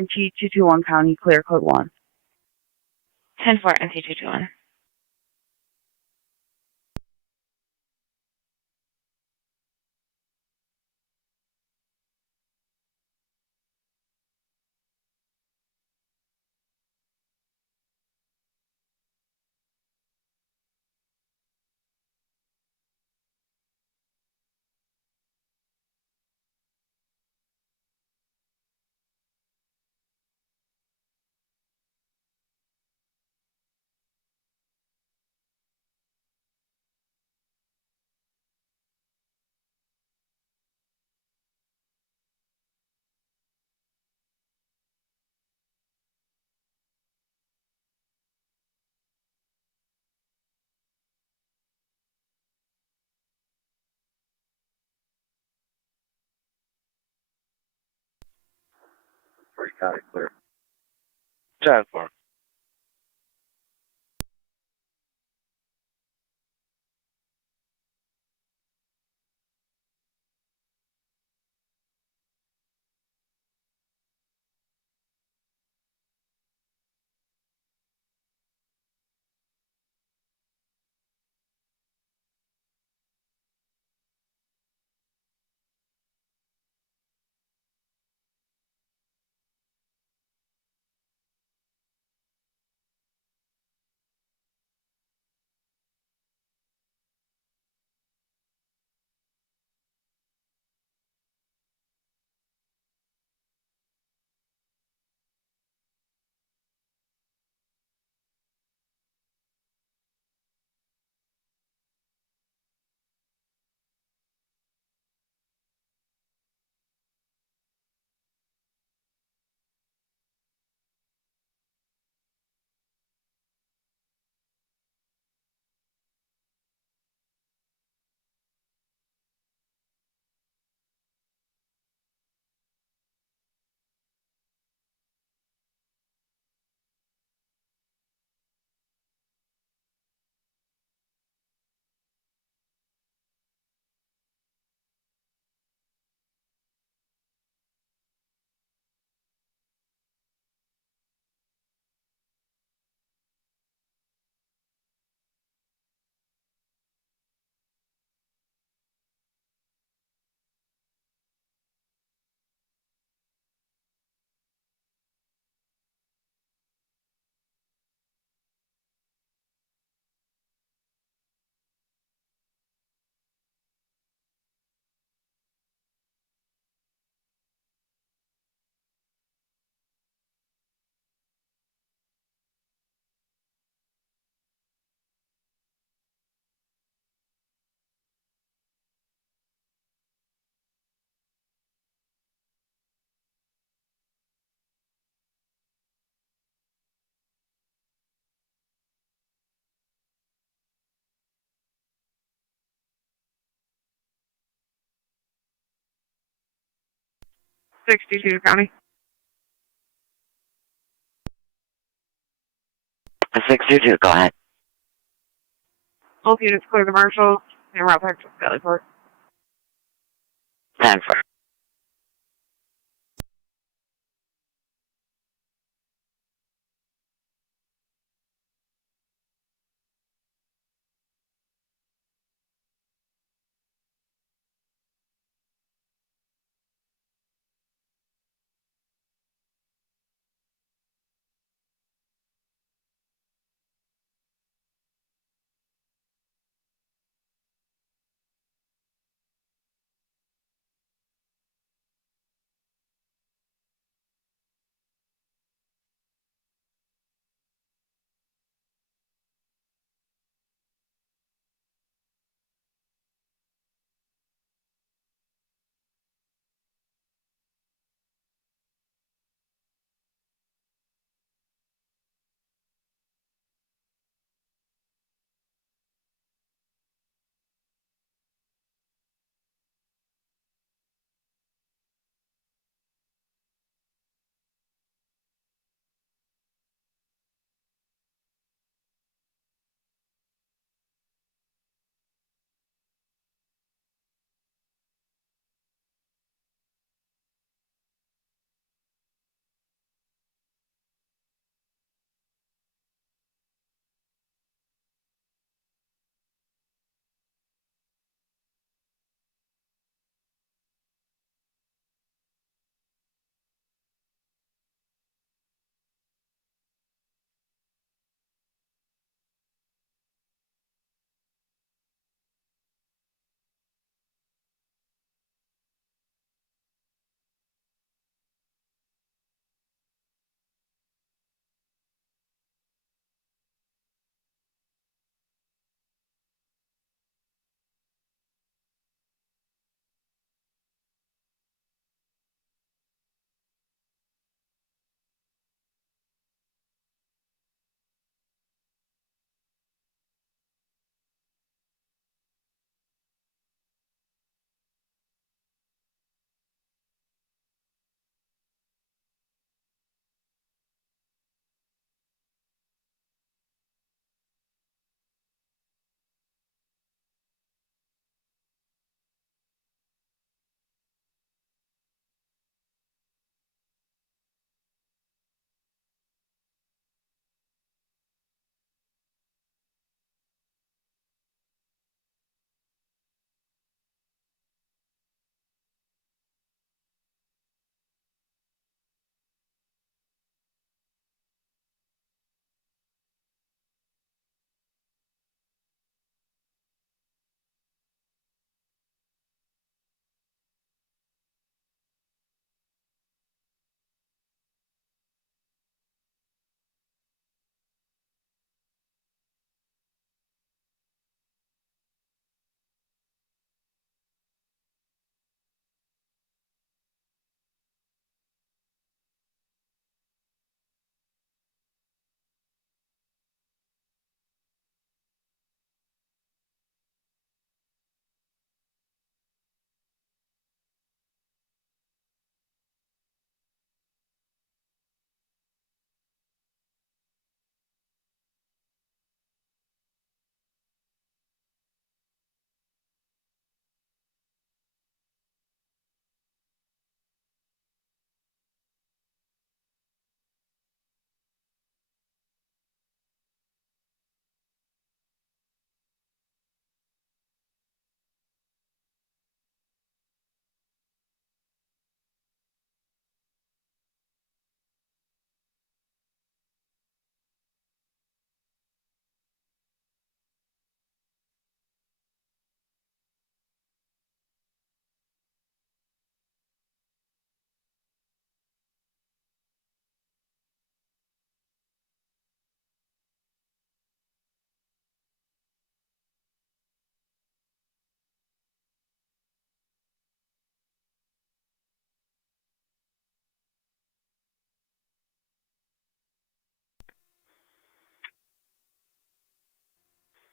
NT221 County, clear code 1. 10-4, NT221. County, clear. 10-4. '62 County. 622, go ahead. Both units clear commercial and route back to Valleyport. 10-4.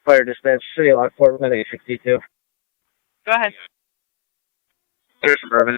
Fire dispatch, City of Lockport, 9862. Go ahead. Clear Suburban.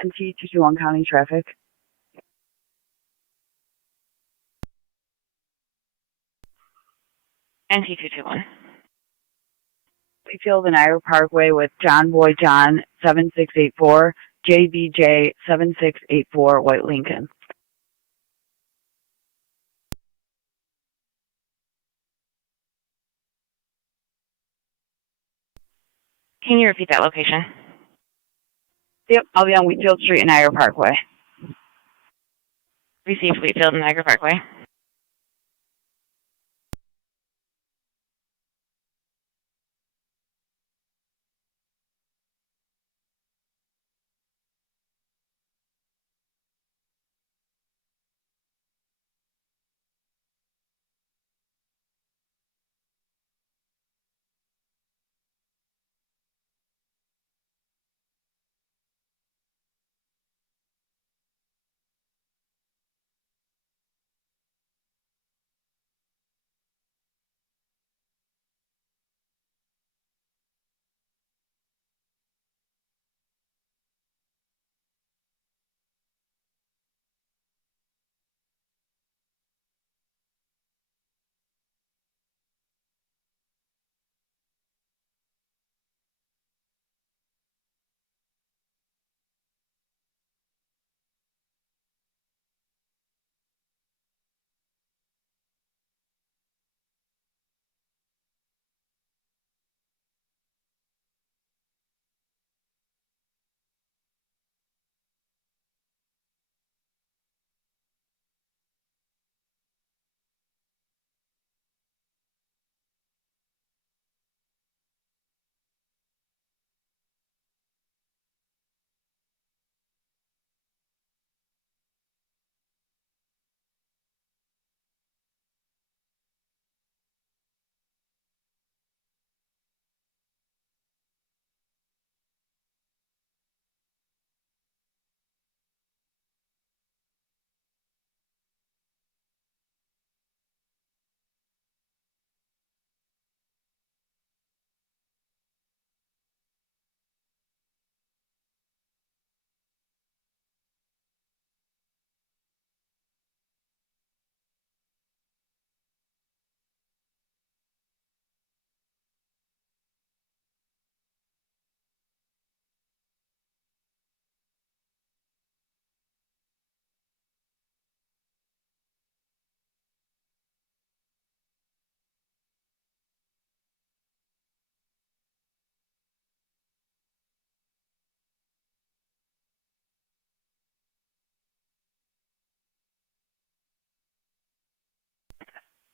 NT221 County Traffic. NT221. Wheatfield and Niagara Parkway with John Boy John 7684, JBJ 7684, White Lincoln. Can you repeat that location? Yep, I'll be on Wheatfield Street and Niagara Parkway. Received Wheatfield and Niagara Parkway.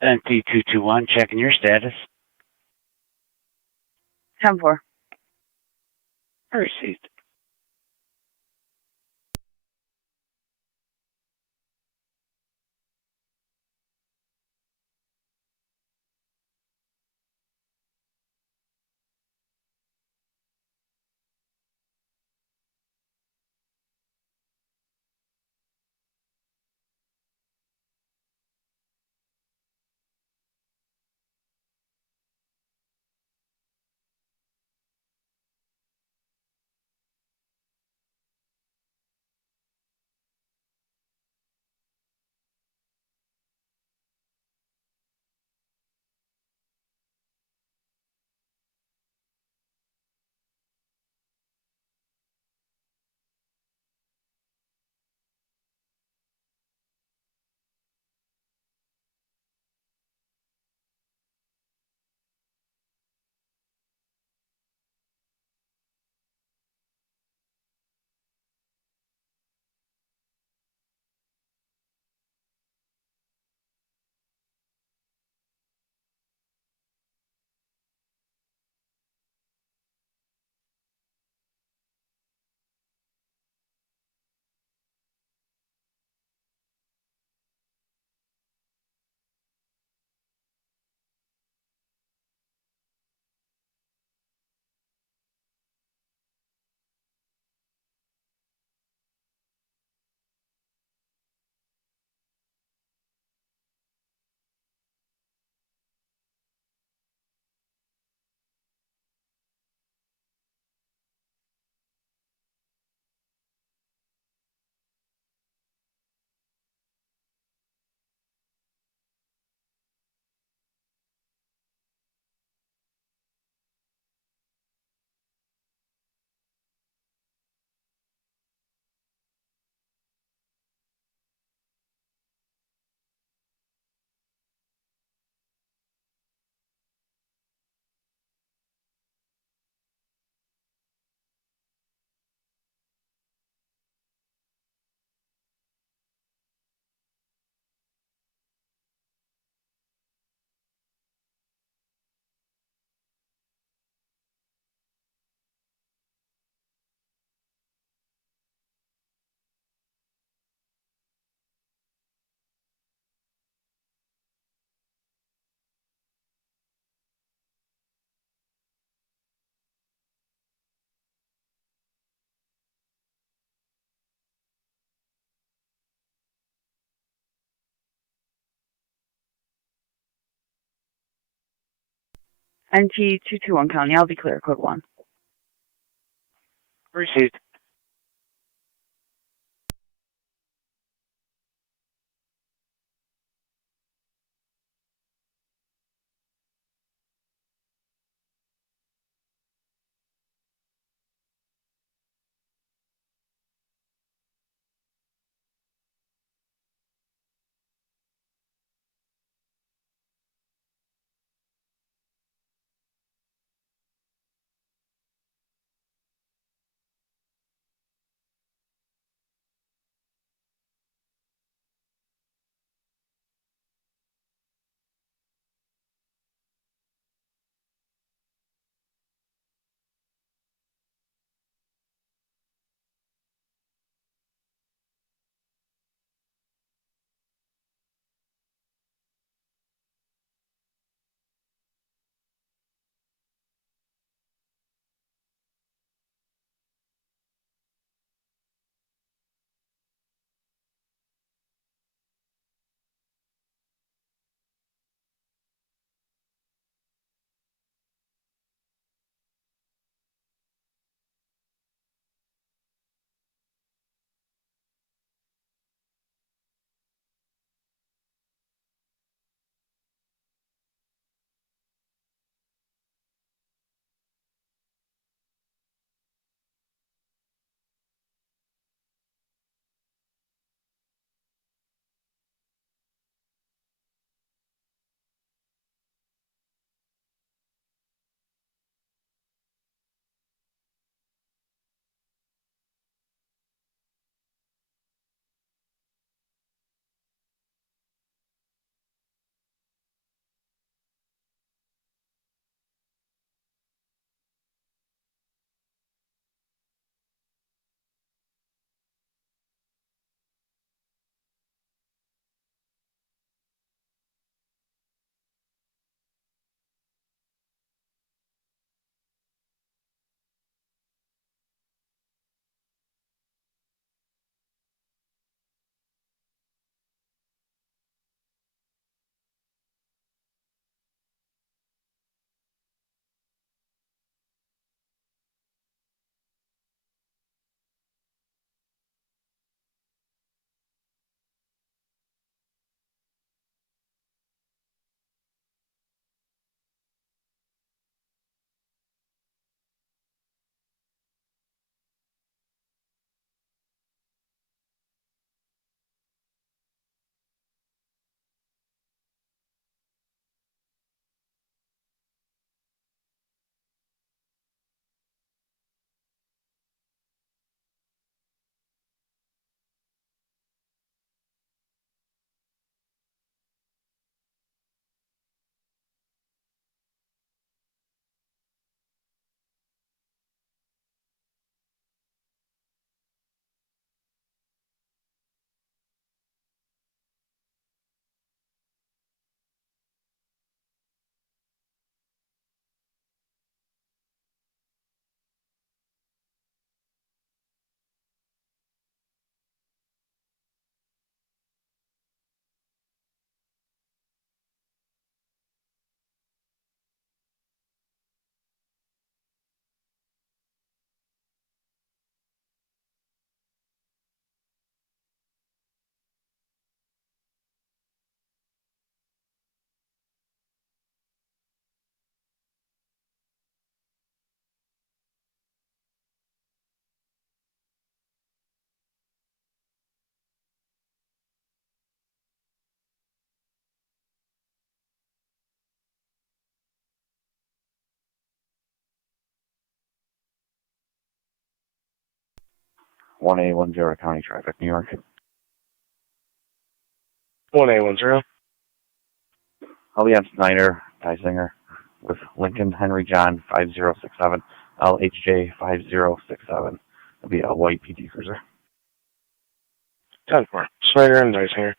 NT221, checking your status. 10-4. Received. NT 221 County, I'll be clear, code 1. Received. One A 10 County traffic, New York. 1A10. I'll be on Snyder, Dysinger, with Lincoln Henry John 5067, LHJ 5067. It'll be a white PT Cruiser. 10-4. Snyder and Dysinger.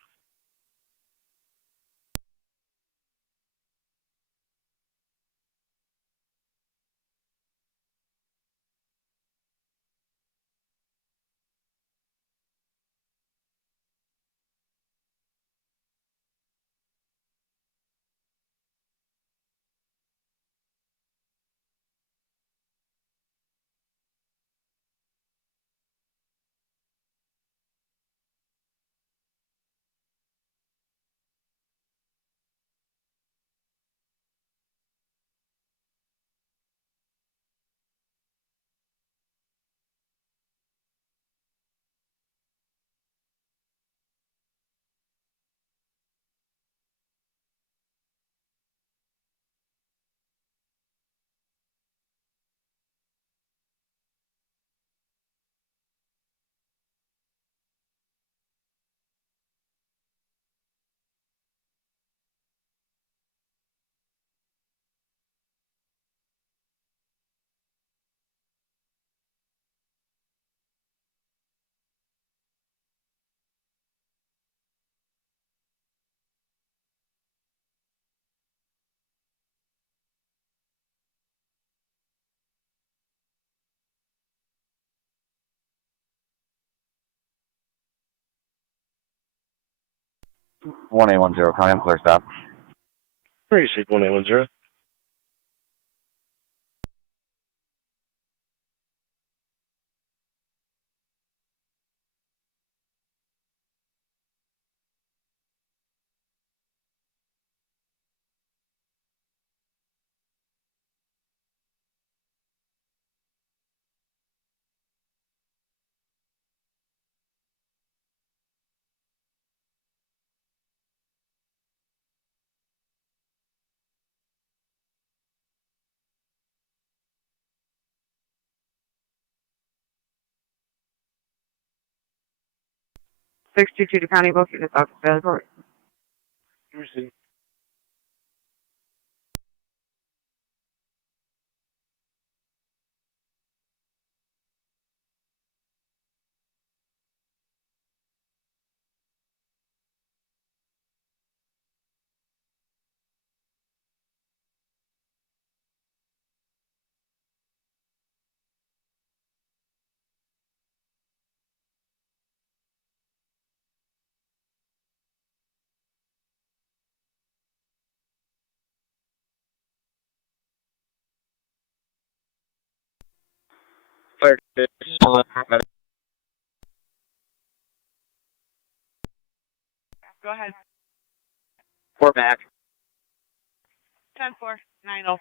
1810, County, I'm clear stop. Precinct 1810. Six-two-two to County Book, unit South Valleyport. Precinct. Fire. Go ahead. We're back. 10-4-904.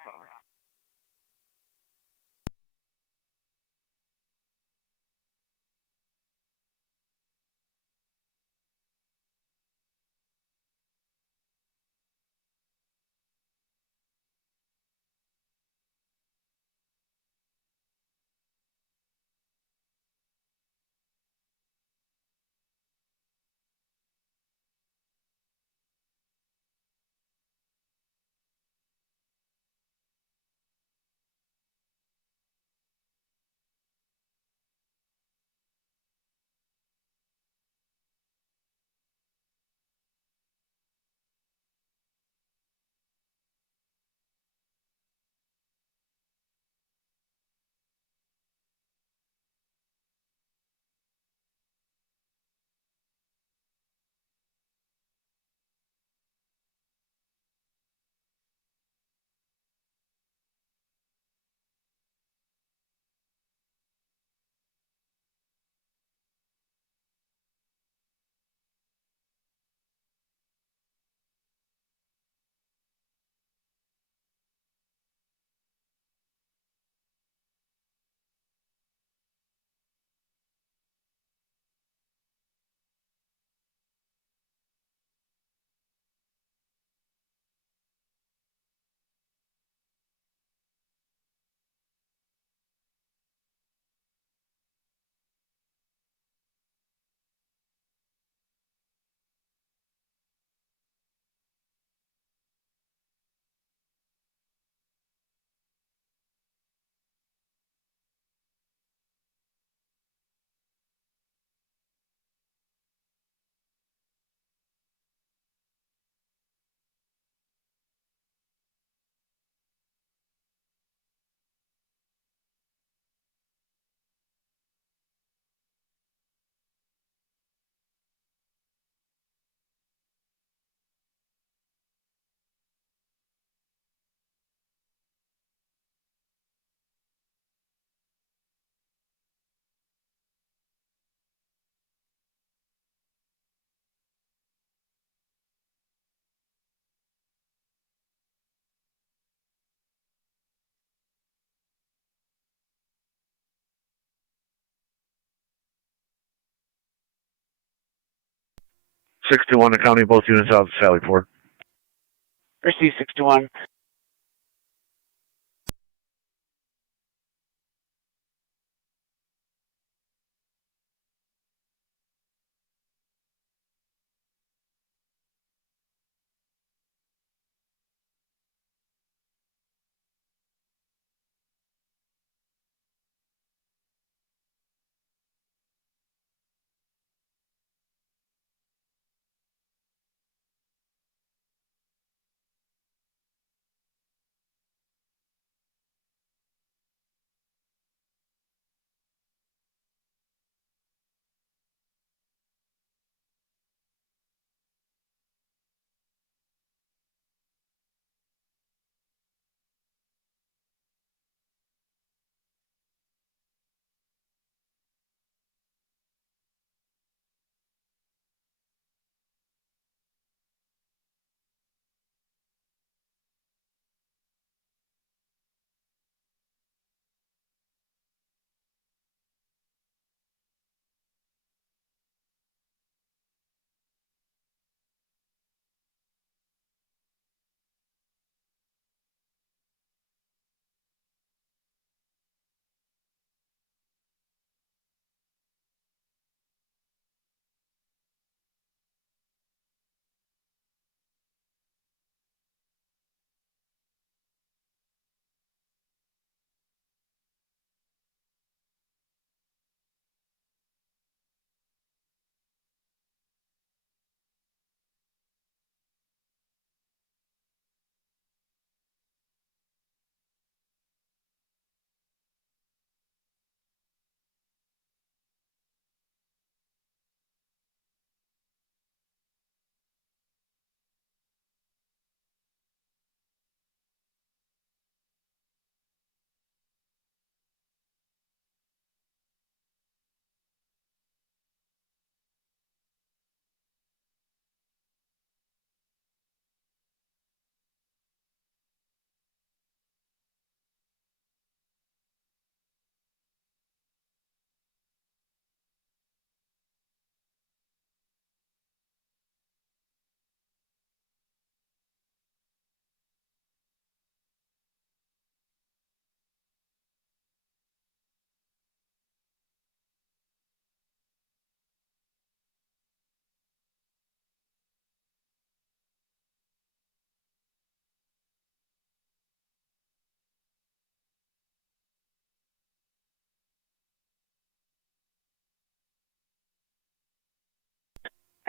Six two one to County, both units out of Sallyport. Receive 621.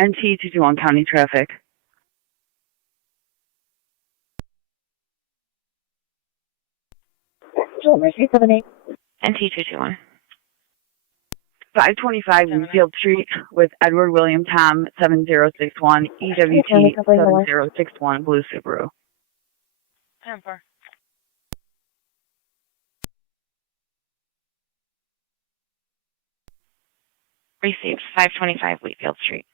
NT 221 County Traffic. NT221. 525 Wheatfield Street with Edward William Tom 7061 EWT 7061 Blue Subaru. 10-4. Received. 525 Wheatfield Street.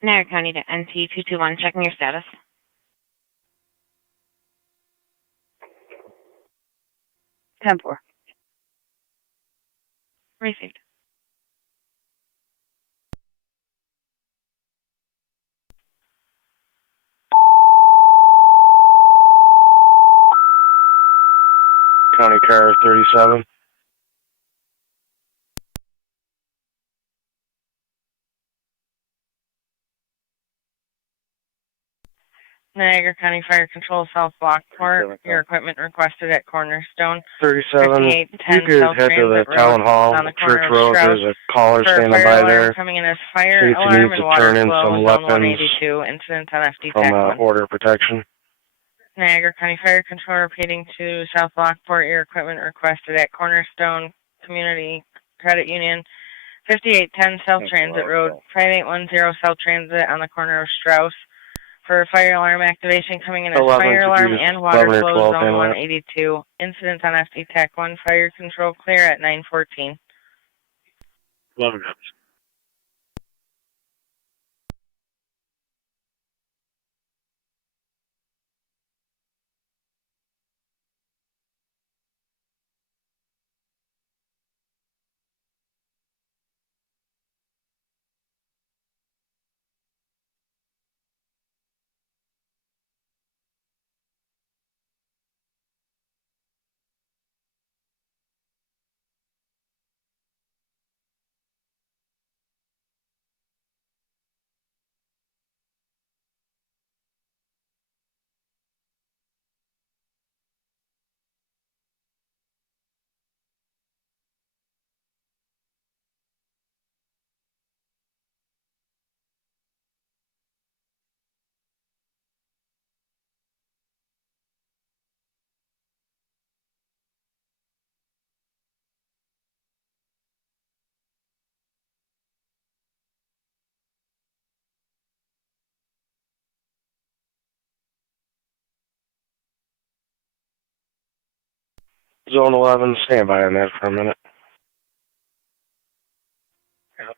Niagara County to NT221. Checking your status. 10-4. Received. County Car 37. Niagara County Fire Control, South Lockport. Your equipment requested at Cornerstone. 37. You 5810 could South head to the Transit town Road hall, on the corner Church of Road. Strauss. There's a caller For standing fire by alarm there. coming in as See fire if you alarm need and to water turn in flow some zone weapons 182. Incident on FD from TAC 1. order protection. Niagara County Fire Control repeating to South Lockport. Your equipment requested at Cornerstone Community Credit Union. 5810 South Transit Road. 5810 South Transit on the corner of Strauss. For fire alarm activation coming in as 11, fire alarm and water 11 or flow 12, zone handle it. 182. Incident on FD TAC 1. Fire control clear at 914. 11. Zone 11, stand by on that for a minute. Hello.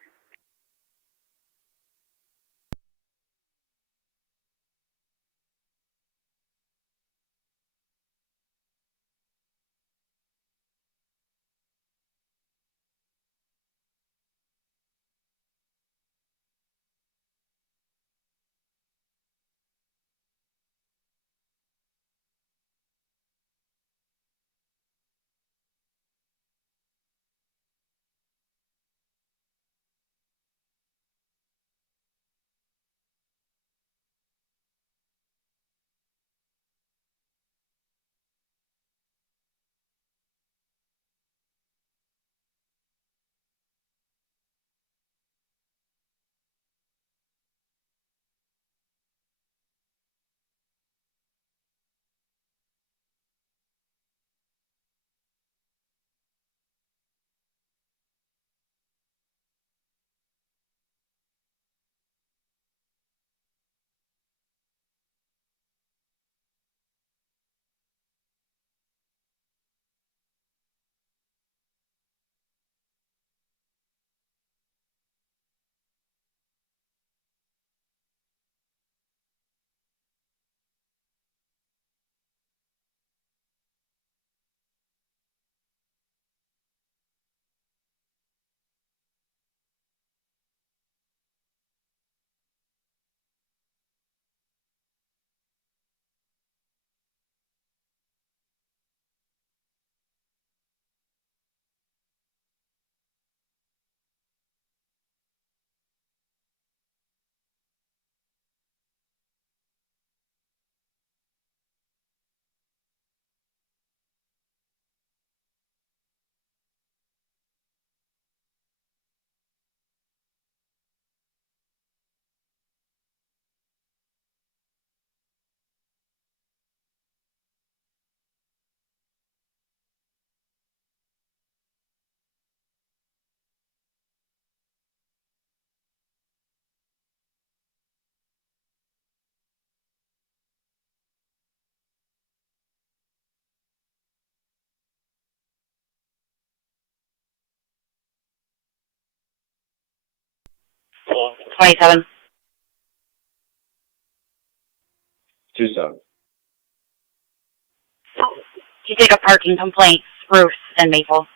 27. 27. You take a parking complaint, Spruce and Maple.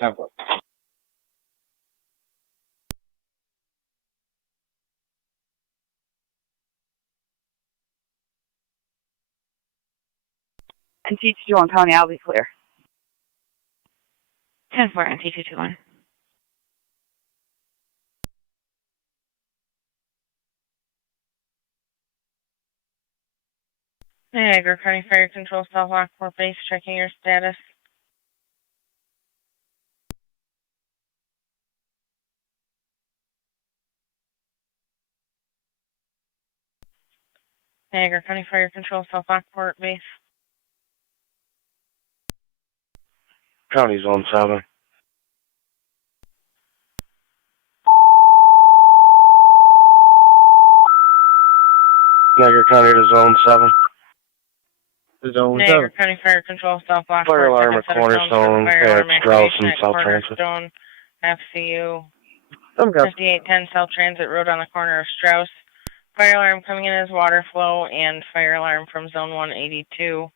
10-4. And T221 County, I'll be clear. 10-4 and T221. Niagara County Fire Control, South Lockport Base, checking your status. Niagara County Fire Control, South Lockport Base. County Zone 7. Niagara County to Zone 7. Zone Niagara 7. County Fire Control, South Lockport. Fire alarm at Cornerstone, at Strauss and South Transit. Cornerstone, FCU, I'm good. 5810 South Transit Road on the corner of Strauss. Fire alarm coming in as water flow and fire alarm from Zone 182.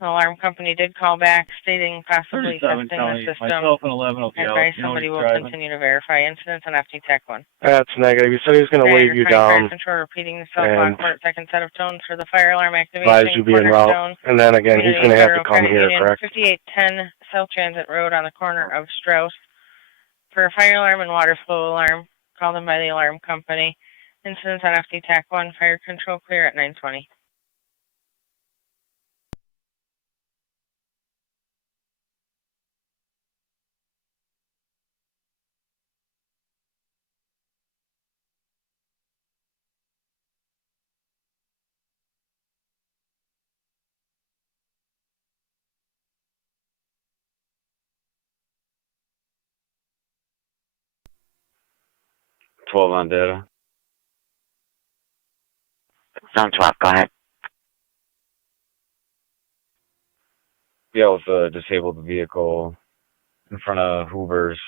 The alarm company did call back stating possibly testing the system. Myself and 11 will be out. Advice somebody will continue to verify incidents on TAC 1. That's negative. He said he was going to wave you Fire down. Control repeating the South and Lockport second set of tones for the fire alarm activation. Advise you be en route. And then again, he's going to have to come here, correct? 5810 South Transit Road on the corner of Strauss. For a fire alarm and water flow alarm, call them by the alarm company. Incidents on TAC 1, fire control clear at 920. On data. Zone 12, go ahead. Yeah, with the disabled vehicle in front of Hoover's.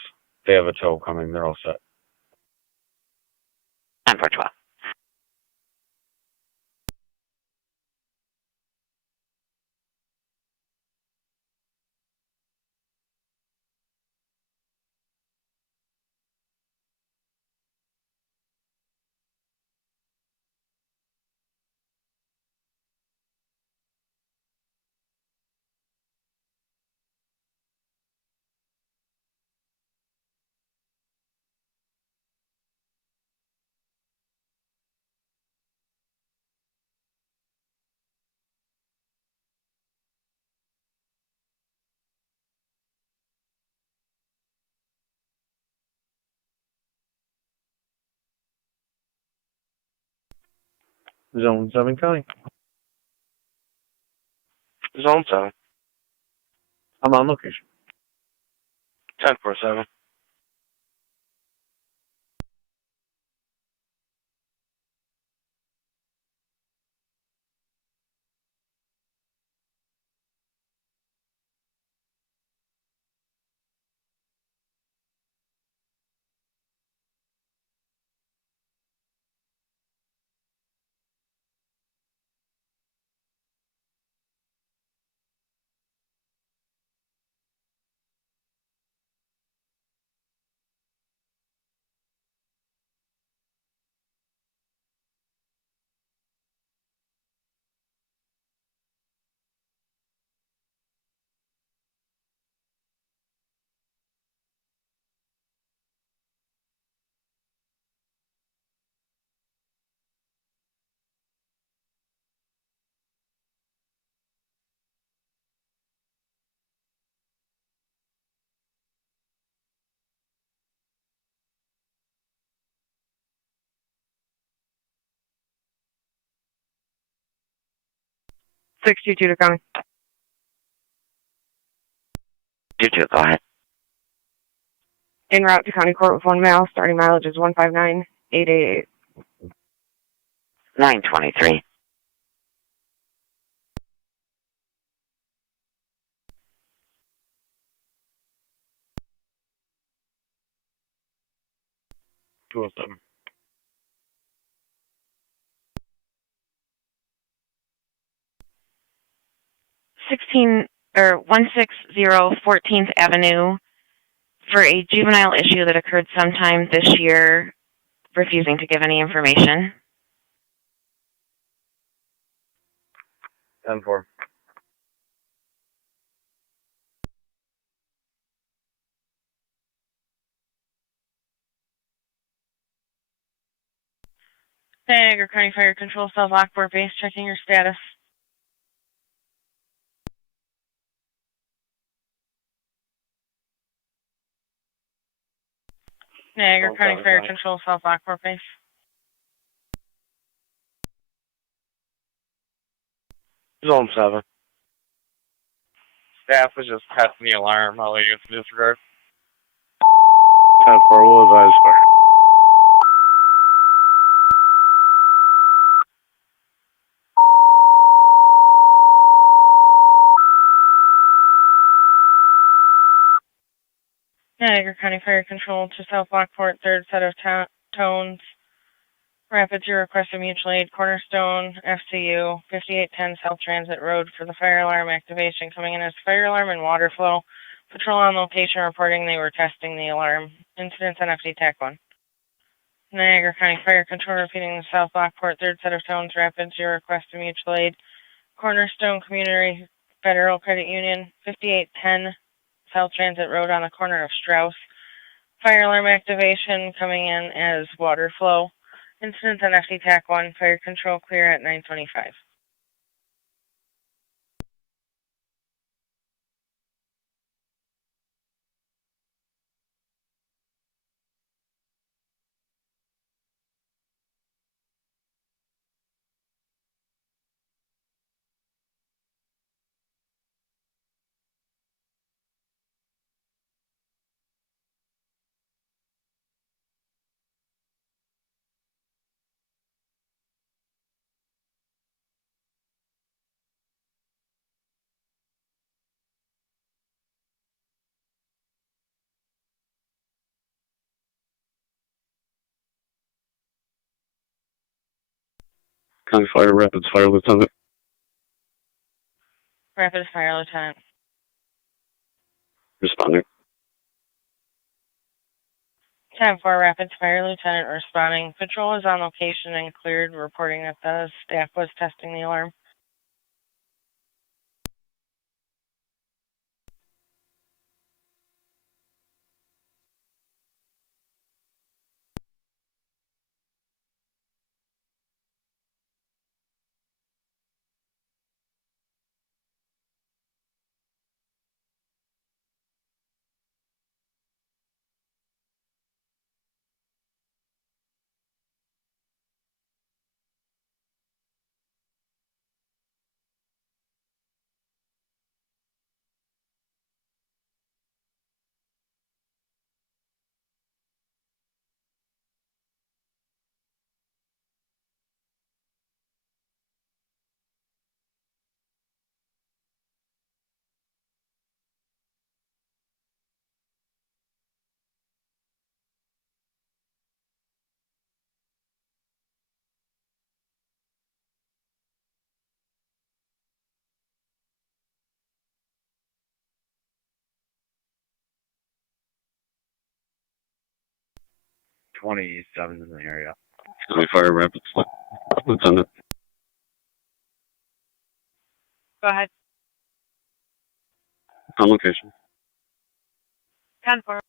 They have a tow coming. They're all set. 10-4-12. Zone 7 County. Zone 7. I'm on location. 10-4-7. To County. 2-2, go ahead. En route to County Court with 1 mile. Starting mileage is 159,888. 923. 207. 160 14th Avenue for a juvenile issue that occurred sometime this year, refusing to give any information. 10-4. Niagara County Fire Control, South Lockport base, checking your status. Niagara County Fire Control, South Lockport base. Zone 7. Staff was just testing the alarm. I'll leave you to disregard. 10-4 will advise fire. Niagara County Fire Control to South Lockport, third set of tones. Rapids, your request of mutual aid, Cornerstone, FCU, 5810 South Transit Road for the fire alarm activation. Coming in as fire alarm and water flow. Patrol on location reporting they were testing the alarm. Incidents on FD TAC 1. Niagara County Fire Control repeating the South Lockport, third set of tones. Rapids, your request of mutual aid, Cornerstone Community Federal Credit Union, 5810 South Transit Road on the corner of Strauss. Fire alarm activation coming in as water flow. Incidents on FD TAC 1, fire control clear at 925. County Fire, Rapids Fire Lieutenant. Rapids Fire Lieutenant. Responding. 10-4 Rapids Fire Lieutenant responding. Patrol is on location and cleared, reporting that the staff was testing the alarm. '27 in the area. County Fire, Rapids Lieutenant. Go ahead. On location. 10-4.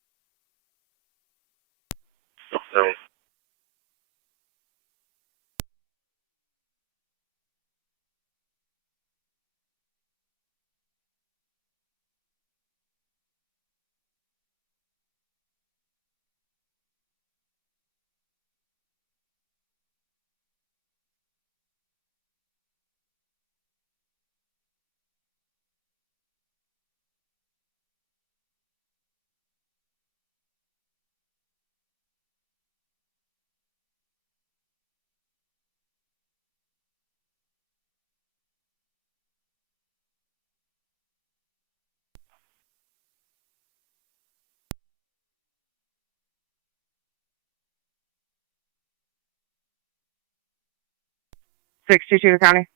County.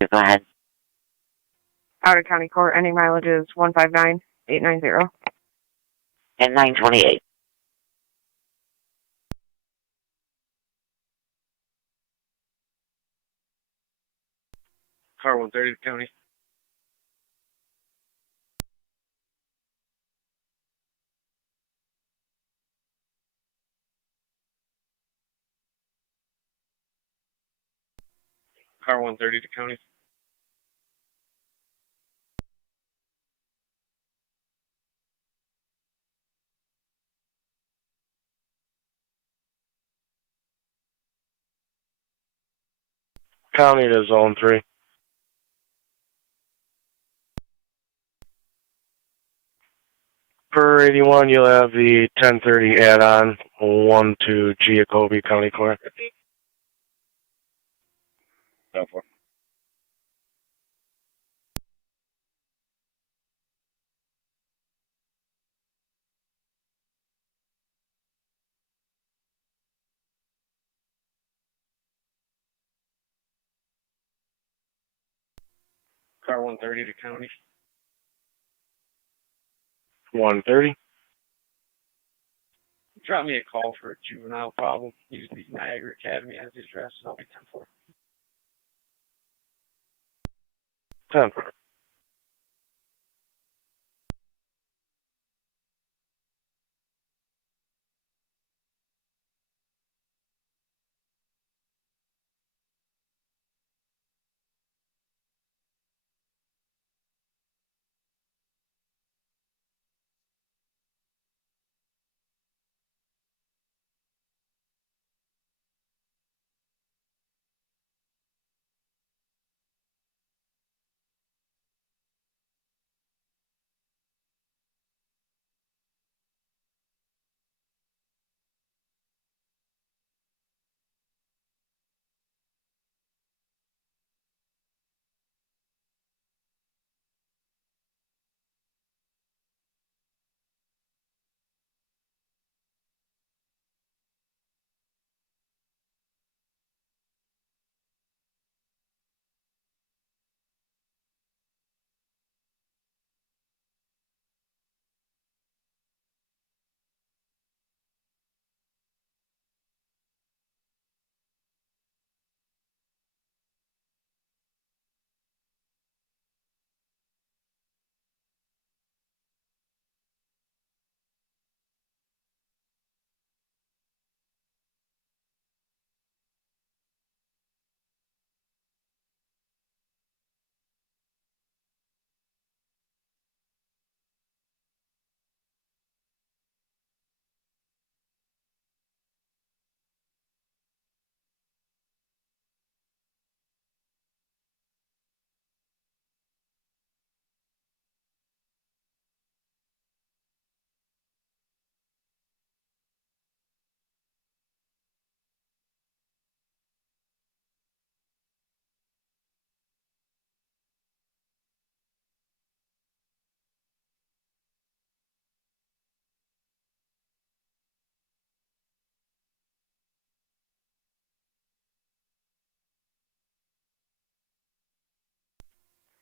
Go ahead. Out of county court, ending mileage is 159,890. And 928. Car 130 county. Car 130 to county. County to zone 3. Per 81, you'll have the 1030 add-on, 1 to Giacobi County Court. Car 130 to county. 130. Drop me a call for a juvenile problem. Use the Niagara Academy as the address, and I'll be 10-4. 10-4.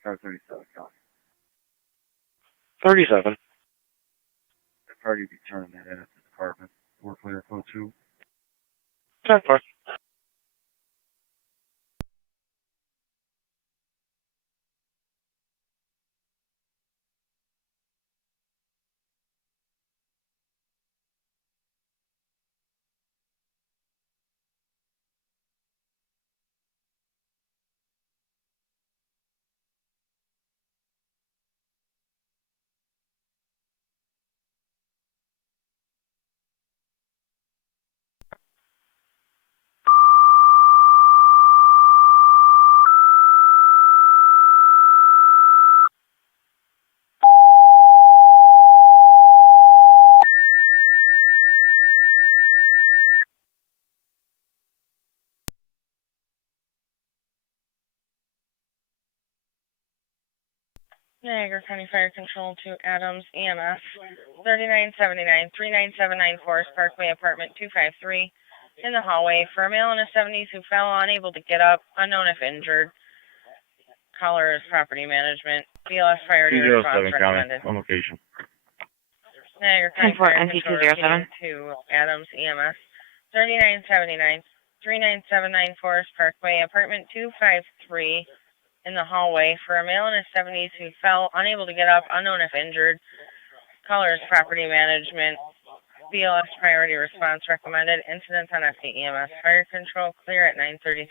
Car 37 County. 37. The party be turning that in at the department. We're clear code 2. 10-4. Niagara County Fire Control to Adams EMS 3979 39794 Parkway Apartment 253 in the hallway for a male in his 70s who fell unable to get up, unknown if injured. Caller is property management. BLS priority response recommended. On location. Niagara County Fire NC Control 207. to Adams EMS 3979 39794 Parkway Apartment 253 in the hallway for a male in his 70s who fell unable to get up, unknown if injured. Caller is property management. BLS priority response recommended. Incident on FEMS. Fire control clear at 9:33.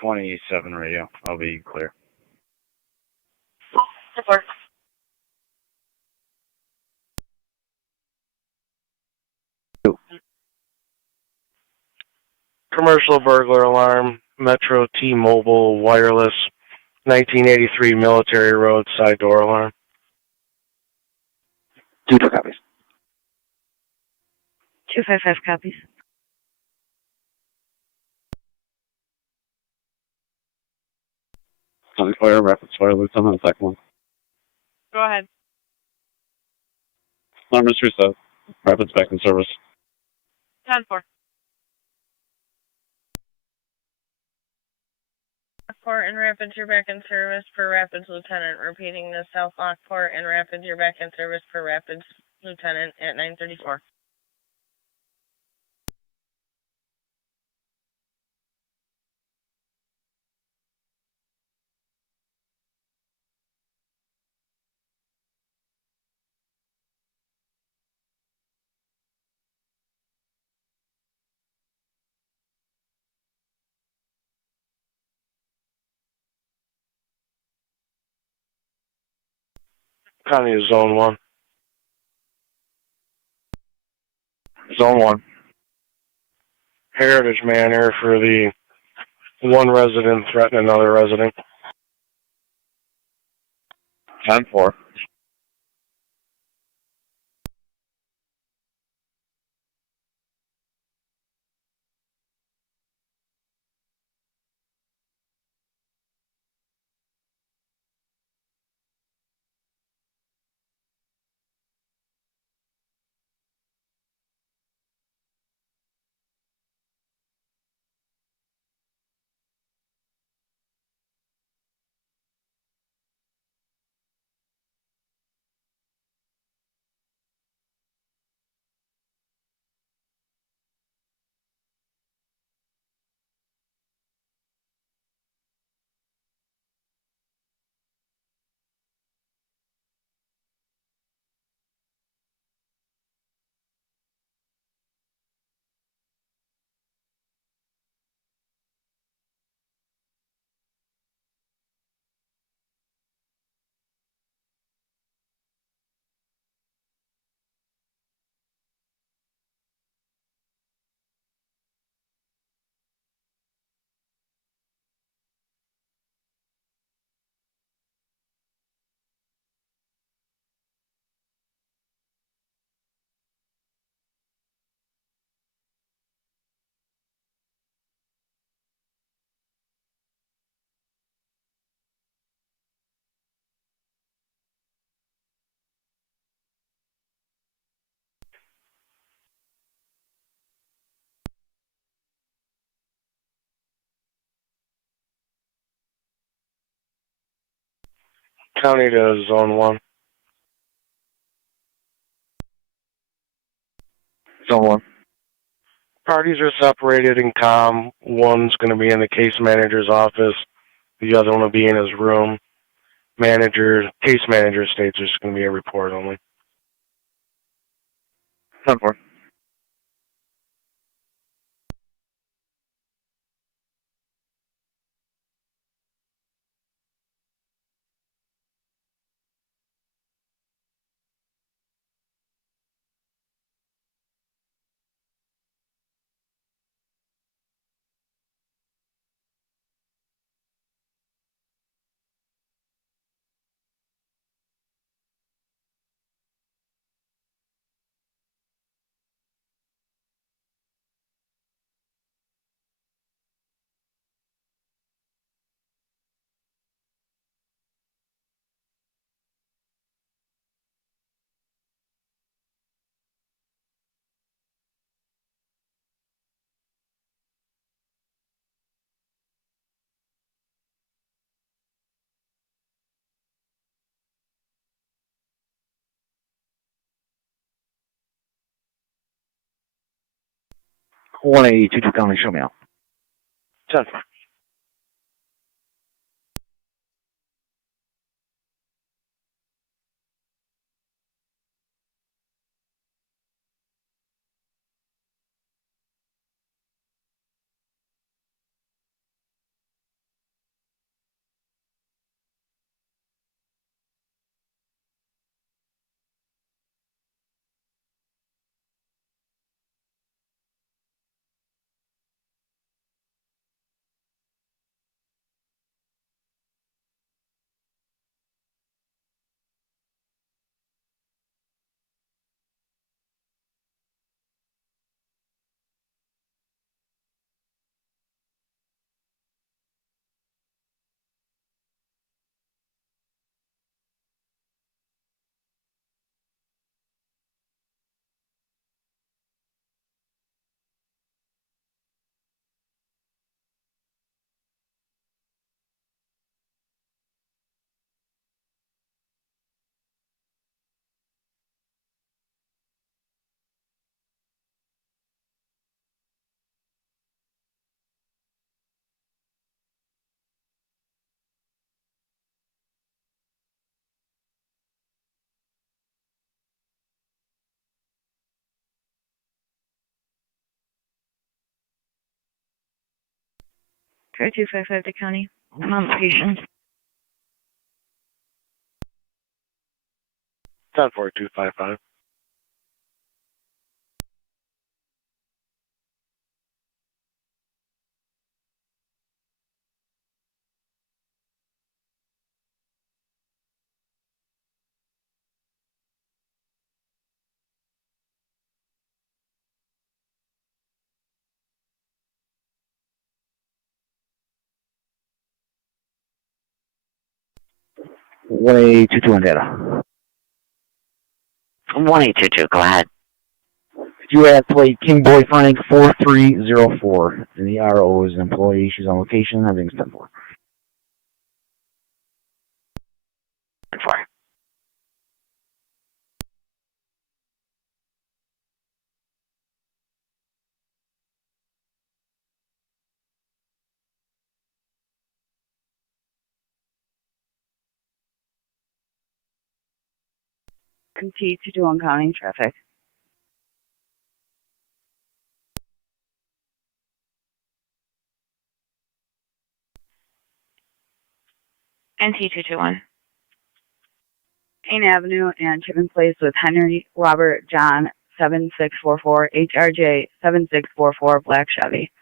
27 radio. I'll be clear. Support. Commercial burglar alarm, Metro T-Mobile wireless, 1983 Military Road side door alarm. 2 copies. 255 copies. County Fire, Rapids Fire Lieutenant, TAC 1. Go ahead. Alarm is reset. Rapids back in service. 10-4. Lockport and Rapids, you're back in service per Rapids Lieutenant. Repeating the South Lockport and Rapids, you're back in service per Rapids Lieutenant at 9:34. County is Zone 1. Zone 1. Heritage Manor for the one resident threatening another resident. 10-4. County to Zone 1. Zone 1. Parties are separated in comm. One's going to be in the case manager's office. The other one will be in his room. Case manager states there's going to be a report only. Zone 4. One 822 County, show me out. 10-4. Okay, 255 to County. I'm on location. 10-4-255. One 822 on data. 1822, go ahead. You have plate King Boy Frank 4304. And the RO is an employee. She's on location. Everything's 10-4. 10-4. Compete to do on county traffic. NT221. Payne Avenue and Chipman Place with Henry Robert John 7644 HRJ 7644 Black Chevy.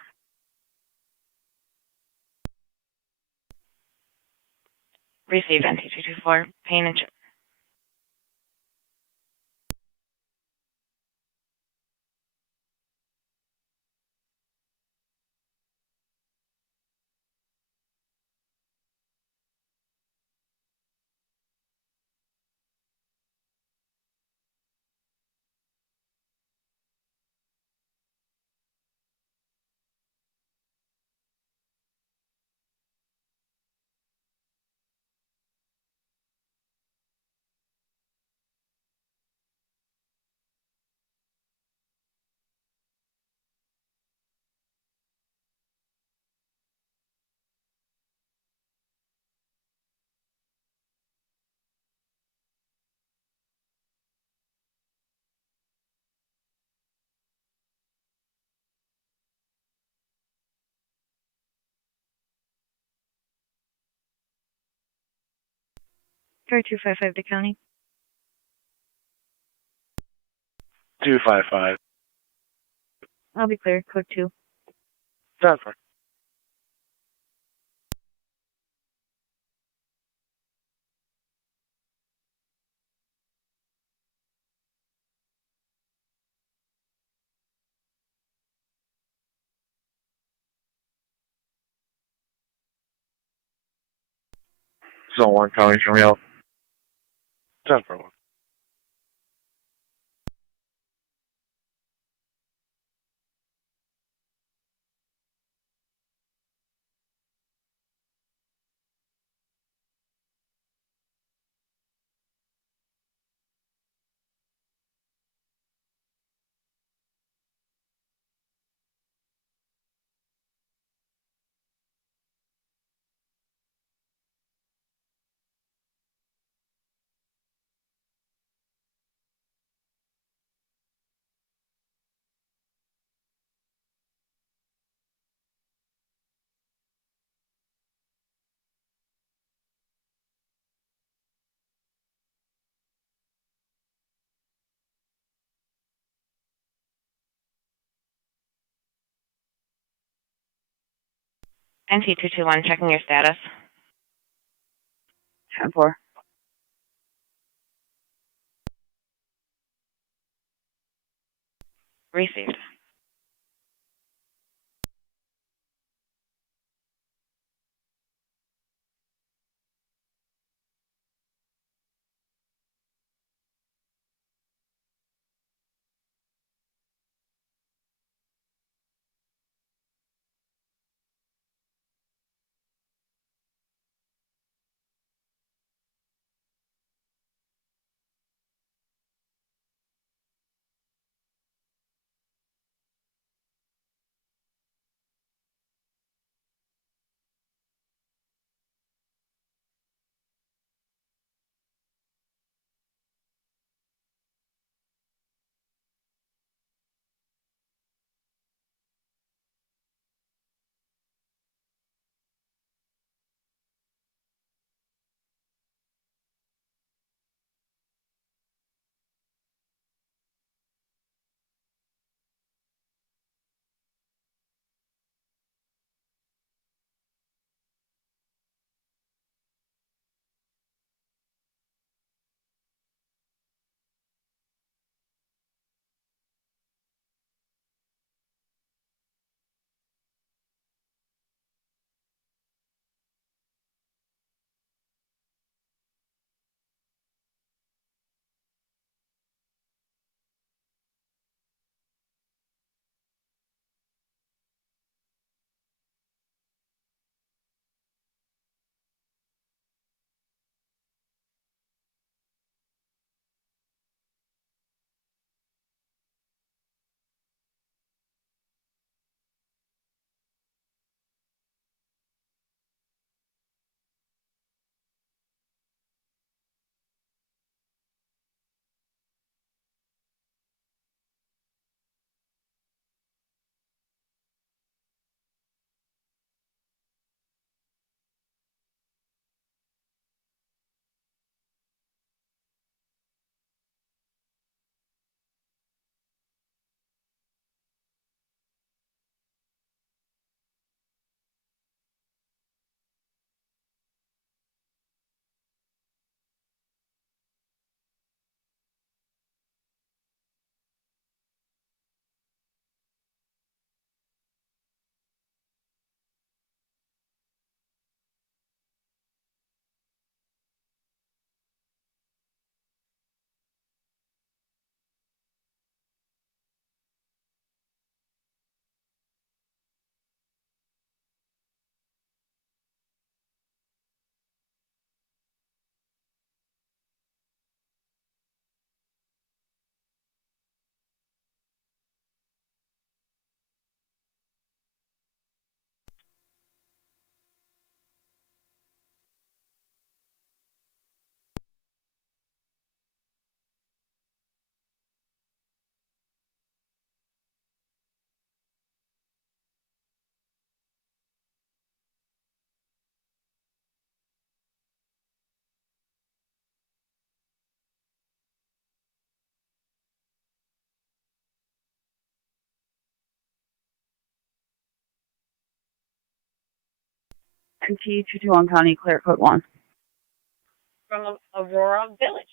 Receive NT224. Payne and For 255 to county. 255. I'll be clear. Code 2. 10-4. Zone 1, County, show me out. 10-4. NT221, checking your status. 10-4. Received. MT 221 County, Clear Code 1. From Aurora Village.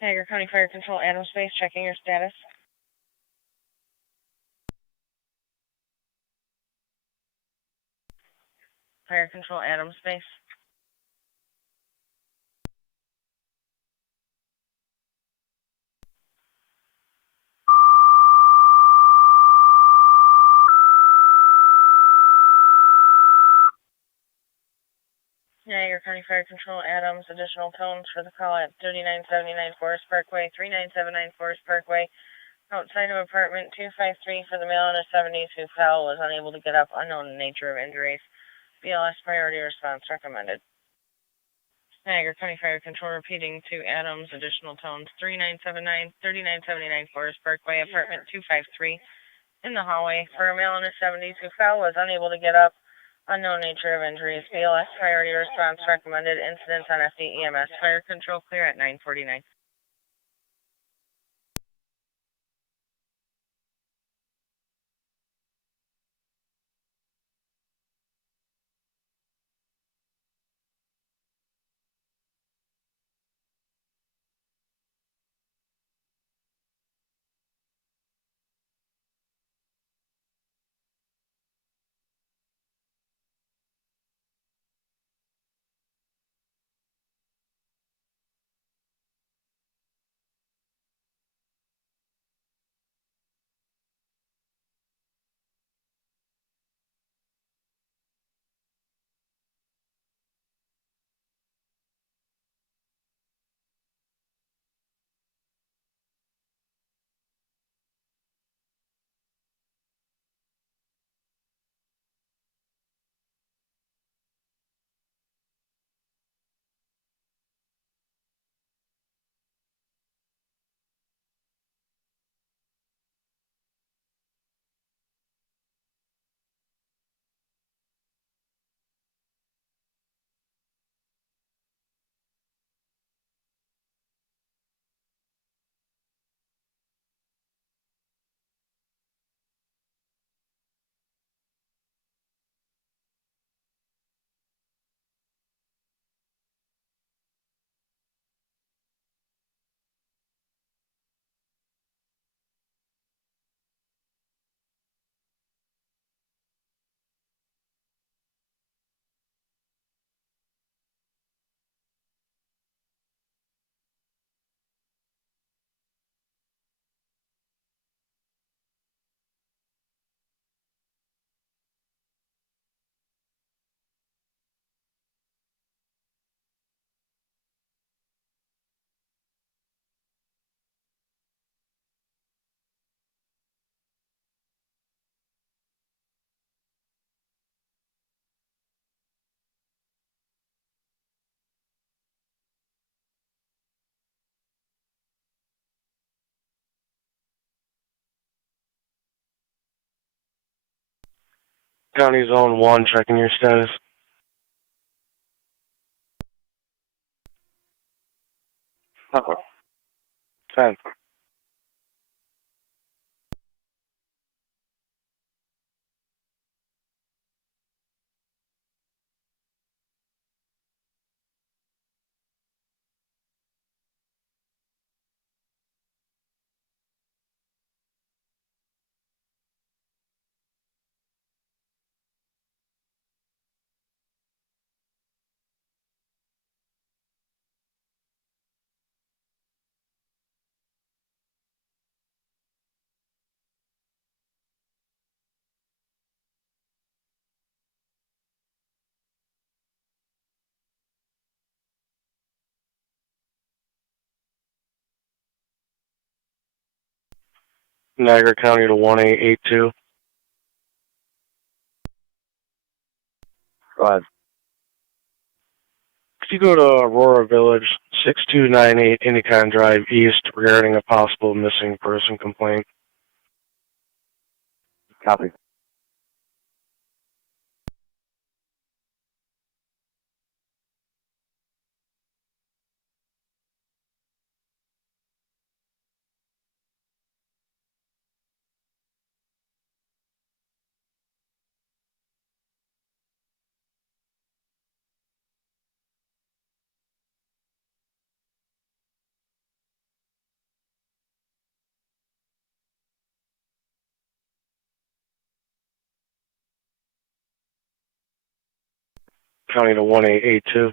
Niagara County Fire Control, Adams Base, checking your status. Fire Control, Adams Base. Niagara County Fire Control, Adams, additional tones for the call at 3979 Forest Parkway, 3979 Forest Parkway, outside of apartment 253 for the male in his 70s who fell, was unable to get up, unknown nature of injuries. BLS priority response recommended. Niagara County Fire Control repeating to Adams, additional tones, 3979 Forest Parkway, apartment 253, in the hallway for a male in his 70s who fell, was unable to get up, unknown nature of injuries. BLS priority response recommended. Incidents on FDEMS. Fire Control clear at 9:49. County Zone 1, checking your status. 10. Niagara County to 1882. Go ahead. Could you go to Aurora Village, 6298 Indicon Drive East, regarding a possible missing person complaint? Copy. County to 1882.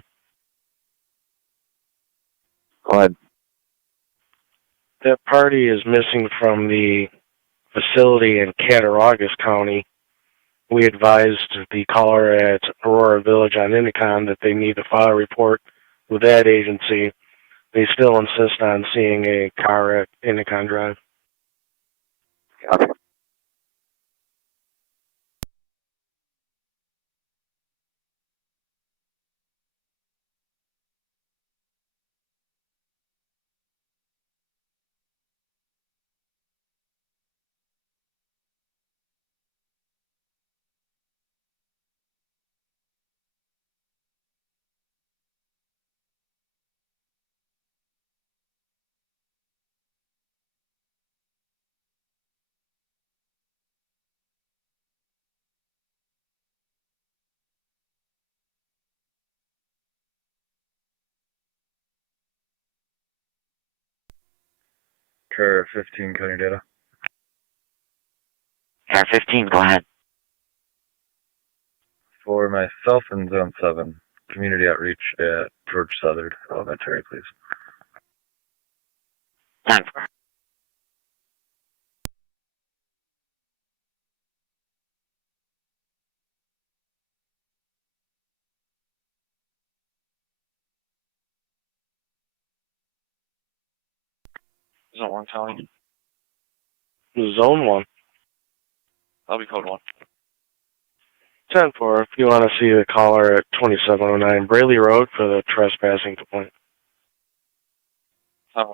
Go ahead. That party is missing from the facility in Cattaraugus County. We advised the caller at Aurora Village on Indicon that they need to file a report with that agency. They still insist on seeing a car at Indicon Drive. Copy. Car 15, county data. Car 15, go ahead. For myself in Zone 7, community outreach at George Southern Elementary, please. 10-4. Zone 1 county. Zone 1. That'll be code 1. 10-4, if you want to see the caller at 2709 Braley Road for the trespassing complaint. Oh.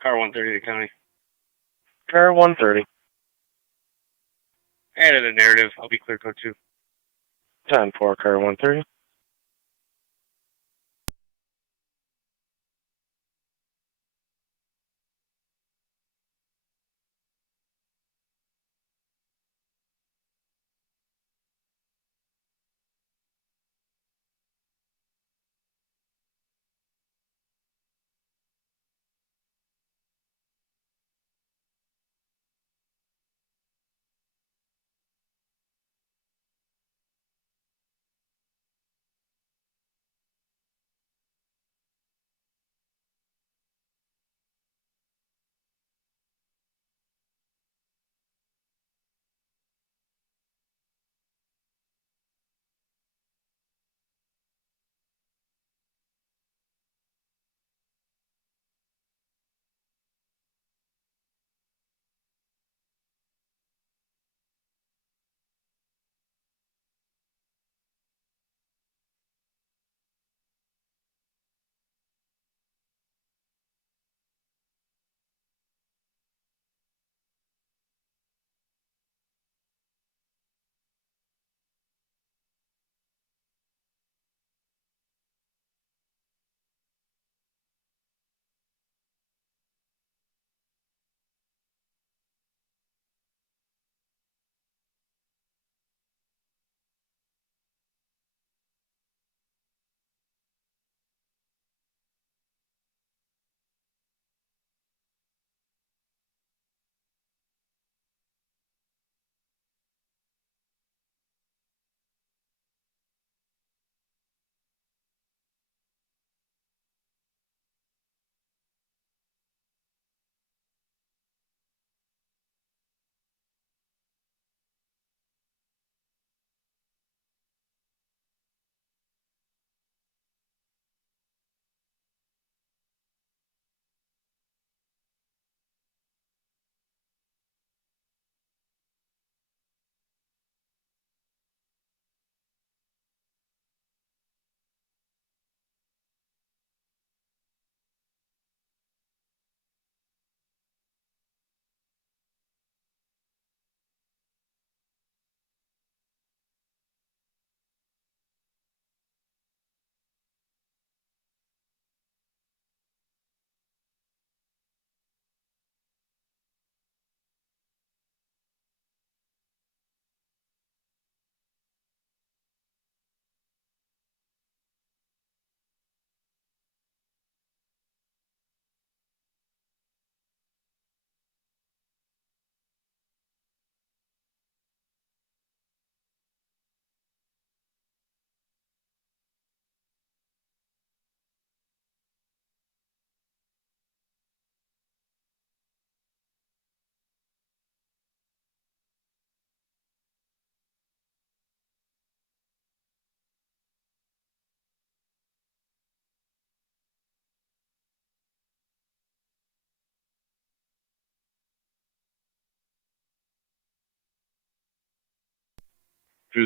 Car 130 to county. Car 130. Added a narrative. I'll be clear code 2. 10-4, car 130.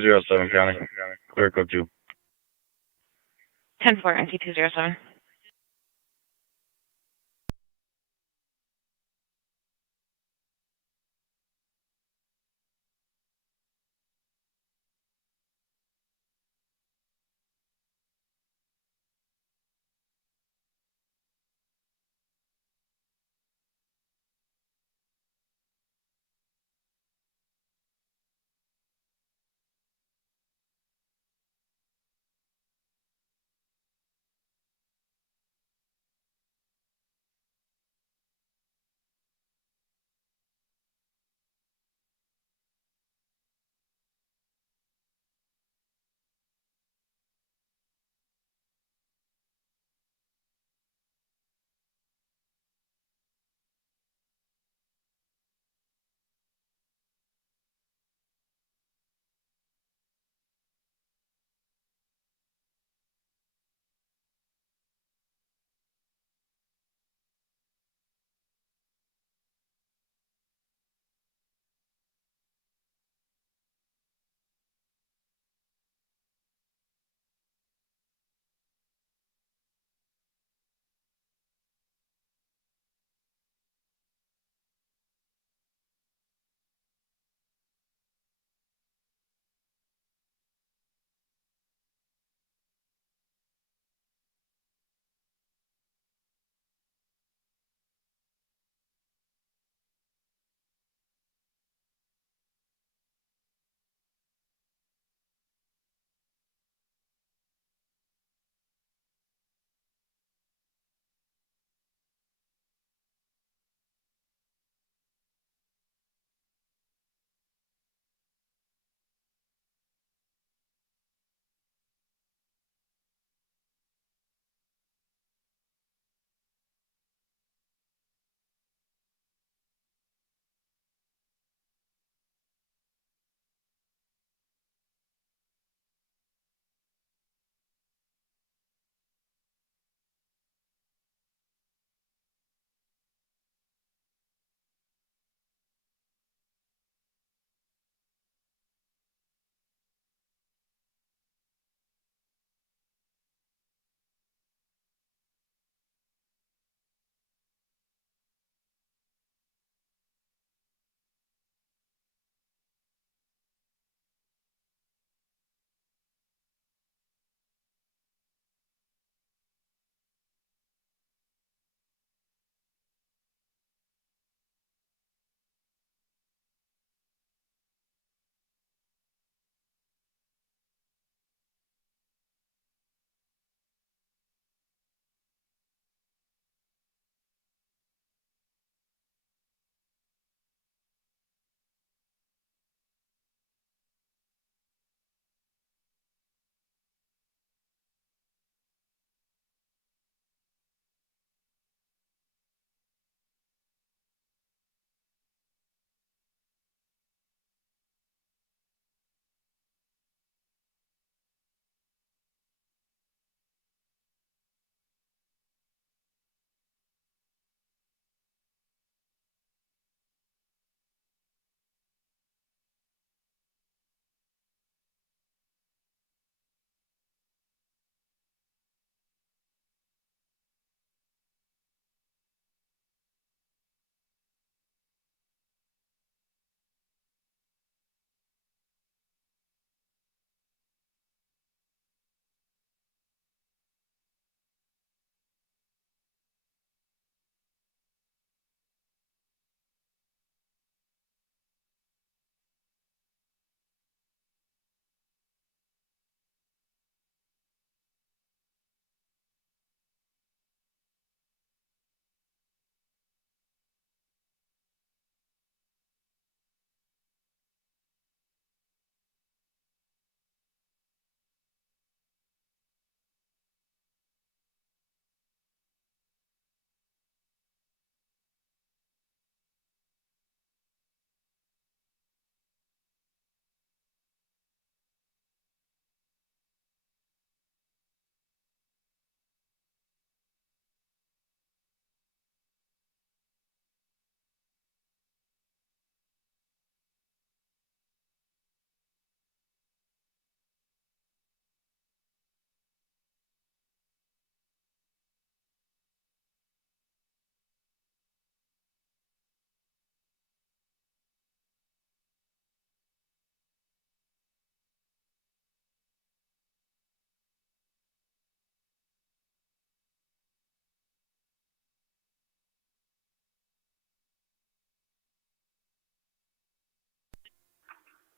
207 County. Clear code 2. 10-4, NC207.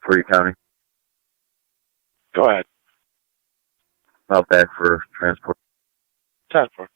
for your county. Go ahead. Out back for transport. 10-4.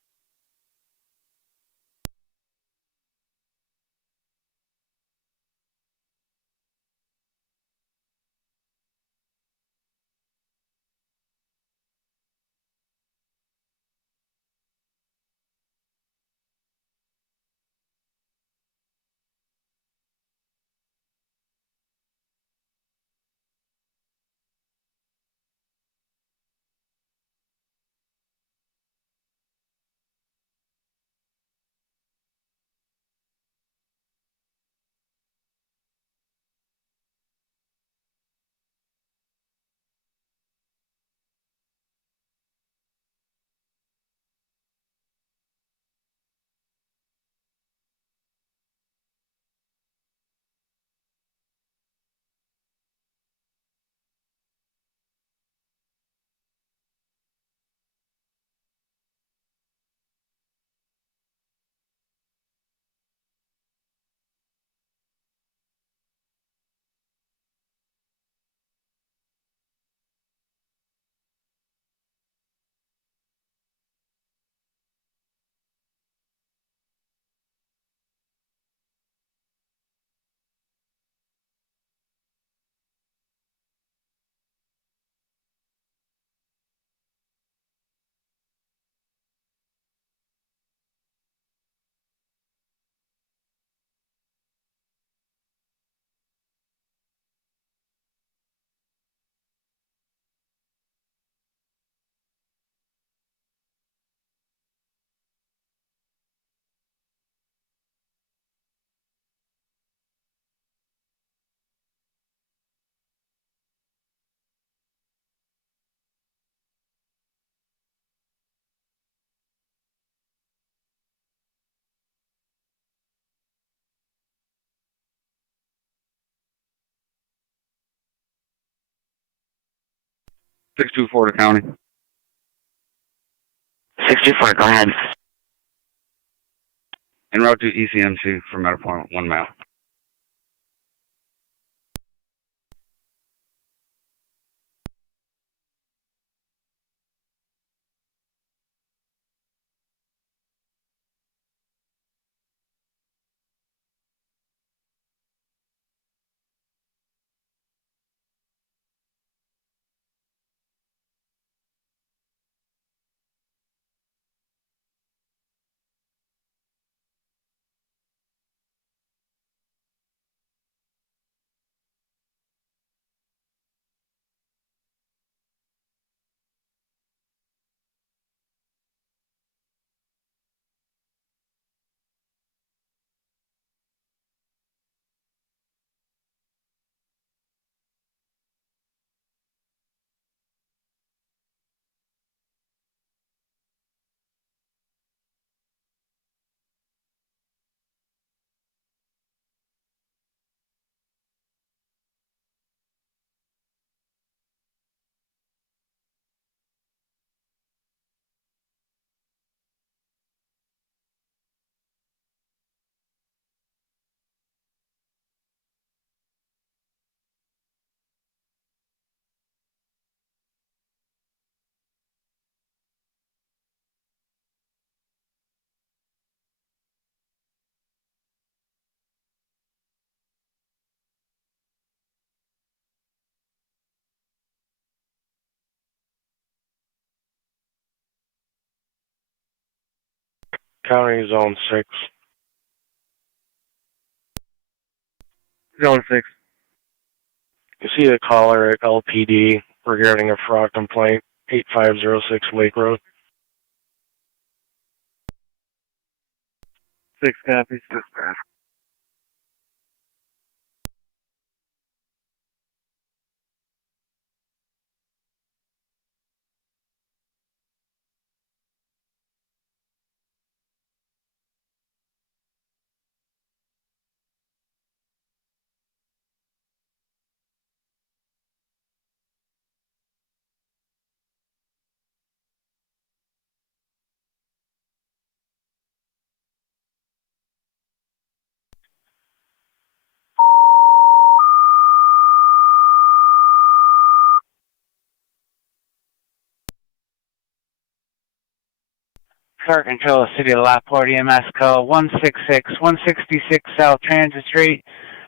Six two four to county. 624, go ahead. En route to ECMC for med appointment 1 mile. County Zone 6. Zone 6. You see the caller at LPD regarding a fraud complaint, 8506 Lake Road. 6 copies. Dispatch. Car Control, City of Lockport, EMS call 166 South Transit Street,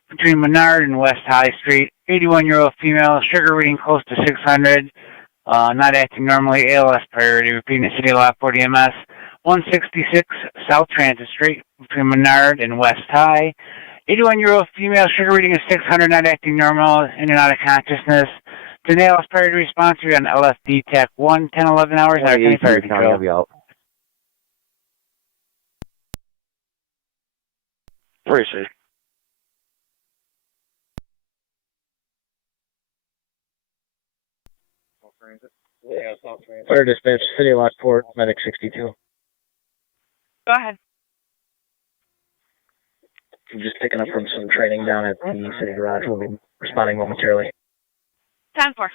between Menard and West High Street. 81-year-old female, sugar reading close to 600, not acting normally, ALS priority. Repeating the City of Lockport, EMS 166 South Transit Street, between Menard and West High. 81-year-old female, sugar reading is 600, not acting normal, in and out of consciousness. To ALS priority response, we're on LFD TAC 1, 10, 11 hours, Niagara County Fire Control. I'll be out. Where is he? Yeah, Fire dispatch, City of Lockport, medic 62. Go ahead. I'm just picking up from some training down at the city garage. We'll be responding momentarily. 10-4.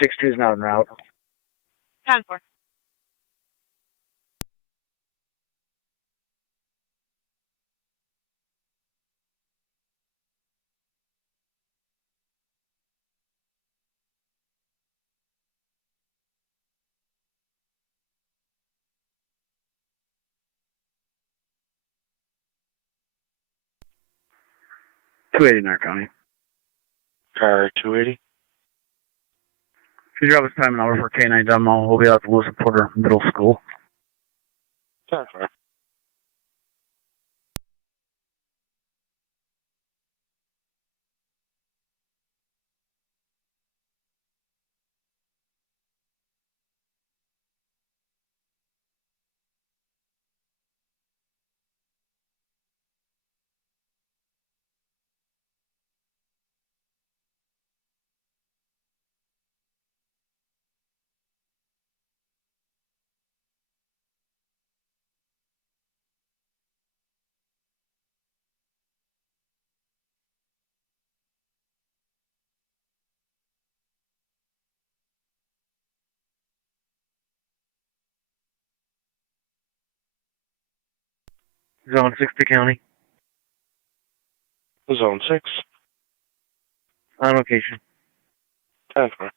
Six two is not en route. 10-4. Niagara County. Car 280. Could you drop us time and hour for K9 demo? We'll be out to Lewis and Porter Middle School. 10-4. Zone 60 County. Zone 6. On location. 10-4.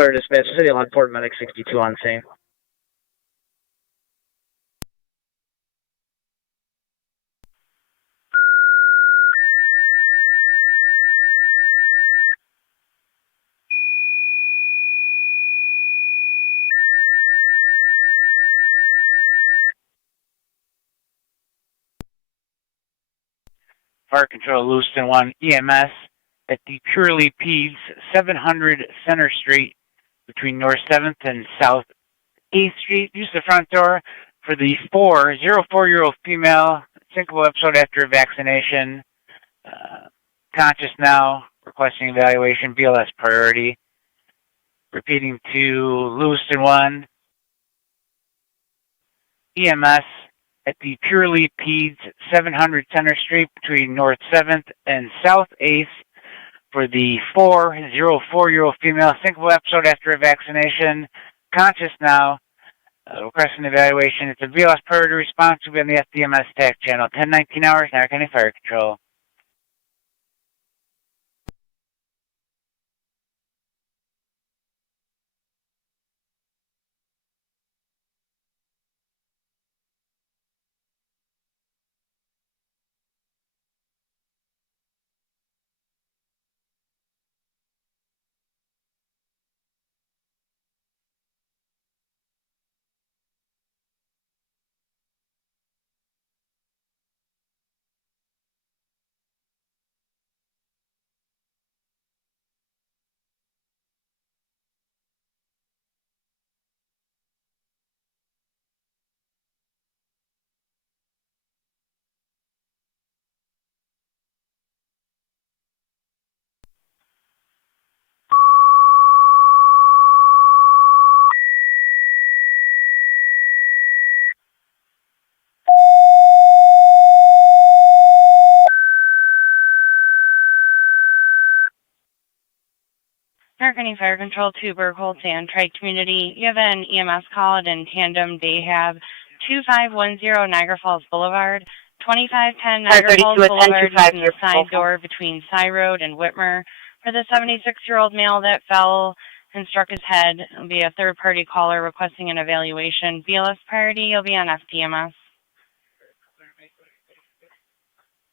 Fire dispatch, City of Lockport, medic 62 on scene. Fire Control Lewiston 1 EMS at the Purely Peds 700 Center Street between North 7th and South 8th Street. Use the front door for the 4-year-old female, syncopal episode after vaccination. Conscious now, requesting evaluation, BLS priority. Repeating to Lewiston 1 EMS at the Purely Peds 700 Center Street between North 7th and South 8th for the 4-year-old female, syncopal episode after a vaccination, conscious now, requesting evaluation. It's a BLS priority response to be on the FDMS TAC channel, 10-19 hours, Niagara County Fire Control. Niagara County Fire Control to Bergholz and Tri-Community. You have an EMS call at in tandem. They have 2510 Niagara Falls Boulevard, 2510 Niagara Falls Boulevard using the side door between Cy Road and Whitmer. For the 76-year-old male that fell and struck his head, it'll be a third-party caller requesting an evaluation. BLS priority, you'll be on FDMS.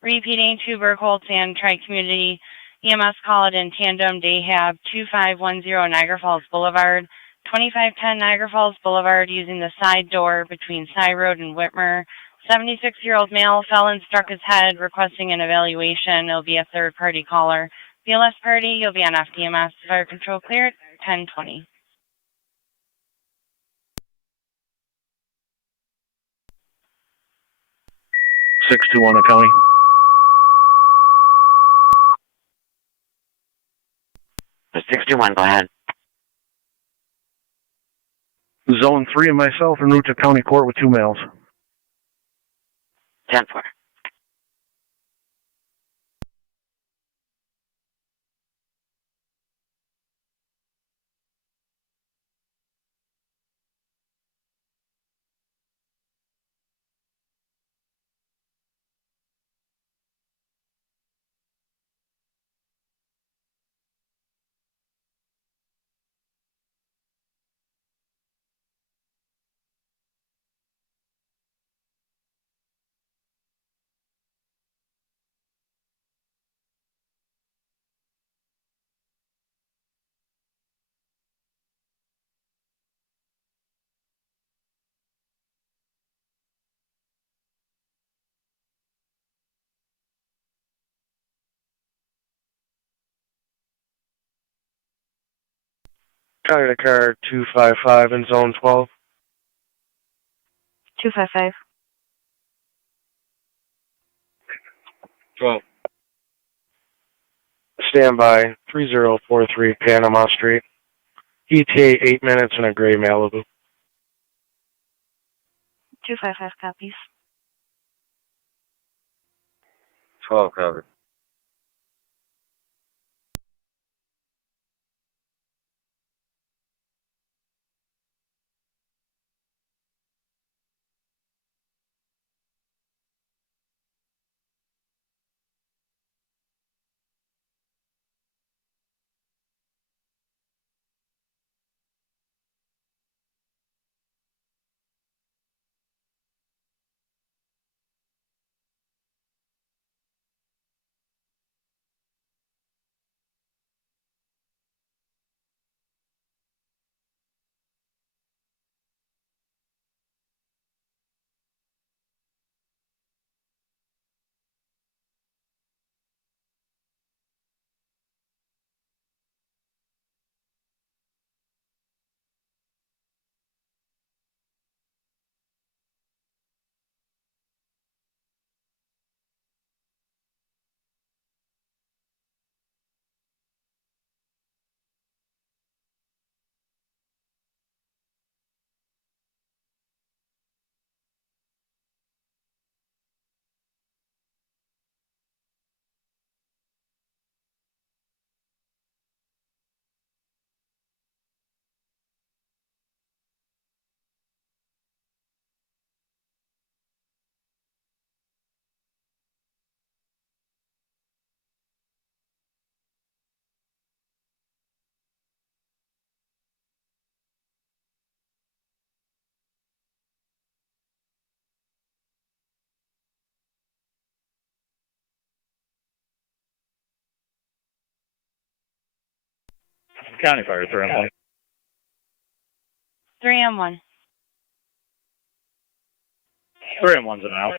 Repeating to Bergholz and Tri-Community. EMS call it in tandem. They have 2510 Niagara Falls Boulevard, 2510 Niagara Falls Boulevard using the side door between Cy Road and Whitmer. 76-year-old male fell and struck his head requesting an evaluation. It'll be a third-party caller. BLS party, you'll be on FDMS. Fire control cleared, 1020. (621) County. The 621, go ahead. Zone 3 and myself en route to County Court with 2 males. 10-4. County to car 255 in zone 12. 255. 12. Standby 3043 Panama Street. ETA 8 minutes in a gray Malibu. 255 copies. 12 covered. County Fire, 3M1. 3M1. 3M1's an out.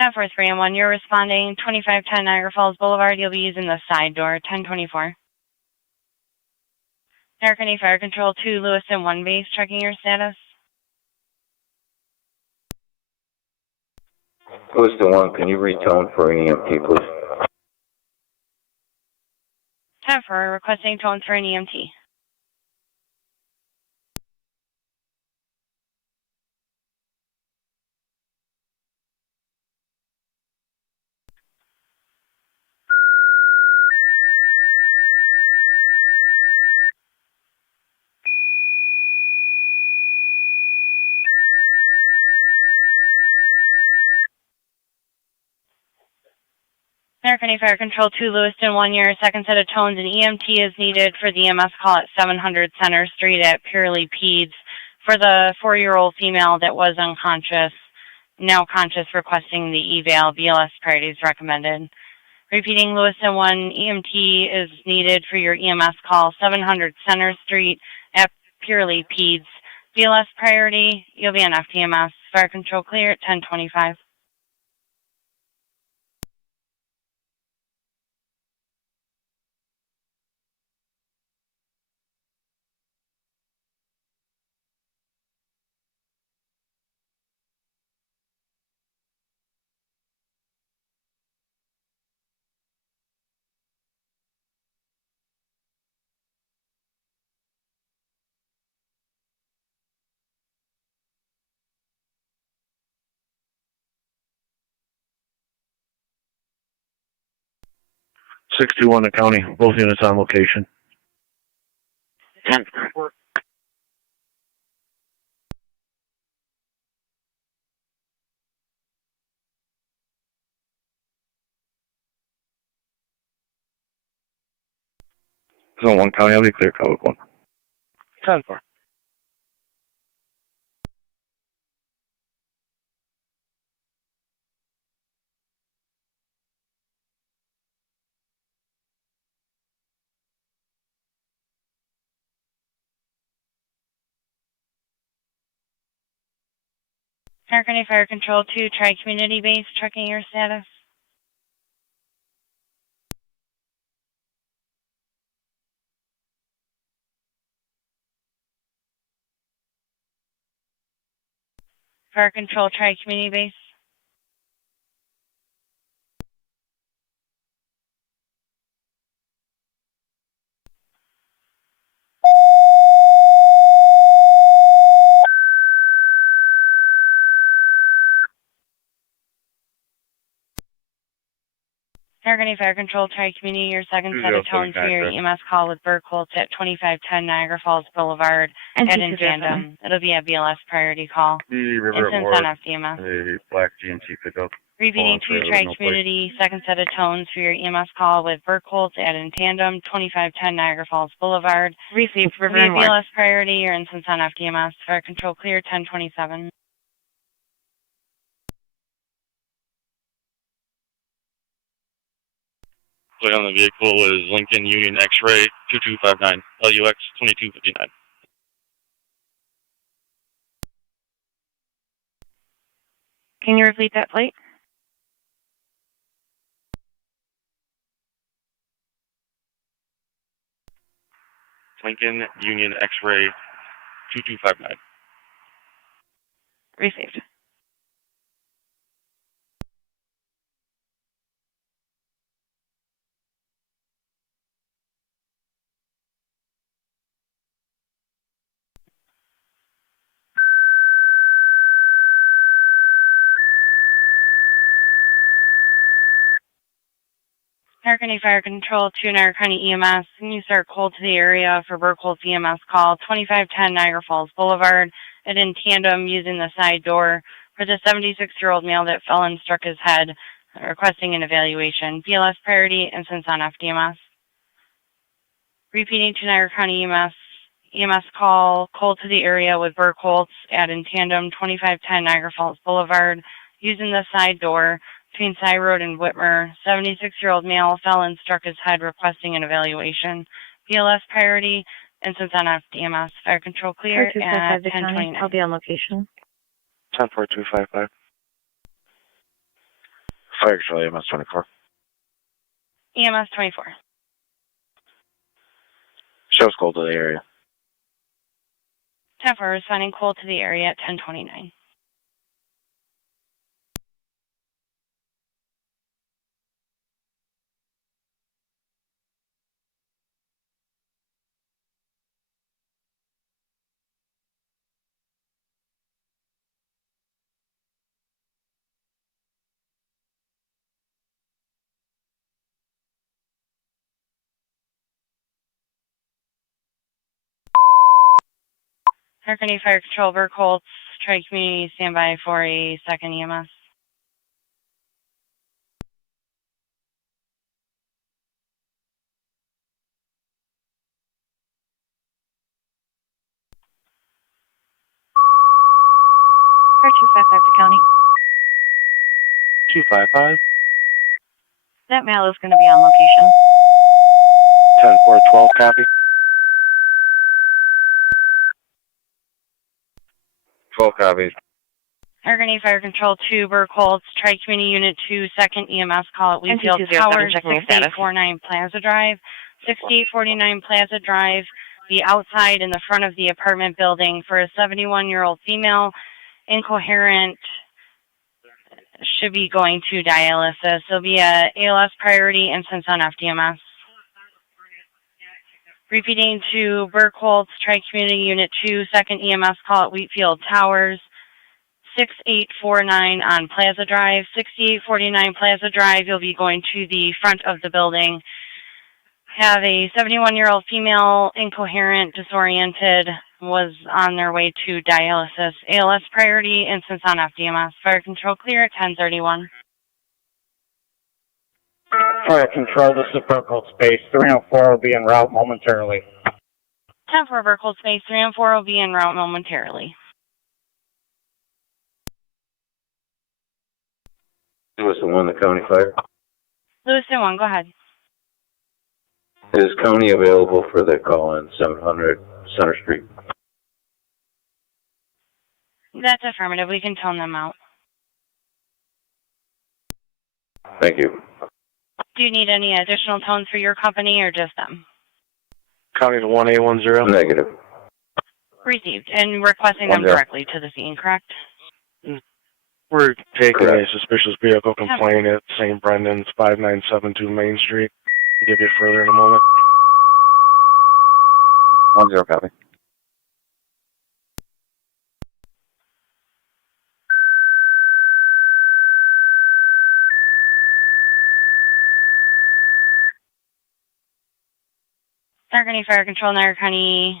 10-4, 3M1. You're responding 2510 Niagara Falls Boulevard. You'll be using the side door, 1024. Niagara County Fire Control 2, Lewiston 1 base, checking your status. Lewiston 1, can you retone for an EMT, please? 10-4, requesting tones for an EMT. Niagara County Fire Control 2, Lewiston 1, your second set of tones. An EMT is needed for the EMS call at 700 Center Street at Purely Peds for the 4-year-old female that was unconscious, now conscious, requesting the eval. BLS priority is recommended. Repeating, Lewiston 1, EMT is needed for your EMS call, 700 Center Street at Purely Peds. BLS priority, you'll be on FTMS. Fire Control clear at 1025. #621 the county, both units on location. 10. Zone 1 county, I'll be clear, code 1. 10-4. Niagara County Fire Control 2, Tri-Community Base, checking your status. Fire Control, Tri-Community Base. Niagara County Fire Control, Tri-Community, your second set of tones for your EMS call with Burke Holtz at 2510 Niagara Falls Boulevard and in tandem. It'll be a BLS priority call. Instance on FDMS. A black GMC pickup. Repeating to Tri-Community, second set of tones for your EMS call with Burke Holtz at in tandem, 2510 Niagara Falls Boulevard. Received River and BLS priority or instance on FDMS. Fire Control clear, 1027. Plate on the vehicle is Lincoln Union X-Ray 2259, LUX 2259. Can you repeat that plate? Lincoln Union X-Ray 2259. Received. Niagara County Fire Control 2 Niagara County EMS. Can you start cold to the area for Burke Holtz EMS call 2510 Niagara Falls Boulevard and in tandem using the side door for the 76-year-old male that fell and struck his head, requesting an evaluation. BLS priority, instance on FDMS. Repeating to Niagara County EMS call cold to the area with Burke Holtz at in tandem 2510 Niagara Falls Boulevard using the side door between Cy Road and Whitmer. 76-year-old male fell and struck his head requesting an evaluation. BLS priority, instance on FDMS. Fire control clear at 10:29. I'll be on location. 10-4-255. Fire control EMS 24. EMS 24. Shows cold to the area. 10-4 responding cold to the area at 10:29. Harkany Fire Control, Burkholtz, Tri Community, stand by for a second EMS. Car 255 to county. 255. That male is going to be on location. 10-4-12, copy. 12 copies. Harkany Fire Control 2, Burkholtz, Tri Community Unit 2, second EMS call at Wheatfield Towers, 6849 Plaza Drive. 6849 Plaza Drive, the outside and the front of the apartment building for a 71-year-old female, incoherent, should be going to dialysis. There'll be a ALS priority instance on FDMS. Repeating to Burkholtz, Tri Community Unit 2, second EMS call at Wheatfield Towers, 6849 on Plaza Drive. 6849 Plaza Drive, you'll be going to the front of the building. Have a 71-year-old female, incoherent, disoriented, was on their way to dialysis. ALS priority, instance on FDMS. Fire control clear at 10:31. Fire control, this is Burkholtz Space. 304 will be en route momentarily. 10-4 Burkholtz Space, 304 will be en route momentarily. Lewiston 1, the county fire. Lewiston 1, go ahead. Is county available for the call in 700 Center Street? That's affirmative. We can tone them out. Thank you. Do you need any additional tones for your company or just them? County to 1A10. Negative. Received. And requesting them directly to the scene, correct? We're taking a suspicious vehicle complaint at St. Brendan's, 5972 Main Street. I'll give you further in a moment. 10 copy. Niagara County Fire Control, Niagara County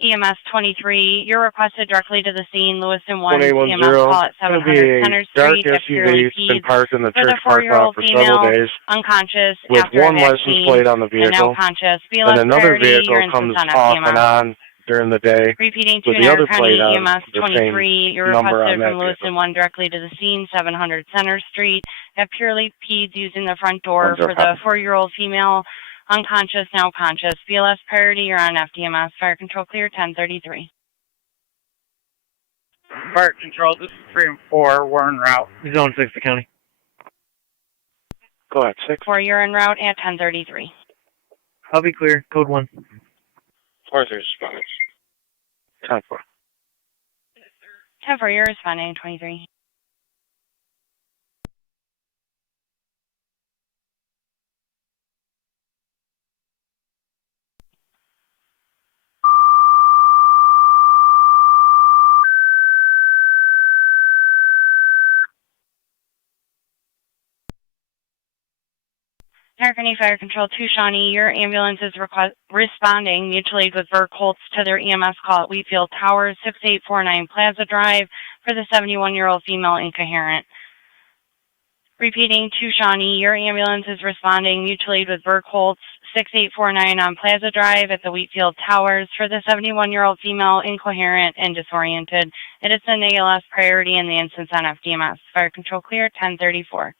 EMS 23. You're requested directly to the scene. Lewiston 1 EMS call at 700 Center Street. Dark SUV. It's been parked in the church parking lot for several days. Unconscious with after one license plate on the vehicle. And another vehicle comes off and on during the day. Repeating to with the other Niagara plate County on EMS the 23. You're number requested on that from Lewiston 1 directly to the scene. 700 Center Street. Have purely peds using the front door for the 4-year-old female. Unconscious, now conscious. BLS priority, you're on FDMS. Fire control clear, 10:33. Fire control, this is 3 and 4. We're en route. Zone 6 to county. Go ahead, 6. 4, you're en route at 10:33. I'll be clear. Code 1. 4's response. 10-4. 10-4, you're responding, 23. Niagara County Fire Control 2, Shawnee, your ambulance is responding mutual aid with Burkholtz to their EMS call at Wheatfield Towers, 6849 Plaza Drive for the 71-year-old female incoherent. Repeating to Shawnee, your ambulance is responding mutual aid with Burkholtz, 6849 on Plaza Drive at the Wheatfield Towers for the 71-year-old female incoherent and disoriented. It is an ALS priority in the instance on FDMS. Fire control clear, 1034.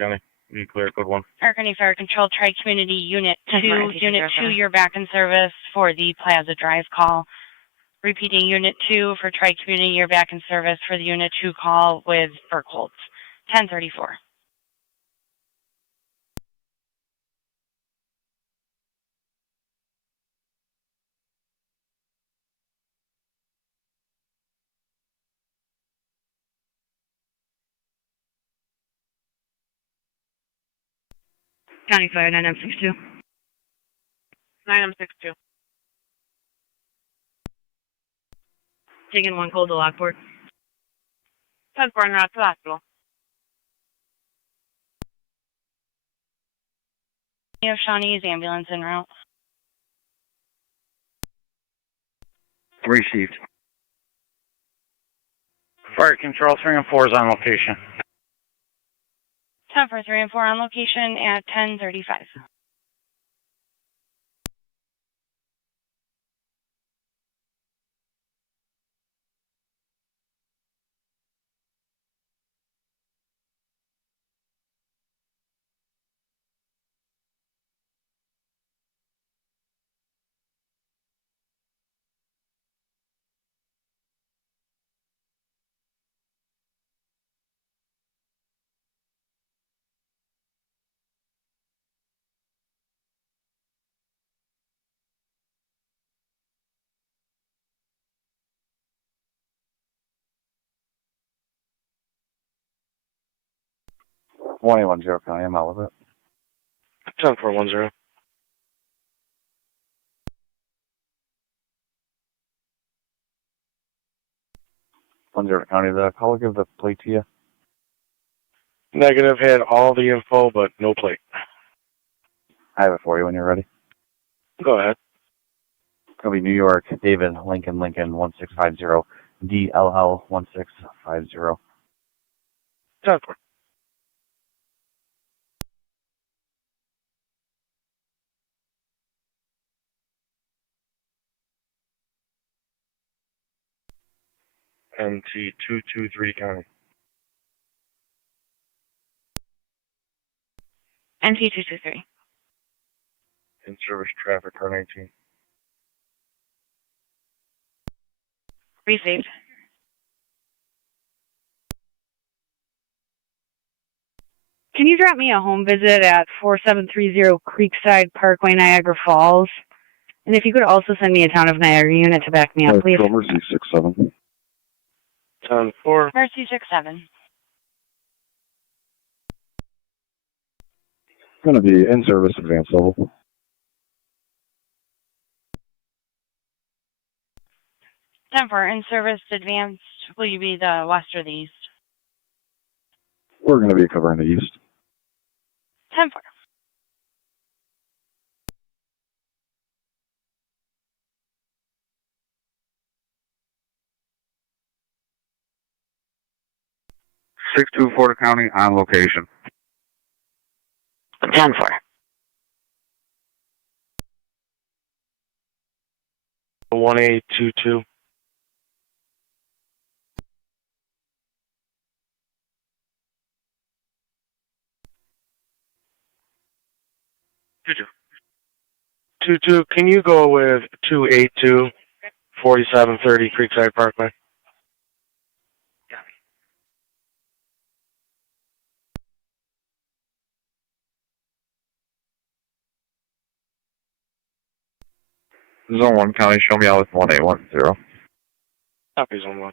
County. Be clear, code 1. Fire County Fire Control, Tri-Community Unit 2. Unit 2, you're back in service for the Plaza Drive call. Repeating Unit 2 for Tri-Community, you're back in service for the Unit 2 call with Burkholtz. 1034. County Fire 9M62. 9M62. Taking 1 cold to Lockport. 10-4 not to hospital. You have Shawnee's ambulance en route. Received. Fire control 3 and 4 is on location. 10-4, 3 and 4 on location at 1035. One 110 County, I'm out with it. 10410. County, the call will give the plate to you. Negative, had all the info, but no plate. I have it for you when you're ready. Go ahead. It's going to be New York, David, Lincoln, 1650, DLL 1650. 10-4. NT 223 County. NT 223. In service traffic, car 19. Received. Can you drop me a home visit at 4730 Creekside Parkway, Niagara Falls? And if you could also send me a Town of Niagara unit to back me up, please. Mercy 67. 10-4. Mercy 67. Going to be in service advanced level. 10-4 in service advanced. Will you be the west or the east? We're going to be covering the east. 10-4. Florida County on location. 10-4. The 1822. Two. Can you go with 282 4730 Creekside Parkway? Zone 1 County, show me out with 1810. Copy, Zone 1.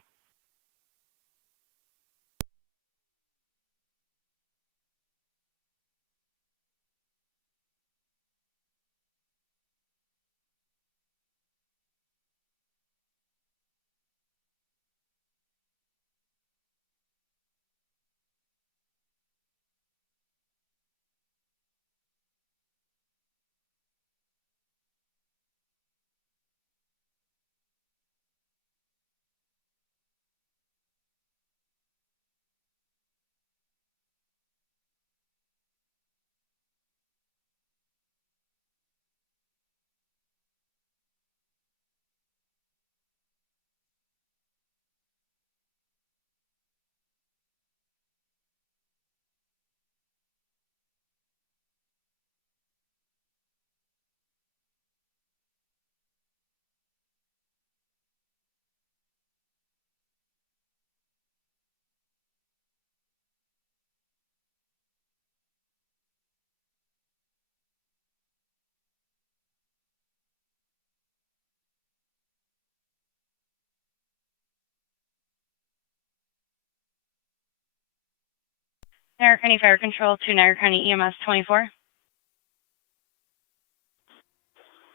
Niagara County Fire Control to Niagara County EMS 24.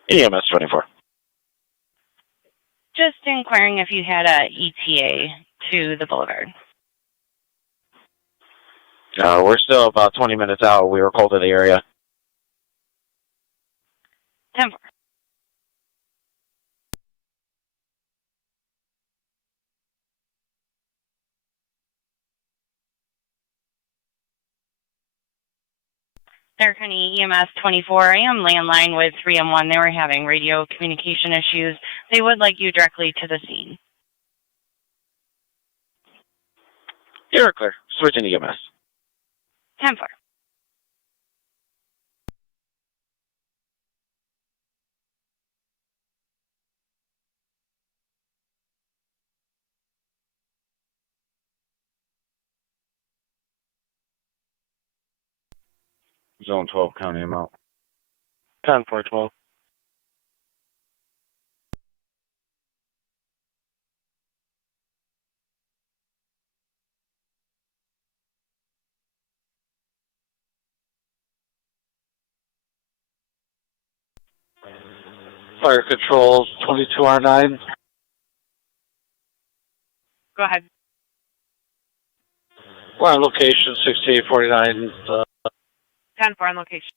EMS 24. Just inquiring if you had a ETA to the boulevard. We're still about 20 minutes out. We were called to the area. 10-4. Niagara County EMS 24. I am landline with 3M1. They were having radio communication issues. They would like you directly to the scene. You're clear. Switching to EMS. 10-4. Zone 12, county amount. 10-4-12. Fire Control 22R9. Go ahead. We're on location 6849. 10-4 on location.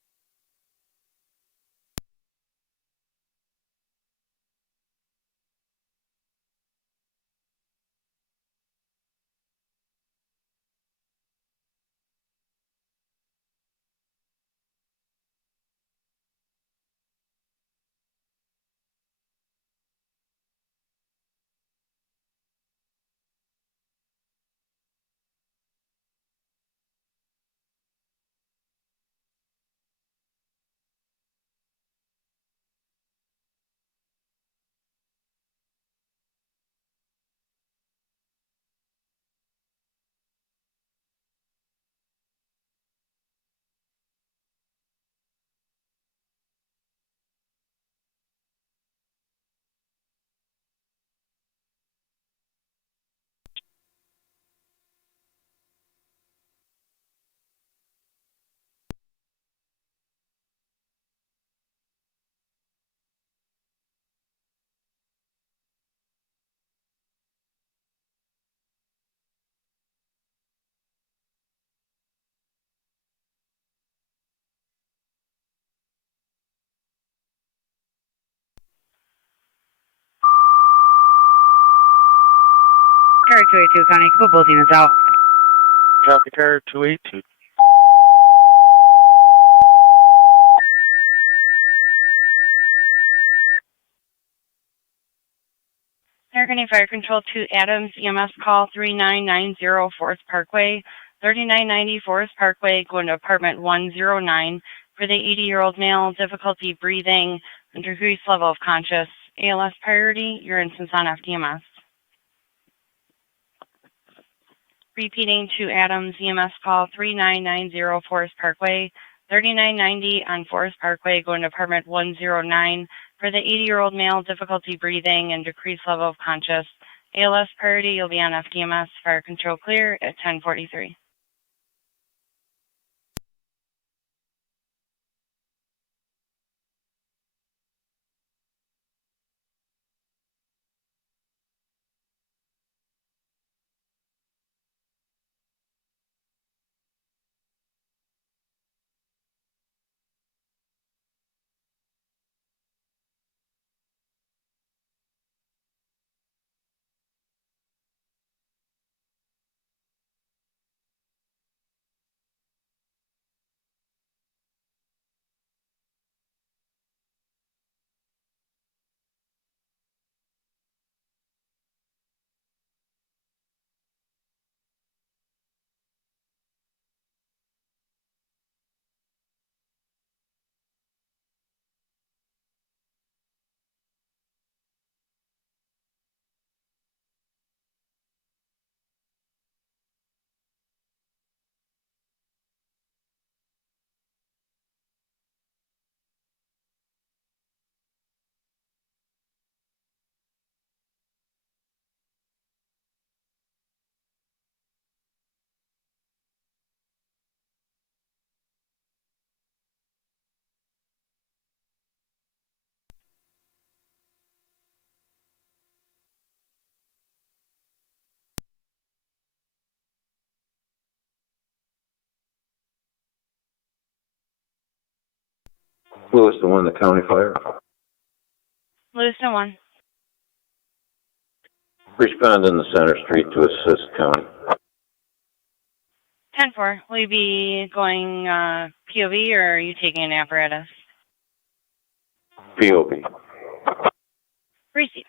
Carrier 282 County, can put both units out. Copy, Carrier 282. Niagara County Fire Control to Adams EMS call 3990 Forest Parkway, 3990 Forest Parkway, going to apartment 109 for the 80-year-old male, difficulty breathing, decreased level of conscious, ALS priority, your instance on FDMS. Repeating to Adams EMS call 3990 Forest Parkway, 3990 on Forest Parkway, going to apartment 109 for the 80-year-old male, difficulty breathing and decreased level of conscious. ALS priority, you'll be on FDMS. Fire control clear at 10:43. Lewiston 1, the county fire. Lewiston 1. Respond in the center street to assist county. 10-4. Will you be going POV or are you taking an apparatus? POB. Received.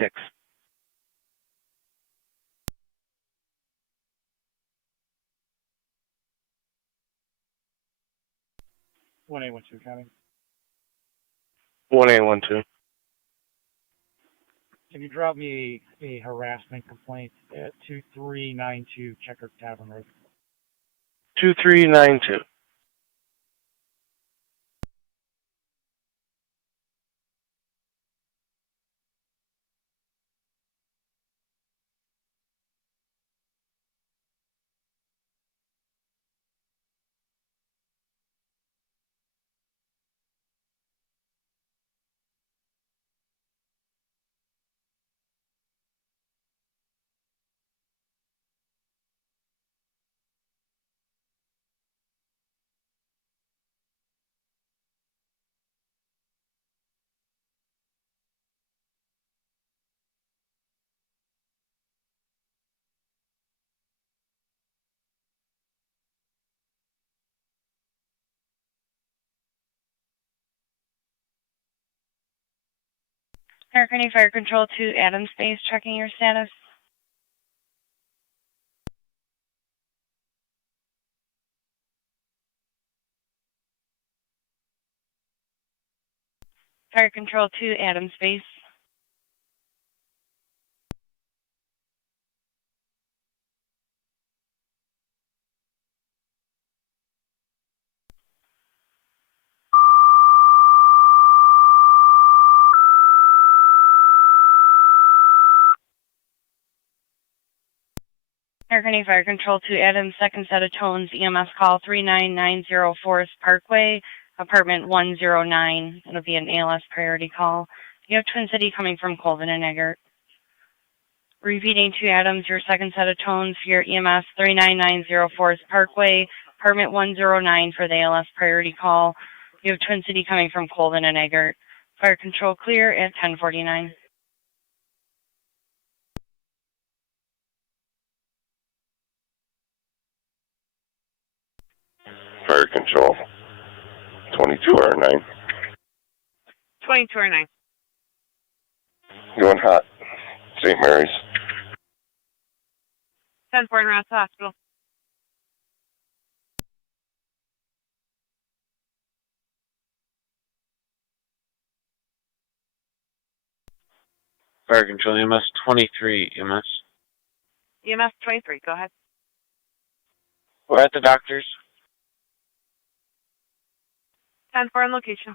Six. One 812 county. 1812. Can you drop me a harassment complaint at 2392 Checker Tavern Road? 2392. Niagara County Fire Control to Adams Base, checking your status. Fire Control to Adams Base. Niagara County Fire Control to Adams, second set of tones, EMS call 3990 Forest Parkway, apartment 109. It'll be an ALS priority call. You have Twin City coming from Colvin and Eggert. Repeating to Adams, your second set of tones for your EMS 3990 Forest Parkway, apartment 109 for the ALS priority call. You have Twin City coming from Colvin and Eggert. Fire Control clear at 1049. Fire Control, 22R9. 2209. Going hot. St. Mary's. 10-4 Ross Hospital. Fire Control, EMS 23, EMS. EMS 23, go ahead. We're at the doctor's. 10-4 on location.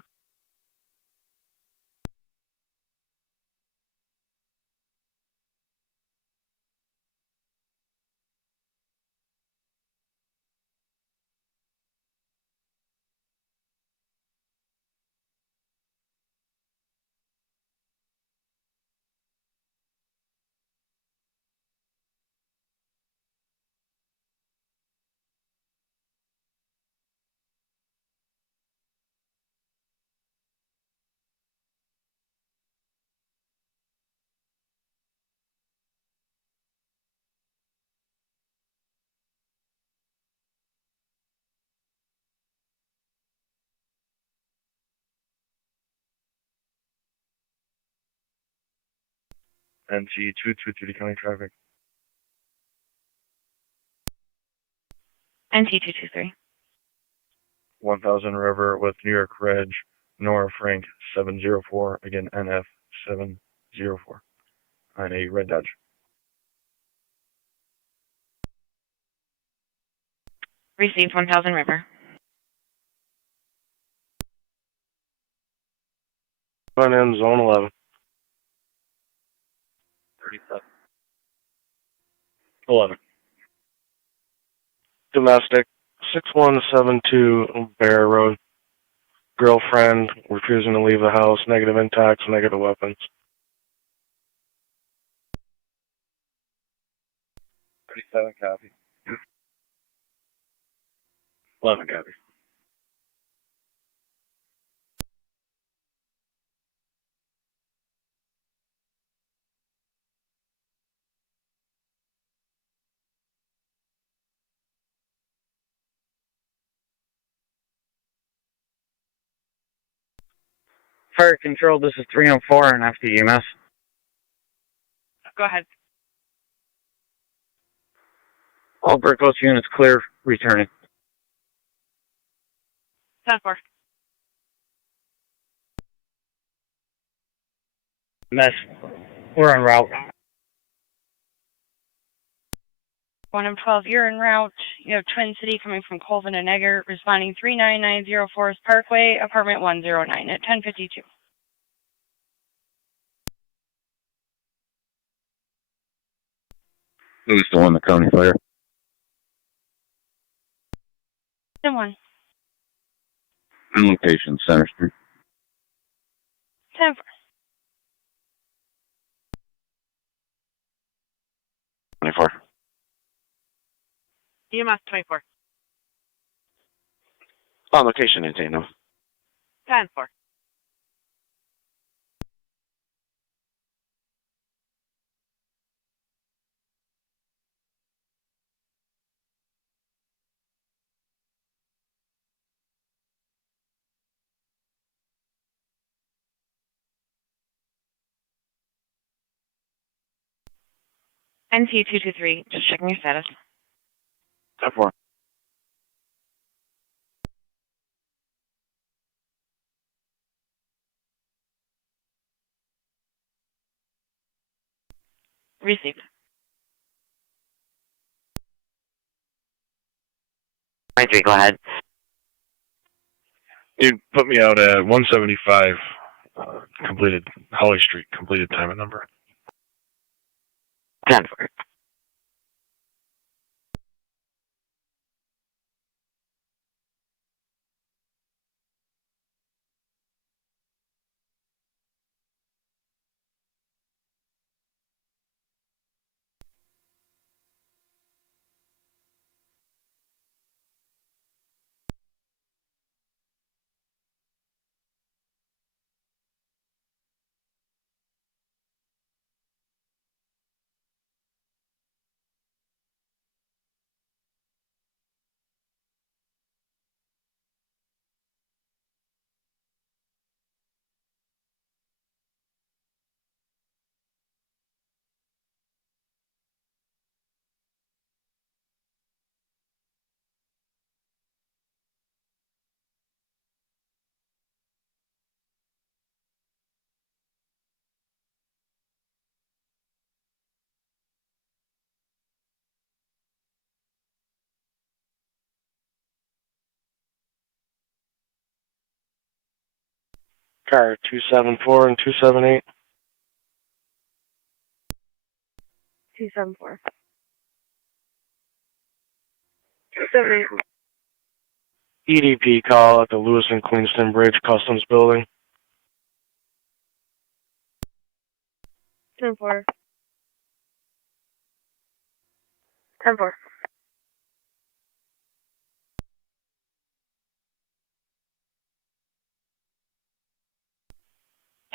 NC 223 County Traffic. NT 223. 1000 River with New York Reg, Nora Frank 704, again NF 704, on a red Dodge. Received 1000 River. Run in zone 11. 37. 11. Domestic 6172 Bear Road. Girlfriend refusing to leave the house, negative intox, negative weapons. 37 copy. 11 copy. Fire control, this is 304 and FDEMS. Go ahead. All Brickhouse units clear, returning. 10-4. Mess, we're en route. 1 of 12, you're en route. You have Twin City coming from Colvin and Egger, responding 39904 Forest Parkway, apartment 109 at 1052. Who's still in the county fire? 10-1. And location, Center Street. 10-4. EMS 24. On location in Tano. 10-4. NT 223, just checking your status. 10-4. Received. 23, go ahead. You put me out at 175, completed, Holly Street, completed time and number. 10-4. Car 274 and 278. 274. 278. EDP call at the Lewis and Queenston Bridge Customs Building. 10-4. 10-4.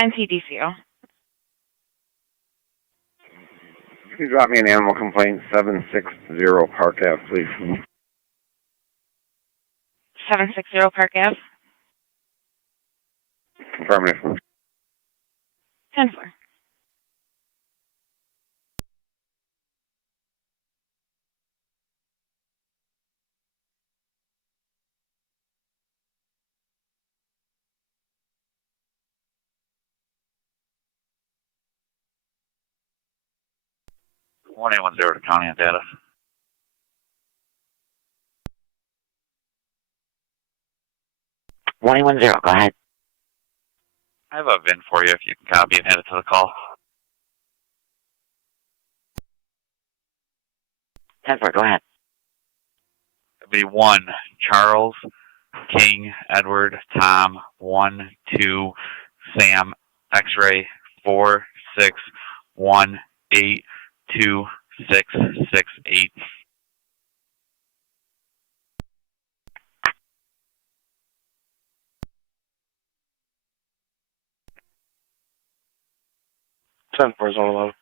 NTDCO. Can you drop me an animal complaint, 760 Park Ave, please? 760 Park Ave. Affirmative. 10-4. 1810 to county on data. 1810, go ahead. I have a VIN for you if you can copy and add it to the call. 10-4, go ahead. It'll be 1, Charles, King, Edward, Tom, 1, 2, Sam, X-ray, 4, 6, 1, 8, 2, 6, 6, 8. Ten for zone 11.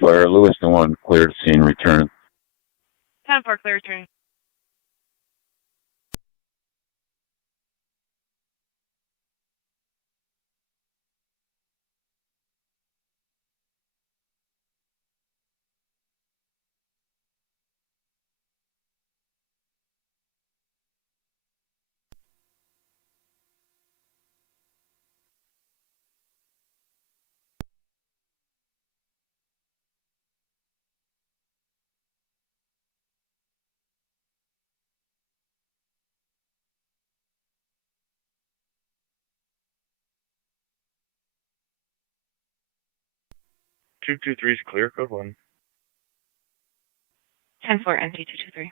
Fire Lewis, the one cleared scene return. 10-4, clear return. Two two three is clear, code 1. 10-4, NT223.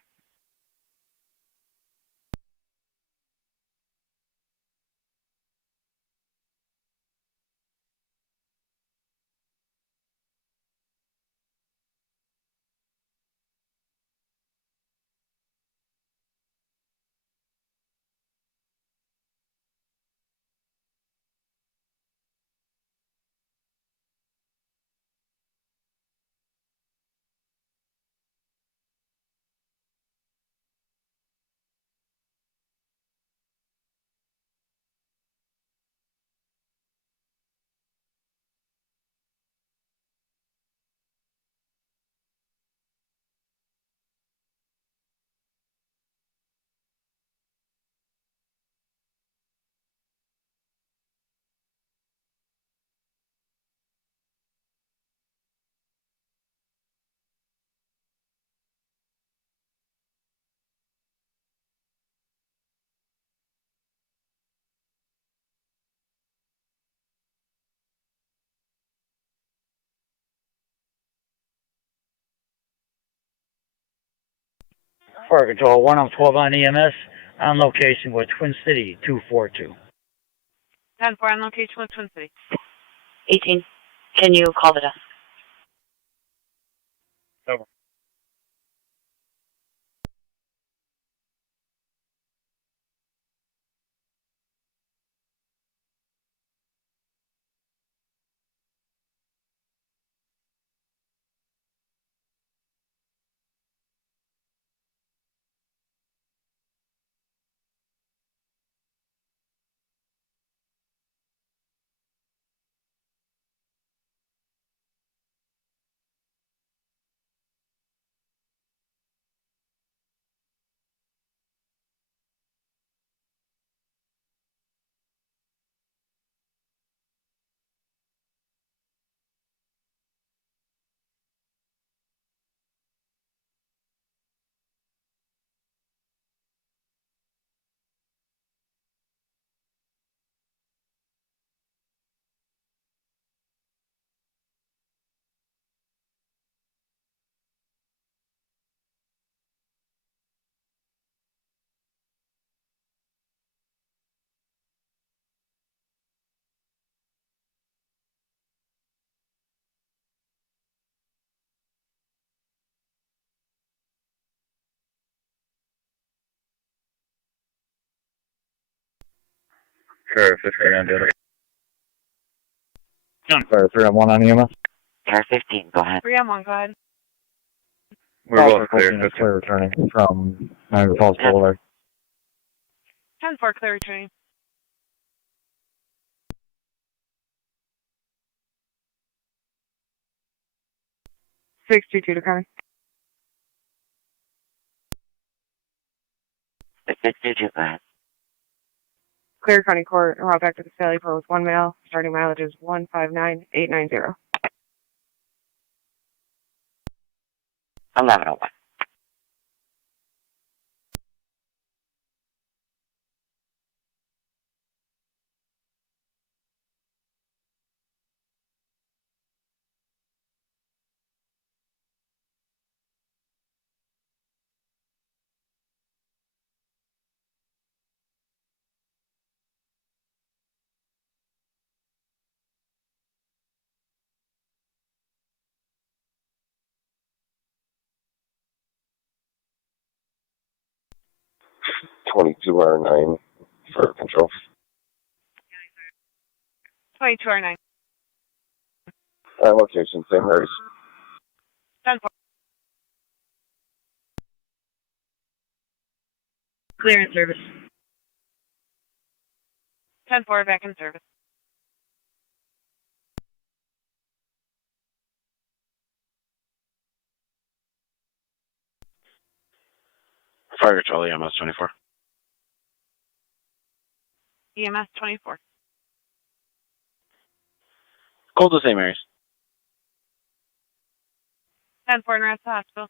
Fire Control, 1 of 12 on EMS, on location with Twin City 242. 10-4, on location with Twin City. 18, can you call the desk? Over. Sure, 15 on data. Fire 3 on 1 on EMS. Car 15, go ahead. 3 on 1, go ahead. We're both clear. Clear returning from Niagara Falls Boulevard. 10-4, clear returning. to County. 622, go ahead. Clear County Court, and route back to the Sally Pro with 1 mile. Starting mileage is 159,890. 1101. R9 for control. 22R9. Location, St. Mary's. 10-4. Clear in service. 10-4, back in service. Fire control, EMS 24. EMS 24. Call to St. Mary's. 10-4, and rest the hospital.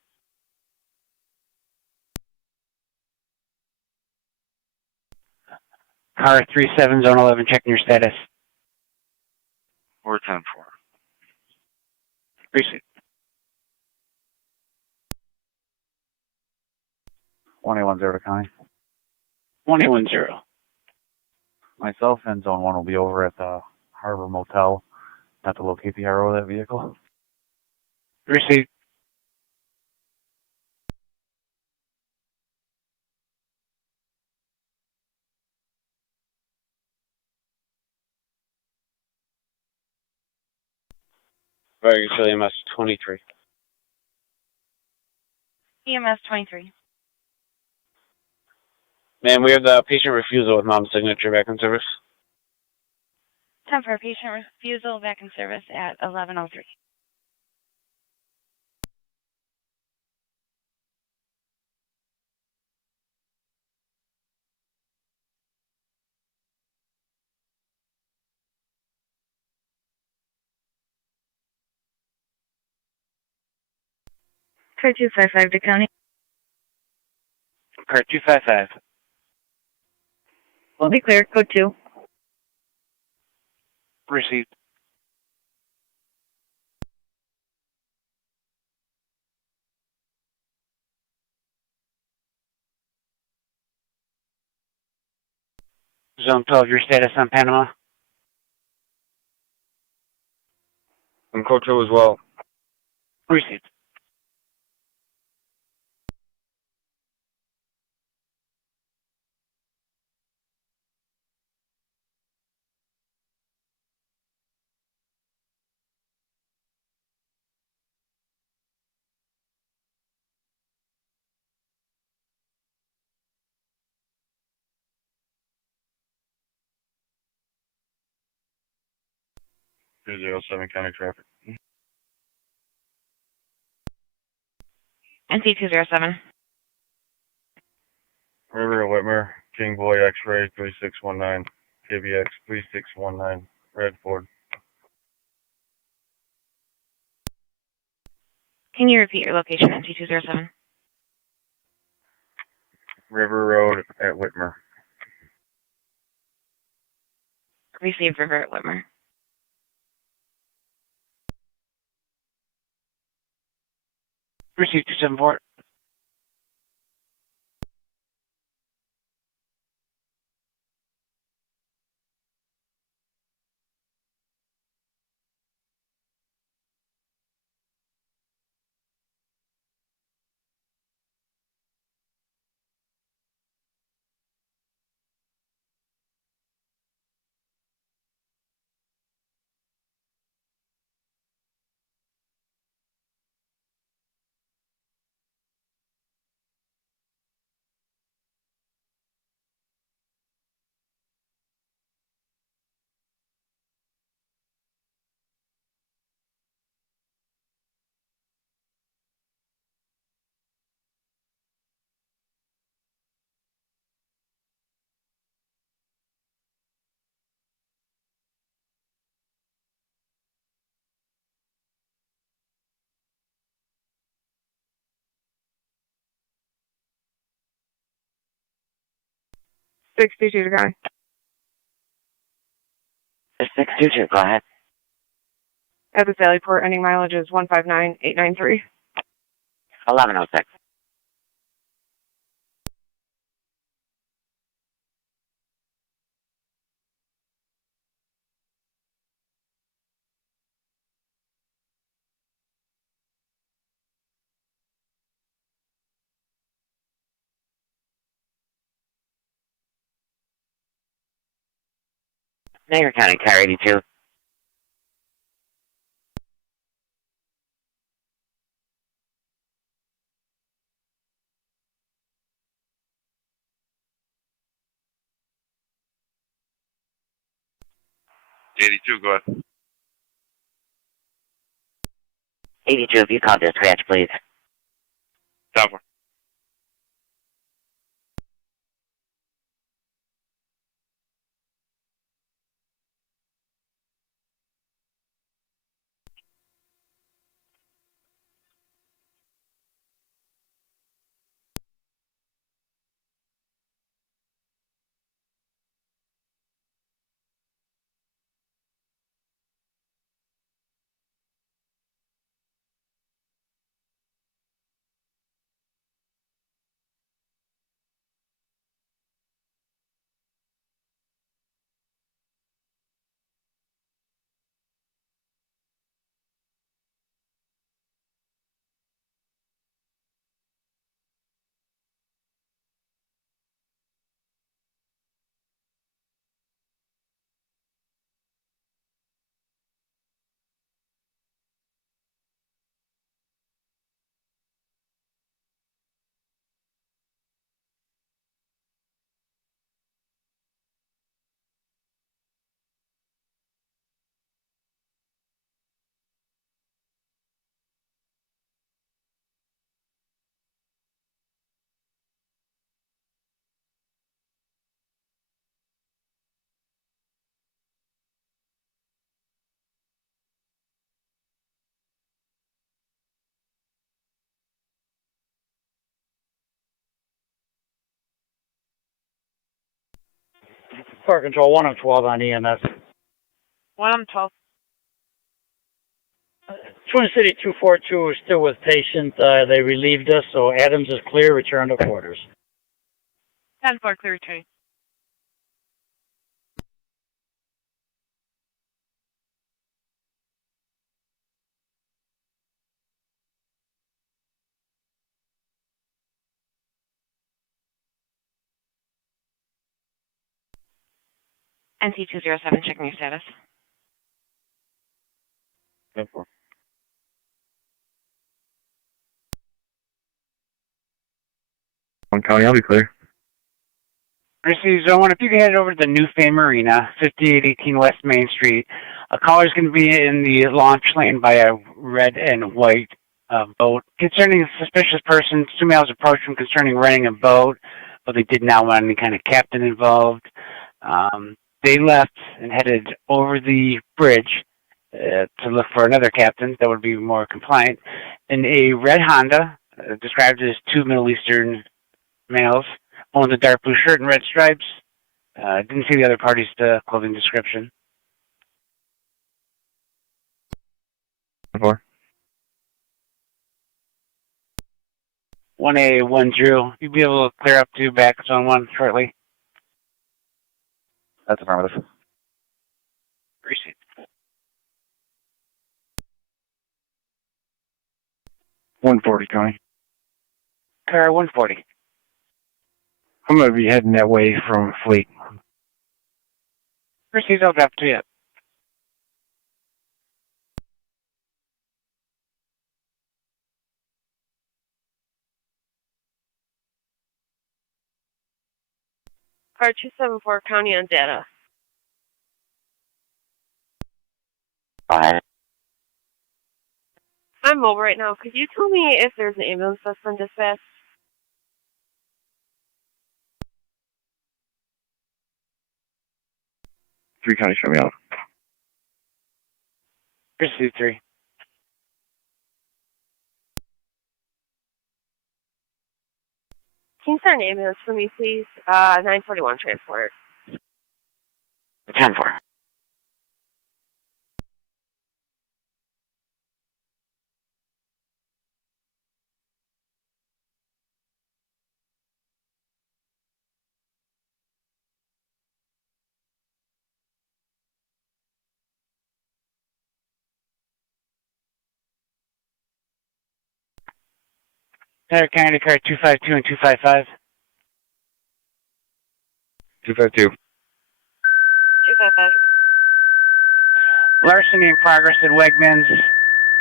Car 37, Zone 11, checking your status. Or 10-4. Receipt. 110 to County. 110. Myself and Zone 1 will be over at the Harbor Motel. Have to locate the RO of that vehicle. Receipt. Fire control, EMS 23. EMS 23. Ma'am, we have the patient refusal with mom's signature back in service. 10-4, patient refusal, back in service at 1103. Car 255 to County. Car 255. Will be clear. Code 2. Receipt. Zone 12, your status on Panama? I'm Code 2 as well. Receipt. Zero 7 County traffic. NC207. River Whitmer, King Boy X-Ray 3619, KBX 3619, Redford. Can you repeat your location, NC207? River Road at Whitmer. Received, River at Whitmer. Receipt 274. 622 to County. 622, go ahead. At the Sally Port, ending mileage is 159893. 1106. Niagara County, car 82. Go ahead. 82, if you call dispatch, please. Stop her. Fire Control 1 of 12 on EMS. 1 of 12. Twin City 242 is still with patient. They relieved us, so Adams is clear. Return to quarters. 10-4, clear return. NC207, checking your status. 10-4. County, I'll be clear. Receive Zone 1, if you can head over to the New Fame Marina, 5818 West Main Street. A caller's going to be in the launch lane by a red and white boat. Concerning a suspicious person, 2 males approached him concerning renting a boat, but they did not want any kind of captain involved. They left and headed over the bridge to look for another captain that would be more compliant. In a red Honda, described as 2 Middle Eastern males, one with a dark blue shirt and red stripes. Didn't see the other party's clothing description. 4. 1A10. You'll be able to clear up to back Zone 1 shortly. That's affirmative. Appreciate it. 140, County. Car 140. I'm going to be heading that way from Fleet. Proceed, I'll drop to you. Car 274, County on data. Go ahead. I'm mobile right now. Could you tell me if there's an ambulance that's been dispatched? 3 County, show me out. Proceed 3. Can Concern ambulance for me, please. 941 transport. 10-4. Niagara County car 252 and 255. 252. 255. Larceny in progress at Wegmans.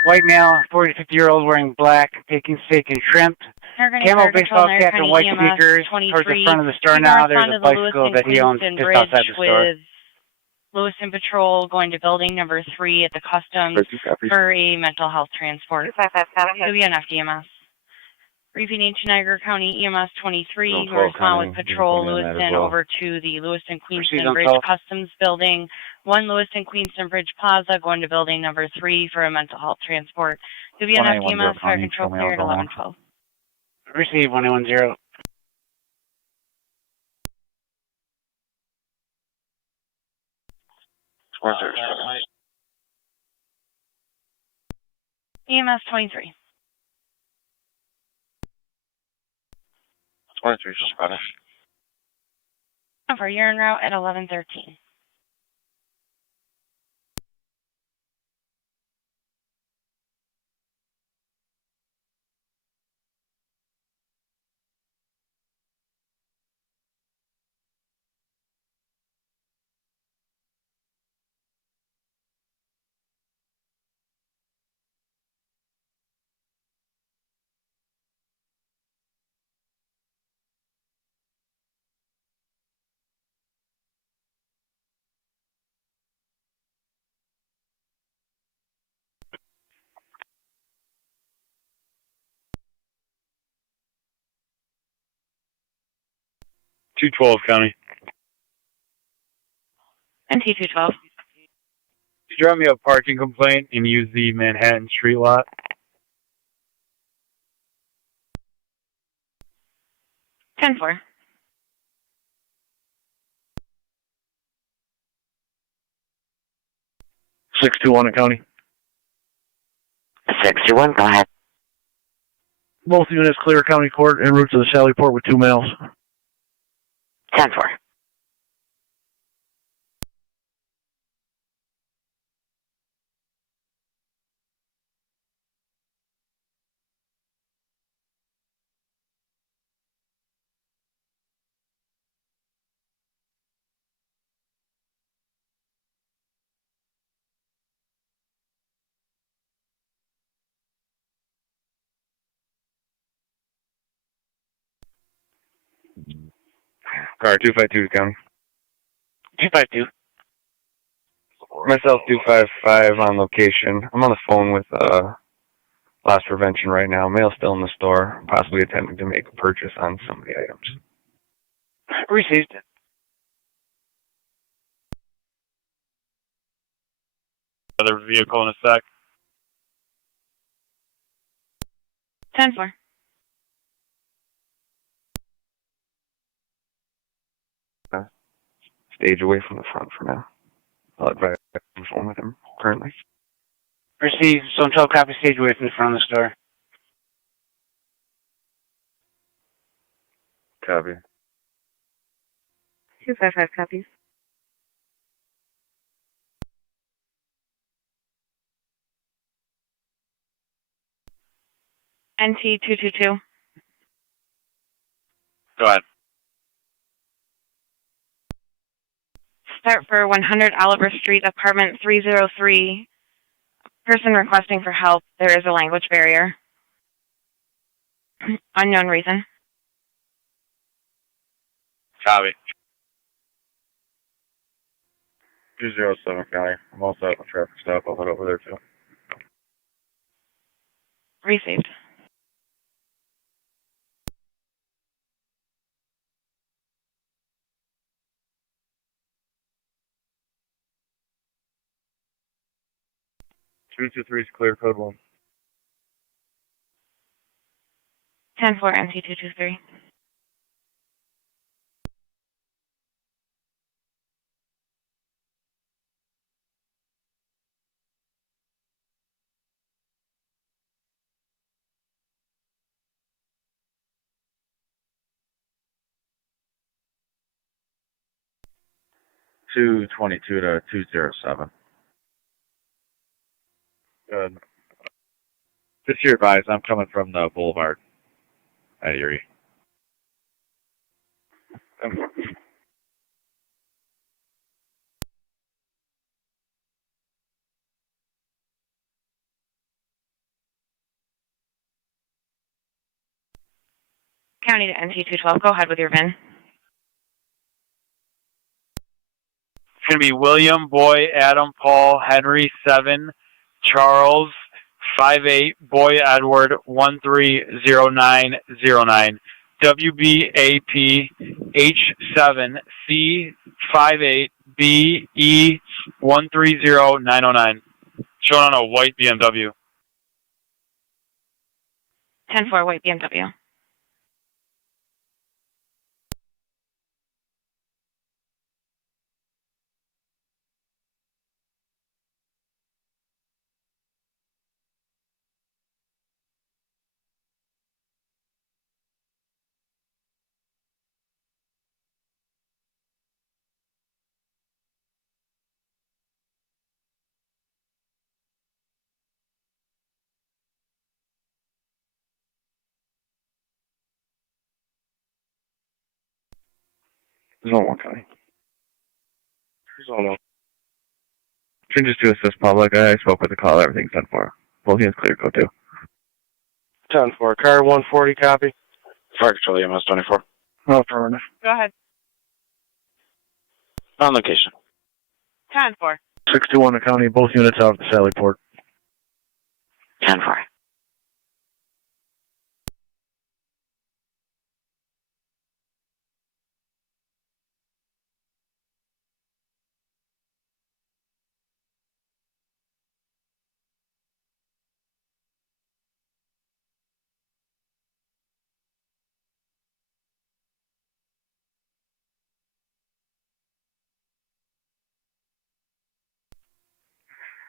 White male, 40 to 50-year-old wearing black, taking steak and shrimp. Camo baseball cap and white sneakers towards the front of the store now. There's a bicycle that he owns just outside the store. Lewiston Patrol going to building number 3 at the Customs for a mental health transport. 255. It'll be an FDMS. Repeating to Niagara County EMS 23, who respond with Patrol Lewiston over to the Lewiston-Queenston Bridge Customs building. 1 Lewiston-Queenston Bridge Plaza going to building number 3 for a mental health transport. It'll be an FDMS, fire control clear at 1112. Receive 110. EMS 23. 23, Spanish. For you're en route at 1113. $212 County. NT 212. You drop me a parking complaint and use the Manhattan Street lot. 10-4. $621 County. 621, go ahead. Both units clear County Court en route to the Sally Port with 2 males. 10-4. Car 252 County. 252. Myself 255 on location. I'm on the phone with loss prevention right now. Male still in the store, possibly attempting to make a purchase on some of the items. Received. Other vehicle in a sec. 10-4. Stage away from the front for now. I'll advise on the phone with him currently. Receive. So 12 copy stage away from the front of the store. Copy. 255 copies. NT 222. Go ahead. Start for 100 Oliver Street, apartment 303. Person requesting for help. There is a language barrier. Unknown reason. Copy. 207 County. I'm also at the traffic stop. I'll head over there too. Received. Two is clear, code 1. 10-4 NC 223. 222 to 207. Good. Just your advice, I'm coming from the Boulevard at Erie. County to NC212, go ahead with your VIN. It's going to be William, Boy, Adam, Paul, Henry, 7, Charles, 58, Boy, Edward, 130909, WBAP, H7, C58, BE, 130909. Shown on a white BMW. 10-4, white BMW. Zone 1 County. Zone 1. Changes to assist public. I spoke with the call. Everything's done for. Both units clear code 2. 10-4. Car 140, copy. Fire Control EMS 24. No, affirmative. Go ahead. On location. 10-4. 621 to County. Both units out at the Sally Port. 10-4.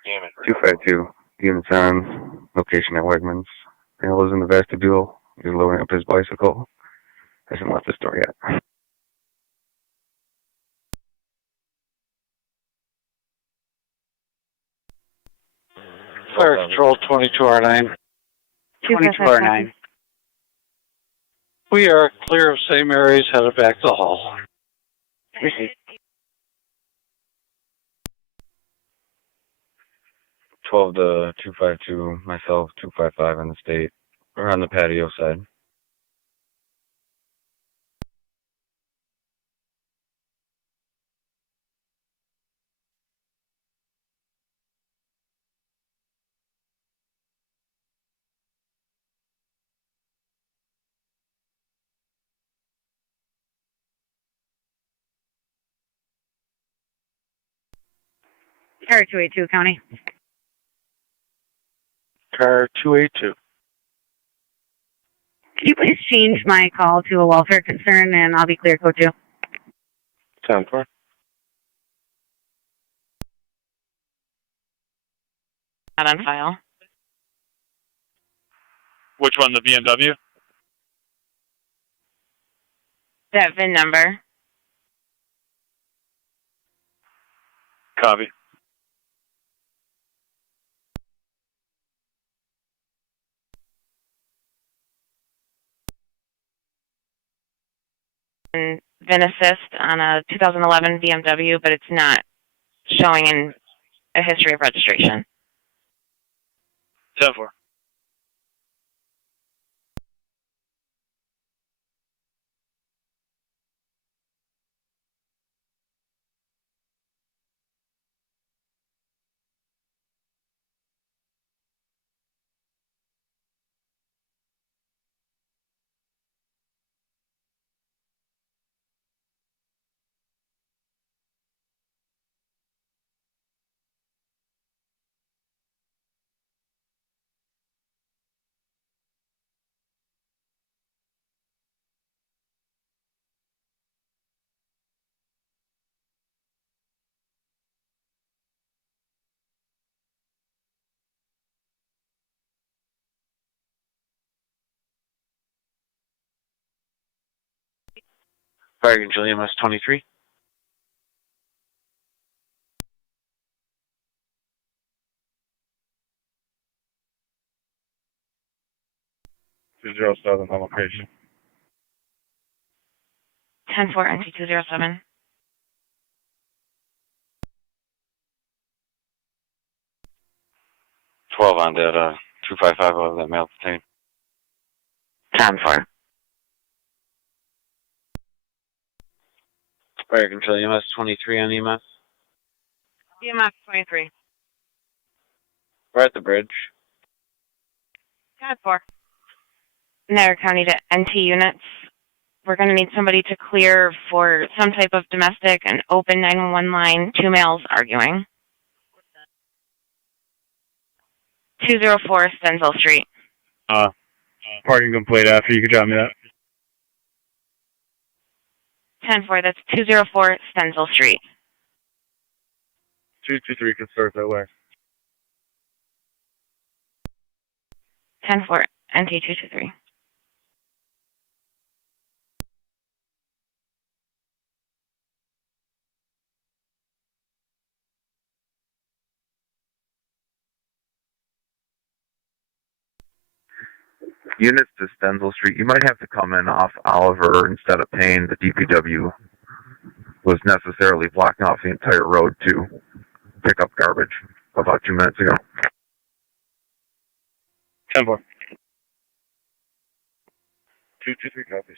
Damn it. 252. Units on location at Wegmans. Daniel is in the vestibule. He's loading up his bicycle. Hasn't left the store yet. Fire Control 22R9. 22R9. We are clear of same areas, headed back to the hall. Receive. 12 to 252, myself, 255 on the state. We're on the patio side. Car 282, County. Car 282. Can you please change my call to a welfare concern and I'll be clear code 2? 10-4. Not on file. Which one, the BMW? That VIN number. Copy. And VIN assist on a 2011 BMW, but it's not showing in a history of registration. 10-4. Fire Control EMS 23. 207 on location. 10-4, NT207. 12 on that 255 of that male detained. 10-4. Fire control, EMS 23 on EMS. EMS 23. We're at the bridge. 10-4. Niagara County to NT units. We're going to need somebody to clear for some type of domestic and open 911 line. 2 males arguing. 204 Stenzel Street. Parking complete after. You could drop me that. 10-4, that's 204 Stenzel Street. 223 can start that way. 10-4, NT223. Units to Stenzel Street, you might have to come in off Oliver instead of Payne. The DPW was necessarily blocking off the entire road to pick up garbage about 2 minutes ago. 10-4. 223 copies.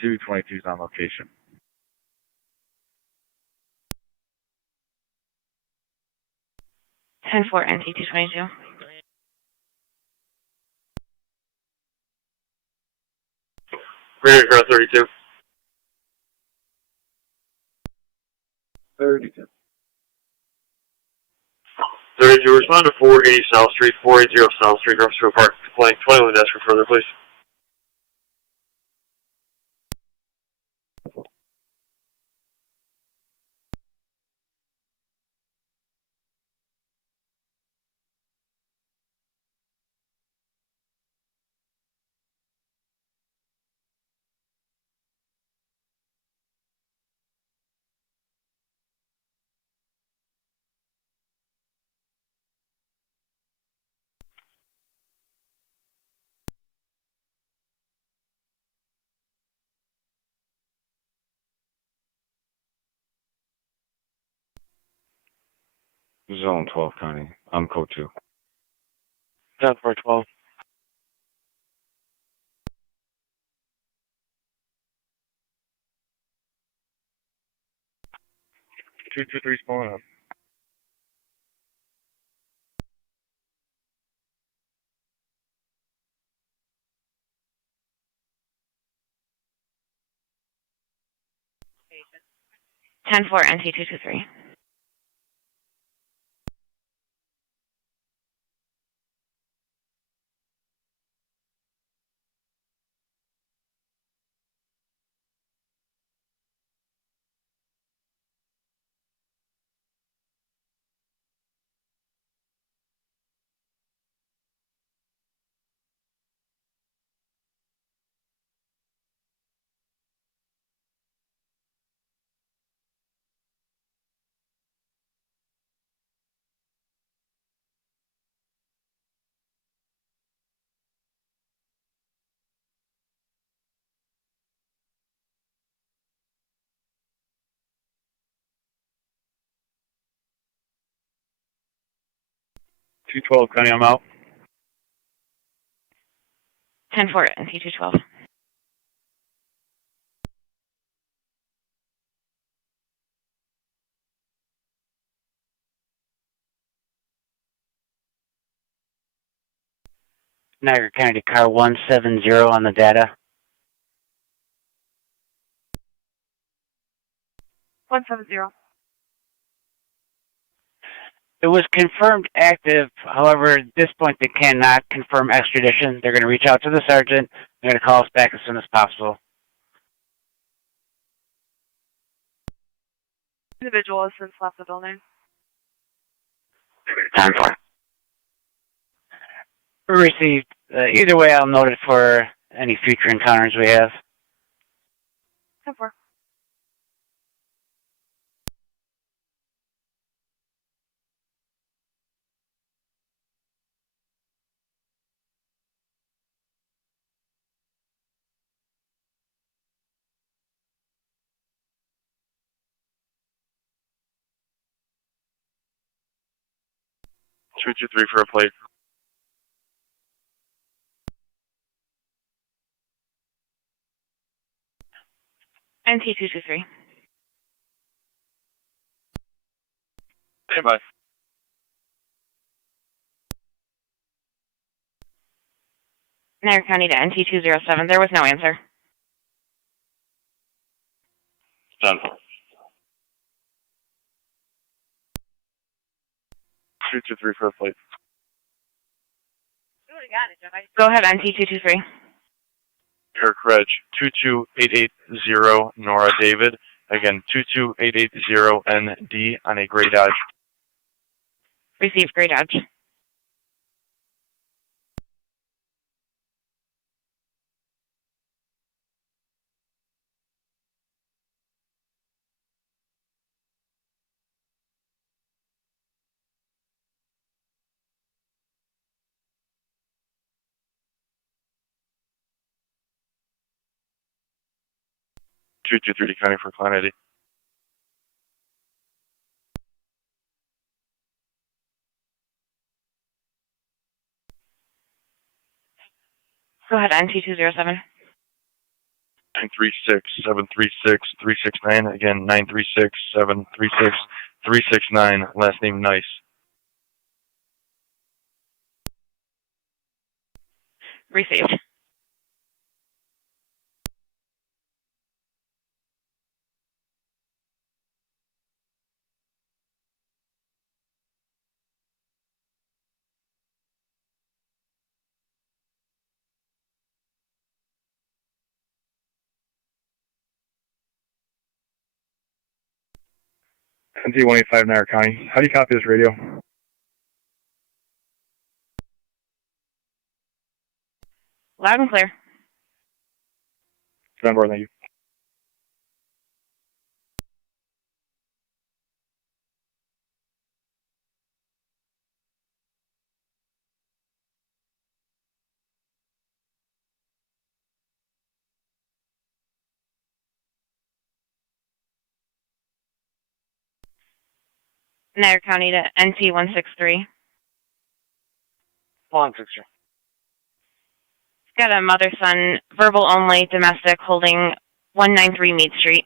C-22 is on location. 10-4, NT222. Radio Car 32. 32. 32, respond to 480 South Street, 480 South Street, Grove Street Park. Complaint 21 desk for further, please. Zone 12 County. I'm code 2. 10-4, 12. Two two three pulling up. Ten four NT223. Two 12 County, I'm out. 10-4 NT212. Niagara County car 170 on the data. 170. It was confirmed active. However, at this point, they cannot confirm extradition. They're going to reach out to the sergeant. They're going to call us back as soon as possible. Individual has since left the building. 10-4. Received. Either way, I'll note it for any future encounters we have. 10-4. 223 for a plate. NT223. Stand by. Niagara County to NT207. There was no answer. Done. 223 for a plate. Go ahead, NT223. Kirk Reg, 22880 Nora David. Again, 22880 ND on a gray Dodge. Received, gray Dodge. Two County for Client ID. Go ahead, NT207. 936-736-369. Again, 936-736-369. Last name Nice. Received. NT185 Niagara County. How do you copy this radio? Loud and clear. Stand by, thank you. Niagara County to NT163. 163. Got a mother-son, verbal only, domestic, holding 193 Mead Street.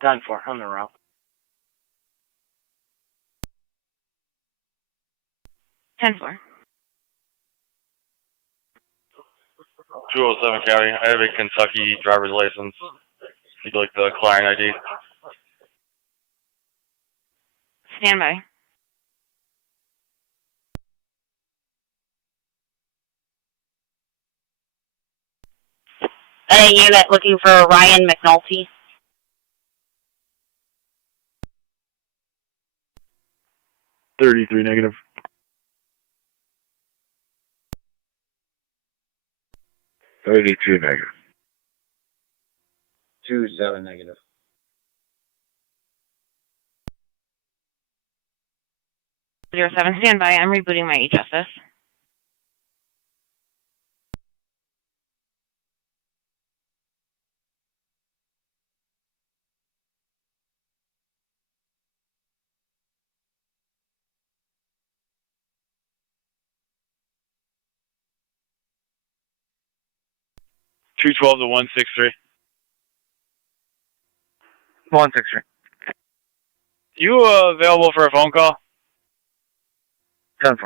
Done for, on the route. 10-4. 207 County. I have a Kentucky driver's license. You'd like the client ID? Stand by. Unit looking for Ryan McNulty. $33 negative. 32 negative. 27 negative. Zero 07, stand by. I'm rebooting my e-justice. Two 12 to 163. 163. You available for a phone call? 10-4.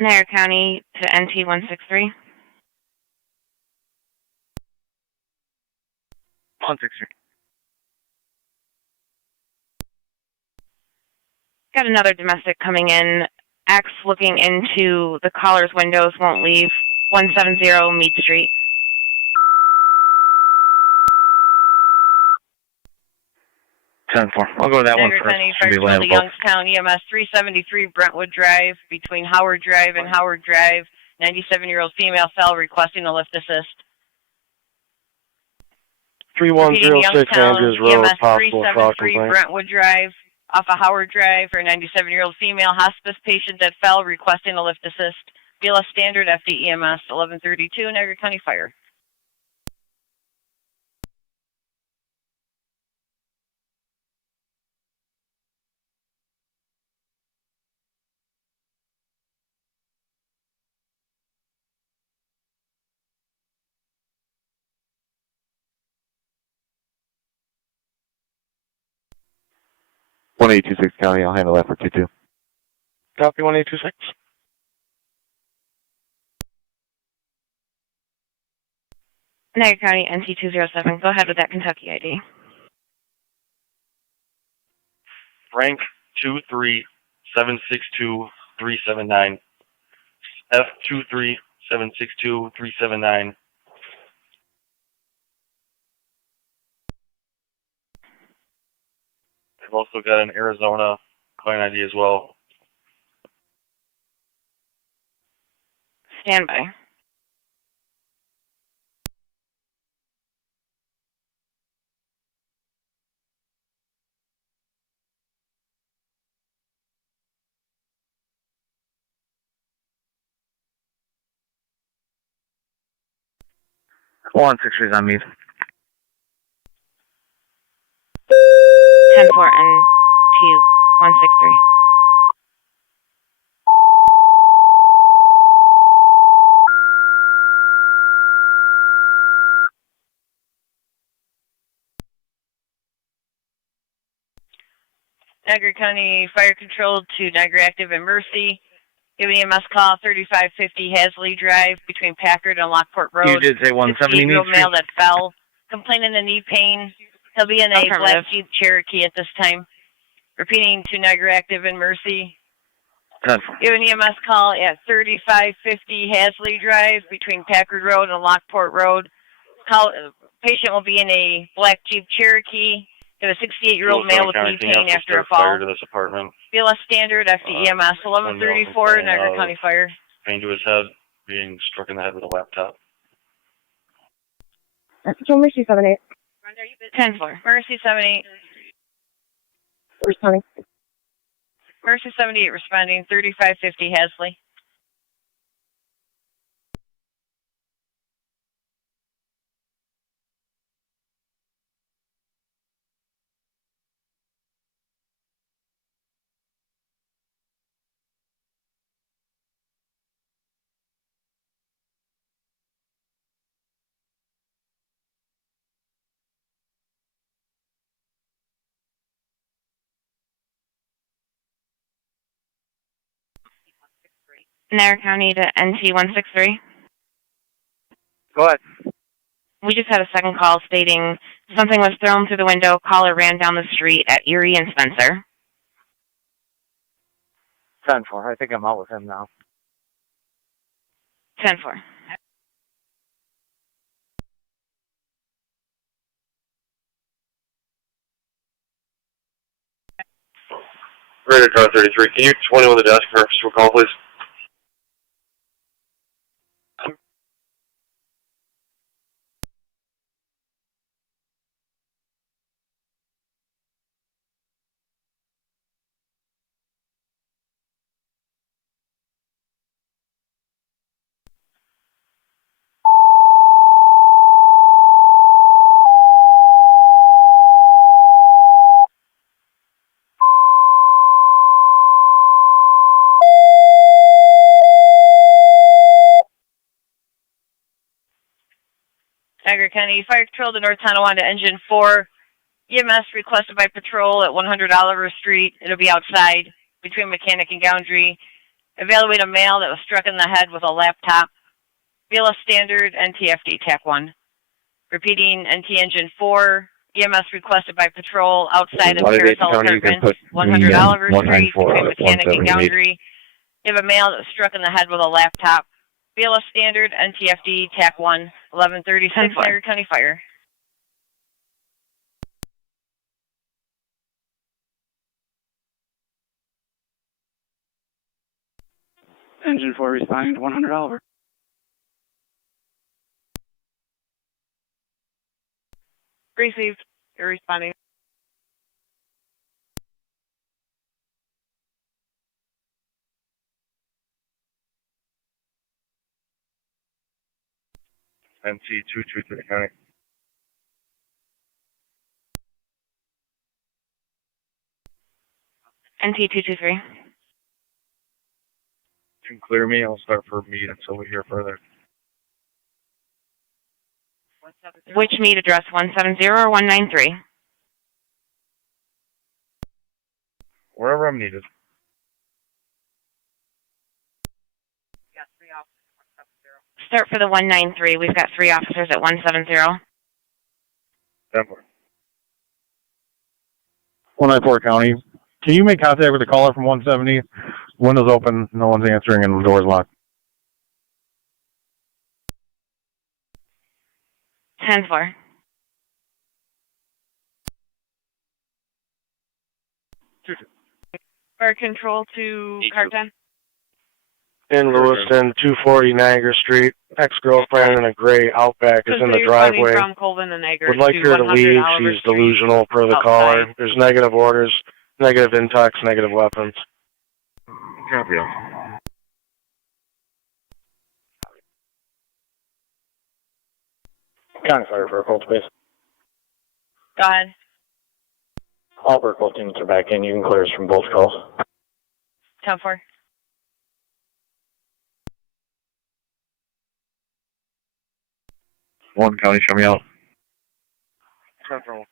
Niagara County to NT163. 163. Got another domestic coming in. Axe looking into the caller's windows, won't leave. 170 Mead Street. I'll go with that one Niagara first. County Should be Fire Patrol to landable. Youngstown, EMS 373 Brentwood Drive, between Howard Drive and Howard Drive. 97-year-old female cell requesting a lift assist. 3106 Andrews Road, EMS possible fraud 373 complaint. Brentwood Drive, off of Howard Drive, for a 97-year-old female hospice patient that fell, requesting a lift assist. BLS Standard, FD EMS 1132, Niagara County Fire. One 826 County, I'll handle that for 22. Copy 1826. Niagara County NC207. Go ahead with that Kentucky ID. Rank 23762-379. F23762-379. I've also got an Arizona client ID as well. Stand by. One 6 on me. 10-4 NT163. Niagara County Fire Control to Niagara Active and Mercy. Give an EMS call, 3550 Hasley Drive, between Packard and Lockport Road. You did say 170 68-year-old Mead male Street? that fell, complaining of knee pain. He'll be in a black Jeep Cherokee at this time. Repeating to Niagara Active and Mercy. 10-4. Give an EMS call at 3550 Hasley Drive, between Packard Road and Lockport Road. Patient will be in a black Jeep Cherokee. Have a 68-year-old male with knee pain after a fall. Fire to this apartment. BLS Standard, FDEMS 1134, Niagara County Fire. Pain to his head, being struck in the head with a laptop. Control Mercy 78. 10-4. Mercy 78. Responding. Mercy 78 responding, 3550 Hasley. Niagara County to NT163. Go ahead. We just had a second call stating something was thrown through the window. Caller ran down the street at Erie and Spencer. 10-4. I think I'm out with him now. 10-4. Radar car 33. Can you 20 on the desk for a call, please? Niagara County Fire Control to North Tonawanda Engine 4. EMS requested by patrol at 100 Oliver Street. It'll be outside between Mechanic and Goundry. Evaluate a male that was struck in the head with a laptop. BLS Standard, NTFD TAC 1. Repeating, NT Engine 4. EMS requested by patrol outside of Carousel Apartments, 100 Oliver Street, between Mechanic and Goundry. You have a male that was struck in the head with a laptop. BLS Standard, NTFD TAC 1, 1136, Niagara County Fire. Engine 4 responding to 100 Oliver. Received. You're responding. NC223 County. NT223. Can clear me. I'll start for meet until we hear further. Which meet address, 170 or 193? Wherever I'm needed. Start for the 193. We've got 3 officers at 170. 194 County. Can you make contact with the caller from 170? Windows open, no one's answering, and the door's locked. 10-4. Fire control to car 10. In Lewiston, 240 Niagara Street. Ex-girlfriend in a gray Outback is in the driveway. From Colvin and Niagara Would like her to leave. She's delusional per the caller. There's negative orders, negative intox, negative weapons. Copy. County Fire for a cold space. Go ahead. All vertical teams are back in. You can clear us from both calls. 10-4. One County, show me out. Central.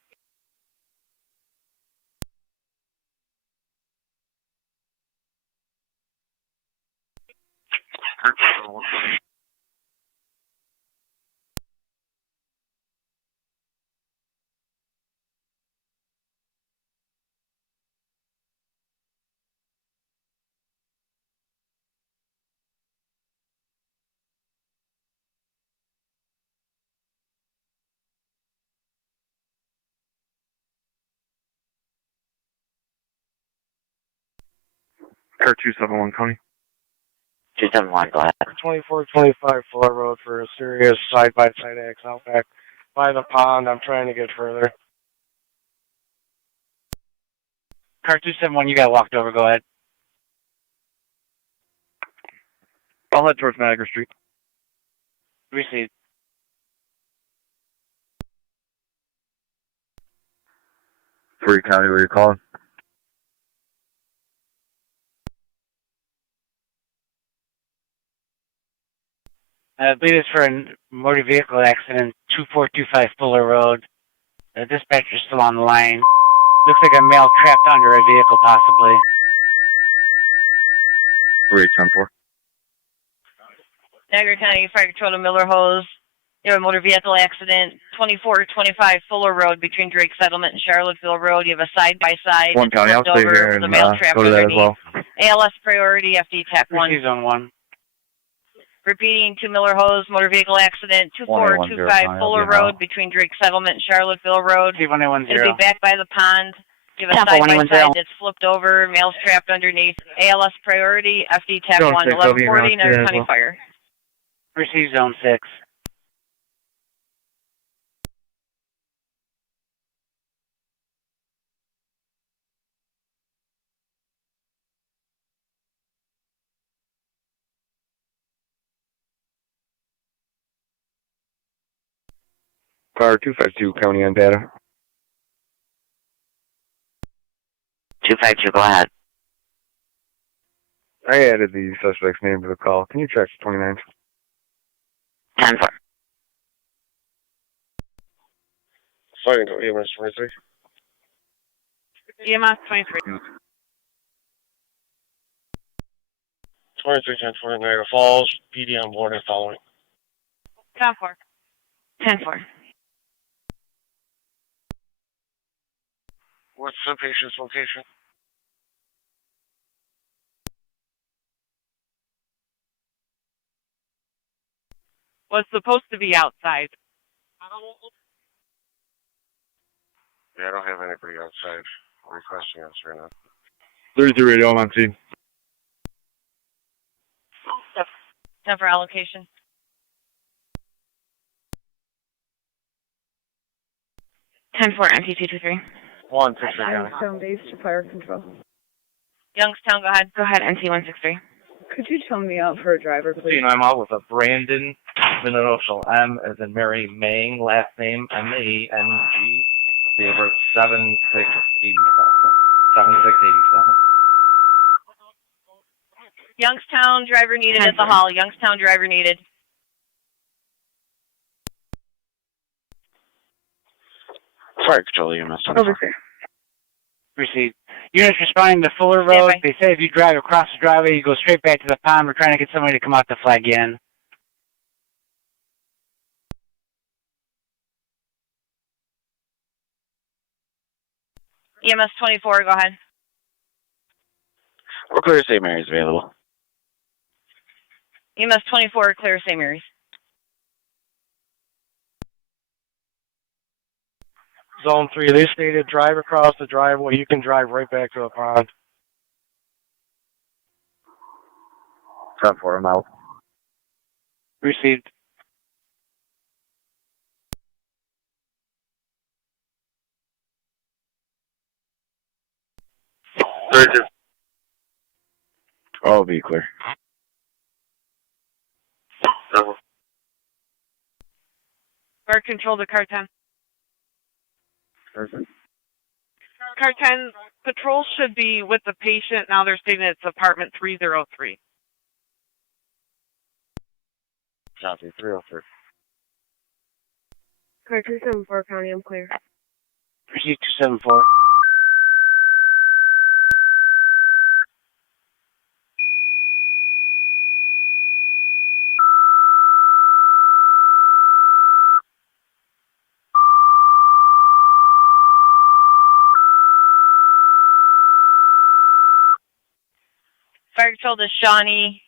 Car 271 County. 271, go ahead. 2425 Fuller Road for a serious side-by-side ex Outback by the pond. I'm trying to get further. Car 271, you got walked over. Go ahead. I'll head towards Niagara Street. Received. Three County, where you calling? I believe it's for a motor vehicle accident, 2425 Fuller Road. The dispatcher's still on the line. Looks like a male trapped under a vehicle, possibly. 3810-4. Niagara County Fire Control to Miller Hose. You have a motor vehicle accident, 2425 Fuller Road between Drake Settlement and Charlottesville Road. You have a side-by-side. One County, I'll stay here and go to that as well. ALS priority, FD TAC 1. Receive zone 1. Repeating to Miller Hose, motor vehicle accident, 2425 Fuller Road between Drake Settlement and Charlottesville Road. Receive 110. It'll be back by the pond. You have a side-by-side that's flipped over, male's trapped underneath. ALS priority, FD TAC 1, 1140, Niagara County Fire. Receive zone 6. Car 252 County on data. 252, go ahead. I added the suspect's name to the call. Can you check 29? 10-4. Fighting to EMS 23. EMS 23. 2310-4 Niagara Falls. PD on board and following. 10-4. 10-4. What's the patient's location? Was supposed to be outside. Yeah, I don't have anybody outside requesting us right now. 33 radio, I'm on scene. 10 for allocation. 10-4, NC223. 163 County. Youngstown base to fire control. Youngstown, go ahead. Go ahead, NC163. Could you tell me out for a driver, please? I'm out with a Brandon, middle initial M as in Mary Mang, last name M-A-N-G, date of birth 7687. Youngstown, driver needed at the hall. Youngstown, driver needed. Fire Control, EMS 24. Proceed. Units responding to Fuller Road. They say if you drive across the driveway, you go straight back to the pond. We're trying to get somebody to come out to flag in. EMS 24, go ahead. We're clear to St. Mary's available. EMS 24, clear St. Mary's. Zone 3, they stated drive across the driveway. You can drive right back to the pond. 10-4, I'm out. Received. All be clear. Guard control to car 10. Perfect. Car 10, patrol should be with the patient. Now they're stating it's apartment 303. Copy, 303. Car 274 County, I'm clear. Proceed 274. Fire control to Shawnee.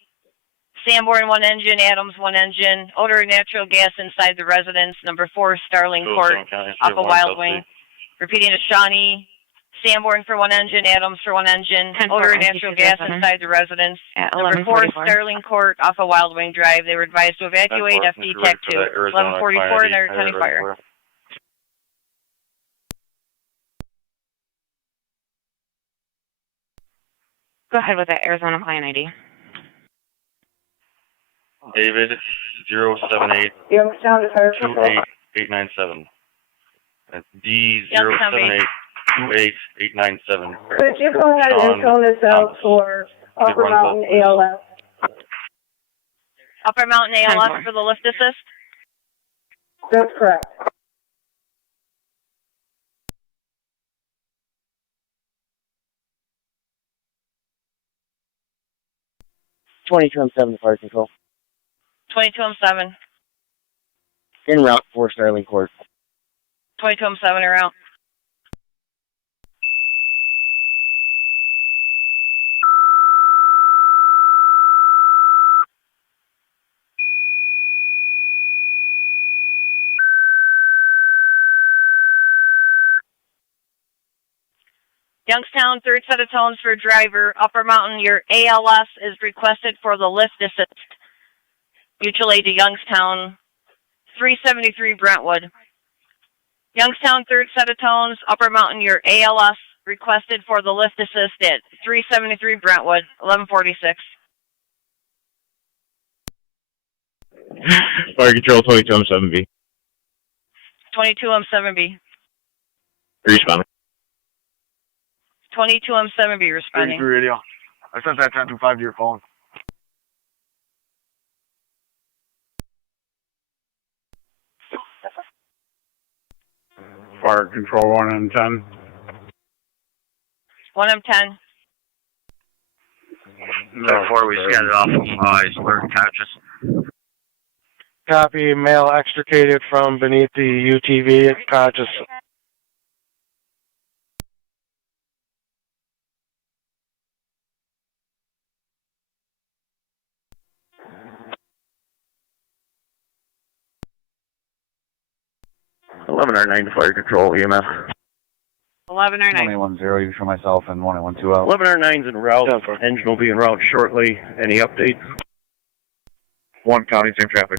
Sanborn, 1 engine. Adams, 1 engine. Odor of natural gas inside the residence. Number 4, Starling Court, off of Wild Wing. Repeating to Shawnee. Sanborn for 1 engine. Adams for 1 engine. Odor of natural gas inside the residence. Number 4, Starling Court, off of Wild Wing Drive. They were advised to evacuate. FD TAC 2. 1144, Niagara County Fire. Go ahead with that Arizona client ID. David 078 Youngstown to fire control. 28897. That's D078 28897. Could you go ahead and fill this out for Upper Mountain ALS? Upper Mountain ALS for the lift assist? That's correct. (22M7) Fire Control. 22M7. En route for Starling Court. 22M7 are out. Youngstown, 3rd set of tones for driver. Upper Mountain, your ALS is requested for the lift assist. Mutual aid to Youngstown, 373 Brentwood. Youngstown, 3rd set of tones. Upper Mountain, your ALS requested for the lift assist at 373 Brentwood, 1146. Fire Control 22M7B. 22M7B. Responding. 22M7B responding. 33 radio. I sent that 1025 to your phone. Fire Control 1M10. 1M10. 10-4, we scattered off he's alert conscious. Copy, male extricated from beneath the UTV, conscious. (11R9 Fire Control, EMS. 11R9. 110, you for myself, and 112 out. 11R9's en route. Engine will be en route shortly. Any updates? 1 County, same traffic.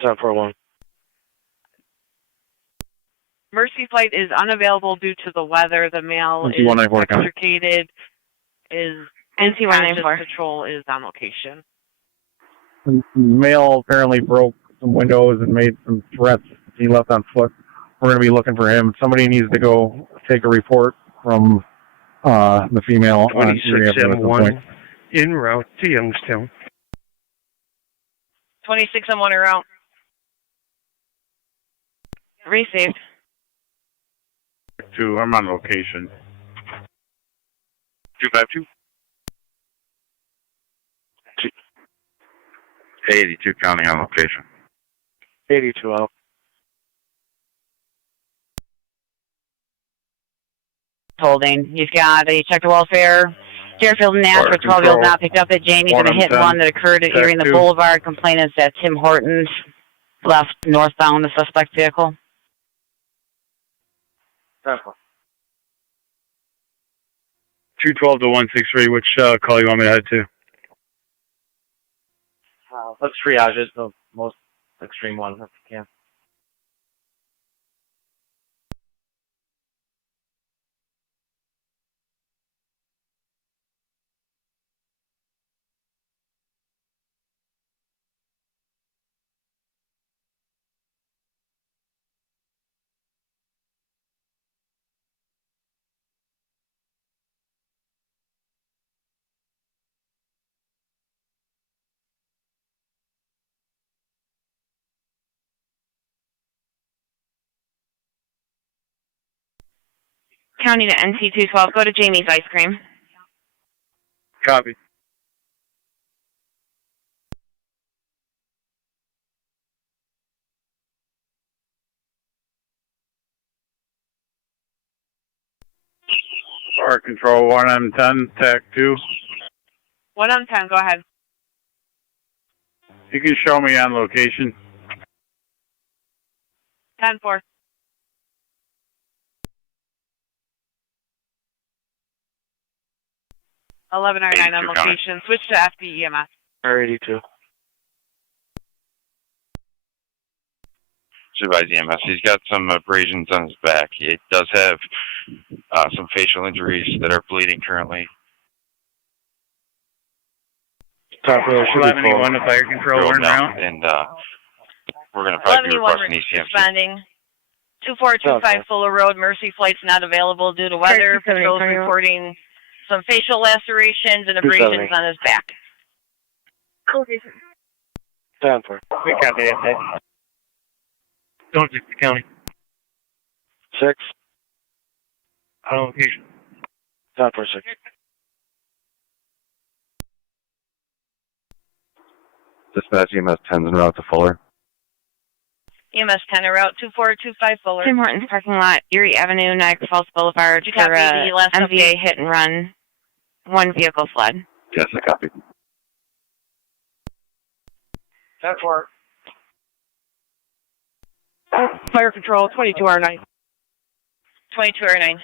1041. Mercy Flight is unavailable due to the weather. The mail is extricated. NC194 Patrol is on location. The male apparently broke some windows and made some threats. He left on foot. We're going to be looking for him. Somebody needs to go take a report from the female. 26M1 en route to Youngstown. 26M1 en route. Received. I'm on location. 252. 82 County on location. 82 out. Holding. You've got a check to welfare. Deerfield and Nash for 12 years now picked up at Jamie's in a hit and run that occurred at Erie in the Boulevard. Complainants that Tim Hortons left northbound the suspect vehicle. 212 to 163. Which call you want me to head to? Let's triage it, the most extreme one if we can. County to NC212. Go to Jamie's Ice Cream. Copy. Fire control 1M10, TAC 2. 1M10, go ahead. You can show me on location. 10-4. 1109 on location. Switch to FDEMS. R82. Supervise EMS. He's got some abrasions on his back. He does have some facial injuries that are bleeding currently. Top row, 11E1 to fire control, we're now. And we're going to probably be requesting ECMC. Responding. 2425 Fuller Road. Mercy Flight's not available due to weather. Patrol's reporting some facial lacerations and abrasions on his back. Location. 10-4. We copy that. Don't take the county. 6. On location. 10-4-6. Dispatch EMS 10's en route to Fuller. EMS 10 en route 2425 Fuller. Tim Hortons parking lot, Erie Avenue, Niagara Falls Boulevard Did you for copy the last MVA update? hit and run. One vehicle fled. Yes, I copy. 10-4. Fire control 22R9. 22R9.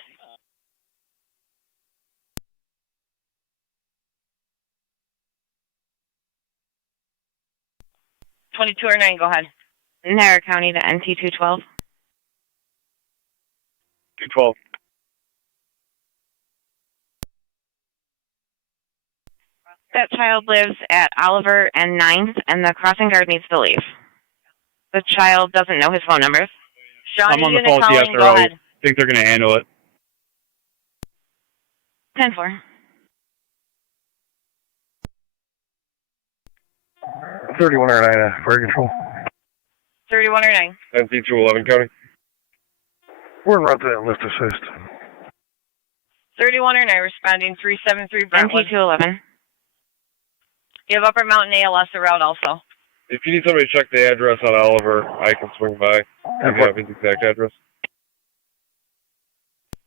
Go ahead. Niagara County to NC212. 212. That child lives at Oliver and 9th, and the crossing guard needs to leave. The child doesn't know his phone numbers. I'm on the phone with the SRO. I think they're going to handle it. 10-4. 3109, fire control. 3109. NC211 County. We're en route to that lift assist. 3109 responding 373 Brentwood. NC211. You have Upper Mountain ALS route also. If you need somebody to check the address on Oliver, I can swing by and have his exact address.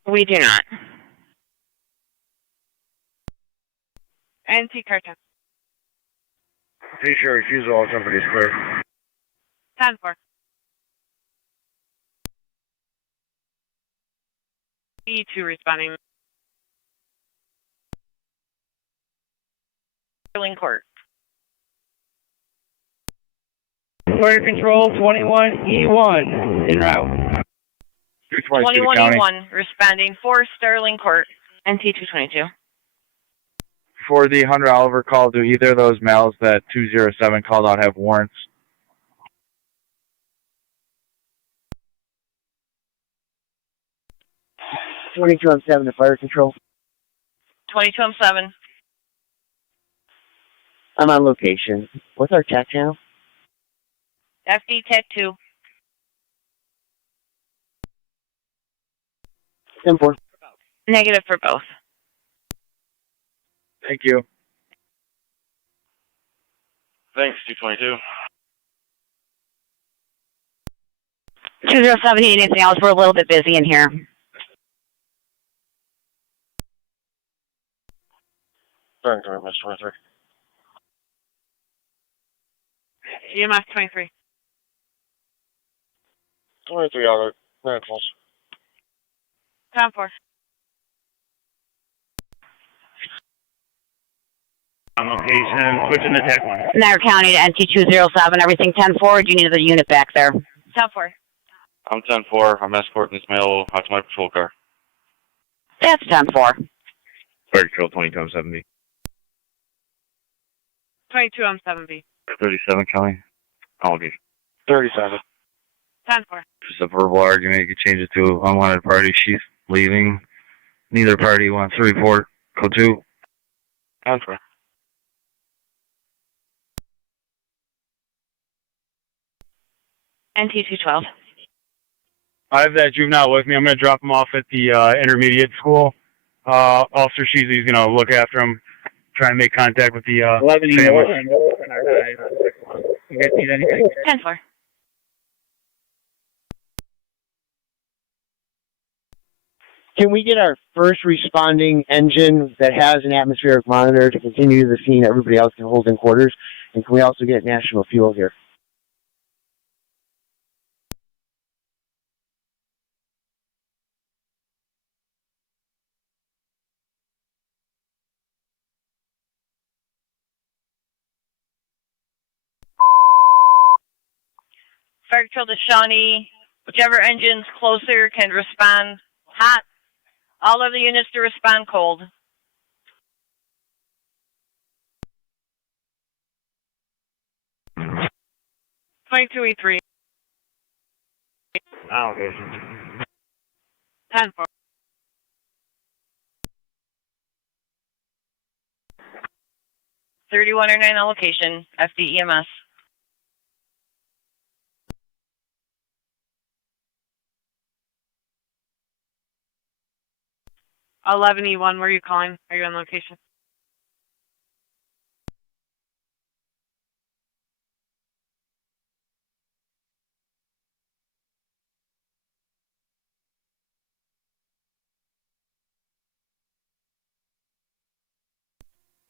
We do not. NC Carton. T-shirt refusal, all somebody's clear. 10-4. E2 responding. Sterling Court. Fire control 21E1 en route. twice to the county. 21E1, responding for Sterling Court. NT 222. For the 100 Oliver call, do either of those males that 207 called out have warrants? $22.7 to fire control. 22M7. I'm on location. What's our TAC channel? FD TAC 2. 10-4. Negative for both. Thank you. Thanks, 222. 207, anything else? We're a little bit busy in here. Sorry, Mr. 23. EMS 23. 23 Oliver. Miracles. 10-4. On location, switching to TAC 1. Niagara County to NT207, everything 10-4. Do you need the unit back there? 10-4. I'm 10-4. I'm escorting this male out to my patrol car. That's 10-4. Fire Control 22M7B. 22M7B. 37 County. Allegation. 37. 10-4. Just a verbal argument. You could change it to unwanted party. She's leaving. Neither party wants to report. Code 2. 10-4. NT212. I have that juvenile with me. I'm going to drop him off at the intermediate school. Officer Sheasley's going to look after him, try and make contact with the 11 family. You guys need anything? 10-4. Can we get our first responding engine that has an atmospheric monitor to continue the scene everybody else can hold in quarters? And can we also get national fuel here? Fire Control to Shawnee. Whichever engine's closer can respond hot. All of the units to respond cold. E3. Okay. 10-4. 3109 allocation. FDEMS. 11E1, where are you calling? Are you on location?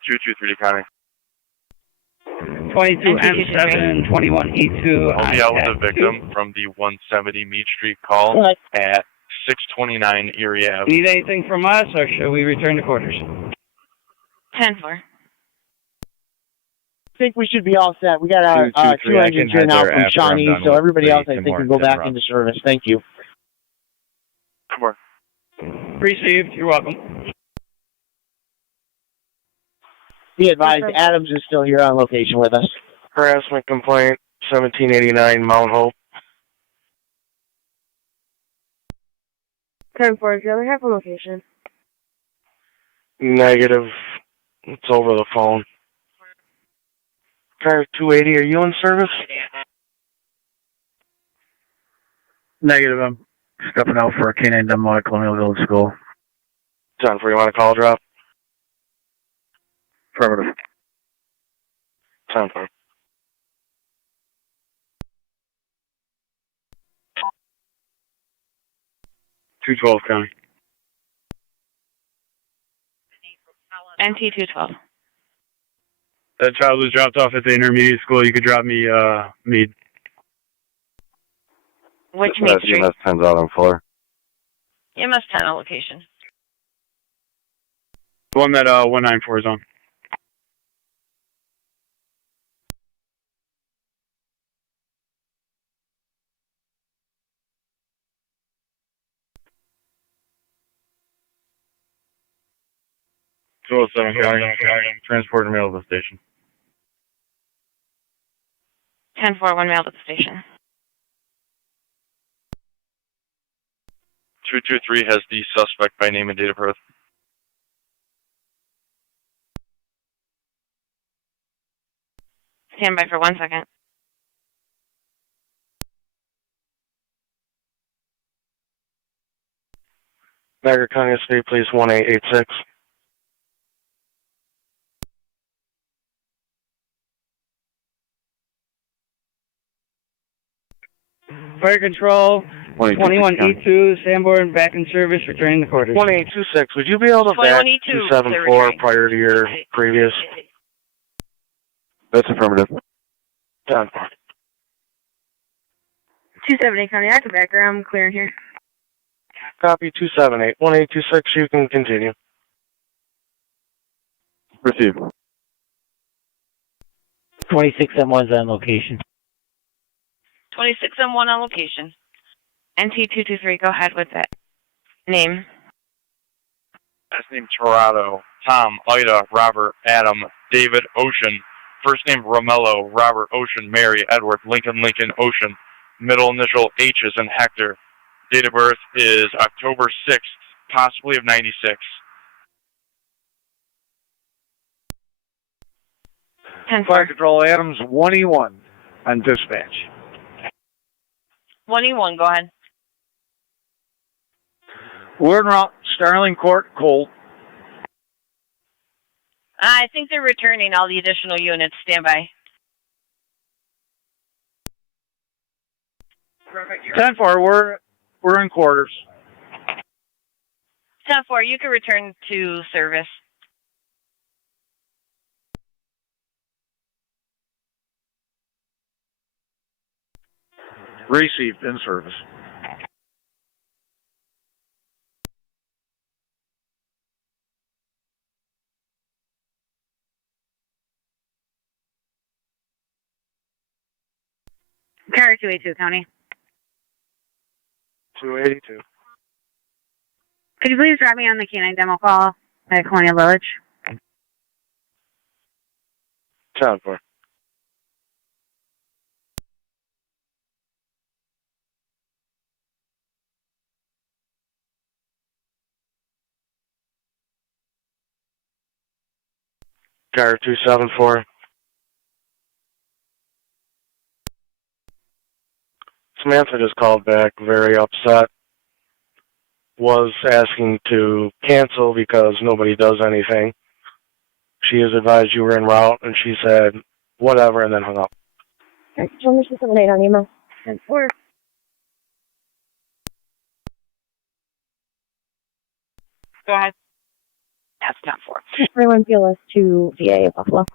Two County. 22M7, 21E2. I'll be out with the victim from the 170 Mead Street call at 629 Erie Avenue. Need anything from us, or should we return to quarters? 10-4. I think we should be all set. We got our two engines here now from Shawnee, so everybody else I think can go back into service. Thank you. Come on. Received. You're welcome. Be advised, Adams is still here on location with us. Harassment complaint, 1789 Mount Hope. 10-4, do you have a location? Negative. It's over the phone. Car 280, are you in service? Negative. I'm stepping out for a canine demo at Colonial Village School. 10-4, you want a call drop? Affirmative. 10-4. 212 County. NT212. That child was dropped off at the intermediate school. You could drop me Mead. Which Mead Street? EMS 10's out on floor. EMS 10 allocation. The one that 194 is on. 207 County. Transport and mail to the station. 1041 mail to the station. 223 has the suspect by name and date of birth. Stand by for 1 second. Niagara County State Police 1886. Fire Control, 21E2, Sanborn, back in service, returning the quarters. 1826, would you be able to back 274 prior to your previous? That's affirmative. 10-4. 270 County, I can back her. I'm clearing here. Copy 278. 1826, you can continue. Receive. 26M1's on location. 26M1 on location. NT223, go ahead with that. Name. Last name Torado, Tom, Ida, Robert, Adam, David, Ocean. First name Romello, Robert, Ocean, Mary, Edward, Lincoln, Ocean. Middle initial H is in Hector. Date of birth is October 6th, possibly of 96. 10-4. Fire Control, Adams, 1E1 on dispatch. 1E1, go ahead. We're en route, Starling Court, Colt. I think they're returning all the additional units. Stand by. 10-4, we're in quarters. 10-4, you can return to service. Received, in service. Car 282 County. 282. Could you please drop me on the K9 demo call at Colonial Village? 10-4. Car 274. Samantha just called back, very upset. Was asking to cancel because nobody does anything. She has advised you were en route, and she said, whatever, and then hung up. Alright, show me 278 on email. 10-4. Go ahead. That's 10-4. Everyone PLS to VA Buffalo.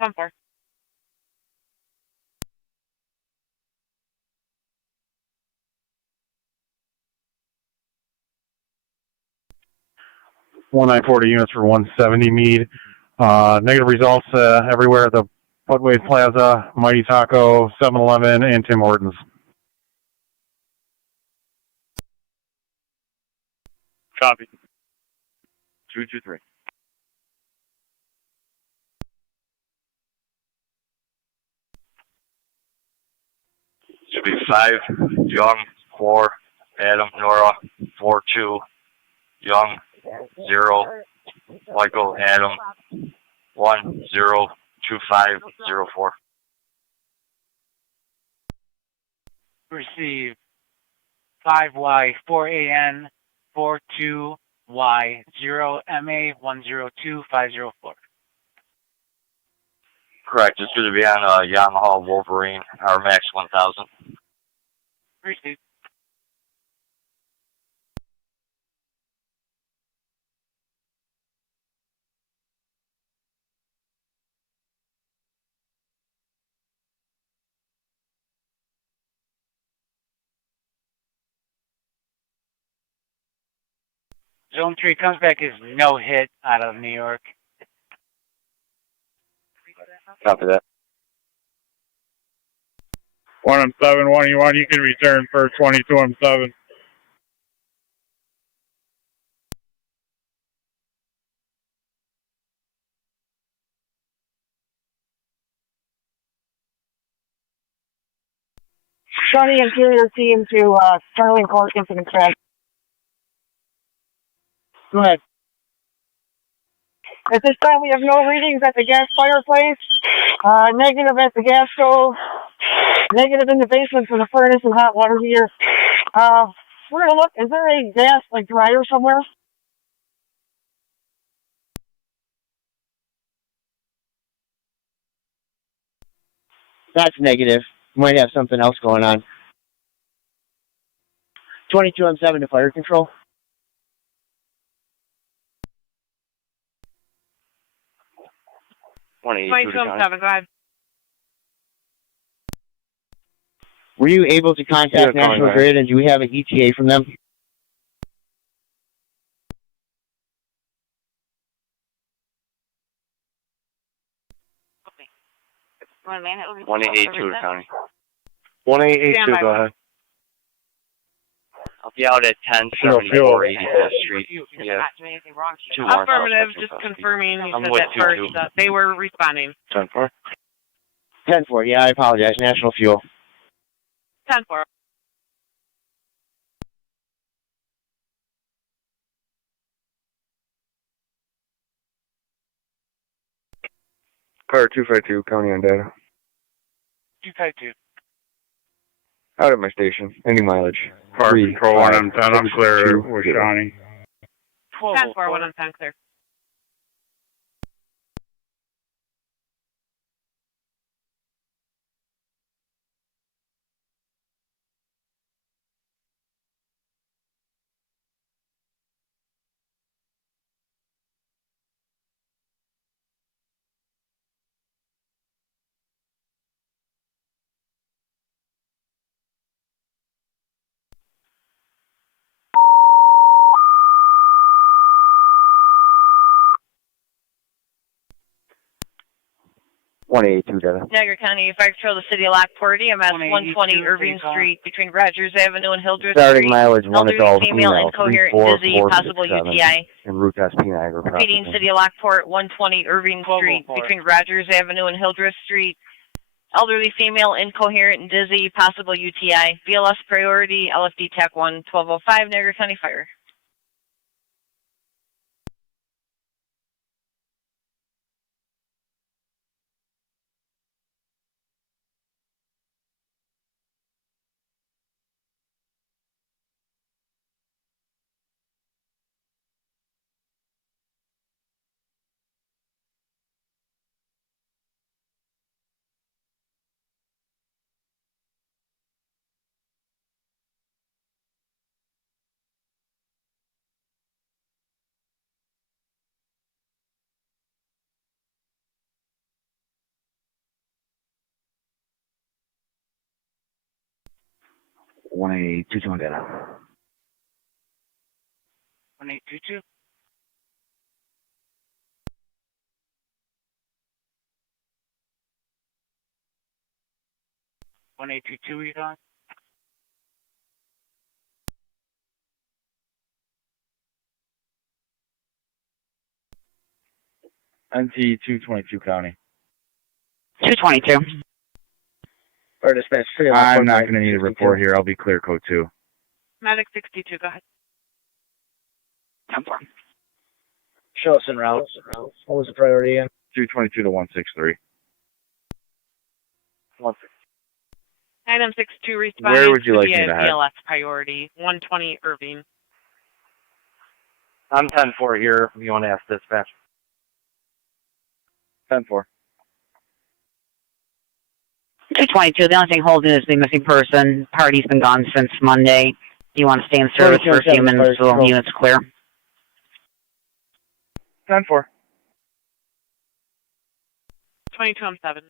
10-4. $1940 units for 170 Meade. Negative results everywhere at the Budway Plaza, Mighty Taco, 7-Eleven, and Tim Hortons. Copy. 223. Should be 5, Young, 4, Adam, Nora, 4-2, Young, 0, Michael, Adam, 1-0-2504. Receive 5Y 4AN 42Y 0MA 102504. Correct. It's going to be on a Yamaha Wolverine RMAX 1000. Receive. Zone 3 comes back as no hit out of New York. Copy that. 1M7, 1E1, you can return for 22M7. County Interior team to Sterling Court Incident Crash. Go ahead. At this time, we have no readings at the gas fireplace. Negative at the gas stove. Negative in the basement for the furnace and hot water heater. We're gonna look. Is there a gas dryer somewhere? That's negative. Might have something else going on. 22-7 to fire control. Go ahead. Were you able to contact National Grid, and do we have an ETA from them? One 1882 to county. 1882, go ahead. I'll be out at 1074 85th Street. Yeah. Affirmative, just confirming. He said that first. They were responding. 10-4. 10-4, yeah, I apologize. National Fuel. 10-4. Car 252, county on data. 252. Out at my station. Any mileage. Car control 1 on 10, I'm clear with Shawnee. 10-4, 1 on 10, clear. Niagara County Fire Control, the City of Lockport, EMS 120 Irving Street between Rogers Avenue and Hildreth Starting Street. mileage, one adult, female, female, incoherent, dizzy, possible UTI. And route SP Niagara Repeating, processing. City of Lockport, 120 Irving Street between Rogers Avenue and Hildreth Street. Elderly female, incoherent and dizzy, possible UTI. BLS priority, LFD TAC 1, 1205, Niagara County Fire. One 1822 on data. 1822. 1822, you on? NT 222 county. 222. Or dispatch. I'm not going to need a report here. I'll be clear code 2. Medic 62, go ahead. 10-4. Show us en route. What was the priority again? 222 to 163. Item 62 responding. Where would you like me to to head? BLS priority, 120 Irving. I'm 10-4 here. You want to ask dispatch? 10-4. 222. The only thing holding is the missing person. Party's been gone since Monday. Do you want to stay in service for a few minutes so units clear? 10-4. 22-7.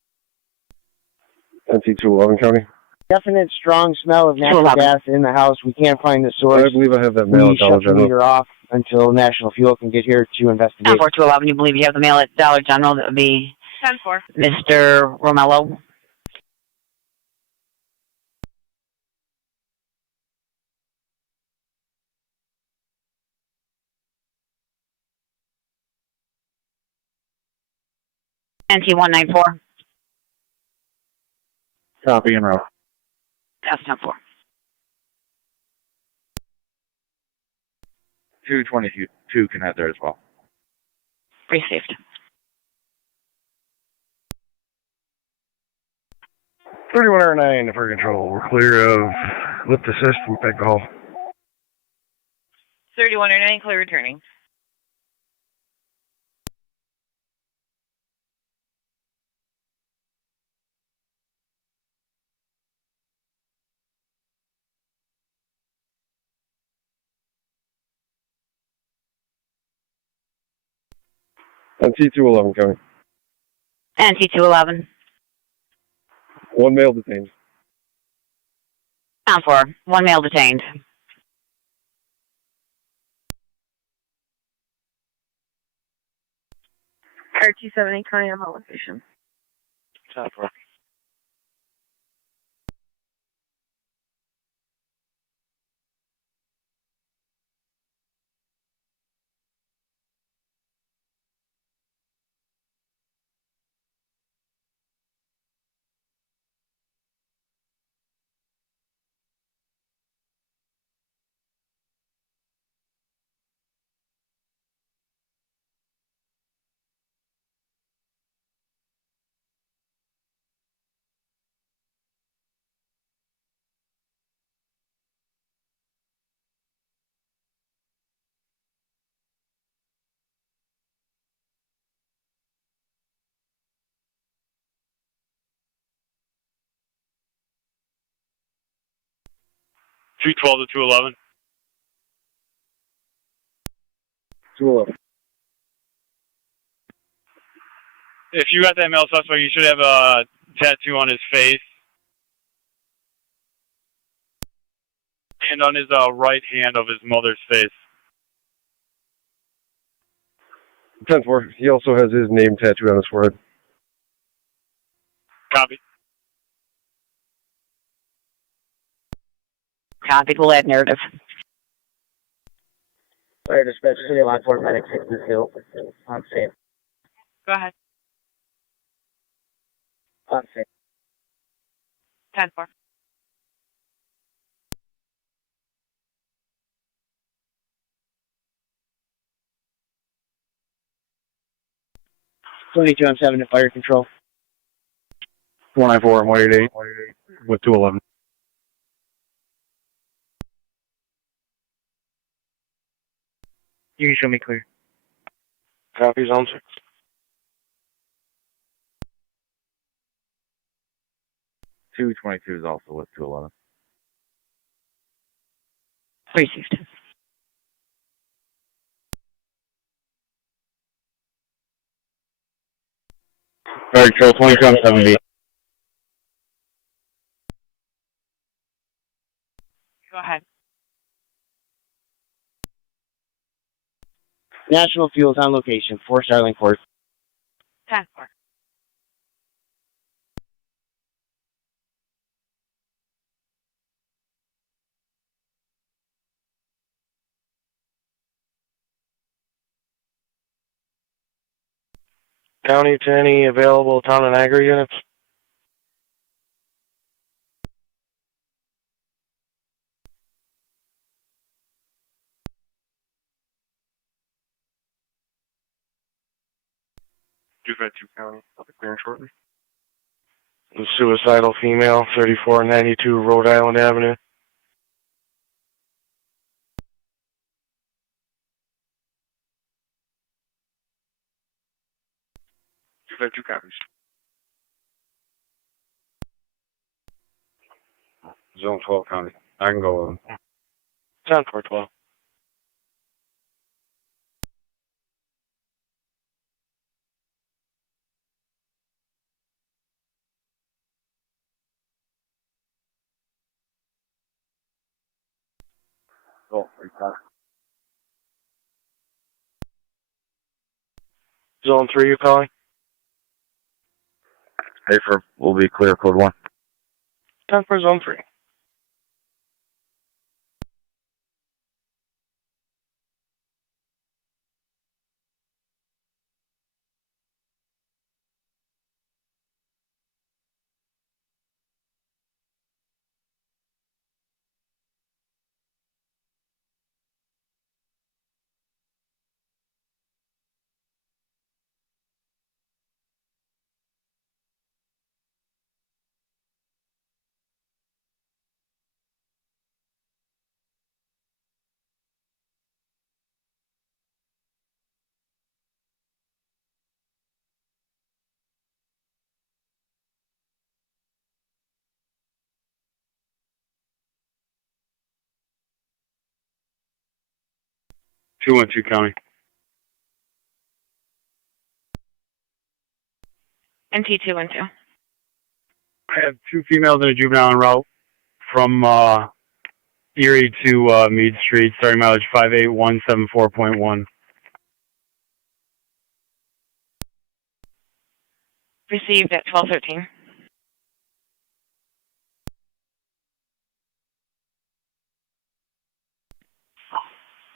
NC211 county. Definite strong smell of natural gas in the house. We can't find the source. I believe I have that mail We at Dollar shut the General. meter off until National Fuel can get here to investigate. 10-4-211. You believe you have the mail at Dollar General? That would be 10-4. Mr. Romello. NT 194. Copy en route. That's 10-4. 222 can head there as well. Received. 3109 for control. We're clear of lift assist and pick call. 3109, clear returning. On T211 coming. And T211. One male detained. 10-4. One male detained. RT-70, currently on location. 10-4. Two 12 to 211. 211. If you got that male suspect, you should have a tattoo on his face and on his right hand of his mother's face. 10-4. He also has his name tattooed on his forehead. Copy. Copied. We'll add narrative. Fire dispatch, City of Lockport, medic 62. Unsafe. Go ahead. Unsafe. 10-4. I'm 7 to fire control. 194 and 188 with 211. You can show me clear. Copy, zone 6. 222 is also with 211. Received. Fire control 2770. Go ahead. National Fuels on location, 4 Starling Court. 10-4. County to any available town and Niagara units. Two county. I'll be clearing shortly. The suicidal female, 3492 Rhode Island Avenue. Two copies. Zone 12 county. I can go with him. 10-4-12. Oh, Zone 3, you calling? Hayford will be clear, code 1. 10 for zone 3. 212 County. NT212. I have 2 females and a juvenile en route from Erie to Meade Street, starting mileage 58174.1. Received at 1213.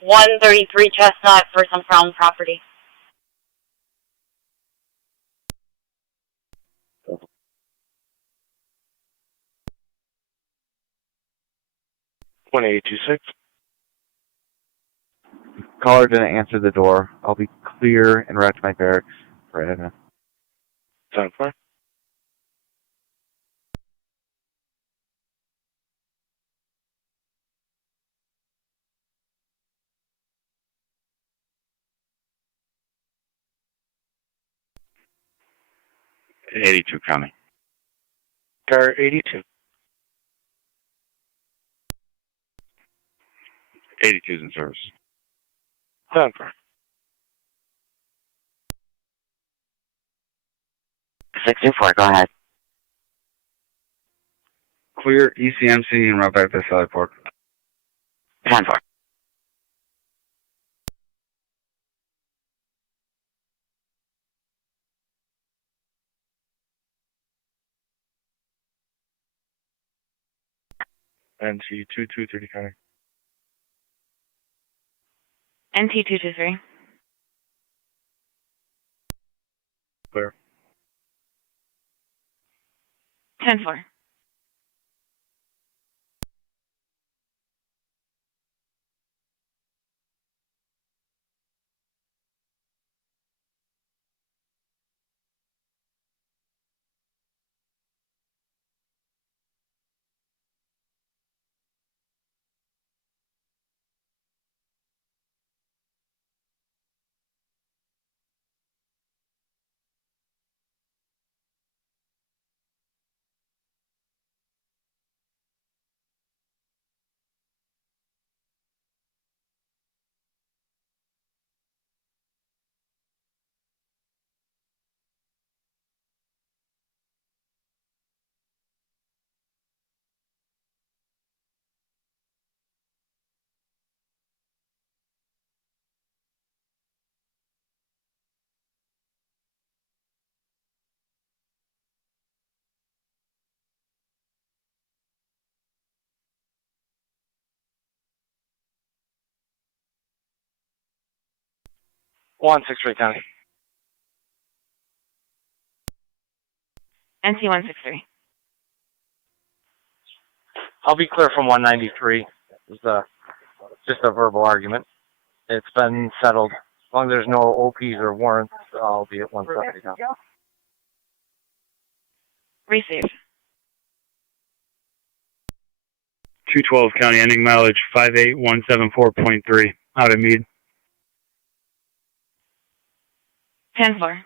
$133 Chestnut for some Crown property. $1,826. Caller didn't answer the door. I'll be clear and route to my barracks right ahead now. 10-4. '82 County. Car 82. 82's in service. 10-4. 624, go ahead. Clear ECMC and route back to Sallyport. 10-4. NT2230 County. NT223. Clear. 10-4. $163 County. NT163. I'll be clear from 193. It's just a verbal argument. It's been settled. As long as there's no OPs or warrants, I'll be at 170 now. Received. 212 County, ending mileage 58174.3, out of Meade. 10-4.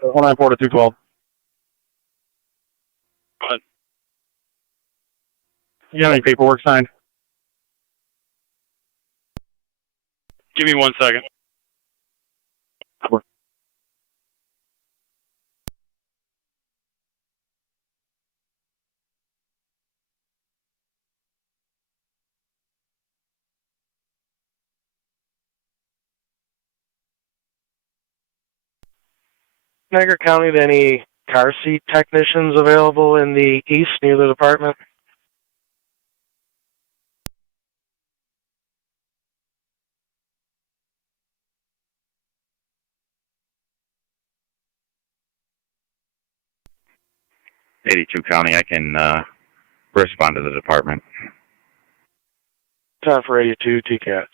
So 194 to 212. Go ahead. You have any paperwork signed? Give me 1 second. Niagara County, any car seat technicians available in the east near the department? '82 County, I can respond to the department. Time for 82 TCATs.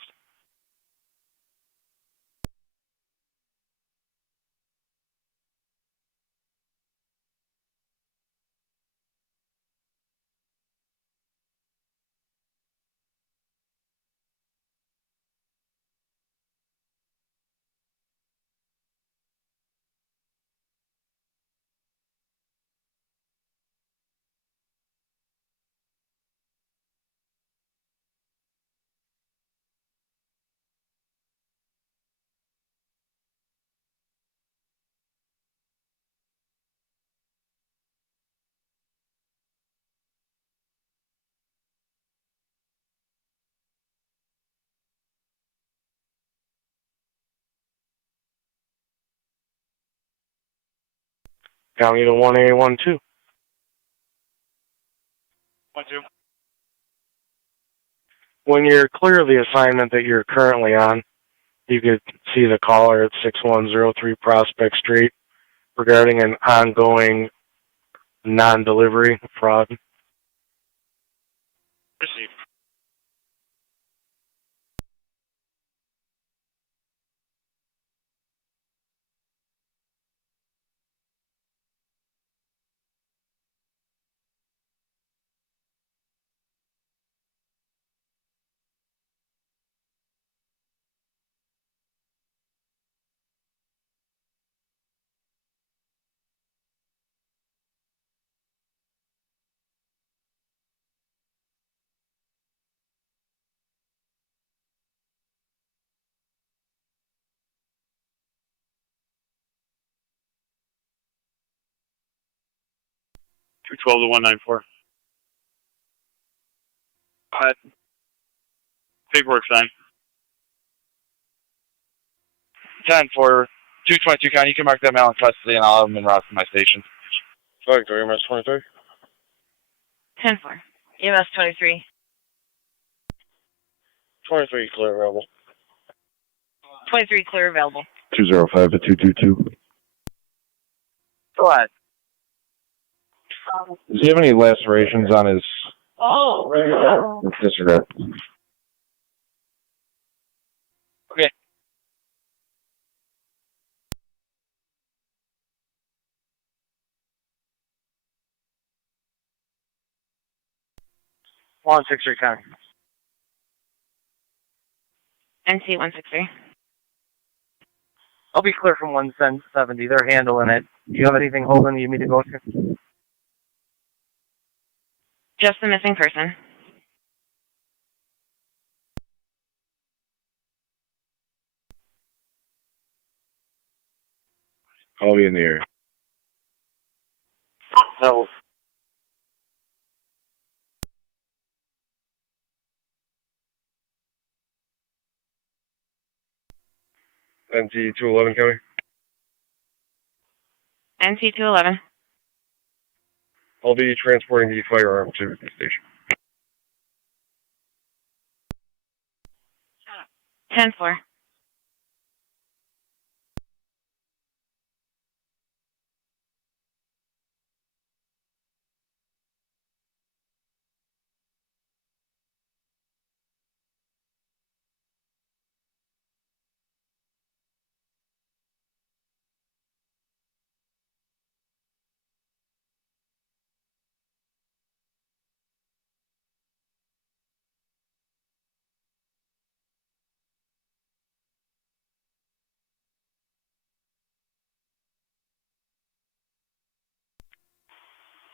County to 1A12. 1-2. When you're clear of the assignment that you're currently on, you could see the caller at 6103 Prospect Street regarding an ongoing non-delivery fraud. Received. Two 12 to 194. Paperwork sign. 10 for 222 County. You can mark that mail in custody and I'll have them en route to my station. Sorry, EMS 23. 10-4. EMS 23. 23 clear available. 23 clear available. 205 to 222. Go ahead. Does he have any lacerations on his Disregard. Okay. One 63 County. NC 163. I'll be clear from 170. They're handling it. Do you have anything holding you need me to go to? Just the missing person. I'll be in the area. No. NC 211 County. NC 211. I'll be transporting the firearm to the station. 10-4.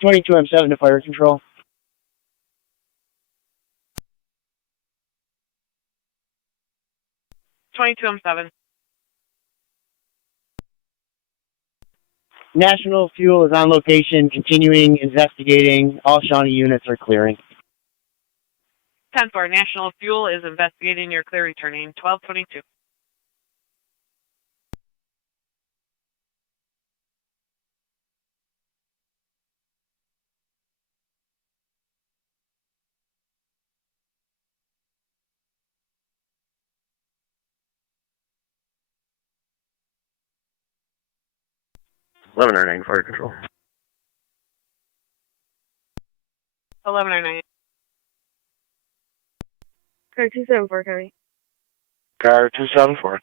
M7 to fire control. M7. National Fuel is on location, continuing investigating. All Shawnee units are clearing. 10-4. National Fuel is investigating your clear returning. 1222. Eleven or 9 fire control. 1109. Car 274 County. Car 274.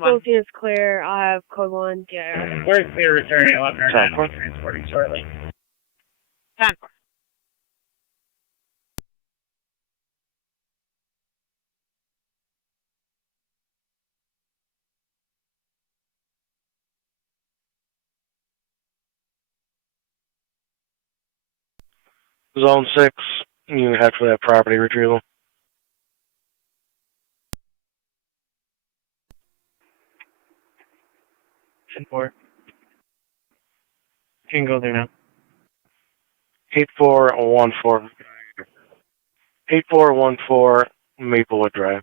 Both units clear. I have code 1. Yeah. We're clear returning 1109. Transporting shortly. 10-4. Zone 6, you head for that property retrieval. You can go there now. 8414. 8414 Maplewood Drive.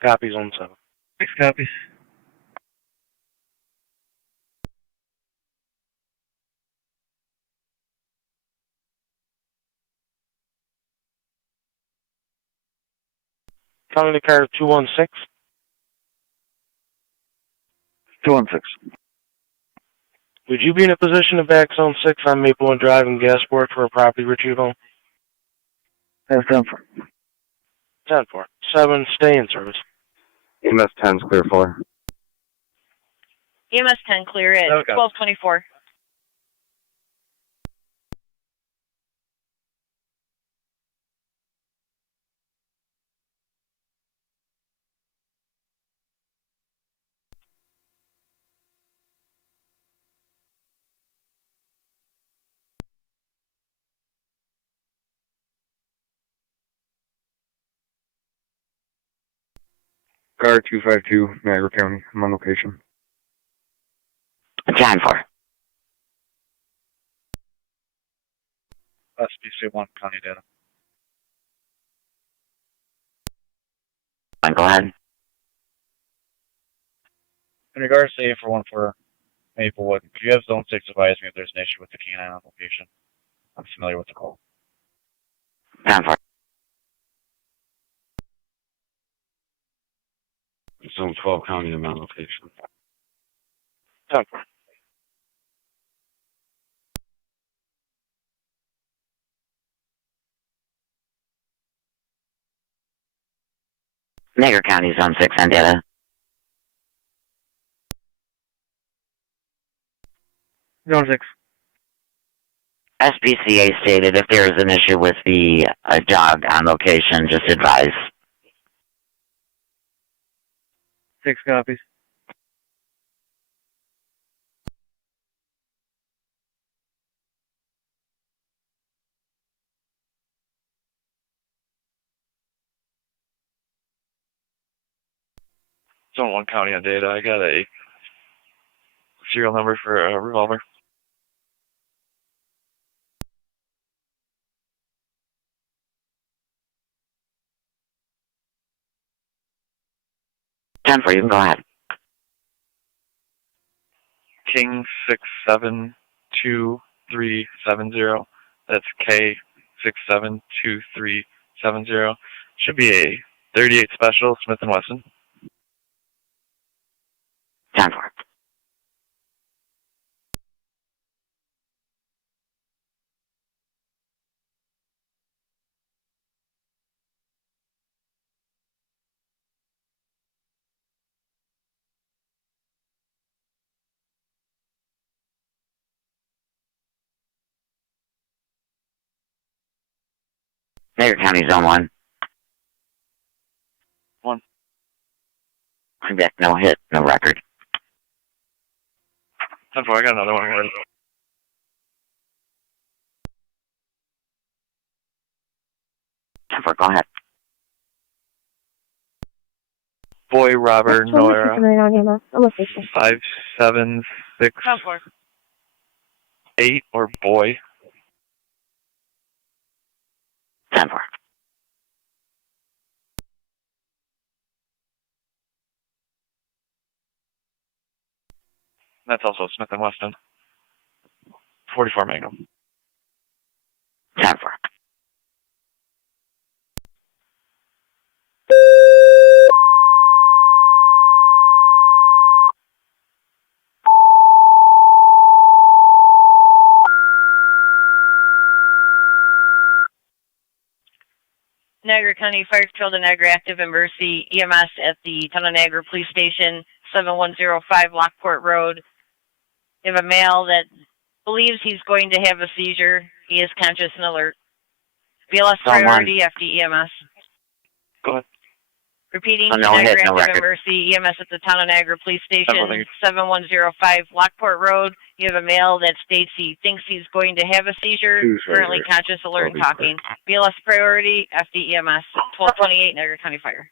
Copy Zone 7. 6 copies. County car 216. 216. Would you be in a position to back zone 6 on Maplewood Drive in Gasport for a property retrieval? That's 10-4. 10-4. 7, stay in service. EMS 10's clear for. EMS 10 clear at 1224. Car 252, Niagara County. I'm on location. 10-4. SBC 1 County data. Go ahead. In regards to A41 for Maplewood, could you have Zone 6 advise me if there's an issue with the canine on location? I'm familiar with the call. 10-4. Zone 12 County, I'm on location. 10-4. Niagara County Zone 6 on data. Zone 6. SPCA stated if there is an issue with the dog on location, just advise. 6 copies. Zone 1 County on data. I got a serial number for a revolver. You can go ahead. King 672370. That's K 672370. Should be a 38 special Smith & Wesson. 10-4. Niagara County Zone 1. 1. I'm back, no hit, no record. 10-4, I got another one ready. Go ahead. Boy Robert Noira. 5768 or boy. 10-4. That's also Smith & Wesson. 44 Magnum. 10-4. Niagara County Fire Patrol to Niagara Active Emergency EMS at the Town of Niagara Police Station, 7105 Lockport Road. You have a male that believes he's going to have a seizure. He is conscious and alert. BLS priority FD EMS. Go ahead. Repeating, no Niagara hit, no Active record. Emergency EMS at the Town of Niagara Police Station, thank you. 7105 Lockport Road. You have a male that states he thinks he's going to have a seizure, currently conscious, alert, and talking. BLS priority, FD EMS, 1228 Niagara County Fire.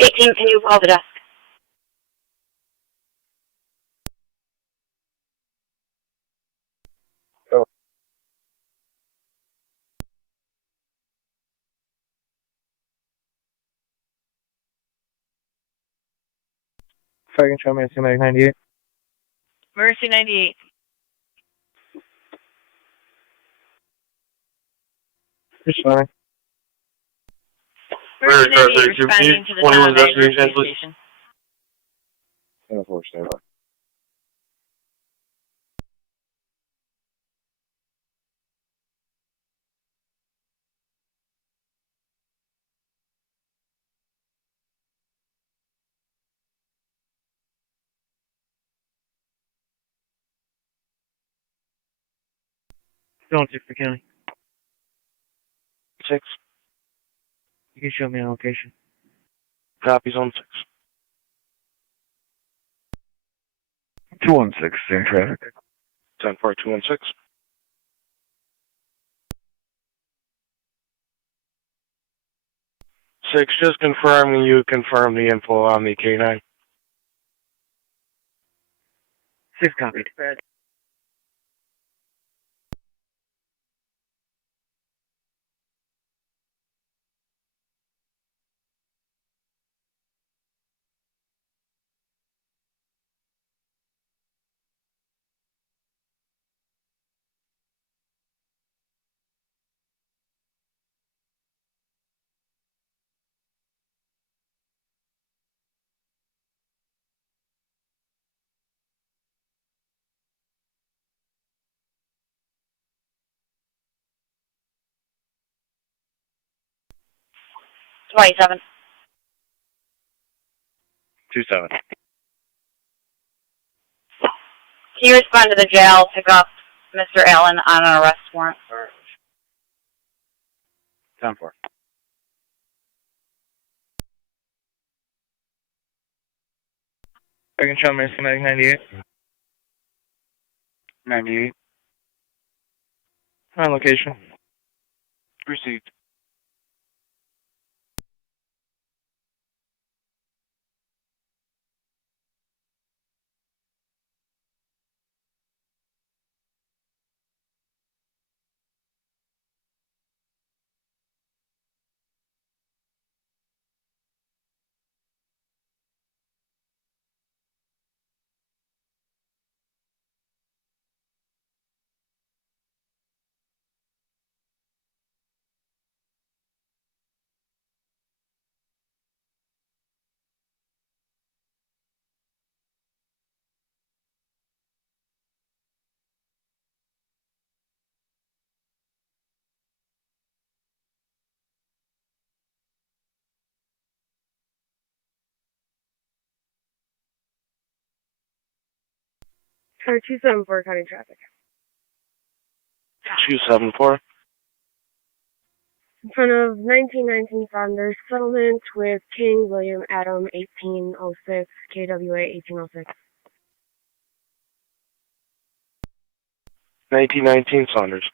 18, can you call the desk? Second show me CMAG 98. Mercy 98. Responding. Mercy 98 responding to the Tonawanda police station. 10-4, stand by. Zone 6 for county. 6. You can show me a location. Copy zone 6. 216, same traffic. 10-4, 216. 6, just confirming you confirm the info on the K9. 6 copied. $27. 27. Can you respond to the jail, pick up Mr. Allen on an arrest warrant? 10-4. Second show me CMAG 98. 98. On location. Received. Car 274 County Traffic. 274. In front of 1919 Saunders Settlement with King William Adam 1806, KWA 1806. 1919 Saunders.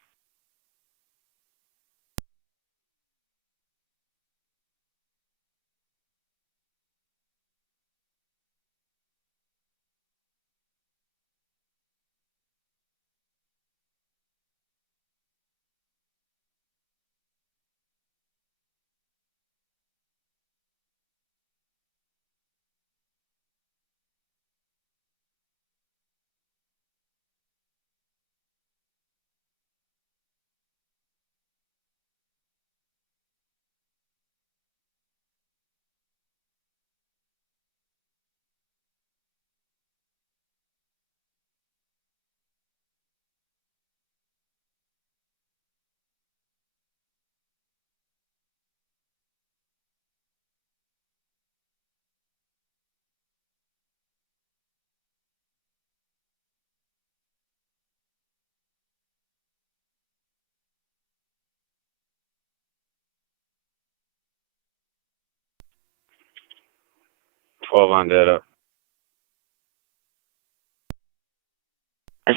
On data.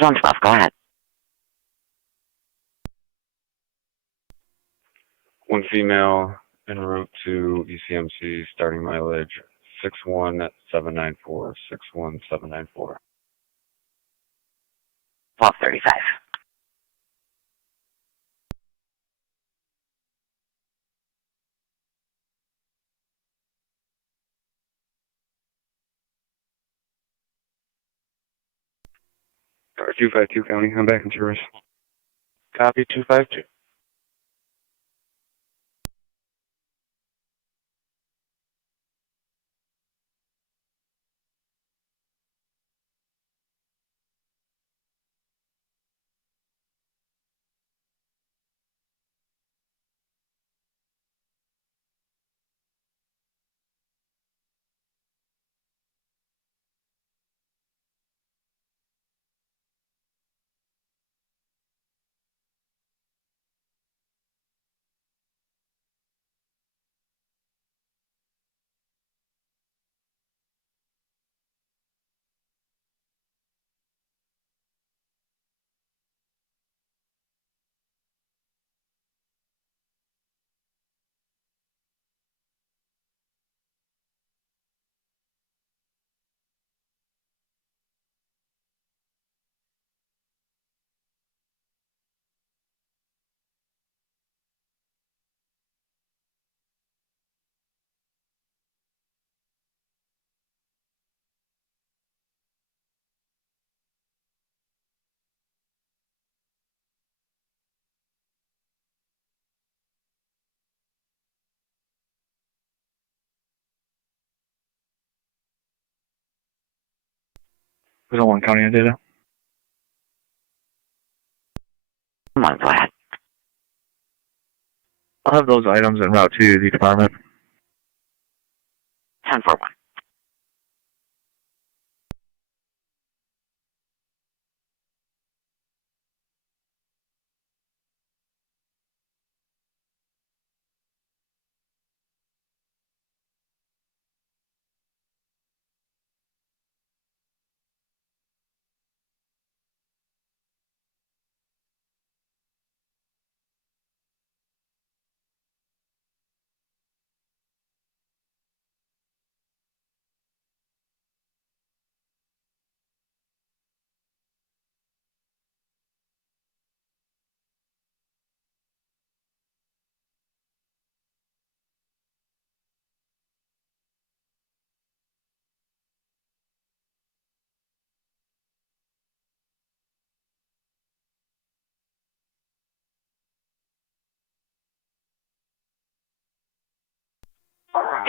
Zone 12, go ahead. One female en route to ECMC, starting mileage 61794, 61794. 1235. Car 252 County, I'm back in service. Copy 252. We don't want county data. Come on, go ahead. I'll have those items en route to the department. 1041.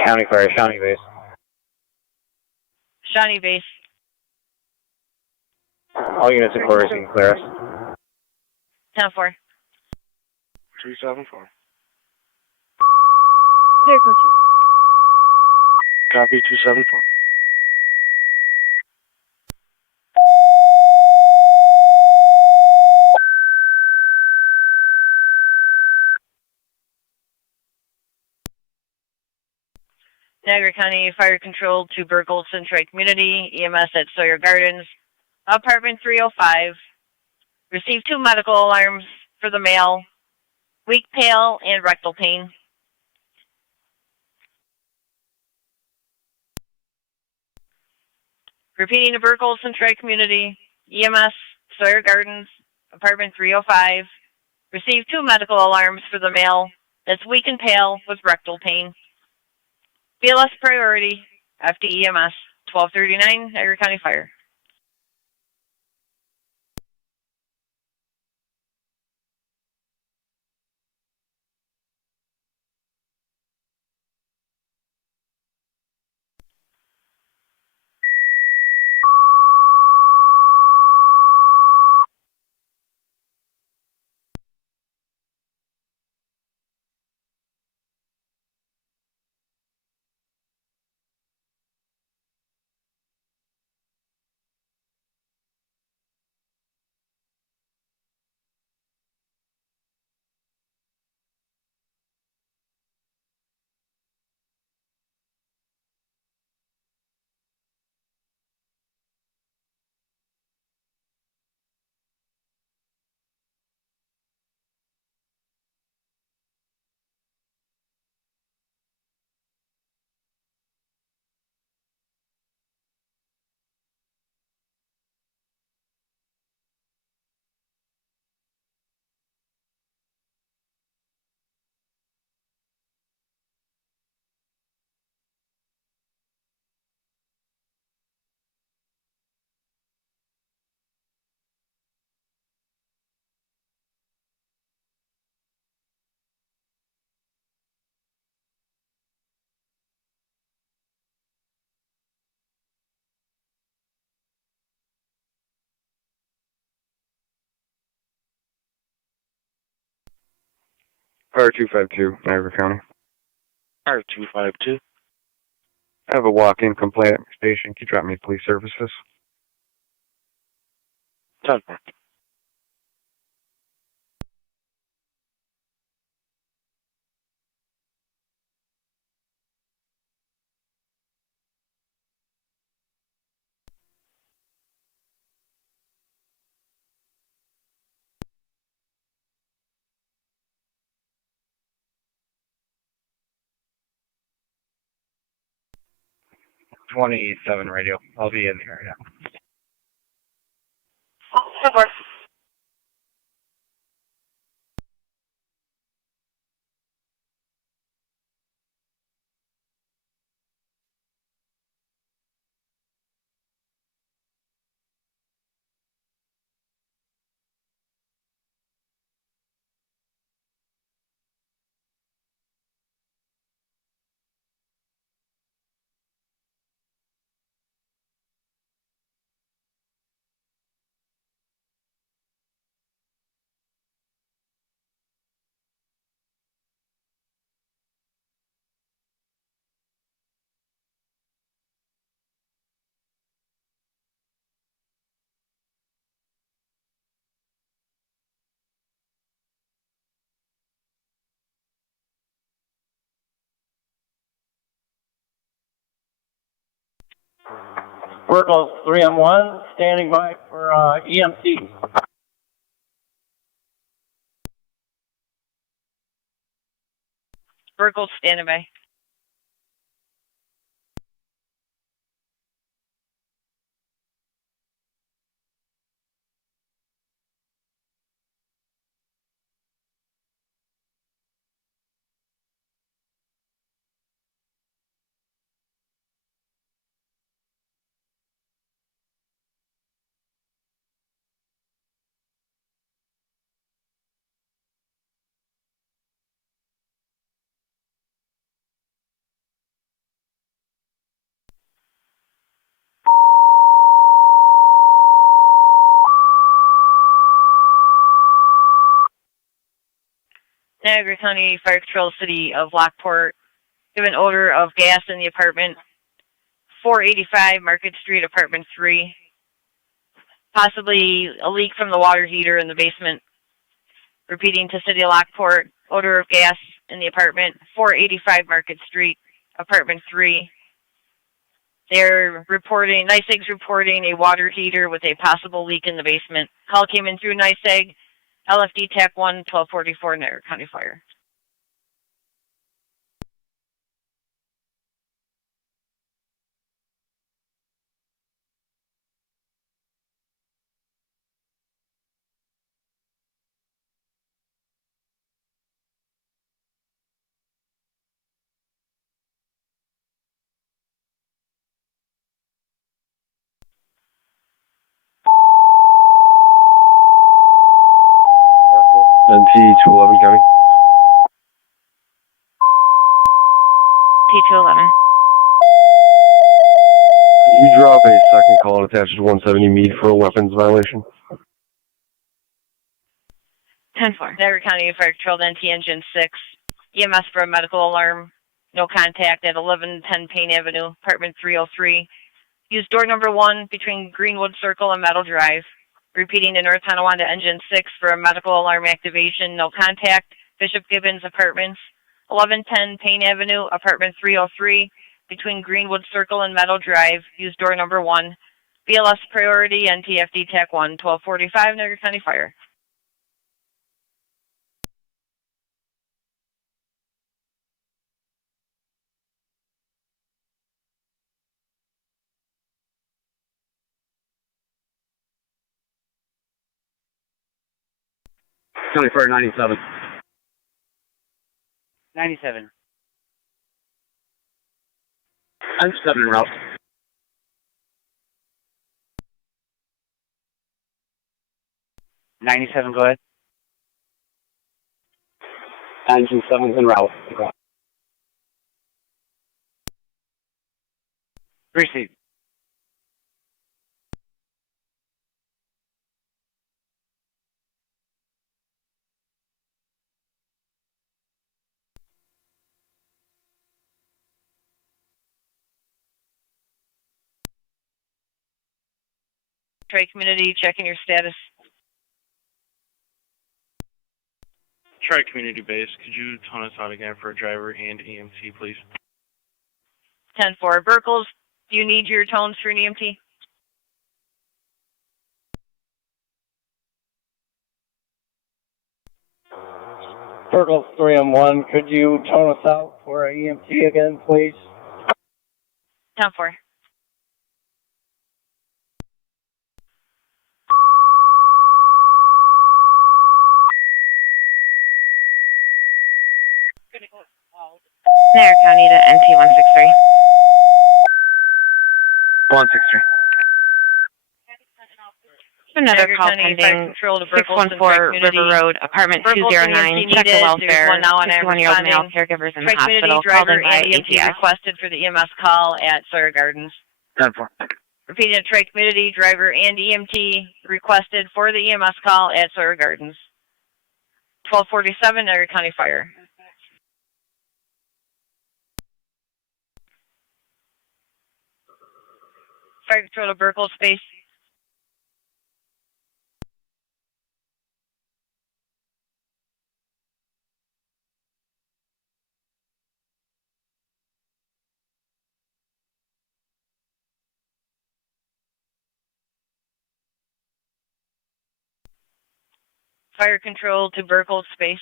County Fire, Shawnee Base. Shawnee Base. All units in quarters can clear us. 10-4. 274. There goes you. Copy 274. Niagara County Fire Control to Burkle Central Community, EMS at Sawyer Gardens, apartment 305. Received 2 medical alarms for the male, weak pain and rectal pain. Repeating to Burkle Central Community, EMS, Sawyer Gardens, apartment 305. Received 2 medical alarms for the male that's weak and pale with rectal pain. BLS priority, FDEMS, 1239, Niagara County Fire. Fire 252, Niagara County. Fire 252. I have a walk-in complaint at my station. Can you drop me police services? 10-4. '27 radio. I'll be in the area. Super. Virgil 3-1, standing by for EMC. Virgil standing by. Niagara County Fire Control, City of Lockport. We have an odor of gas in the apartment. 485 Market Street, apartment 3. Possibly a leak from the water heater in the basement. Repeating to City of Lockport, odor of gas in the apartment. 485 Market Street, apartment 3. They're reporting, NYSEG's reporting a water heater with a possible leak in the basement. Call came in through NYSEG, LFD TAC 1, 1244, Niagara County Fire. NT 211 County. T211. You drop a second call attached to 170 Meade for a weapons violation. 10-4. Niagara County Fire Control, NT Engine 6. EMS for a medical alarm. No contact at 1110 Payne Avenue, apartment 303. Use door number 1 between Greenwood Circle and Meadow Drive. Repeating to North Tonawanda Engine 6 for a medical alarm activation. No contact. Bishop Gibbons Apartments. 1110 Payne Avenue, apartment 303. Between Greenwood Circle and Meadow Drive. Use door number 1. BLS priority, NTFD TAC 1, 1245, Niagara County Fire. County Fire 97. 97. I'm 7 en route. '97, go ahead. Engine 7's en route. Receive. Tri-Community, checking your status. Tri-Community Base, could you tone us out again for a driver and EMT, please? 10-4. Burkles, do you need your tones for an EMT? Circle 3 and 1, could you tone us out for an EMT again, please? 10-4. Niagara County to NT 163. 163. Another Niagara call County pending. Control to Burkles and 614 River Tri-Community. Road, apartment Burkles and 209. EMT Check the needed. welfare. There's one now on 61-year-old male responding. caregivers in the Tri-Community hospital. Called driver in by and EMT APS. requested for the EMS call at Sawyer Gardens. 10-4. Repeating, a Tri-Community driver and EMT requested for the EMS call at Sawyer Gardens. 1247, Niagara County Fire. Fire Control to Burkle Space. Fire Control to Burkle Space.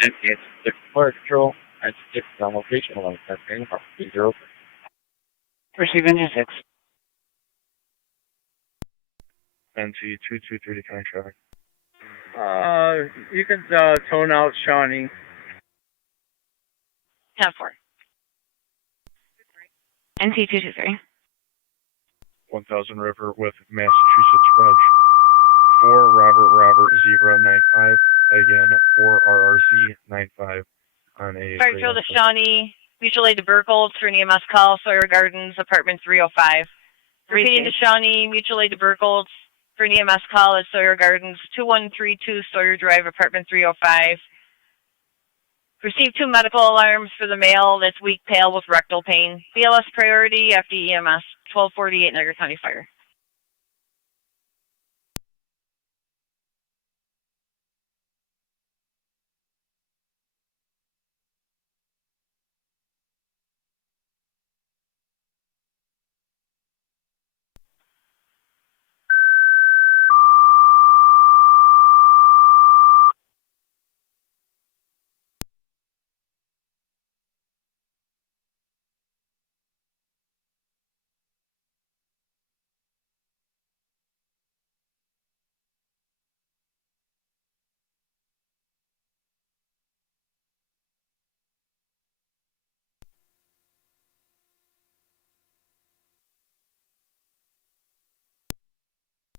And it's the Fire Control. That's 6 on location. Along that thing. 0. Receive engine 6. NC 223 to county traffic. You can tone out Shawnee. 10-4. NT 223. 1000 River with Massachusetts Reg. 4 Robert Zebra 95. Again, 4 RRZ 95 on a... Fire Control to Shawnee. Mutual aid to Burkles for an EMS call. Sawyer Gardens, apartment 305. Repeating to Shawnee. Mutual aid to Burkles for an EMS call at Sawyer Gardens, 2132 Sawyer Drive, apartment 305. Received 2 medical alarms for the male that's weak, pale with rectal pain. BLS priority, FD EMS, 1248 Niagara County Fire.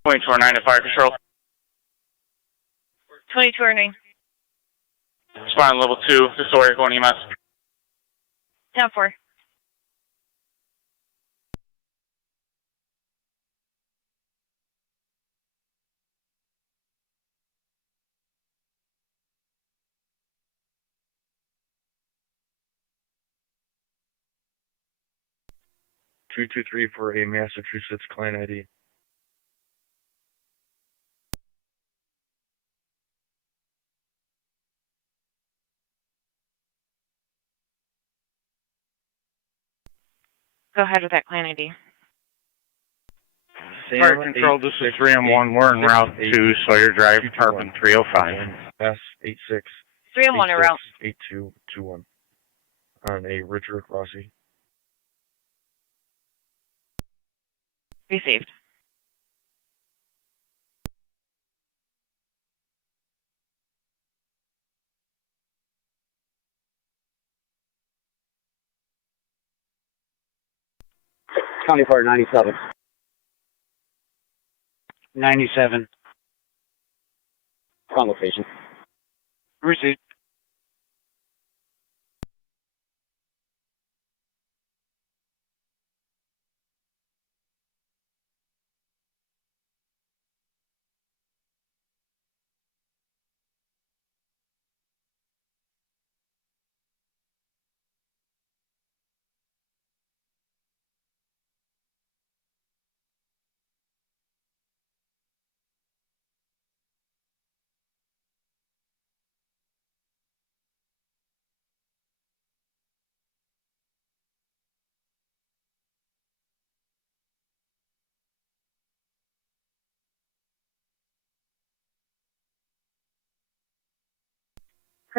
Point 29 to Fire Control. 2209. Respond level 2 to Sawyer going EMS. 10-4. Two two three for a Massachusetts client ID. Go ahead with that client ID. Fire Control, this is 3 and 1. We're en route to Sawyer Drive, apartment 305. S86. 3 and 1 en route. 8221 on a Richard Rossi. Received. County Fire 97. 97. On location. Received.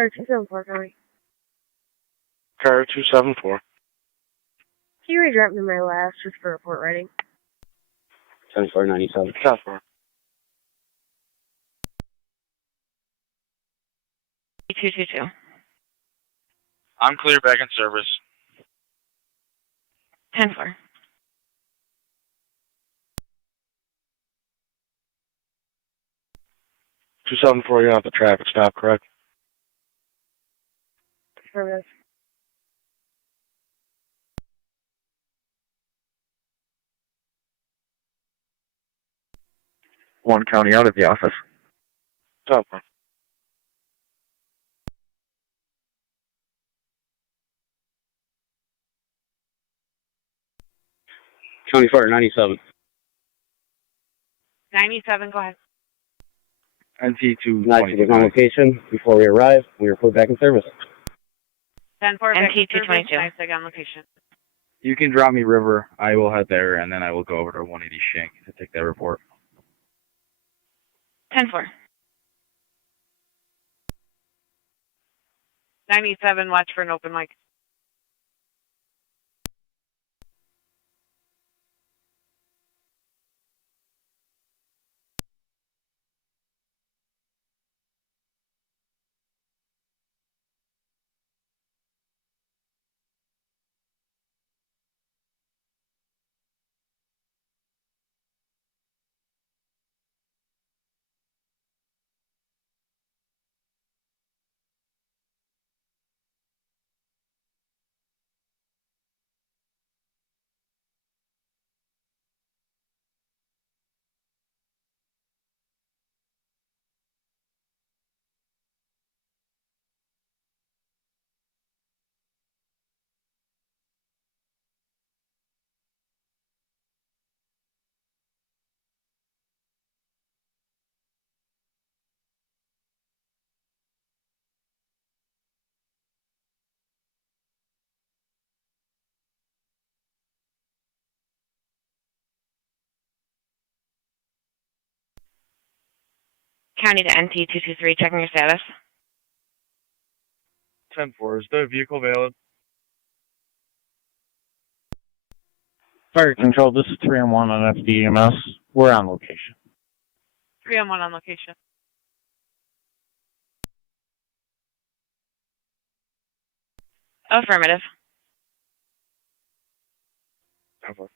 Car 274, County. Car 274. Can you redirect me my last just for report writing? 10-497. Southbound. 222. I'm clear back in service. 10-4. 274, you're at the traffic stop, correct? Affirmative. One county out of the office. Southbound. County Fire 97. 97, go ahead. NT to Nice to get on location before we arrive. We are put back in service. 10-4, back NT to service. 222. Nice to get on location. You can drop me river. I will head there, and then I will go over to 180 Shank to take that report. 10-4. 97, watch for an open mic. County to NT 223, checking your status. 10-4, is the vehicle valid? Fire Control, this is 3-1 on FDEMS. We're on location. 3-1 on location. Affirmative. 10-4.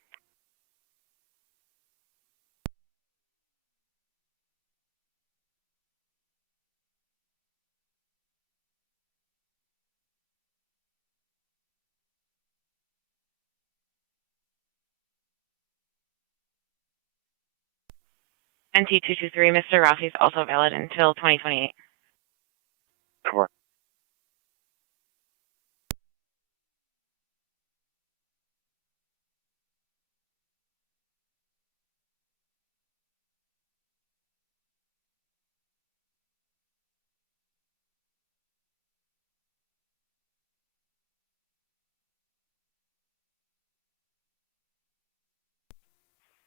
NT 223, Mr. Rossi is also valid until 2028. 10-4.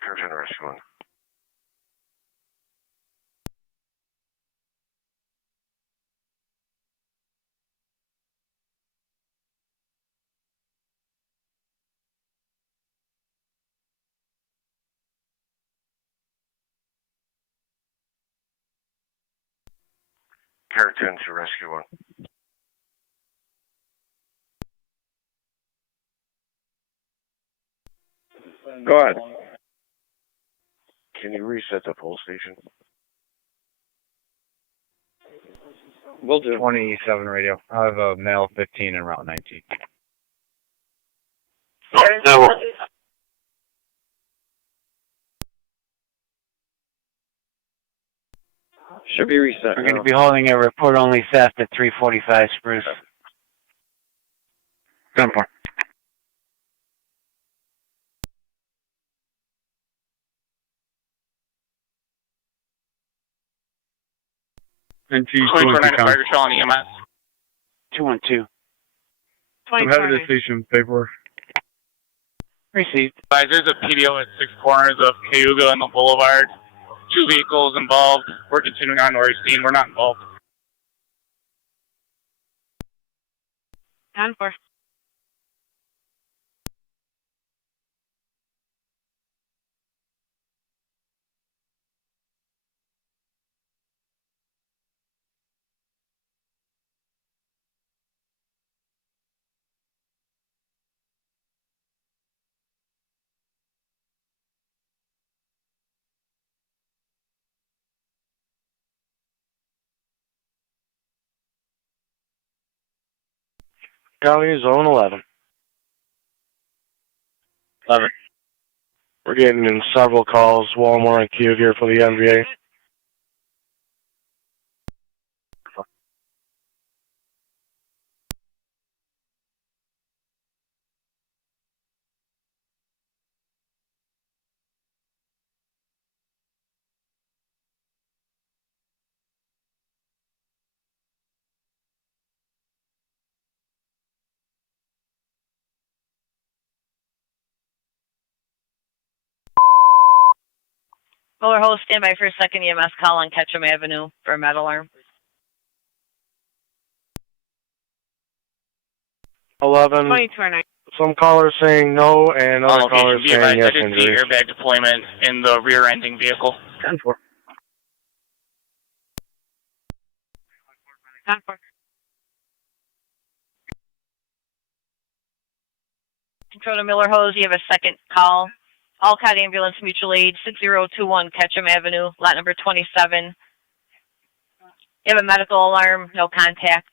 Car 10 Rescue 1. Car 10 to Rescue 1. Go ahead. Can you reset the pole station? We'll do. 27 radio. I have a male 15 en route 19. No. Should be reset. We're going to be holding a report only theft at 345 Spruce. 10-4. NT 24 212. Fire Control on EMS. 212. I'm headed to the station. Paperwork. Received. There's a PDO at 6 corners of Cayuga and the Boulevard. 2 vehicles involved. We're continuing on to our scene. We're not involved. 10-4. County Zone 11. 11. We're getting in several calls. Walmart and Q here for the NBA. Miller Hose, stand by for a second EMS call on Ketchum Avenue for a metal arm. 11. 22-9. Some callers saying no, and other callers saying yes. I did see airbag deployment in the rear-ending vehicle. 10-4. 10-4. Control to Miller Hose, you have a second call. Alcott Ambulance Mutual Aid, 6021 Ketchum Avenue, lot number 27. You have a medical alarm, no contact.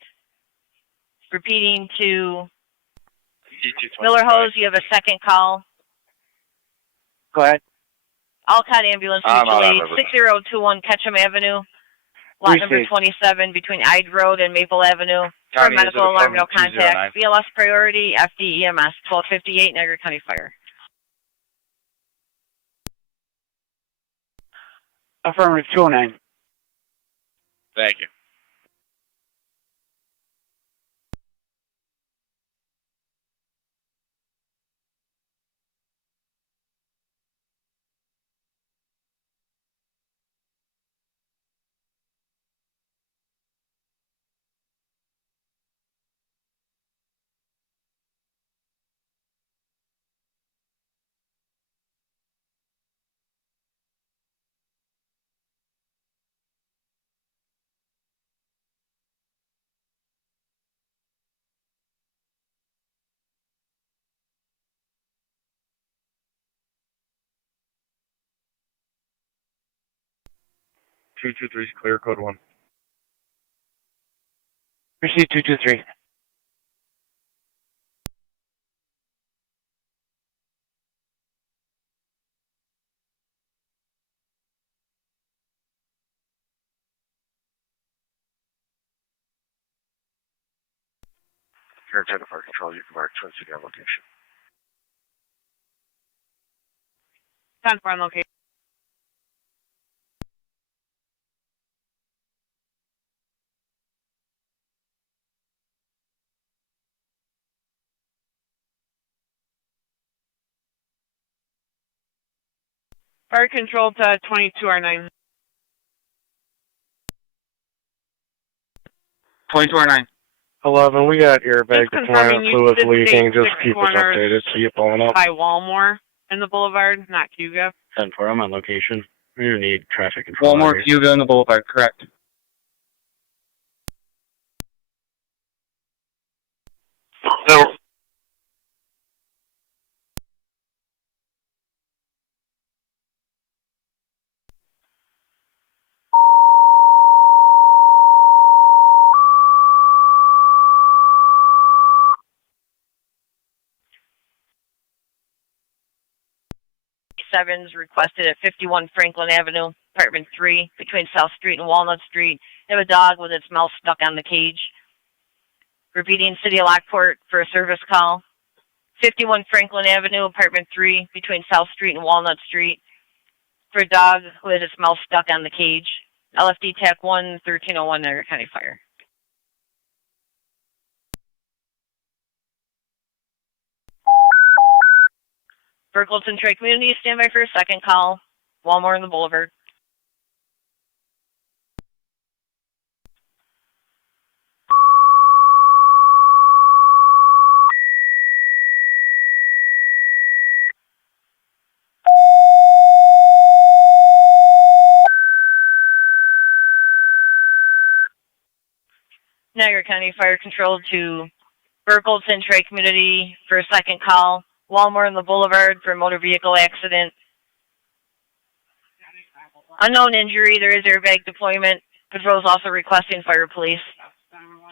Repeating to Miller Hose, you have a second call. Go ahead. Alcott Ambulance Mutual Aid, 6021 Ketchum Avenue, lot number 27 between Ide Road and Maple Avenue. For a medical alarm, no contact. BLS priority, FDEMS, 1258 Niagara County Fire. Affirmative 209. Thank you. Two two three, clear code 1. Receive 223. Here, Center Fire Control, you can mark Twin City on location. 10-4 on location. Fire control to 22R9. 22R9. 11, we got airbag Just confirming deployment, you fluids did leaking. state Just keep us 6 updated. See you pulling up. By Walmore in the Boulevard, not Cuga. 10-4, I'm on location. We need traffic control. Walmart, Cuba, in the Boulevard, correct. No. Sevens requested at 51 Franklin Avenue, apartment 3, between South Street and Walnut Street. They have a dog with its mouth stuck on the cage. Repeating City of Lockport for a service call. 51 Franklin Avenue, apartment 3, between South Street and Walnut Street, for a dog who has its mouth stuck on the cage. LFD TAC 1, 1301 Niagara County Fire. Burkleton Tri Community, stand by for a second call. Walmart in the Boulevard. Niagara County Fire Control to Burkholz Tri Community for a second call. Walmore and the Boulevard for a motor vehicle accident. Unknown injury, there is airbag deployment. Patrol is also requesting fire police.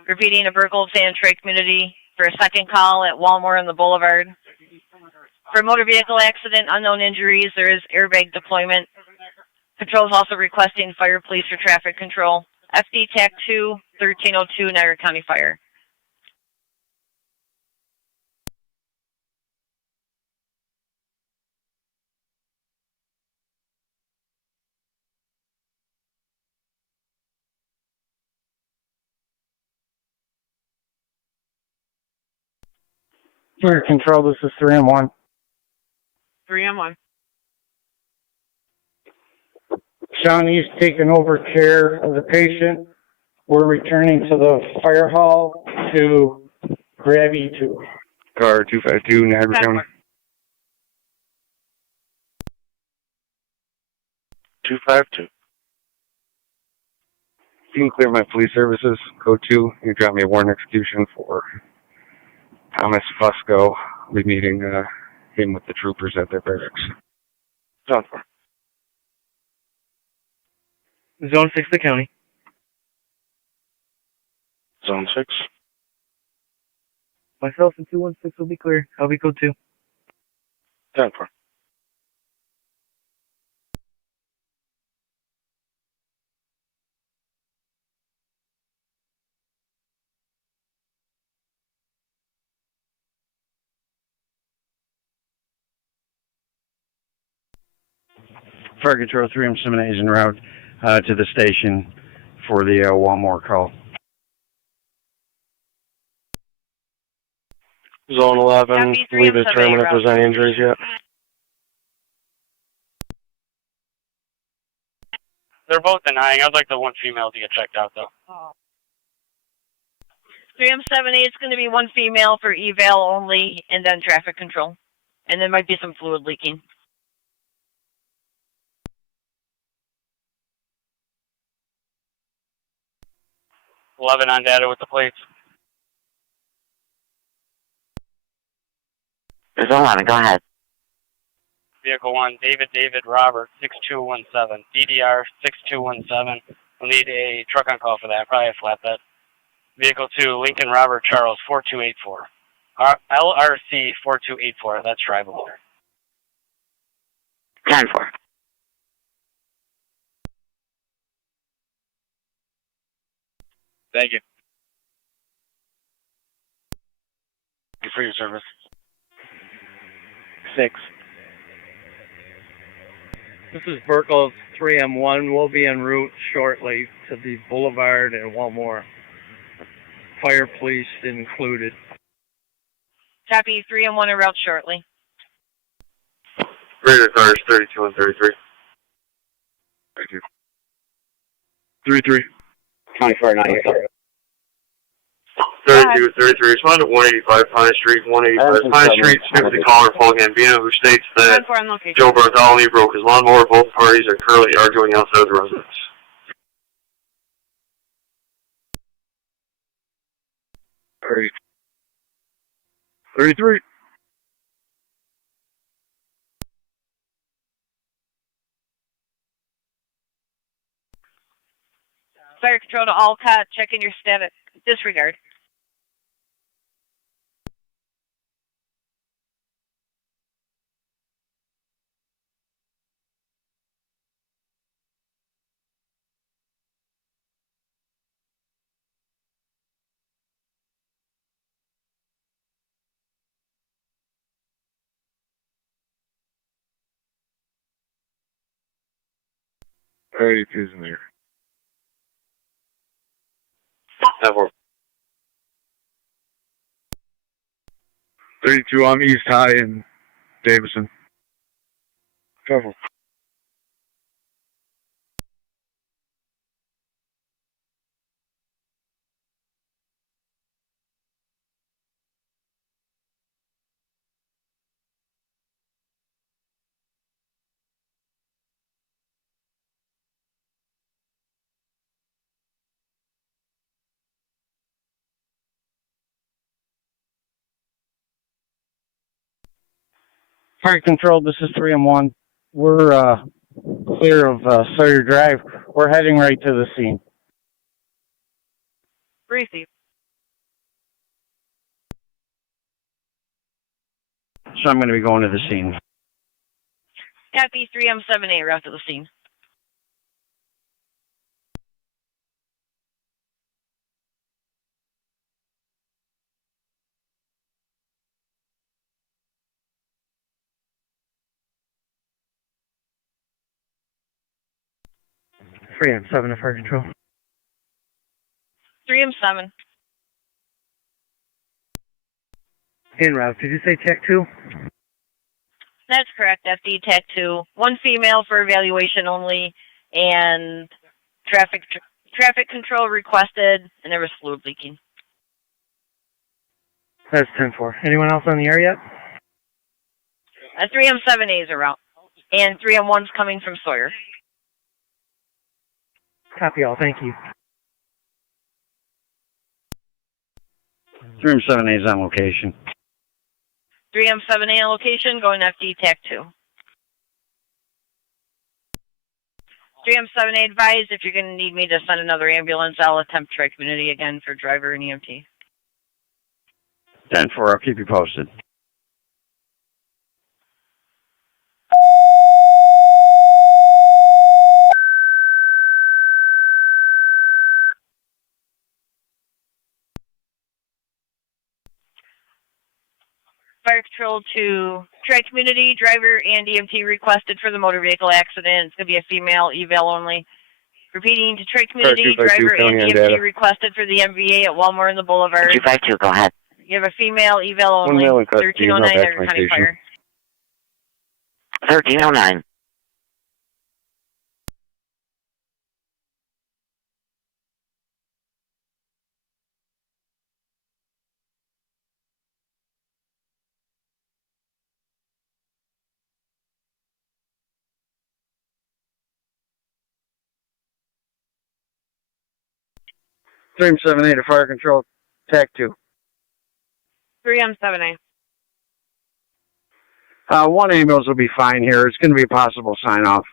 Repeating, a Burkholz Tri Community for a second call at Walmore and the Boulevard. For a motor vehicle accident, unknown injuries, there is airbag deployment. Patrol is also requesting fire police for traffic control. FD TAC 2, 1302, Niagara County Fire. Fire Control, this is 3M1. 3M1. Shawnee's taken over care of the patient. We're returning to the fire hall to grab E2. Car 252, Niagara County. 252. You can clear my police services. Code 2, you drop me a warrant execution for Thomas Fusco. I'll be meeting him with the troopers at their barracks. Zone 4. Zone 6, the county. Zone 6. Myself and 216 will be clear. I'll be code 2. Zone 4. Fire Control 3M7 is en route to the station for the Walmore call. Zone 11, we determine if there's any injuries yet. They're both denying. I'd like the one female to get checked out, though. 3M78 is going to be one female for eval only, and then traffic control. And there might be some fluid leaking. Eleven on data with the plates. There's 11, go ahead. Vehicle 1, David Robert, 6217. DDR 6217. We'll need a truck on call for that, probably a flatbed. Vehicle 2, Lincoln Robert Charles, 4284. LRC 4284, that's drivable. 10-4. Thank you. Thank you for your service. 6. This is Burkholz 3M1. We'll be en route shortly to the Boulevard and Walmore. Fire police included. Copy, 3M1 en route shortly. Radar cars 32 and 33. Thank you. 33. County Fire 9. 32, 33, respond to 185 Pine Street, 185 Pine Street, speak with the caller, Paul Gambino, who states that Joe Bartholomew broke his lawnmower. Both parties are currently arguing outside the residence. Great. 33. Fire control to Alcott, checking your status. Disregard. Alright, who's in there? 32, I'm East High in Davison. Travel. Fire Control, this is 3M1. We're clear of Sawyer Drive. We're heading right to the scene. Receive. So I'm going to be going to the scene. Copy 3M7A, route to the scene. Three M 7 to Fire Control. 3M7. En route. Did you say TAC 2? That's correct, FD TAC 2. One female for evaluation only, and traffic control requested, and there was fluid leaking. That's 10-4. Anyone else on the area yet? 3M7As are out, and 3M1's coming from Sawyer. Copy all. Thank you. 3M7A is on location. 3M7A location, going FD TAC 2. 3M7A advised if you're going to need me to send another ambulance, I'll attempt tri-community again for driver and EMT. 10-4, I'll keep you posted. Fire Control to tri-community, driver and EMT requested for the motor vehicle accident. It's going to be a female, eval only. Repeating to tri-community, driver and EMT requested for the MVA at Walmart in the Boulevard. 252, go ahead. You have a female, eval only, 1309 Niagara County Fire. 1309. Stream 7A to Fire Control, TAC 2. 3M7A. One ambulance will be fine here. It's going to be a possible sign-off.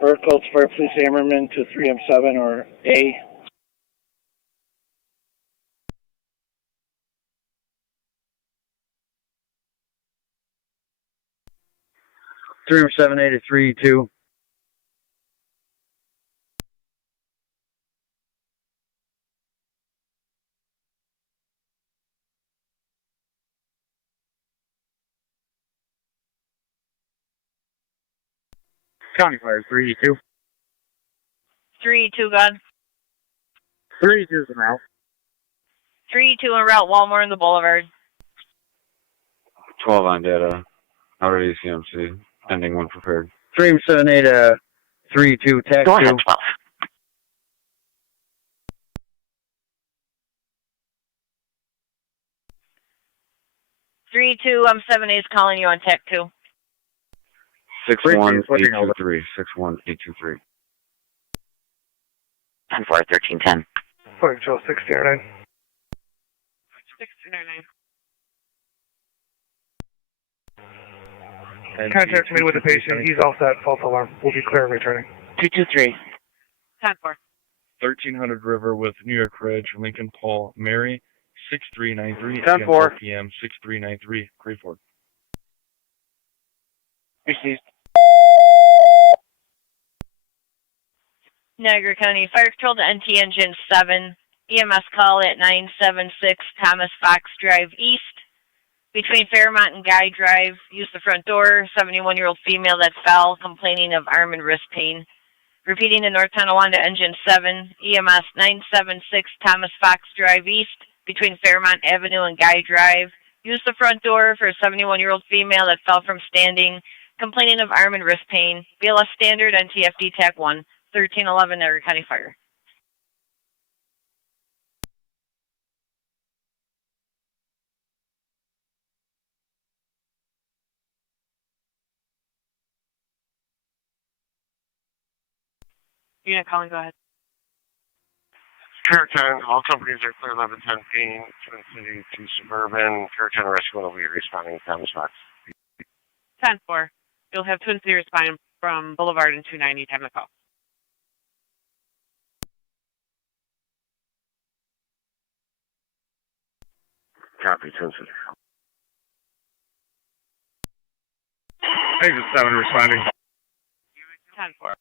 Vertical to Fire Police Hammerman to 3M7 or A. Stream 7A to 3-2. County Fire 3-2. 3-2, God. 3-2 is an out. 3-2 en route, Walmart in the Boulevard. 12 on data. Out of ECMC. Ending one prepared. Stream 7A to 3-2, TAC 2. Go ahead, 12. 3-2, I'm 7A's calling you on TAC 2. 61823. 61823. 10-4, 1310. Fire Control 609. 609. Contact me with the patient. He's all set. False alarm. We'll be clear of returning. 223. 10-4. 1300 River with New York Ridge, Lincoln Paul, Mary, 6393. 10-4. PM 6393. Crayford. Received. Niagara County Fire Control to NT Engine 7. EMS call at 976 Thomas Fox Drive East. Between Fairmont and Guy Drive, use the front door. 71-year-old female that fell, complaining of arm and wrist pain. Repeating to North Tonawanda Engine 7, EMS 976 Thomas Fox Drive East. Between Fairmont Avenue and Guy Drive, use the front door for a 71-year-old female that fell from standing, complaining of arm and wrist pain. BLS Standard, NTFD TAC 1, 1311 Niagara County Fire. Unit calling, go ahead. Fair 10, all companies are clear 1110 Payne, Twin City to Suburban. Fair 10 Rescue will be responding to Thomas Fox. 10-4. You'll have Twin City responding from Boulevard and 290, time to call. Copy, Twin City. Exit 7 responding. 10-4.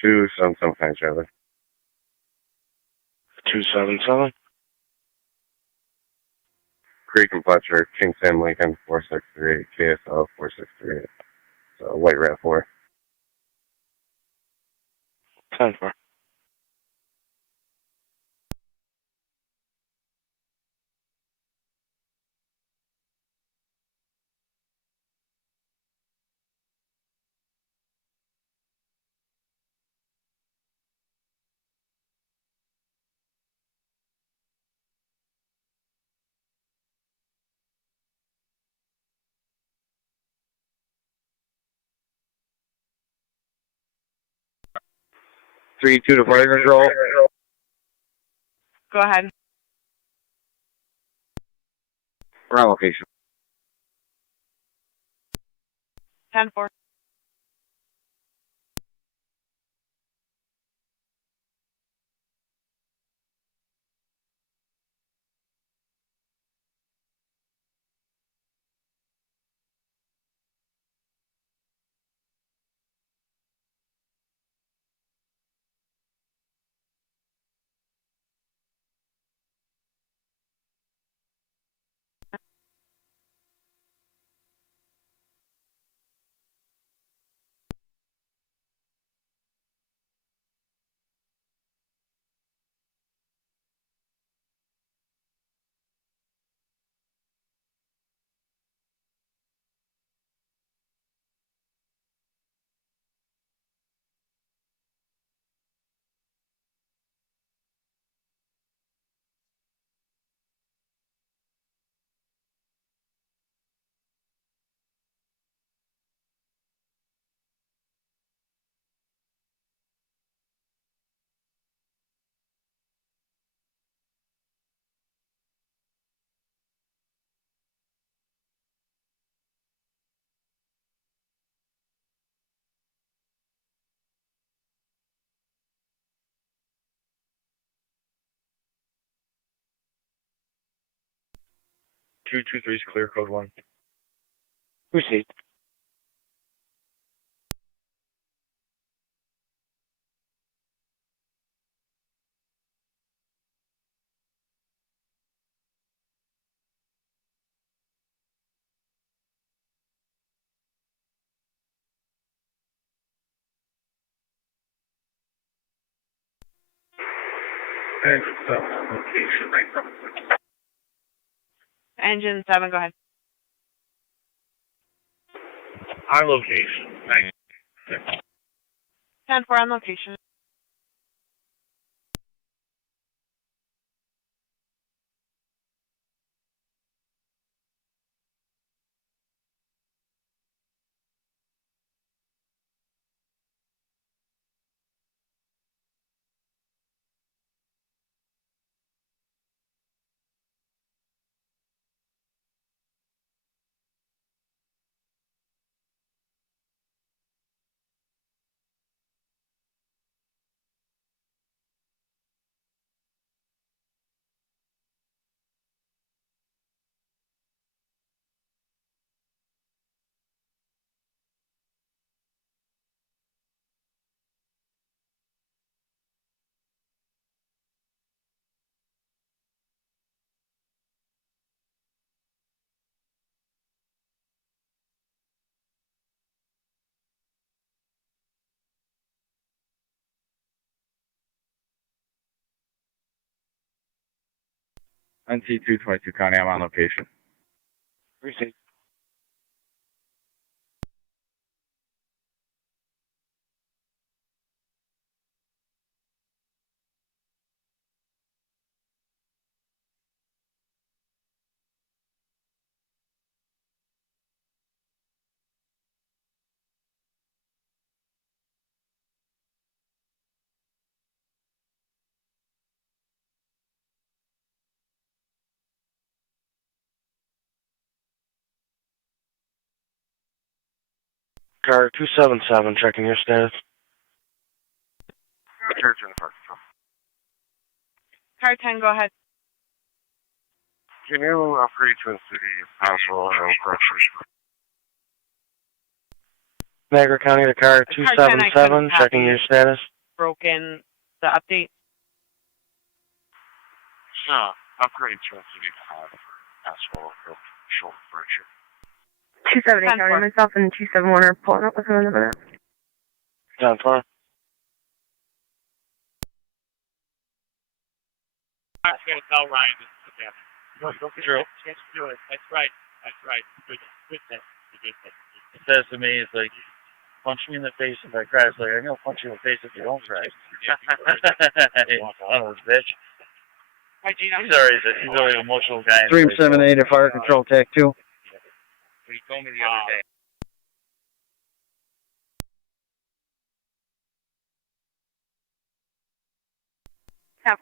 Two, some kind of trailer. 277. Creek and Fletcher, King Sam Lincoln, 463, KSL 463. So white RAV4. 10-4. Three, two to fire control. Go ahead. We're on location. 10-4. Two two three is clear, code 1. Received. Exit 7 location. Engine 7, go ahead. On location. Thanks. 10-4 on location. NT 222 County, I'm on location. Received. Car 277, checking your status. Church in the park. Car 10, go ahead. Can you upgrade Twin City if possible? Niagara County, the car 277, checking your status. Broken the update. No, upgrade Twin City to have asphalt or shoulder fracture. 278 County, myself and 271 are pulling up with him in a minute. Down far. I'm going to tell Ryan this is again. True. Yes, do it. That's right. That's right. Good. Good thing. Good thing. It says to me, it's like, punch me in the face if I cry. It's like, I'm going to punch you in the face if you don't cry. Bitch. Hi, Gina. He's already an emotional guy. 378 at Fire Control TAC 2. He told me the other day. Tap.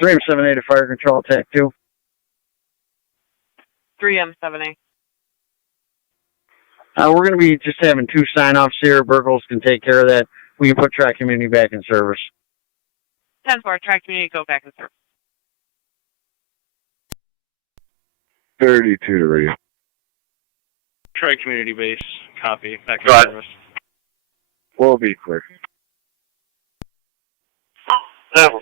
Three M78 at Fire Control TAC 2. 3M7A. We're going to be just having 2 sign-offs here. Burkles can take care of that. We can put Track Community back in service. 10-4, track community, go back and serve. 32 to radio. Try community base. Copy. Back Go in ahead. service. We'll be quick. Seven.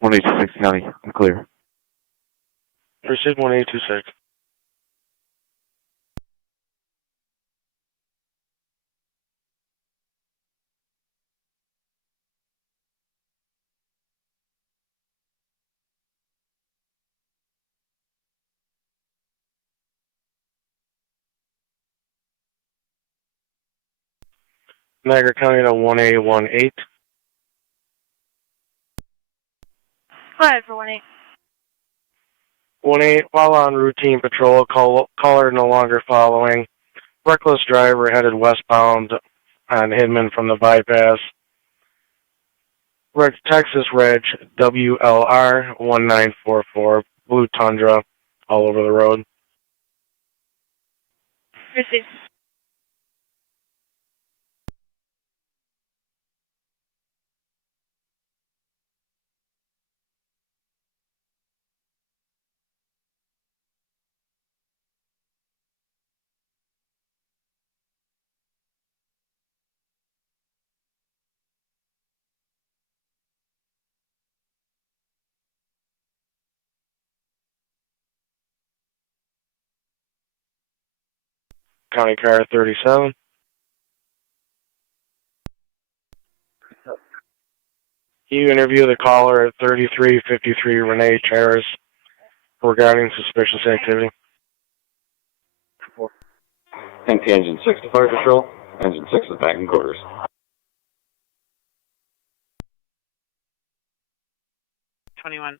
One 186 County, I'm clear. Proceed 1826. Niagara County to 1A18. Go ahead for 18. 1-8, while on routine patrol, caller no longer following. Reckless driver headed westbound on Hidman from the bypass. Texas Reg WLR 1944, Blue Tundra, all over the road. Proceed. County Car 37. You interview the caller at 3353 Renee Terrace regarding suspicious activity. NP Engine 6 to Fire Control. Engine 6 is back in quarters. $21.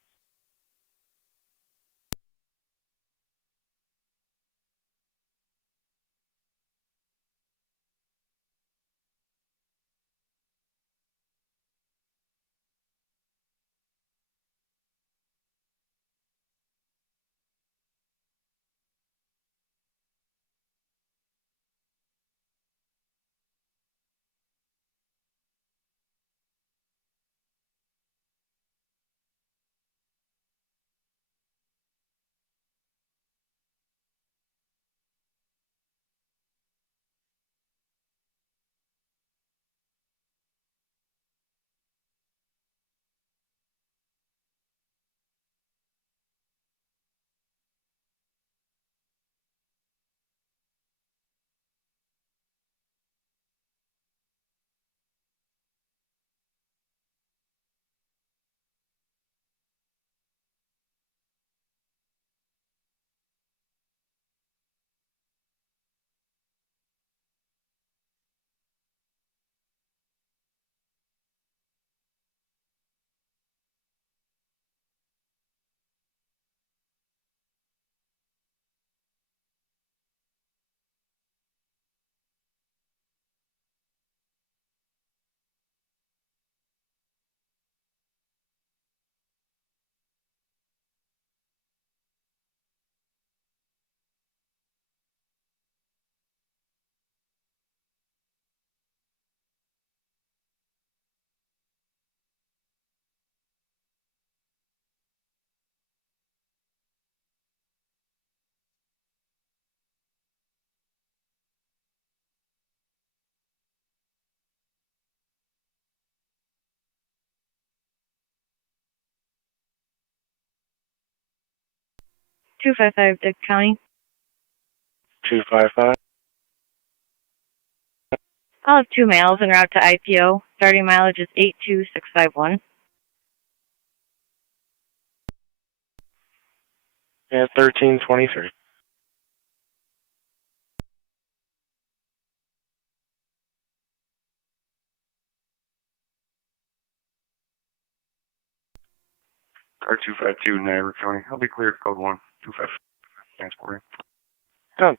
255 Dick County. 255. I'll have 2 males en route to IPO. Starting mileage is 82651. Yeah, 1323. Car 252, Niagara County. I'll be cleared, code 1, 255, transporting. Done.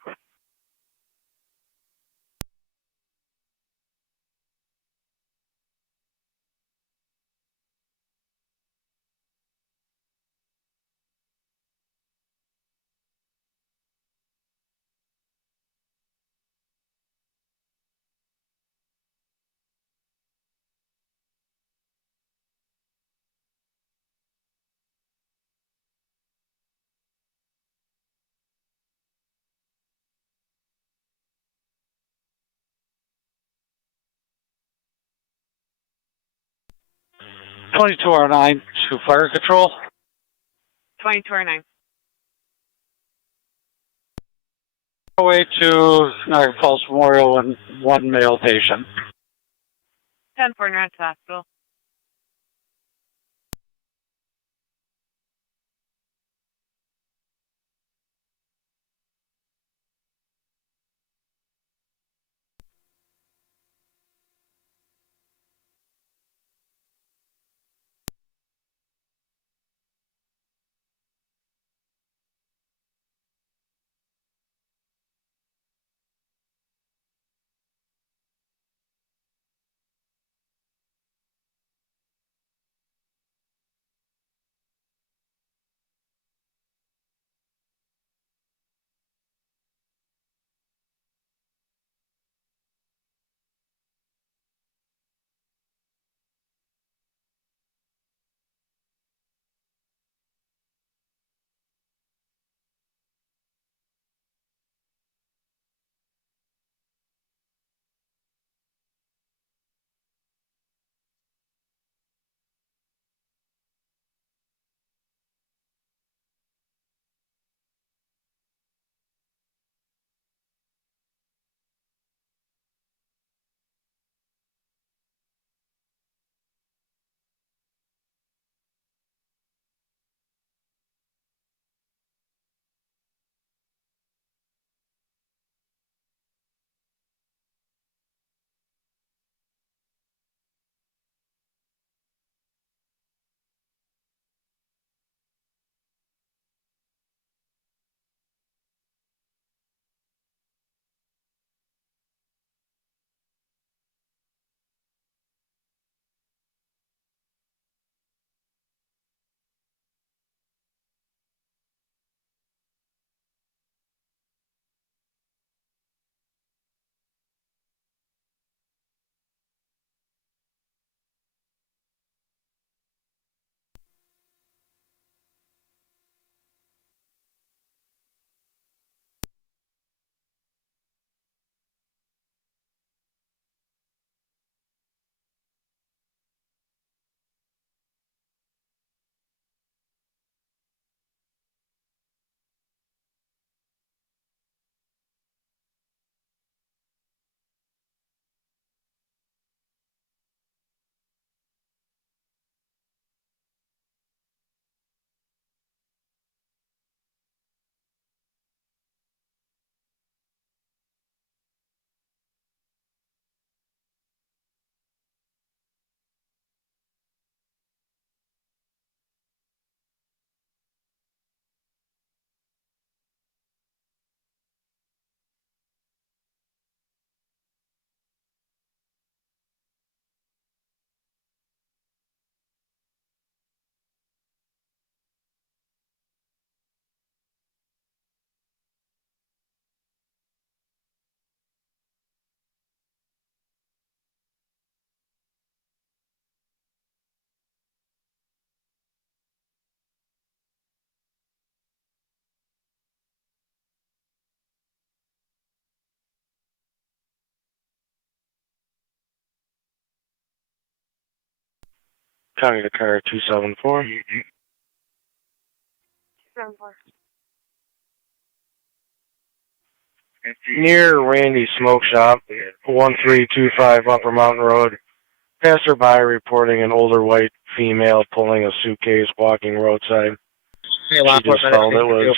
(2209) to fire control. 2209. Away to Niagara Falls Memorial and 1 male patient. 10-4 North Hospital. County to car 274. 274. Near Randy's Smoke Shop, 1325 Upper Mountain Road. Passerby reporting an older white female pulling a suitcase walking roadside. Hey, She Lockport, just felt it was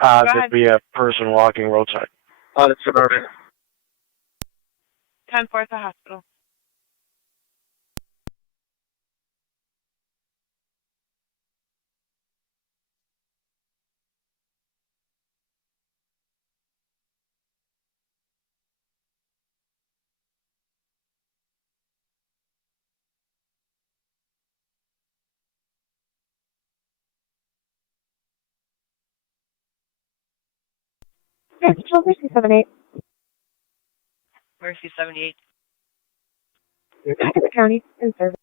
odd to be a person walking roadside. Oh, that's suburban. 10-4 at the hospital. Mercy 78. Mercy 78. County in service.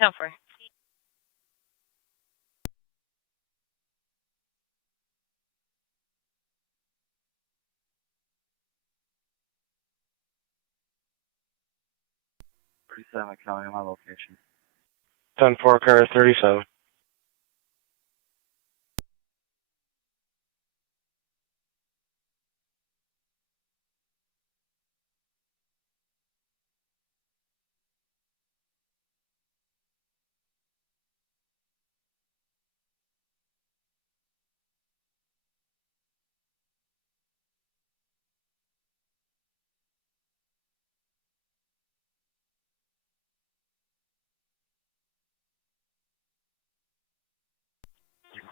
10-4. County, my location. 10-4 car 37.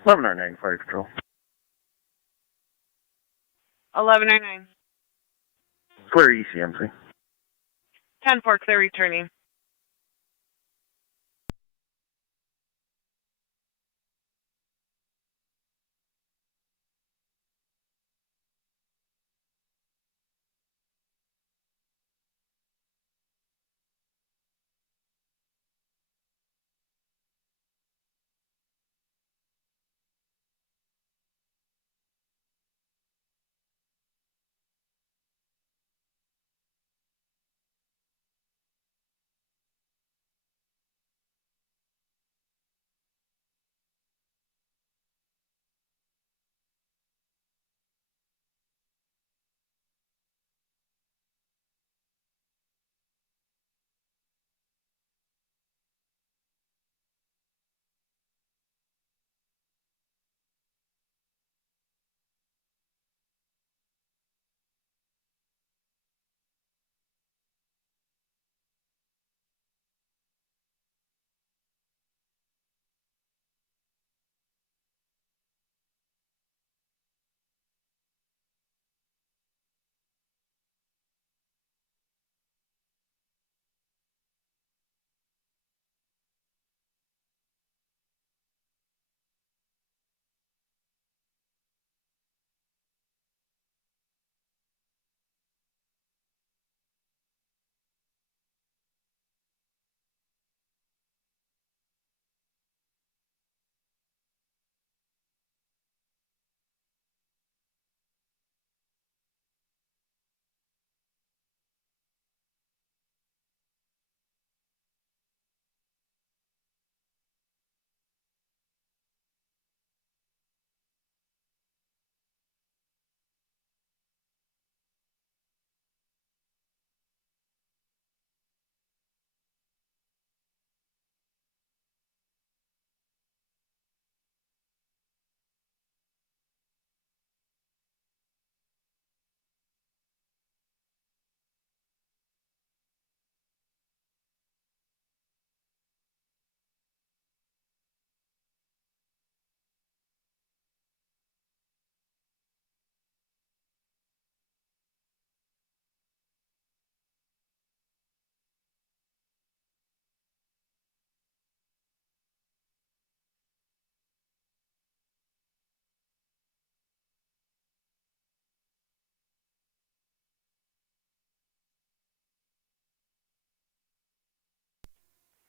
Preliminary Fire Control. 1199. Clear ECMC. 10-4, clear returning.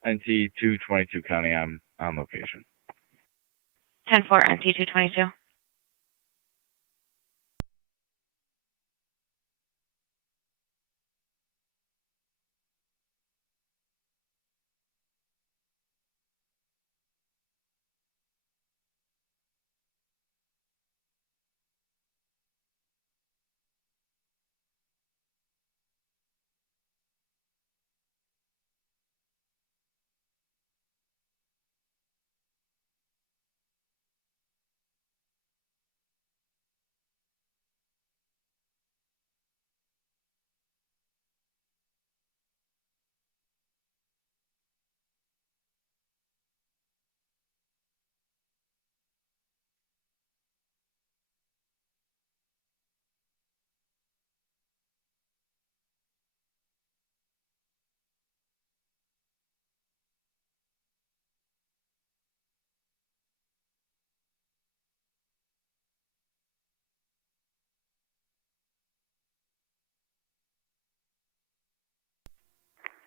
NT 222 County, I'm on location. 10-4, NT 222.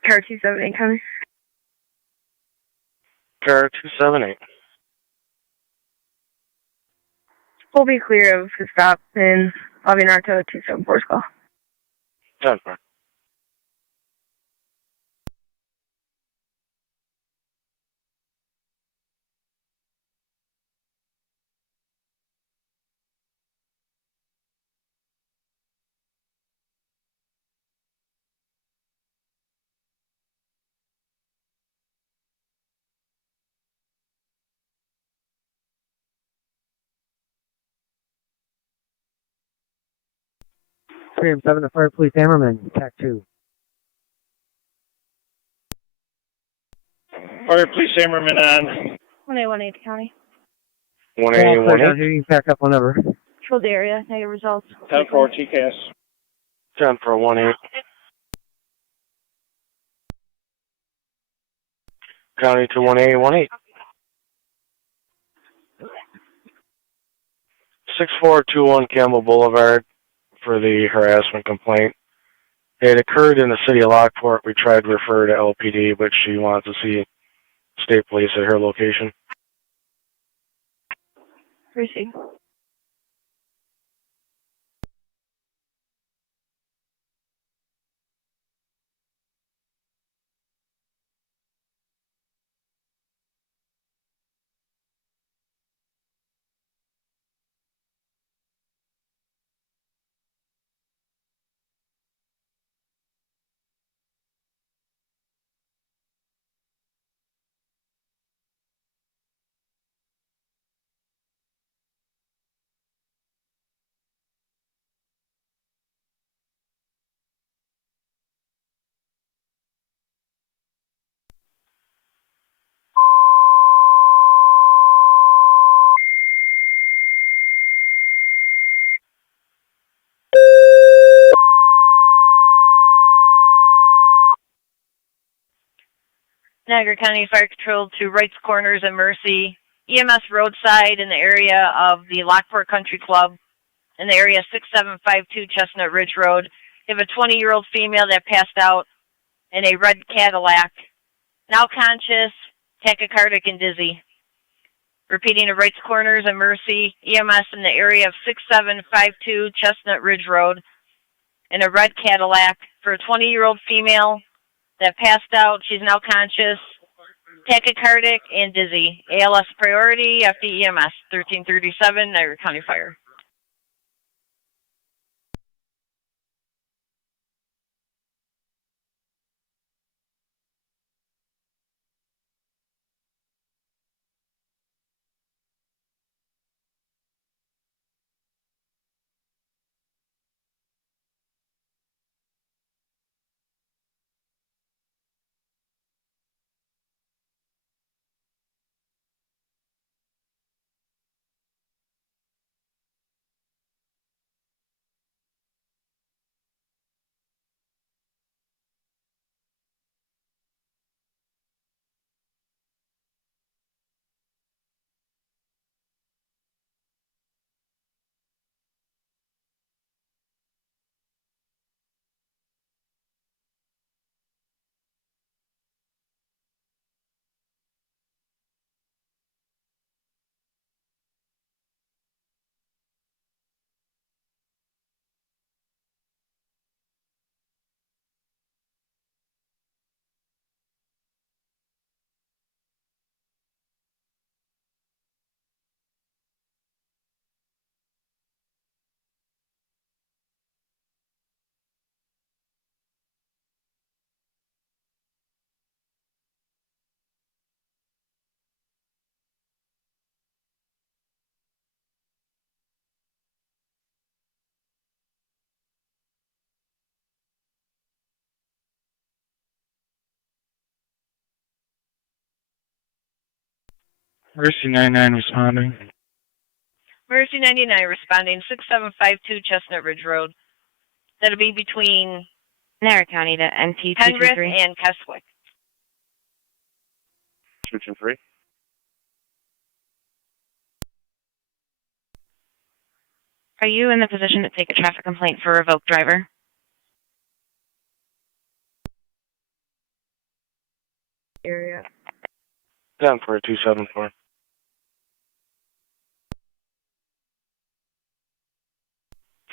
Car 278 coming. Car 278. We'll be clear of the stop in Avinarto 274's call. 10-4. Three and 7 to Fire Police Hammerman, TAC 2. Fire Police Hammerman on. 1818 County. 1A18. You can pack up whenever. Controlled area, negative results. 10-4 TCAS. 10 for 1-8. County to 1A18. 6421 Campbell Boulevard for the harassment complaint. It occurred in the city of Lockport. We tried to refer to LPD, but she wants to see state police at her location. Proceed. Niagara County Fire Control to Wrights Corners and Mercy. EMS roadside in the area of the Lockport Country Club, in the area 6752 Chestnut Ridge Road. You have a 20-year-old female that passed out in a red Cadillac, now conscious, tachycardic, and dizzy. Repeating to Wrights Corners and Mercy, EMS in the area of 6752 Chestnut Ridge Road, in a red Cadillac for a 20-year-old female that passed out. She's now conscious, tachycardic, and dizzy. ALS priority, FDEMS, 1337, Niagara County Fire. Mercy 99 responding. Mercy 99 responding, 6752 Chestnut Ridge Road. That'll be between Niagara County to NT Penrith 223. and Keswick. 223. Are you in the position to take a traffic complaint for a revoked driver? area. 10 for 274.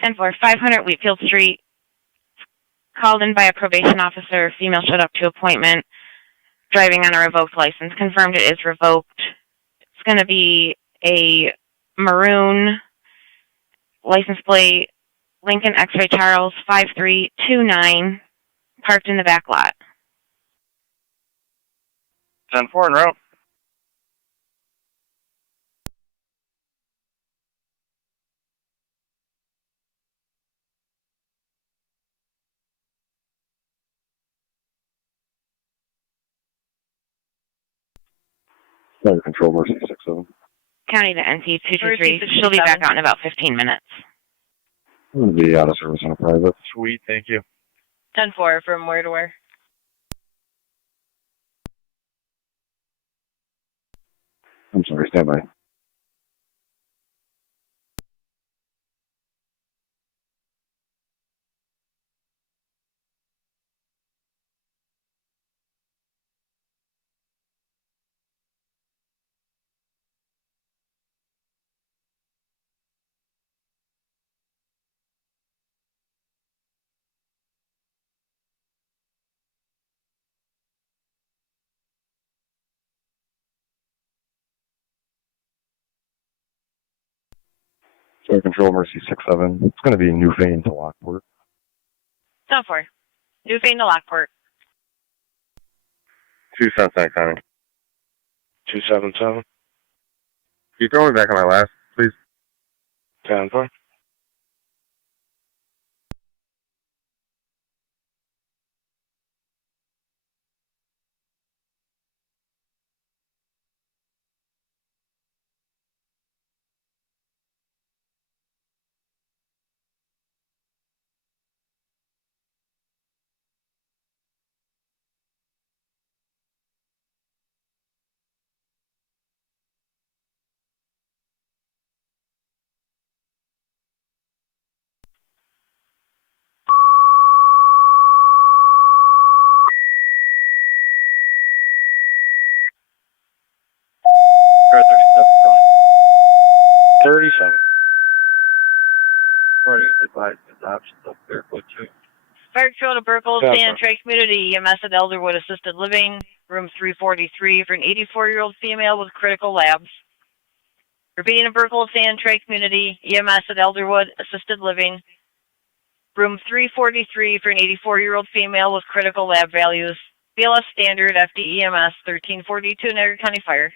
Ten for 500 Wheatfield Street. Called in by a probation officer. Female showed up to appointment. Driving on a revoked license. Confirmed it is revoked. It's going to be a maroon license plate. Lincoln X-Ray Charles 5329. Parked in the back lot. 10-4 en route. Fire Control, Mercy 67. County to NC 223. She'll be back out in about 15 minutes. I'm going to be out of service on a private. Sweet, thank you. 10-4 from where to where? I'm sorry, stand by. Fire Control, Mercy 67. It's going to be Newfane to Lockport. 10-4. Newfane to Lockport. 277 County. 277. Can you throw me back on my last, please? 10-4. Car 37. Running advised options up there, but too. Fire Control to Burkle, Yeah, San Trey Community, EMS at Elderwood Assisted Living, room 343 for an 84-year-old female with critical labs. Repeating to Burkle, San Trey Community, EMS at Elderwood Assisted Living, room 343 for an 84-year-old female with critical lab values. BLS Standard, FDEMS, 1342, Niagara County Fire.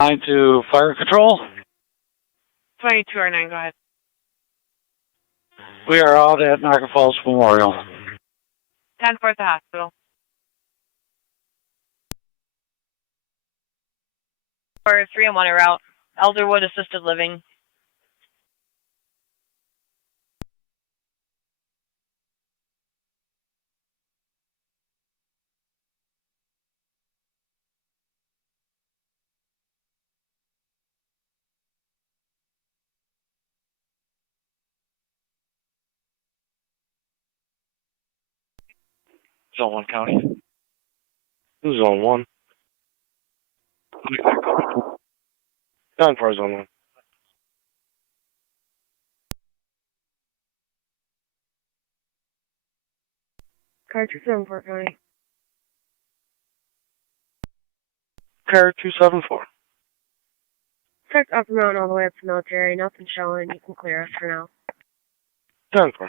Line to Fire Control. 22R9, go ahead. We are out at Niagara Falls Memorial. 10-4 at the hospital. For 3 and 1 are out. Elderwood Assisted Living. Zone 1 County. Zone 1. 10-4 Zone 1. Car 274, County. Car 274. Check up the mountain all the way up to military. Nothing showing. You can clear us for now. 10-4.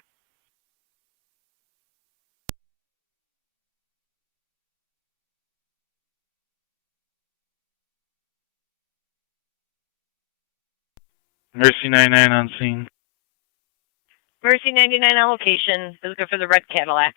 Mercy 99 on scene. Mercy 99 on location. Is good for the red Cadillac.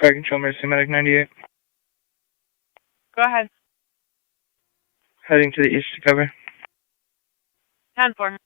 Fire Control, Mercy Medic 98. Go ahead. Heading to the east to cover. 10-4.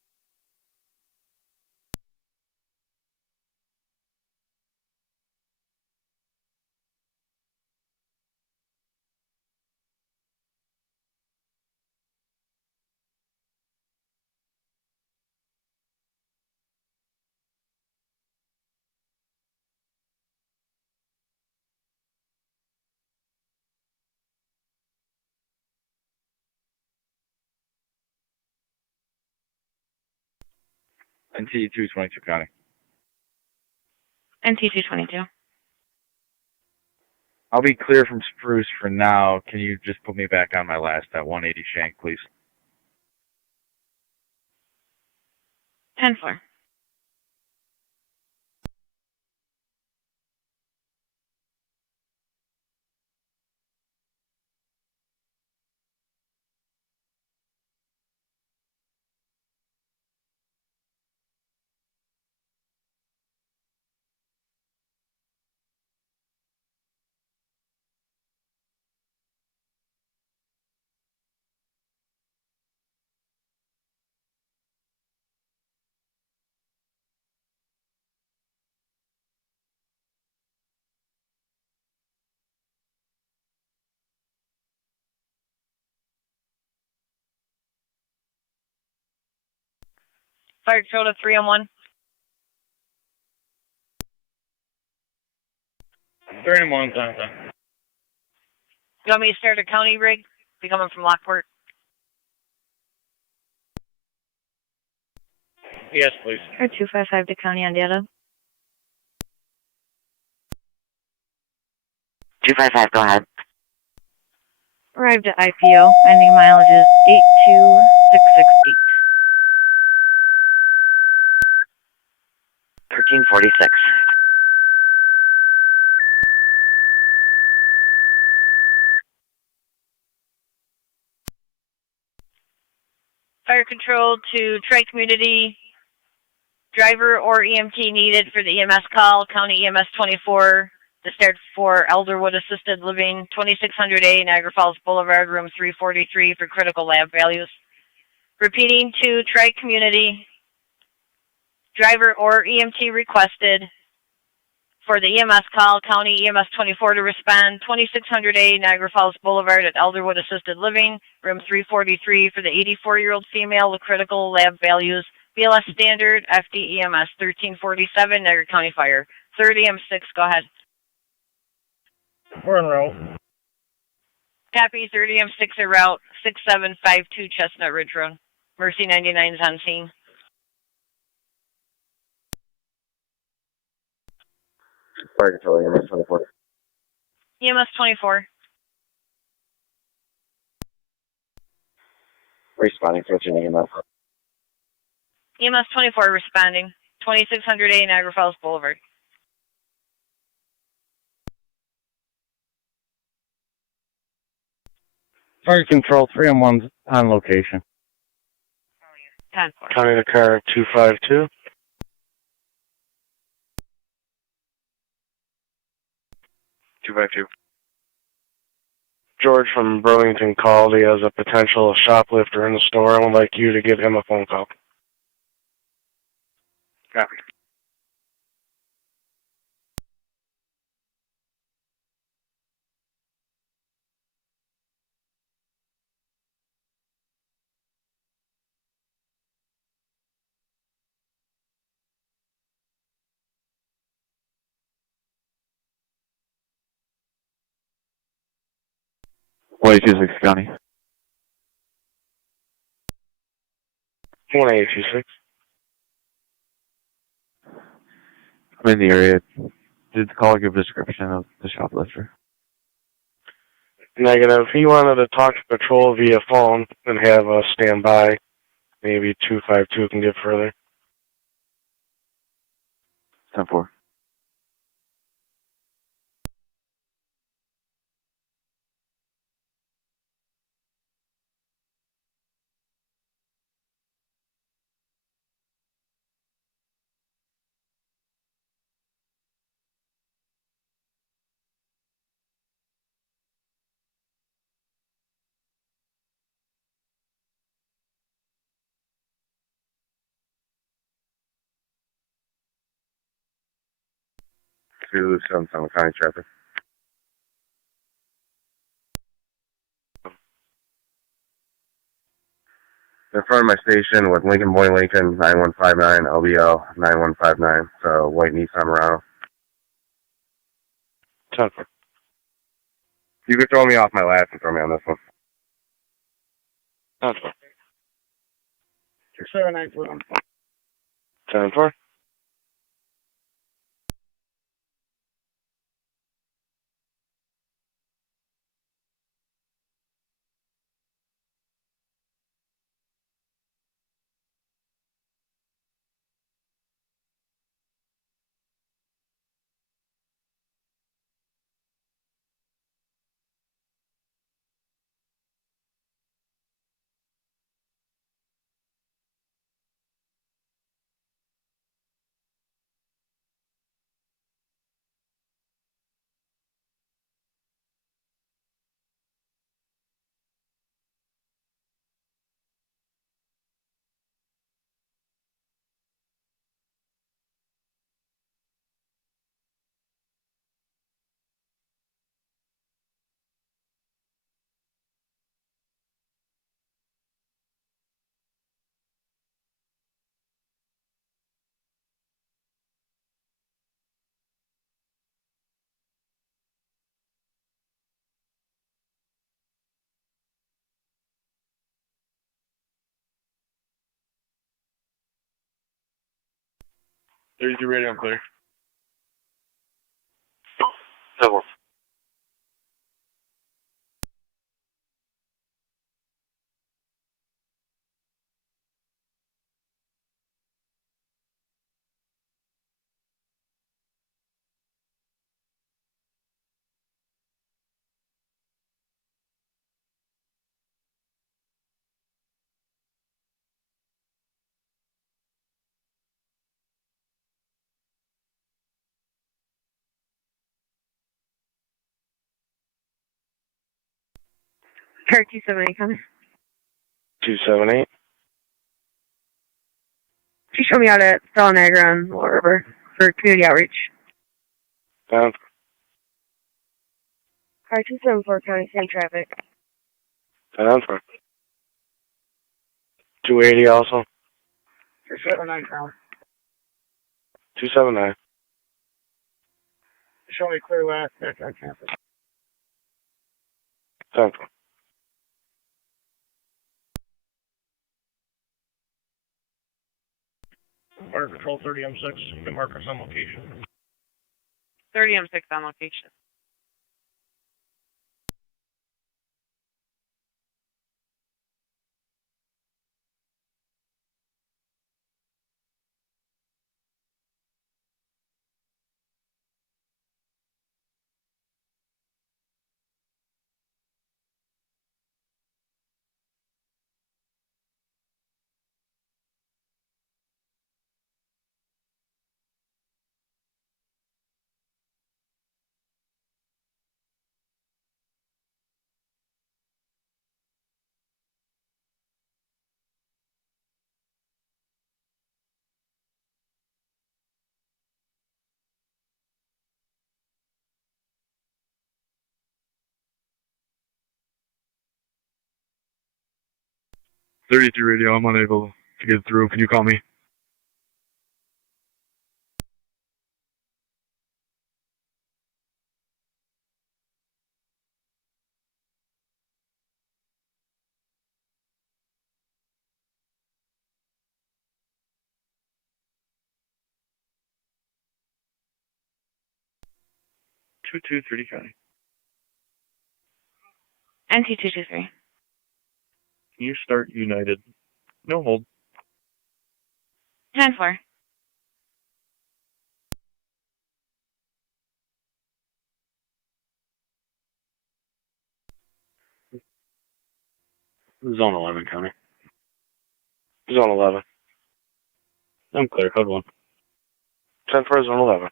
NT2 22 County. NT222. I'll be clear from Spruce for now. Can you just put me back on my last at 180 Shank, please? 10-4. Fire Control to 3 on 1. 3 and 1, time. You want me to start a county rig? Be coming from Lockport. Yes, please. 255 to county on data. 255, go ahead. Arrived at IPO. Ending mileage is 82668. 1346. Fire Control to Tri-Community. Driver or EMT needed for the EMS call. County EMS 24. The start for Elderwood Assisted Living, 2600A, Niagara Falls Boulevard, room 343 for critical lab values. Repeating to Tri-Community. Driver or EMT requested for the EMS call. County EMS 24 to respond, 2600A, Niagara Falls Boulevard at Elderwood Assisted Living, room 343 for the 84-year-old female with critical lab values. BLS Standard, FD EMS 1347, Niagara County Fire. 3rd EM6, go ahead. We're en route. Copy, 3rd EM6 en route, 6752 Chestnut Ridge Road. Mercy 99 is on scene. Fire Control, EMS 24. EMS 24. Responding, switching EMS. EMS 24 responding, 2600A, Niagara Falls Boulevard. Fire Control, 3 on 1's on location. 10-4. County to car 252. 252. George from Burlington called. He has a potential shoplifter in the store. I would like you to give him a phone call. Copy. What 226 County? 1826. I'm in the area. Did the caller give a description of the shoplifter? Negative. He wanted to talk to patrol via phone and have us stand by. Maybe 252 can get further. 10-4. 277 County traffic. In front of my station with Lincoln Boy Lincoln 9159 LBL 9159. It's a white Nissan Murano. You could throw me off my last and throw me on this one. 794. 74. There's your radio, I'm clear. Double. Car 278 coming. 278. She showed me out at Stella Niagara on Lower River for community outreach. Down. Car 274 County, same traffic. Down for 280 also. 279 pounds. 279. Show me clear left at our campus. Down for. Fire Control 30M6, good markers on location. 30M6 on location. .33 radio, I'm unable to get through. Can you call me? .223 County. NC223. Can you start United? No hold. 10-4. Zone 11, County. Zone 11. I'm clear, code 1. 10 for zone 11.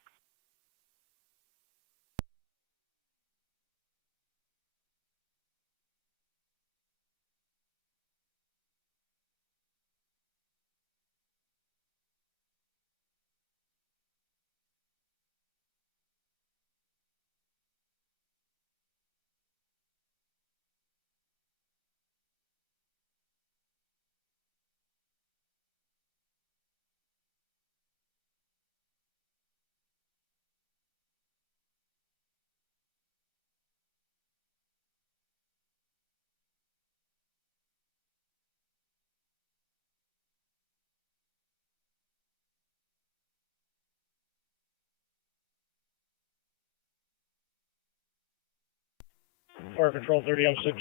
Fire Control 30M6.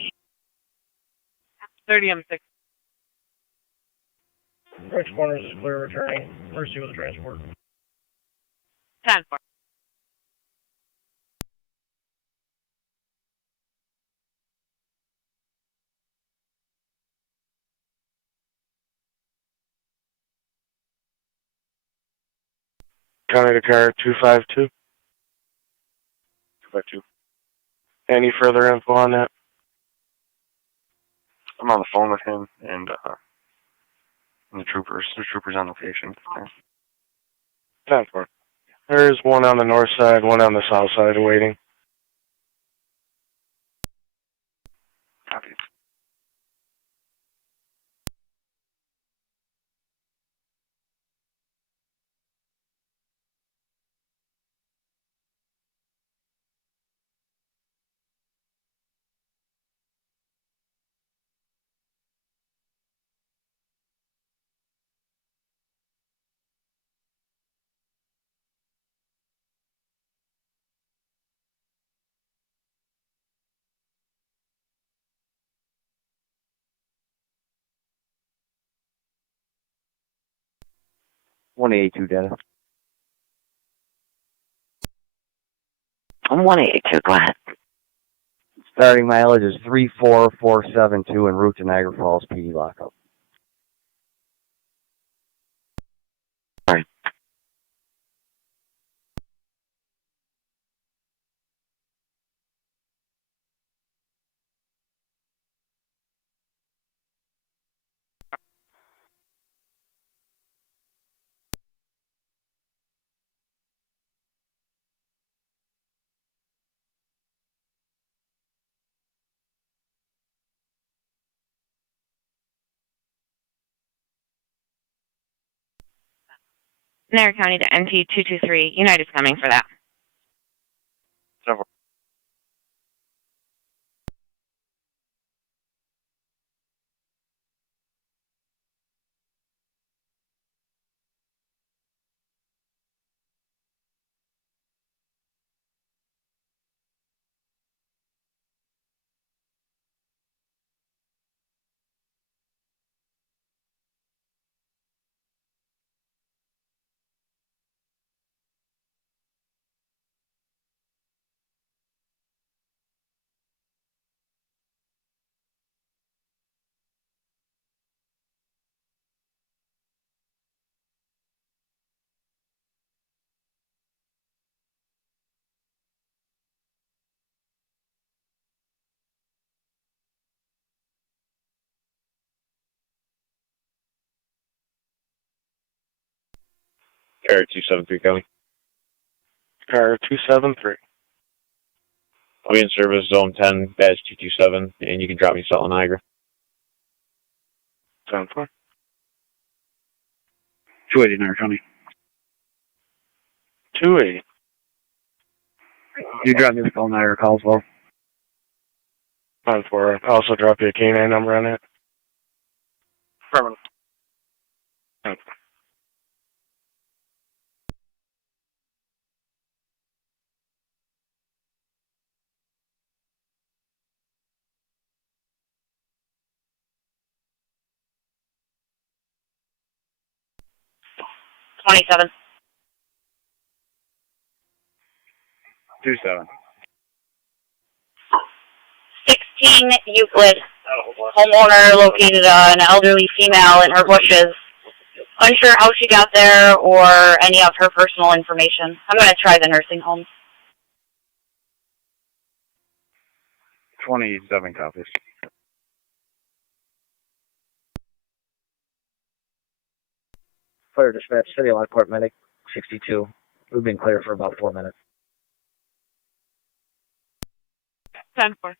30M6. Right corners is clear, returning. Mercy with the transport. 10-4. County to car 252. 252. Any further info on that? I'm on the phone with him and the troopers. There's troopers on location. 10-4. There's one on the north side, one on the south side awaiting. Copy. $182 data. I'm 182, go ahead. Starting mileage is 34472 en route to Niagara Falls PD lockup. Sorry. Niagara County to NT223. United's coming for that. Several. Car 273 coming. Car 273. I'll be in service zone 10, badge 227, and you can drop me south of Niagara. 10-4. 280 Niagara County. 280. You drop me the call Niagara call as well. 10-4. I'll also drop you a K9 number on it. Affirmative. 10-4. $27. 27. 16 Euclid. Homeowner located an elderly female in her bushes. Unsure how she got there or any of her personal information. I'm going to try the nursing home. 27 copies. Fire dispatch, City of Lockport, medic 62. We've been clear for about 4 minutes. 10-4.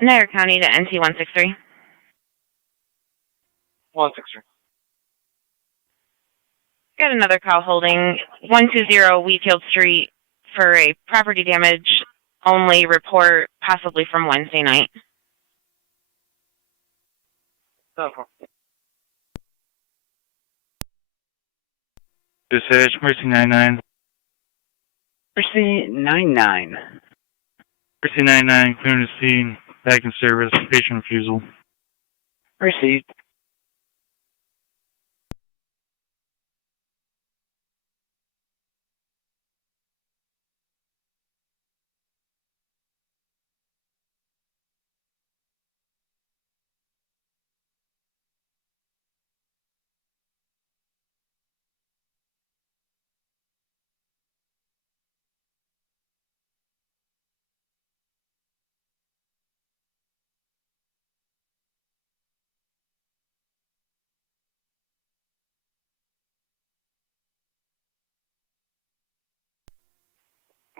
Niagara County to NC 163. 163. Got another call holding 120 Wheatfield Street for a property damage only report, possibly from Wednesday night. 10-4. Dispatch, Mercy 99. Mercy 99. Mercy 99, clearing the scene, back in service, patient refusal. Received.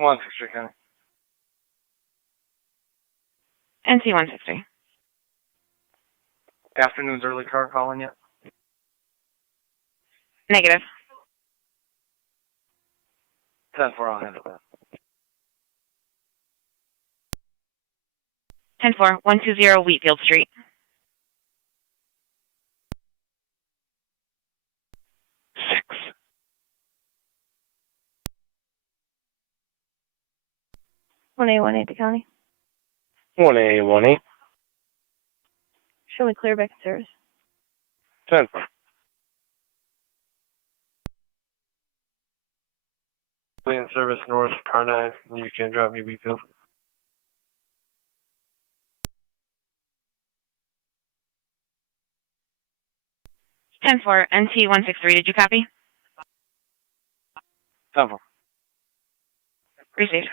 One 63 County. NC 163. Afternoon's early car calling yet? Negative. 10-4, I'll handle that. 10-4, 120 Wheatfield Street. 1A, the county. 1A, 1A. Show me clear back in service. 10. In service north, car 9, you can drop me Wheatfield. Ten four NT 163. Did you copy? 10-4. Received.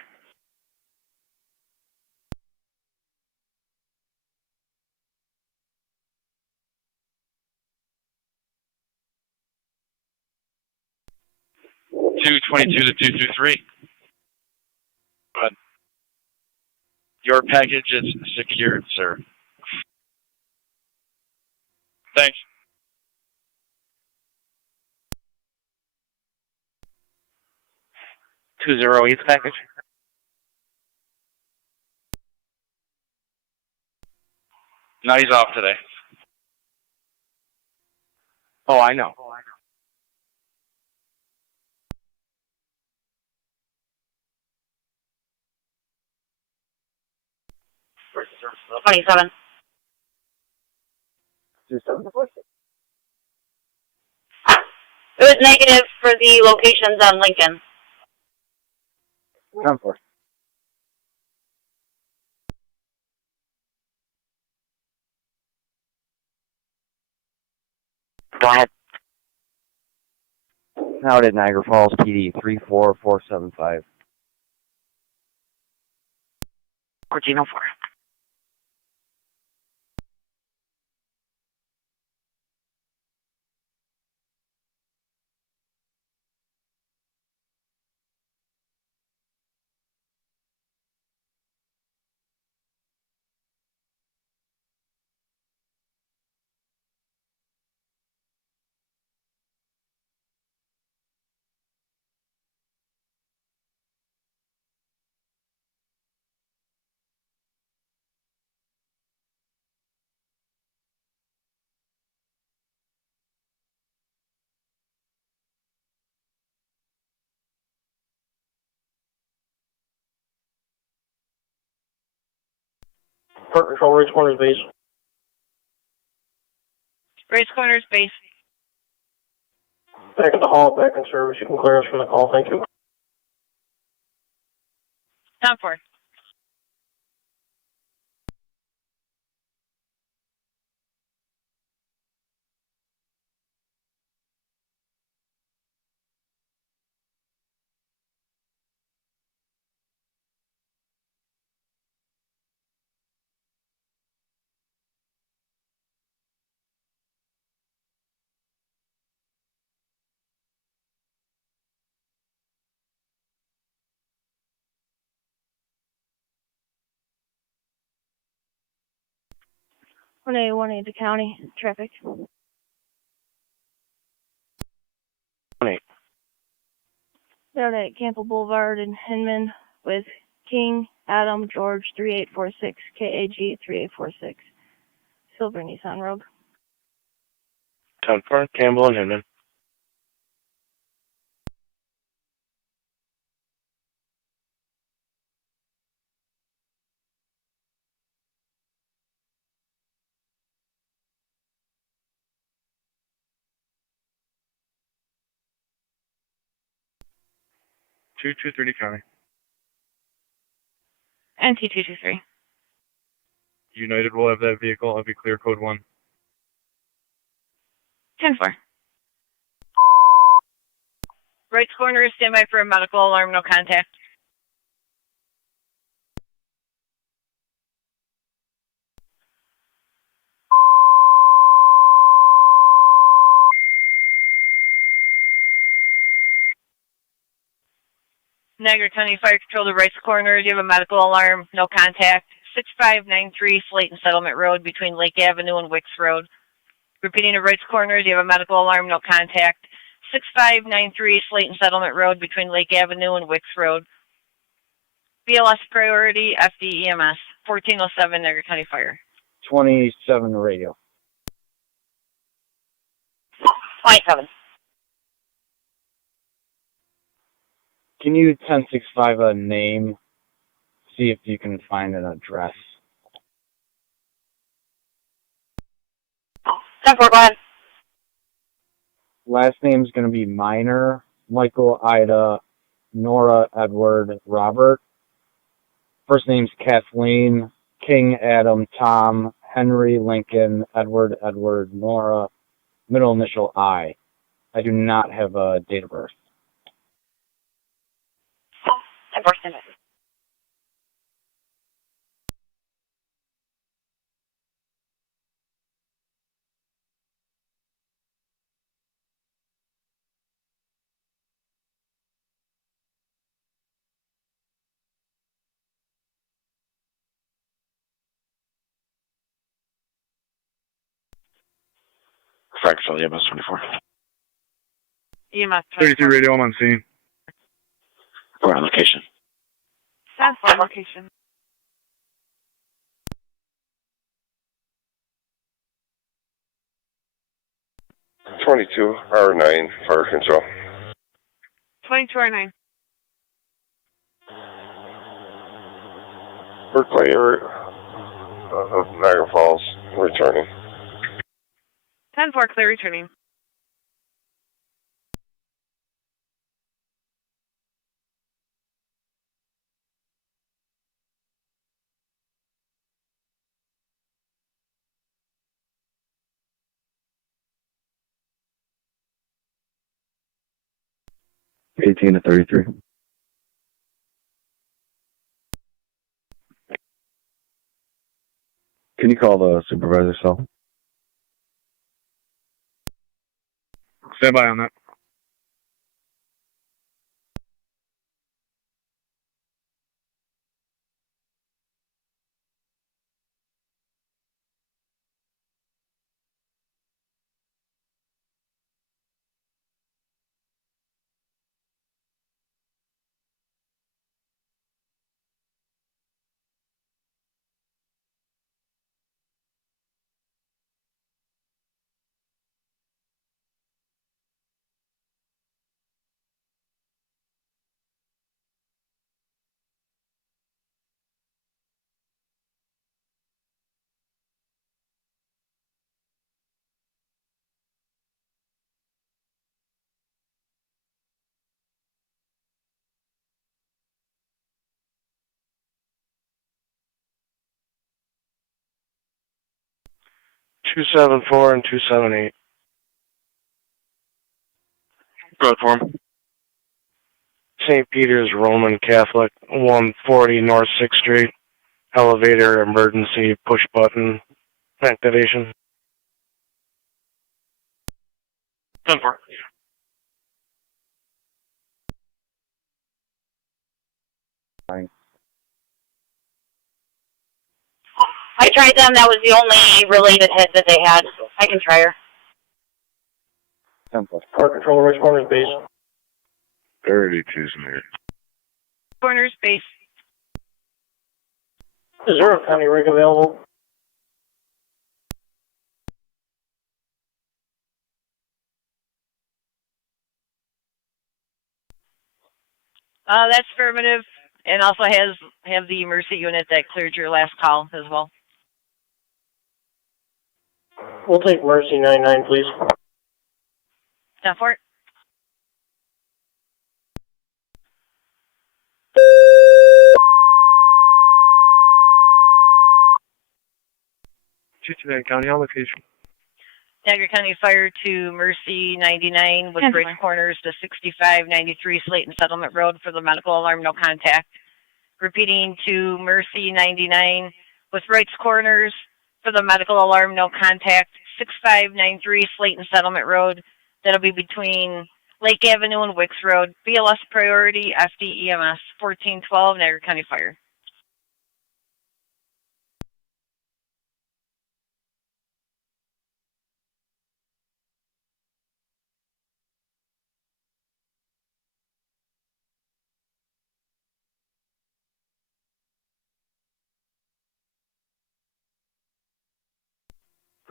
Two 22 to 223. But your package is secured, sir. Thanks. East package. No, he's off today. Oh, I know. $27. It was negative for the locations on Lincoln. 10-4. Go ahead. Now at Niagara Falls PD 34475. 1404. Port Control, Race Corners base. Race Corners base. Back at the hall, back in service. You can clear us from the call. Thank you. 10-4. 1A to county. Traffic. 1-8. Out at Campbell Boulevard in Hinman with King, Adam, George, 3846, KAG 3846. Silver Nissan Rogue. 10-4, Campbell and Hinman. Two 230 County. NT 223. United will have that vehicle. I'll be clear code 1. 10-4. Right corner is standby for a medical alarm, no contact. Niagara County Fire Control to Rights Corner. Do you have a medical alarm? No contact. 6593 Slayton Settlement Road between Lake Avenue and Wicks Road. Repeating to Rights Corner. Do you have a medical alarm? No contact. 6593 Slayton Settlement Road between Lake Avenue and Wicks Road. BLS priority, FDEMS. 1407 Niagara County Fire. 27 radio. 27. Can you 1065 a name? See if you can find an address. 10-4, go ahead. Last name's going to be Minor, Michael, Ida, Nora, Edward, Robert. First name's Kathleen, King, Adam, Tom, Henry, Lincoln, Edward, Nora. Middle initial I. I do not have a date of birth. 10-4, standby. Fractal EMS 24. EMS 33 radio, I'm on scene. We're on location. 10-4 location. R9 Fire Control. 22R9. Berkeley area of Niagara Falls, returning. 10-4, clear returning. Eighteen to 33. Can you call the supervisor cell? Stand by on that. Two 274 and 278. Go ahead, form. St. Peter's Roman Catholic, 140 North 6th Street. Elevator emergency push button activation. 10-4. Fine. I tried them. That was the only related hit that they had. I can try her. Park control, right corner's base. 32's near. Corners base. Is there a county rig available? That's affirmative, and also have the Mercy unit that cleared your last call as well. We'll take Mercy 99, please. 10-4. County, on location. Niagara County Fire to Mercy 99 with bridge corners to 6593 Slayton Settlement Road for the medical alarm, no contact. Repeating to Mercy 99 with rights corners for the medical alarm, no contact, 6593 Slayton Settlement Road. That'll be between Lake Avenue and Wicks Road. BLS priority, FDEMS, 1412 Niagara County Fire.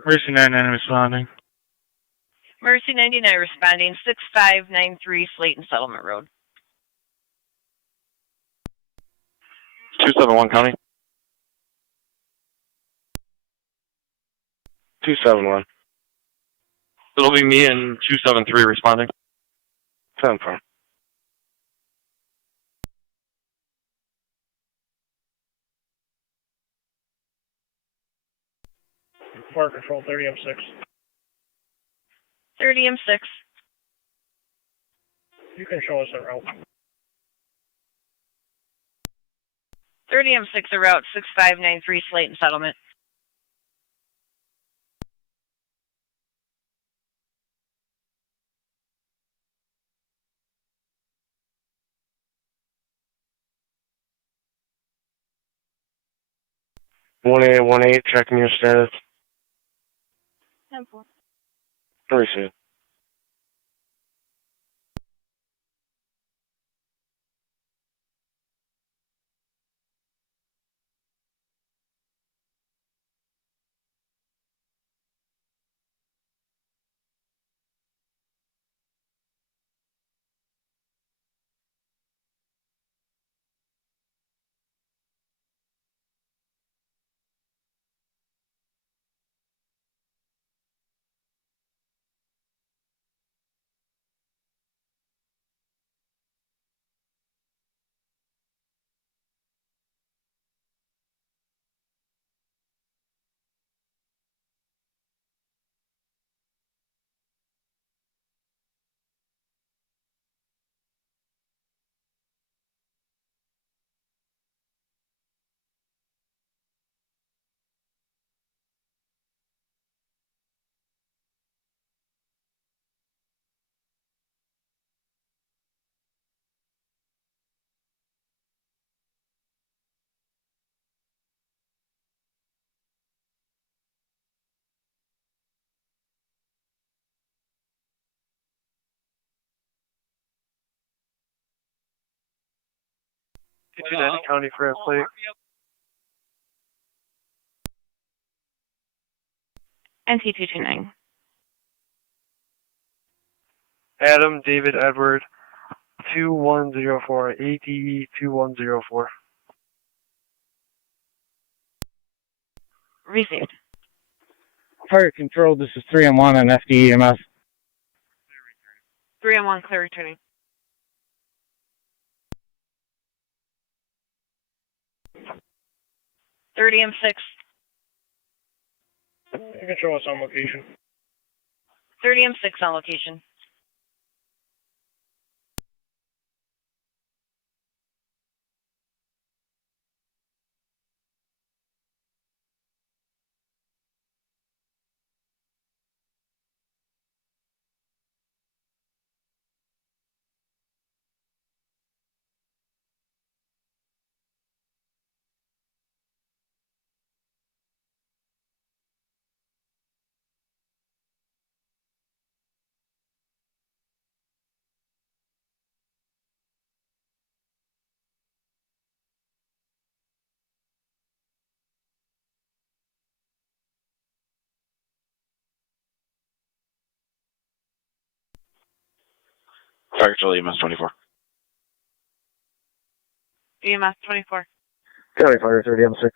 Mercy 99 responding. Mercy 99 responding, 6593 Slayton Settlement Road. 271 County. 271. It'll be me and 273 responding. 10-4. Park control 30M6. 30M6. You can show us the route. 30M6 a route, 6593 Slayton Settlement. One 1818, checking your status. 10-4. Receive. County for a plate. NT229. Adam, David, Edward, 2104, ATE 2104. Received. Fire control, this is 3M1 and FDEMS. 3M1, clear returning. M6. You can show us on location. 30M6 on location. Target Charlie, EMS 24. EMS 24. County Fire 30, M6.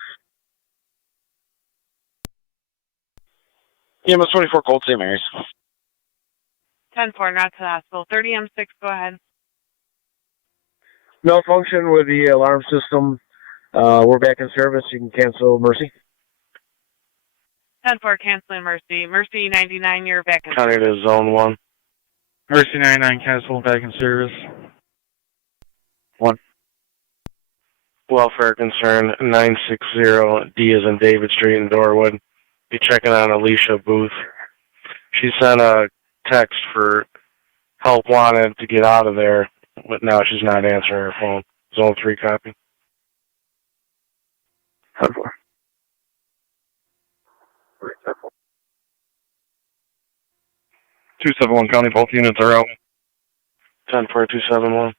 EMS 24, Cold St. Mary's. 10-4, not to the hospital. 30 M6, go ahead. Malfunction with the alarm system. We're back in service. You can cancel Mercy. 10-4, canceling Mercy. Mercy 99, you're back in County to Zone 1. Mercy 99, cancel, back in service. 1. Welfare concern 960 D as in David Street in Dorwood. Be checking on Alicia Booth. She sent a text for help wanted to get out of there, but now she's not answering her phone. Zone 3 copy. 10-4. 271 County, both units are out. 10-4, 271.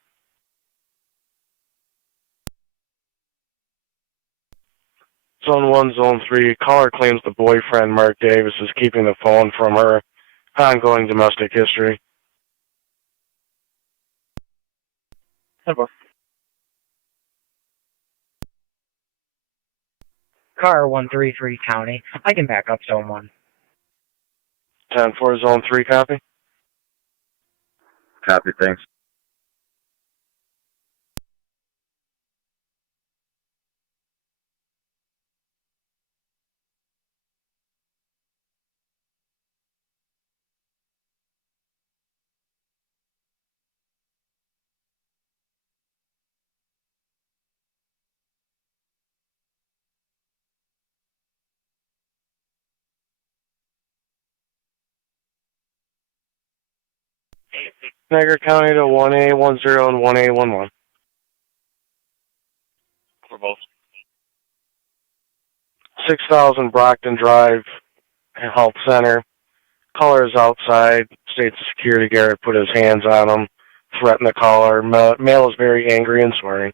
Zone 1, Zone 3. Caller claims the boyfriend, Mark Davis, is keeping the phone from her. Ongoing domestic history. 10-4. Car 133 County. I can back up Zone 1. 10-4, Zone 3 copy. Copy, thanks. Niagara County to 1A10 and 1A11. For both. 6000 Brockton Drive, Health Center. Caller is outside. States the security guard put his hands on him, threatened the caller. Male is very angry and swearing.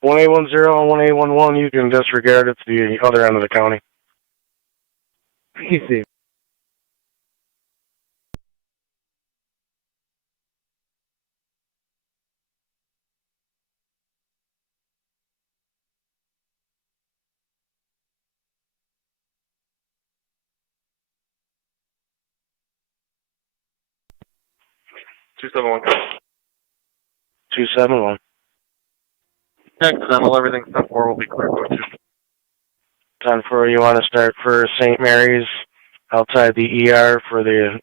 One A10 and 1A11, you can disregard it to the other end of the county. Easy. Two seven one. 271. Accidental, everything 10-4 will be clear. 10-4, you want to start for St. Mary's outside the ER for the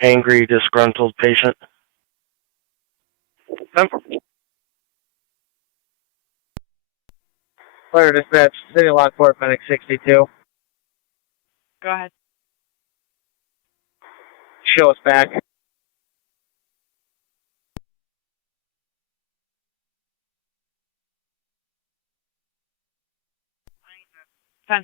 angry, disgruntled patient? 10-4. Fire dispatch, City of Lockport, Medic 62. Go ahead. Show us back. 10-4.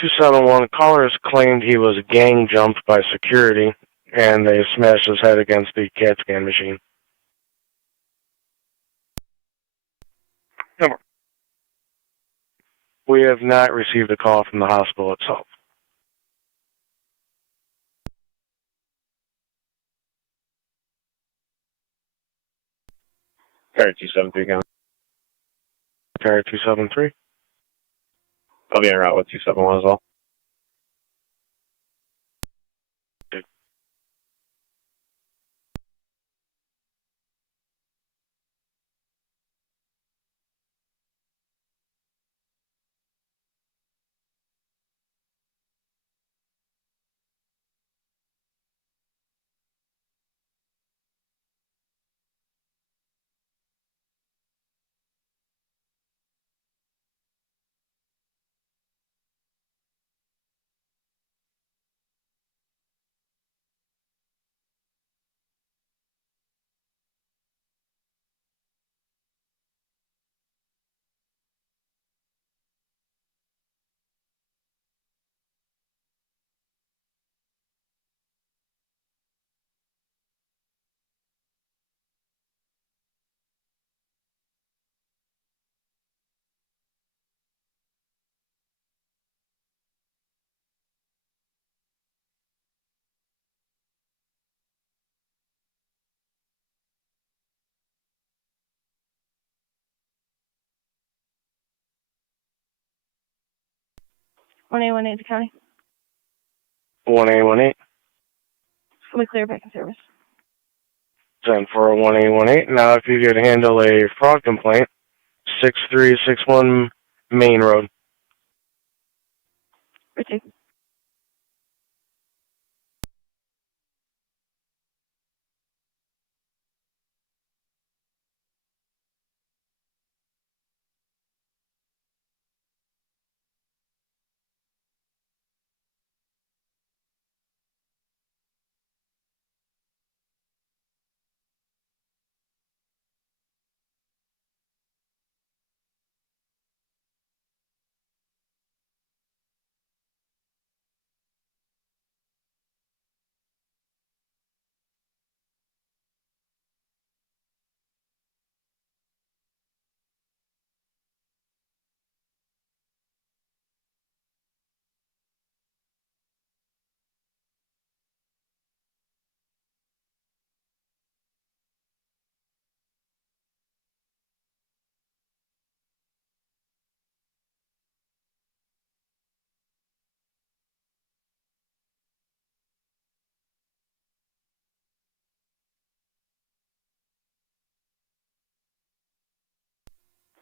271, callers claimed he was gang jumped by security, and they smashed his head against the CAT scan machine. Number. We have not received a call from the hospital itself. Car 273 County. Car 273. I'll be en route with 271 as well. 1A18 to county. 1A18. Fully clear, back in service. 10 for 1A18. Now, if you could handle a fraud complaint, 6361 Main Road. Received.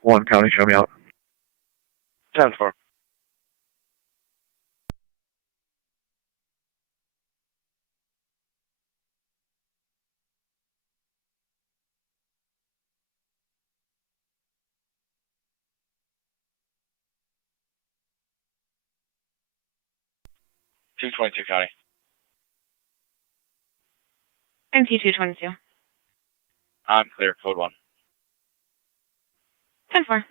One county, show me out. 10 for. .222 county. MT 222. I'm clear, code 1. 10-4.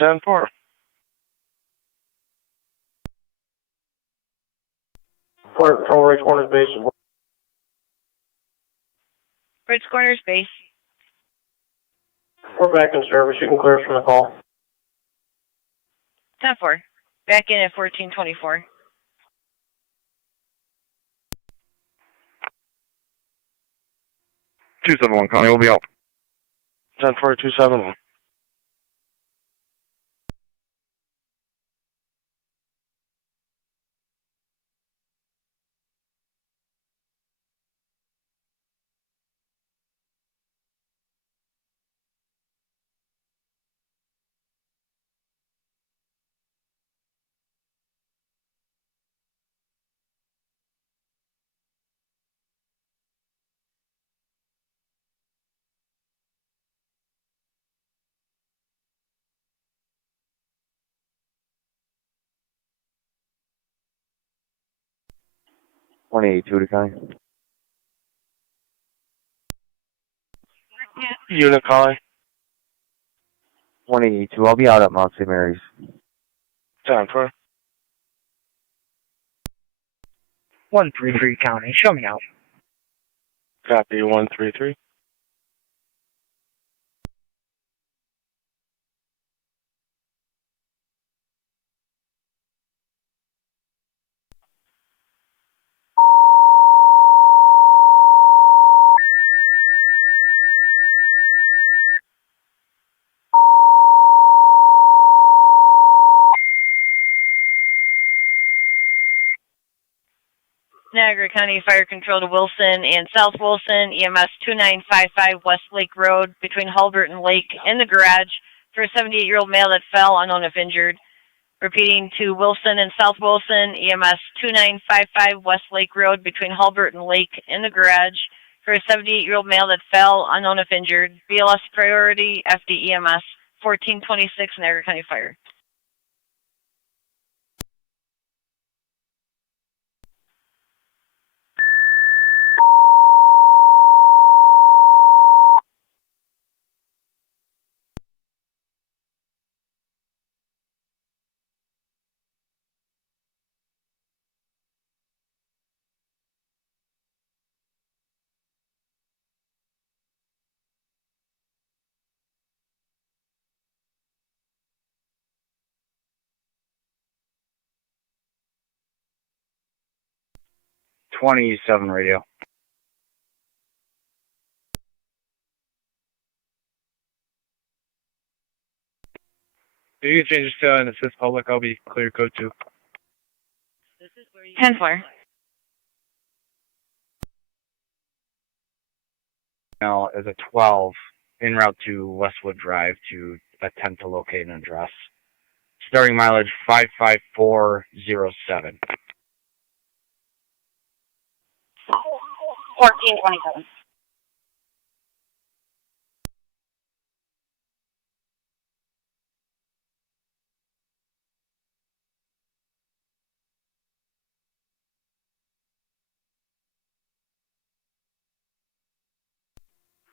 10-4. Patrol Ridge Corners Base. Ridge Corners base. We're back in service. You can clear us from the call. 10-4. Back in at 1424. .271 county, we'll be out. 10-4, 271. .182 to county. Unit calling. 182, I'll be out at Mount St. Mary's. 10-4. 133 county, show me out. Copy 133. Niagara County Fire Control to Wilson and South Wilson, EMS 2955 West Lake Road between Hulbert and Lake in the garage for a 78-year-old male that fell, unknown if injured. Repeating to Wilson and South Wilson, EMS 2955 West Lake Road between Hulbert and Lake in the garage for a 78-year-old male that fell, unknown if injured. BLS priority, FDEMS 1426 Niagara County Fire. .27 radio. If you can change this to an assist public, I'll be clear code 2. 10-4. Now is a 12 en route to Westwood Drive to attempt to locate an address. Starting mileage 55407. 1427.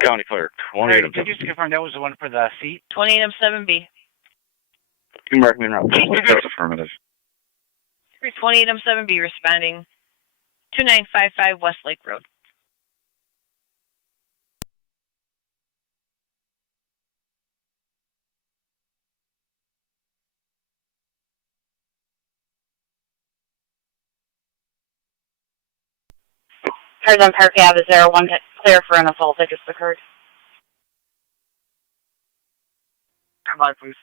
County Clerk, Did you just confirm that was the one for the seat? 28M7B. You mark me in route. That's affirmative. 28M7B responding. 2955 Westlake Road. Cars on Park Ave, is there one clear for an assault that just occurred? Come on, please.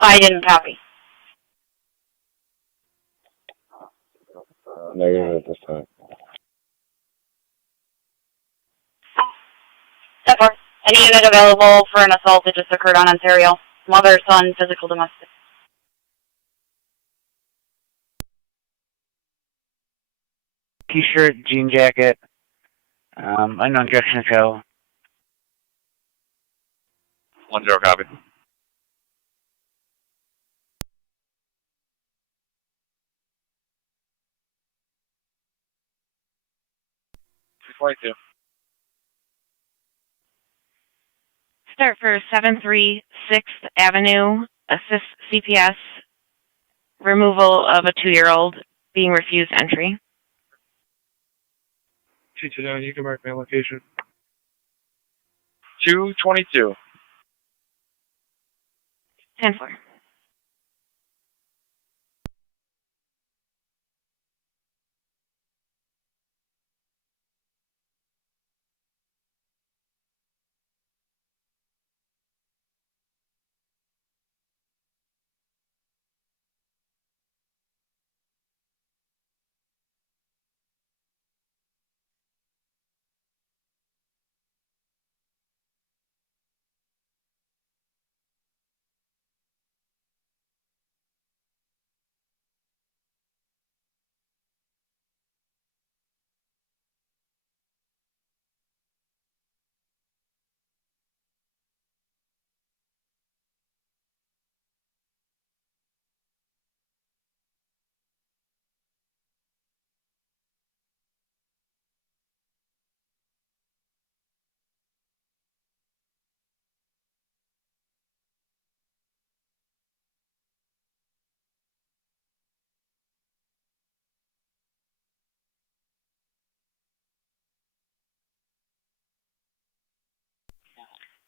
I didn't copy. Negative at this time. Any unit available for an assault that just occurred on Ontario? Mother, son, physical, domestic. T-shirt, jean jacket, unknown direction of travel. 10 copy. Two. Start for 736th Avenue. Assist CPS. Removal of a 2-year-old being refused entry. 229, you can mark my location. 222. 10-4.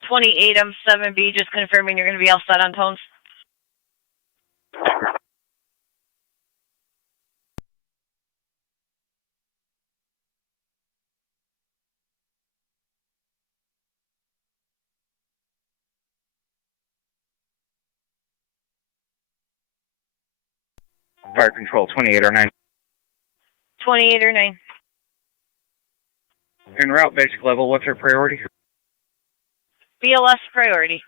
M7B, just confirming you're going to be all set on tones. Fire Control, 2809. 2809. En route, basic level, what's our priority? BLS priority.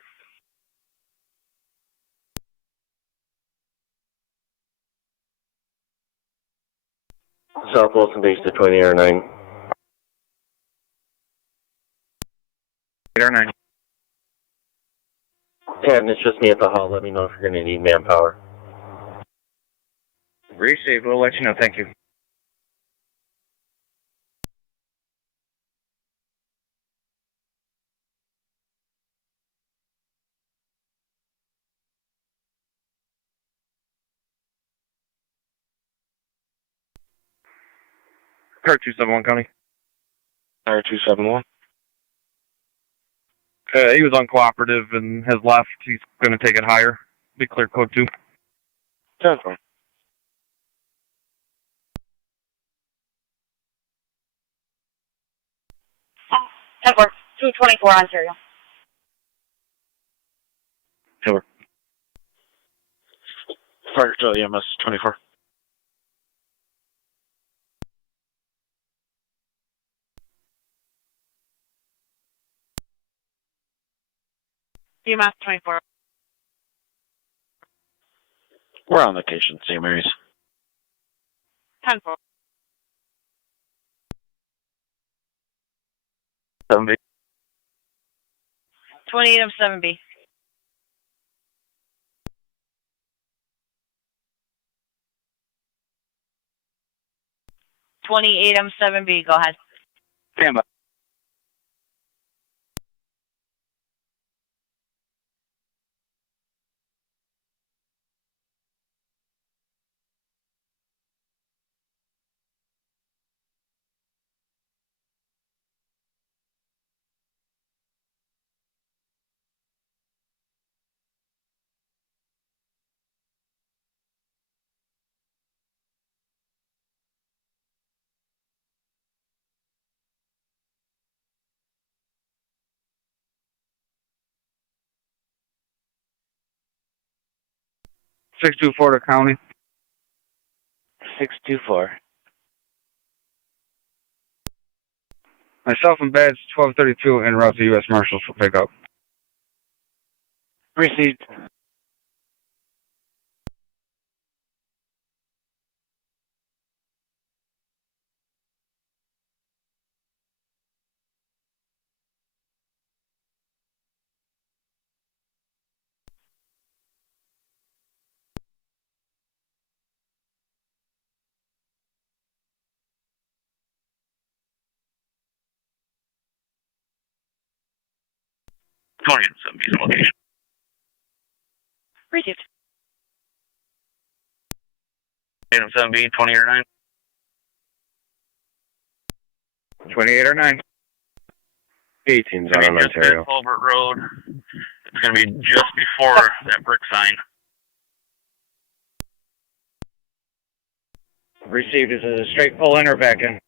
South Wilson base to 2809. 809. Captain, it's just me at the hall. Let me know if you're going to need manpower. Received, we'll let you know, thank you. Car 271 County. Car 271. He was uncooperative and has left. He's going to take it higher. Be clear code 2. 10-4. 24 Ontario. Over. Fire Control EMS 24. EMS 24. We're on location, St. Mary's. 10-4. 7B. 28 of 7B. $28M7B, go ahead. Stand by. (624) to county. 624. Myself and badge 1232 en route to U.S. Marshals for pickup. Received. Tony, 7B's location. Received. 7B, 20 or 9. 28 or 9. 18's It's on going to be just Ontario. at Culvert Road. It's going to be just before that brick sign. Received. Is it a straight pull in or back in?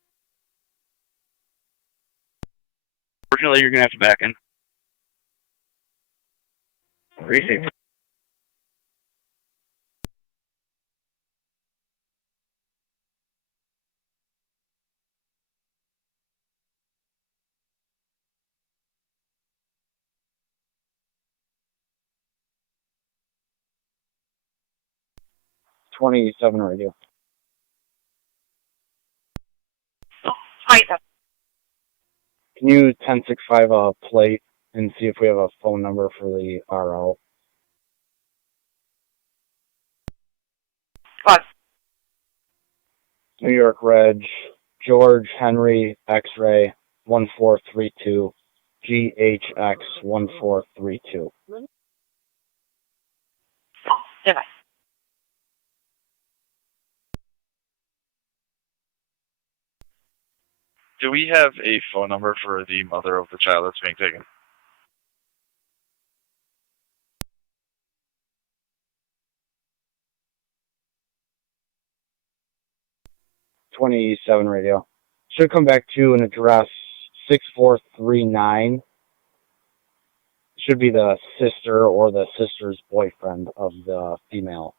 Fortunately, you're going to have to back in. Received. (27) radio. Hi, Can you 1065 plate and see if we have a phone number for the RO? What? New York Reg, George Henry X-ray 1432, GHX 1432. Device. Do we have a phone number for the mother of the child that's being taken? (27) radio. Should come back to an address 6439. Should be the sister or the sister's boyfriend of the female.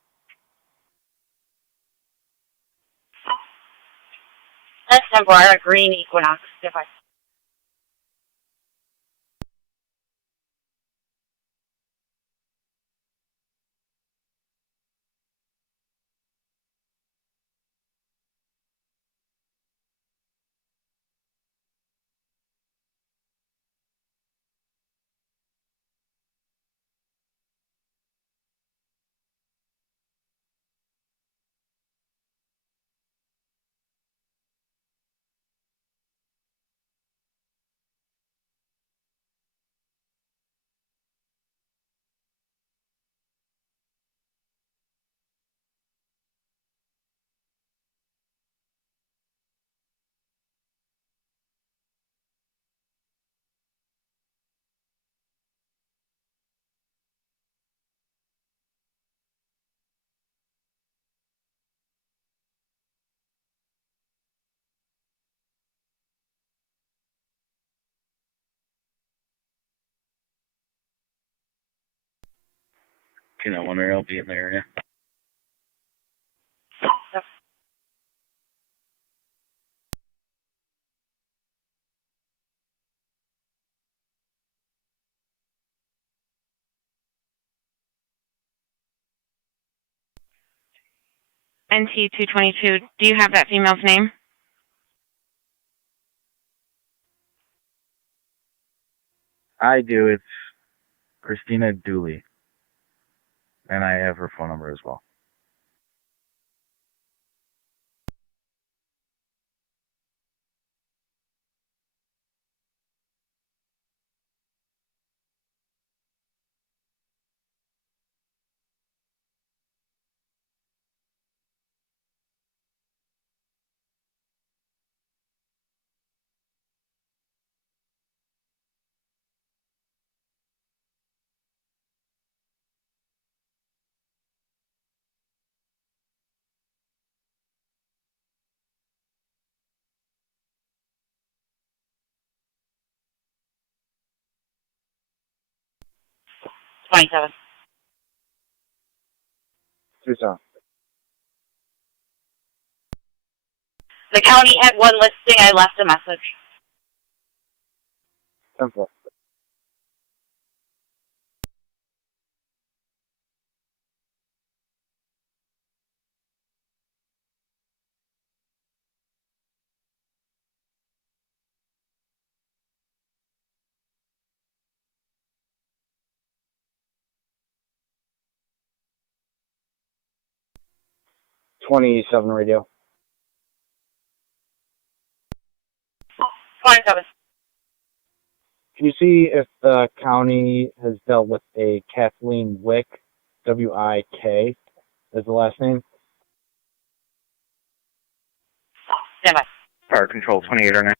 That's number, I got green Equinox. Device. Okay, that one I'll be in the area. NT 222, do you have that female's name? I do. It's Christina Dooley. And I have her phone number as well. $27. Tucson. The county had one listing. I left a message. 10-4. $27 radio. 27. Can you see if the county has dealt with a Kathleen Wick, W-I-K, is the last name? Stand by. Fire control 28 or 9.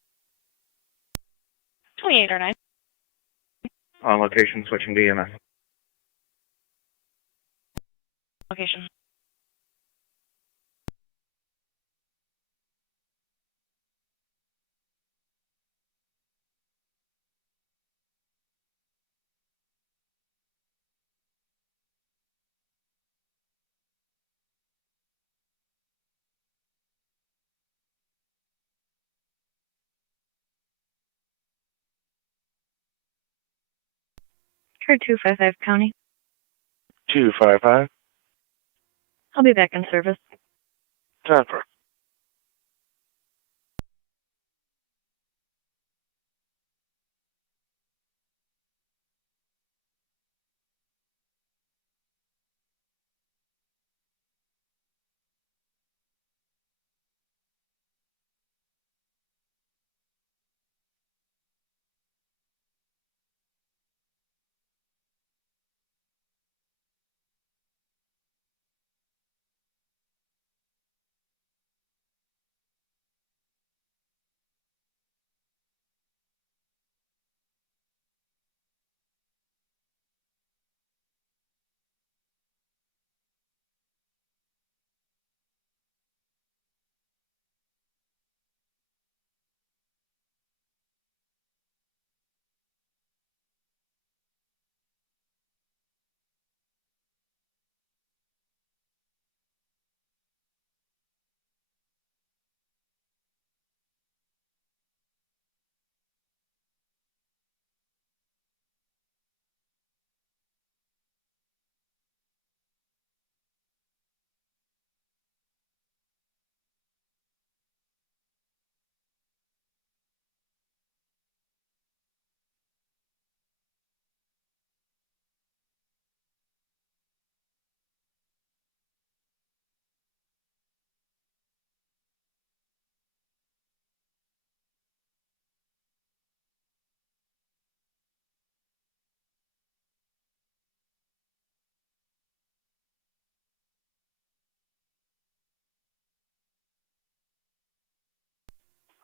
28 or 9. On location, switching to EMS. Location. Card 255 County. 255. I'll be back in service. 10-4.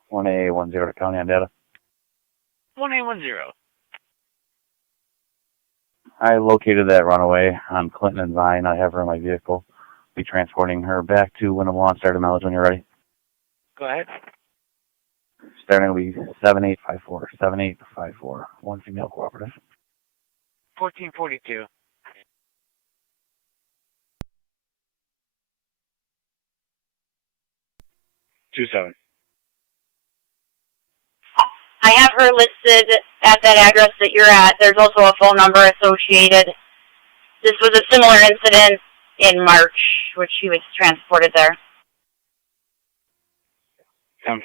One A 10 to county on data. 1810. I located that runaway on Clinton and Vine. I have her in my vehicle. Be transporting her back to Winnebago. Start a mileage when you're ready. Go ahead. Starting will be 7854. 7854. One female cooperative. 1442. 27. I have her listed at that address that you're at. There's also a phone number associated. This was a similar incident in March, which she was transported there. 10-4.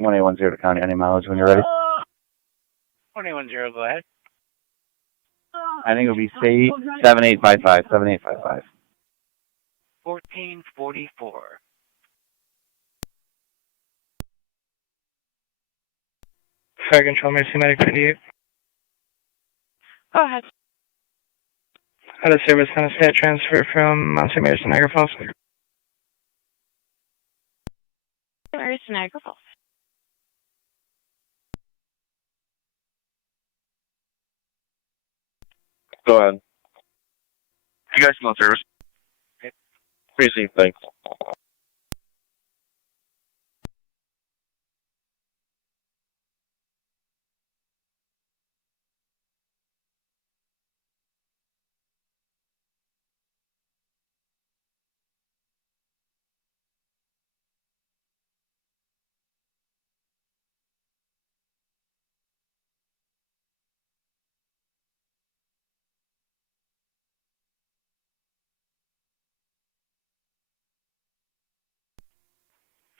One 810 to county. Any mileage when you're ready? 21-0, go ahead. I think it'll be state 7855. 7855. 1444. Fire control, Mercy Medic 58. Go ahead. Had a service on a stat transfer from Mount St. Mary's to Niagara Falls. Where's Niagara Falls? Go ahead. You guys can go service. Precinct, thanks.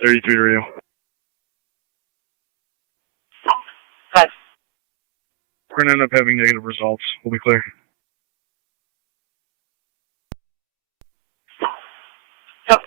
$33 Rio. Good. We're going to end up having negative results. We'll be clear. Yep.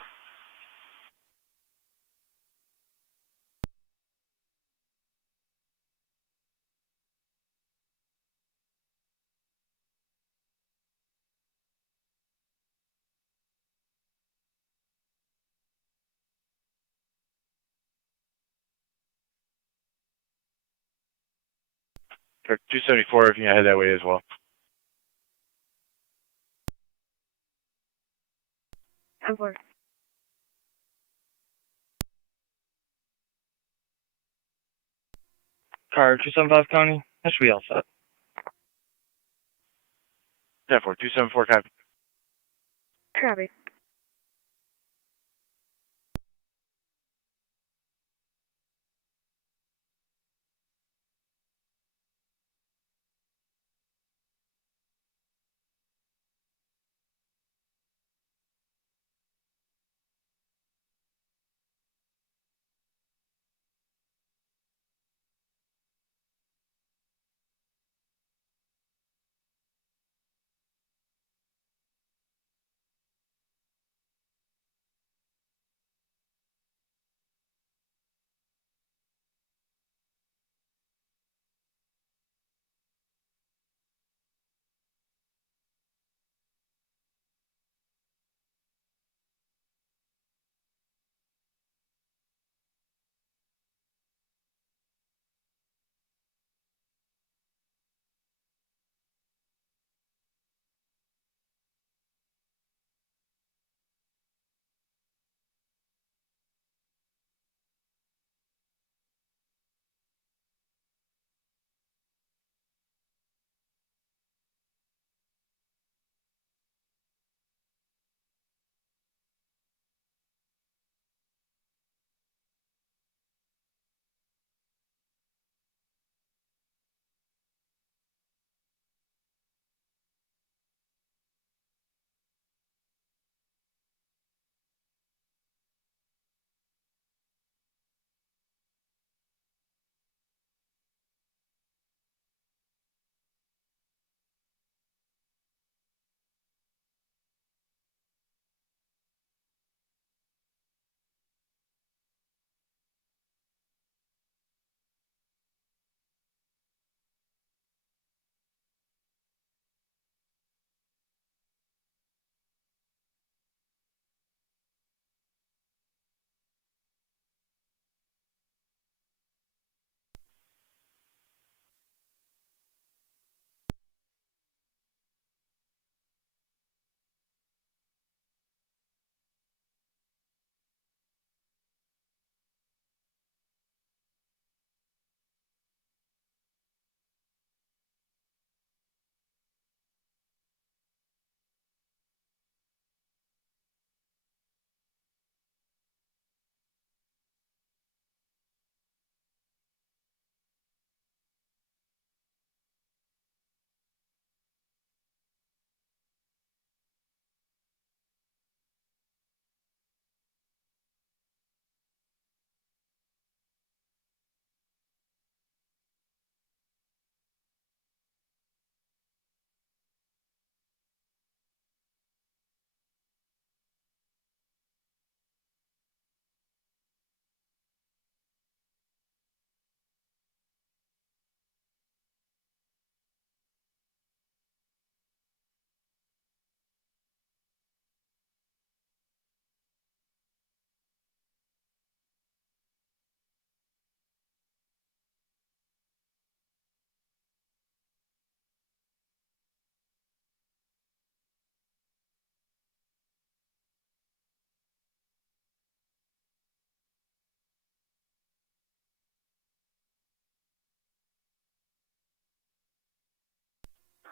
Or 274 if you head that way as well. I'm for. Car 275 County. That should be all set. 10-4, 274 copy. Copy.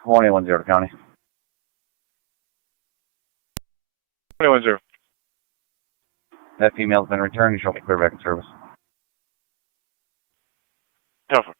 1810 County. 21-0. That female's been returned. You shall be clear back in service. Perfect.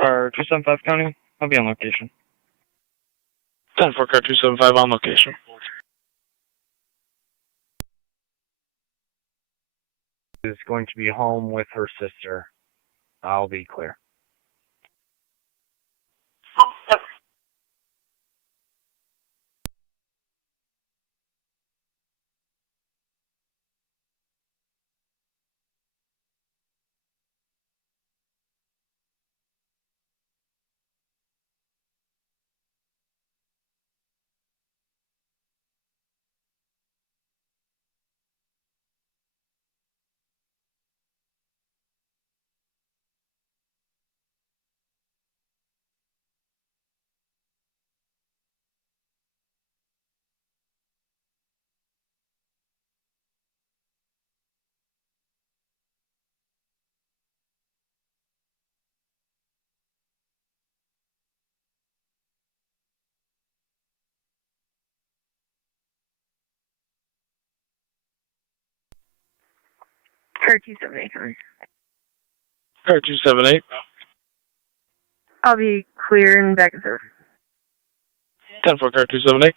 Car 275 County, I'll be on location. 10 for car 275 on location. Is going to be home with her sister. I'll be clear. Car 278 County. Car 278. I'll be clear and back in service. 10 for car 278.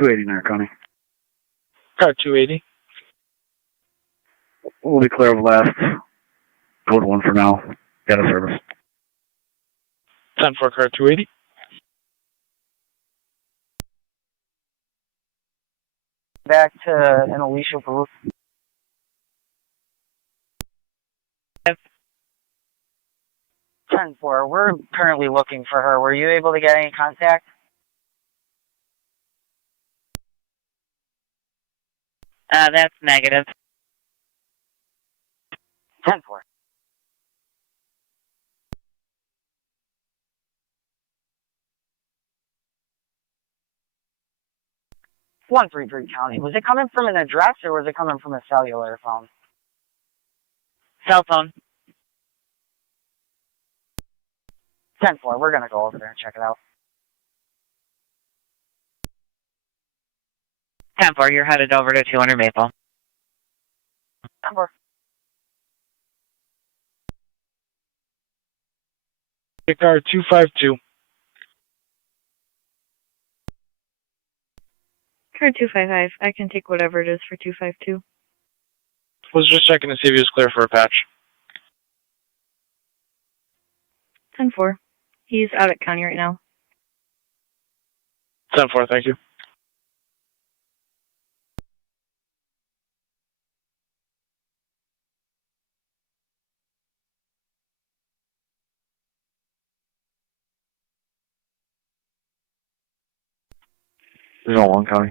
Niagara County. Car 280. We'll be clear of last. Code 1 for now. Got a service. 10-4 car 280. Back to an Alicia Booth. 10-4, we're currently looking for her. Were you able to get any contact? That's negative. 10-4. One 33 County. Was it coming from an address or was it coming from a cellular phone? Cell phone. 10-4, we're gonna go over there and check it out. 10-4, you're headed over to 200 Maple. 10-4. Car 252. Car 255. I can take whatever it is for 252. Was just checking to see if he was clear for a patch. 10-4. He's out at county right now. 10-4, thank you. Zone 1 County.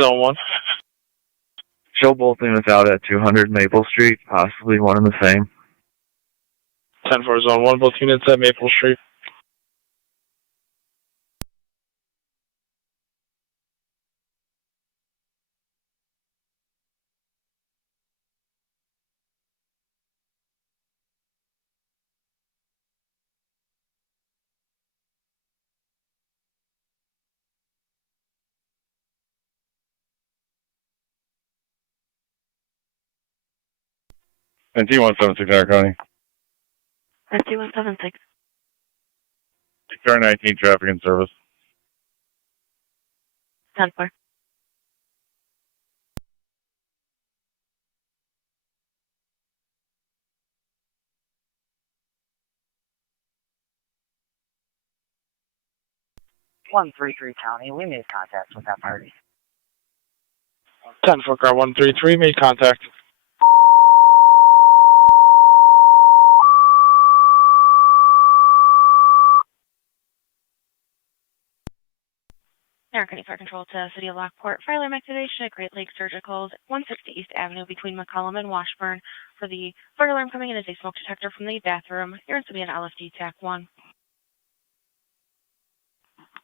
Zone 1. Show both units out at 200 Maple Street, possibly one and the same. 10-4, Zone 1, both units at Maple Street. And T176 Niagara County. That's 2176. Car 19 traffic and service. 10-4. One 33 County. We made contact with that party. 10-4 car 133 made contact. Niagara County Fire Control to City of Lockport. Fire alarm activation at Great Lakes Surgical's 160 East Avenue between McCollum and Washburn. For the fire alarm coming in is a smoke detector from the bathroom. Urine to be an LFD TAC 1.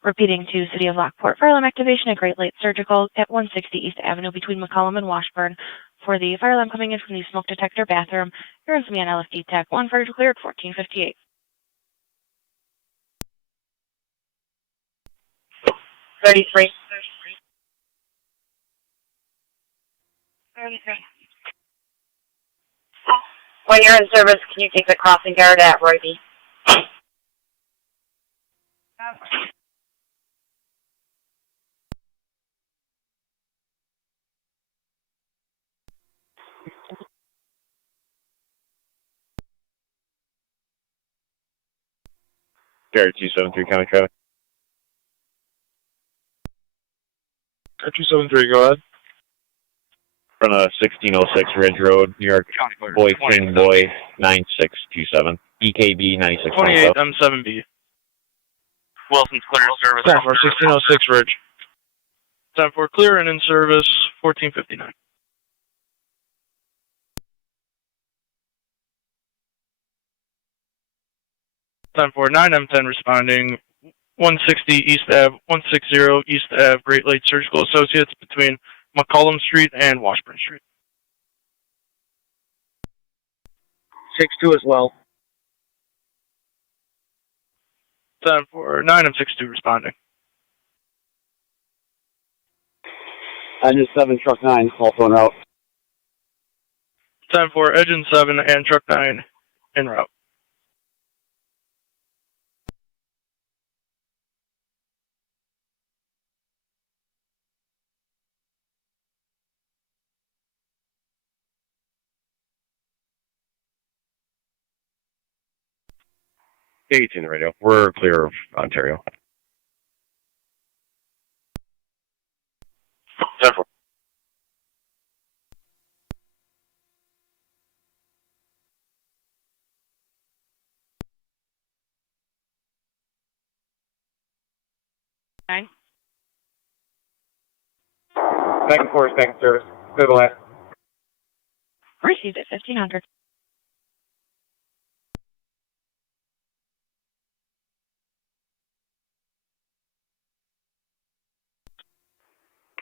Repeating to City of Lockport. Fire alarm activation at Great Lakes Surgical at 160 East Avenue between McCollum and Washburn. For the fire alarm coming in from the smoke detector bathroom. Urine to be an LFD TAC 1. Fire declared 1458. 33. 33. When you're in service, can you take the crossing guard at Roy B? Car 273 County traffic. Car 273, go ahead. Front of 1606 Ridge Road, New York, Boy King Boy 9627, EKB 96. 28 M7B. Wilson's clear service. 10-4, 1606 Ridge. 10-4 clear and in service 1459. 10-4, 9M10 responding 160 East Ave, 160 East Ave, Great Lakes Surgical Associates between McCollum Street and Washburn Street. 6-2 as well. 10-4, 9M62 responding. Engine 7, truck 9, also en route. 10-4, Engine 7 and truck 9 en route. 18 the radio. We're clear of Ontario. 10-4. Nine. Second course, second service. Good last. Received at 1500.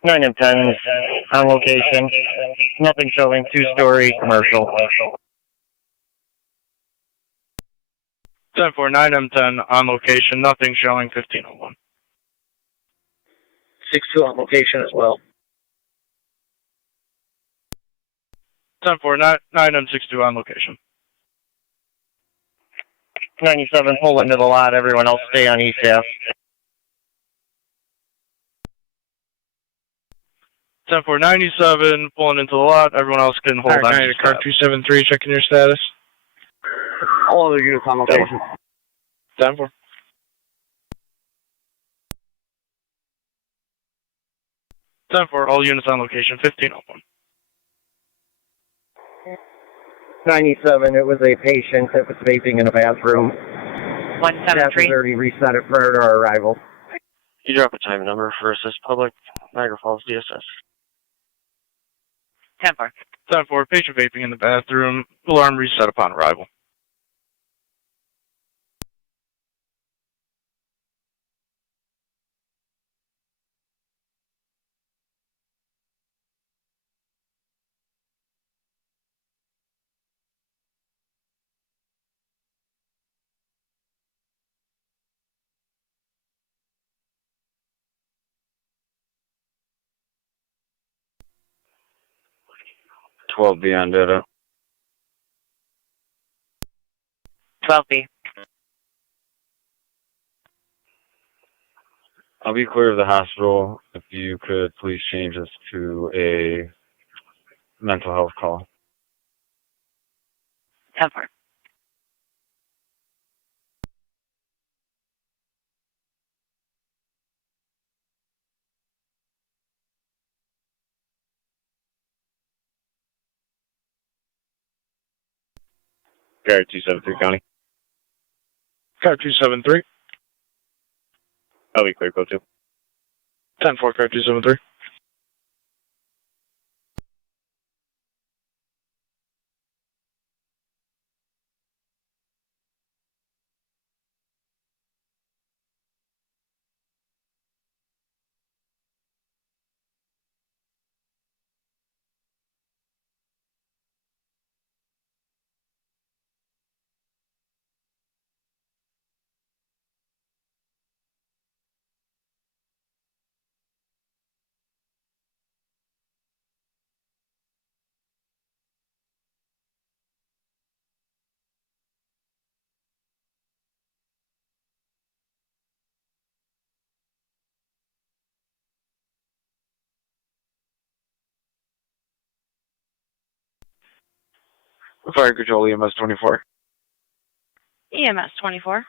Nine and 10 on location. Nothing showing. 2-story commercial. 10-4, 9M10 on location, nothing showing, 1501. 6-2 on location as well. 10-4, 9M62 on location. 97, pull into the lot. Everyone else stay on ESAF. 10-4, 97, pulling into the lot. Everyone else can hold on. Niagara Car 273, checking your status. All other units on location. 10-4. 10-4, all units on location, 1501. 97, it was a patient that was vaping in a bathroom. 173. Already reset it prior to our arrival. You drop a time number for Assist Public, Niagara Falls DSS. 10-4. 10-4, patient vaping in the bathroom. Alarm reset upon arrival. Twelve beyond data. 12B. I'll be clear of the hospital. If you could please change this to a mental health call. 10-4. Car 273 County. Car 273. I'll be clear, code 2. 10-4, car 273. Fire Control EMS 24. EMS 24.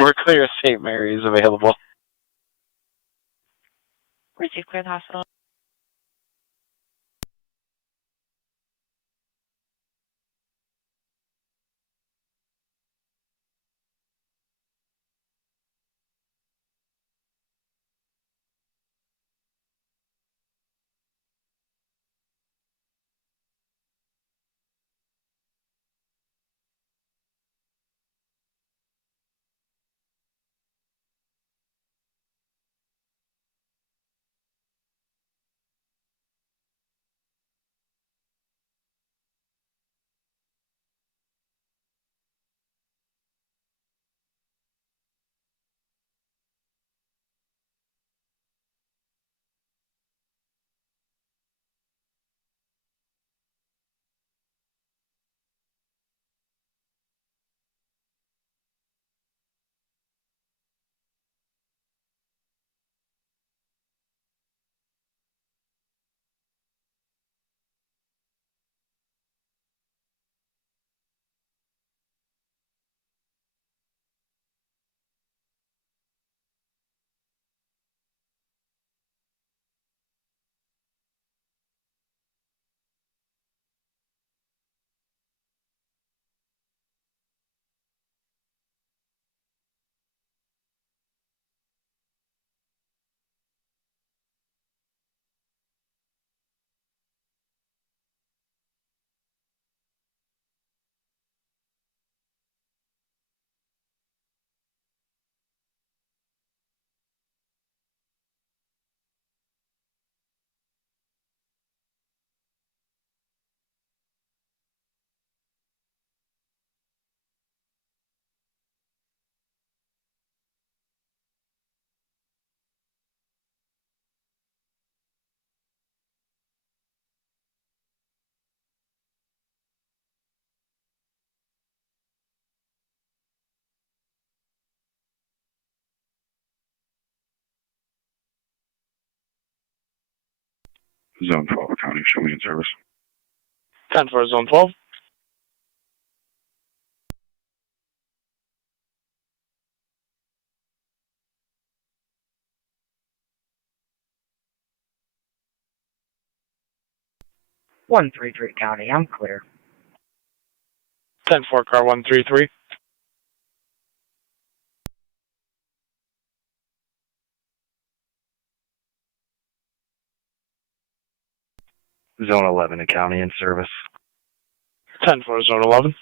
We're clear. St. Mary's available. Receive clear the hospital. Zone 12 County, show me in service. 10 for Zone 12. One three three County, I'm clear. 10-4 car 133. Zone 11 County in service. 10 for Zone 11.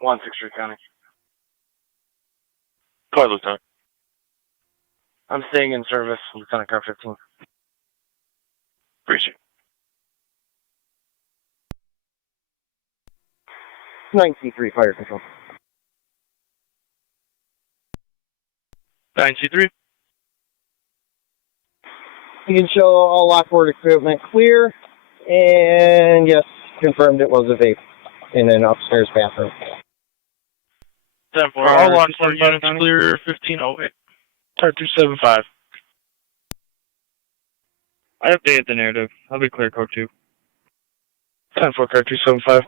One 63 County. Go ahead, Lieutenant. I'm staying in service, Lieutenant Car 15. Appreciate it. 9C3 Fire Control. 9C3. You can show all Lockport equipment clear, and yes, confirmed it was a vape in an upstairs bathroom. 10-4. All Lockport units clear 1508. Car 275. I updated the narrative. I'll be clear code 2. 10-4 car 275.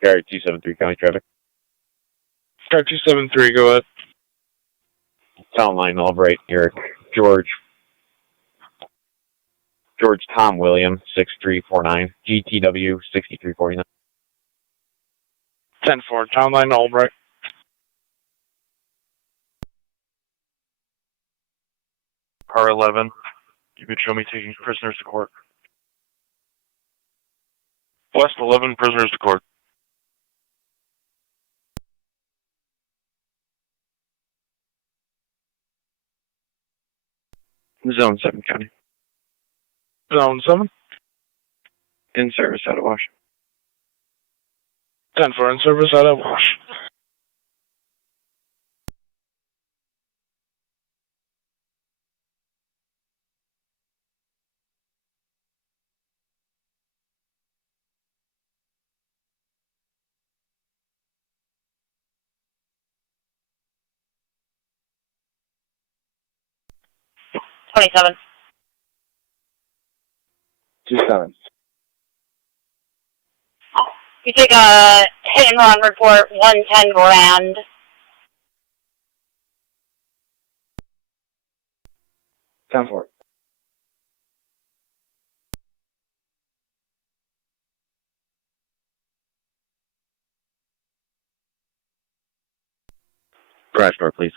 Car 273 County traffic. Car 273, go ahead. Town line Albright, Eric. George Tom William 6349. GTW 6349. 10-4, Town Line Albright. Car 11. You could show me taking prisoners to court. West 11, prisoners to court. Zone 7 County. Zone 7. In service out of Wash. 10-4 in service out of Wash. $27. 27. You take a hit and run report, 110 grand. Ten 4. Garage door, please.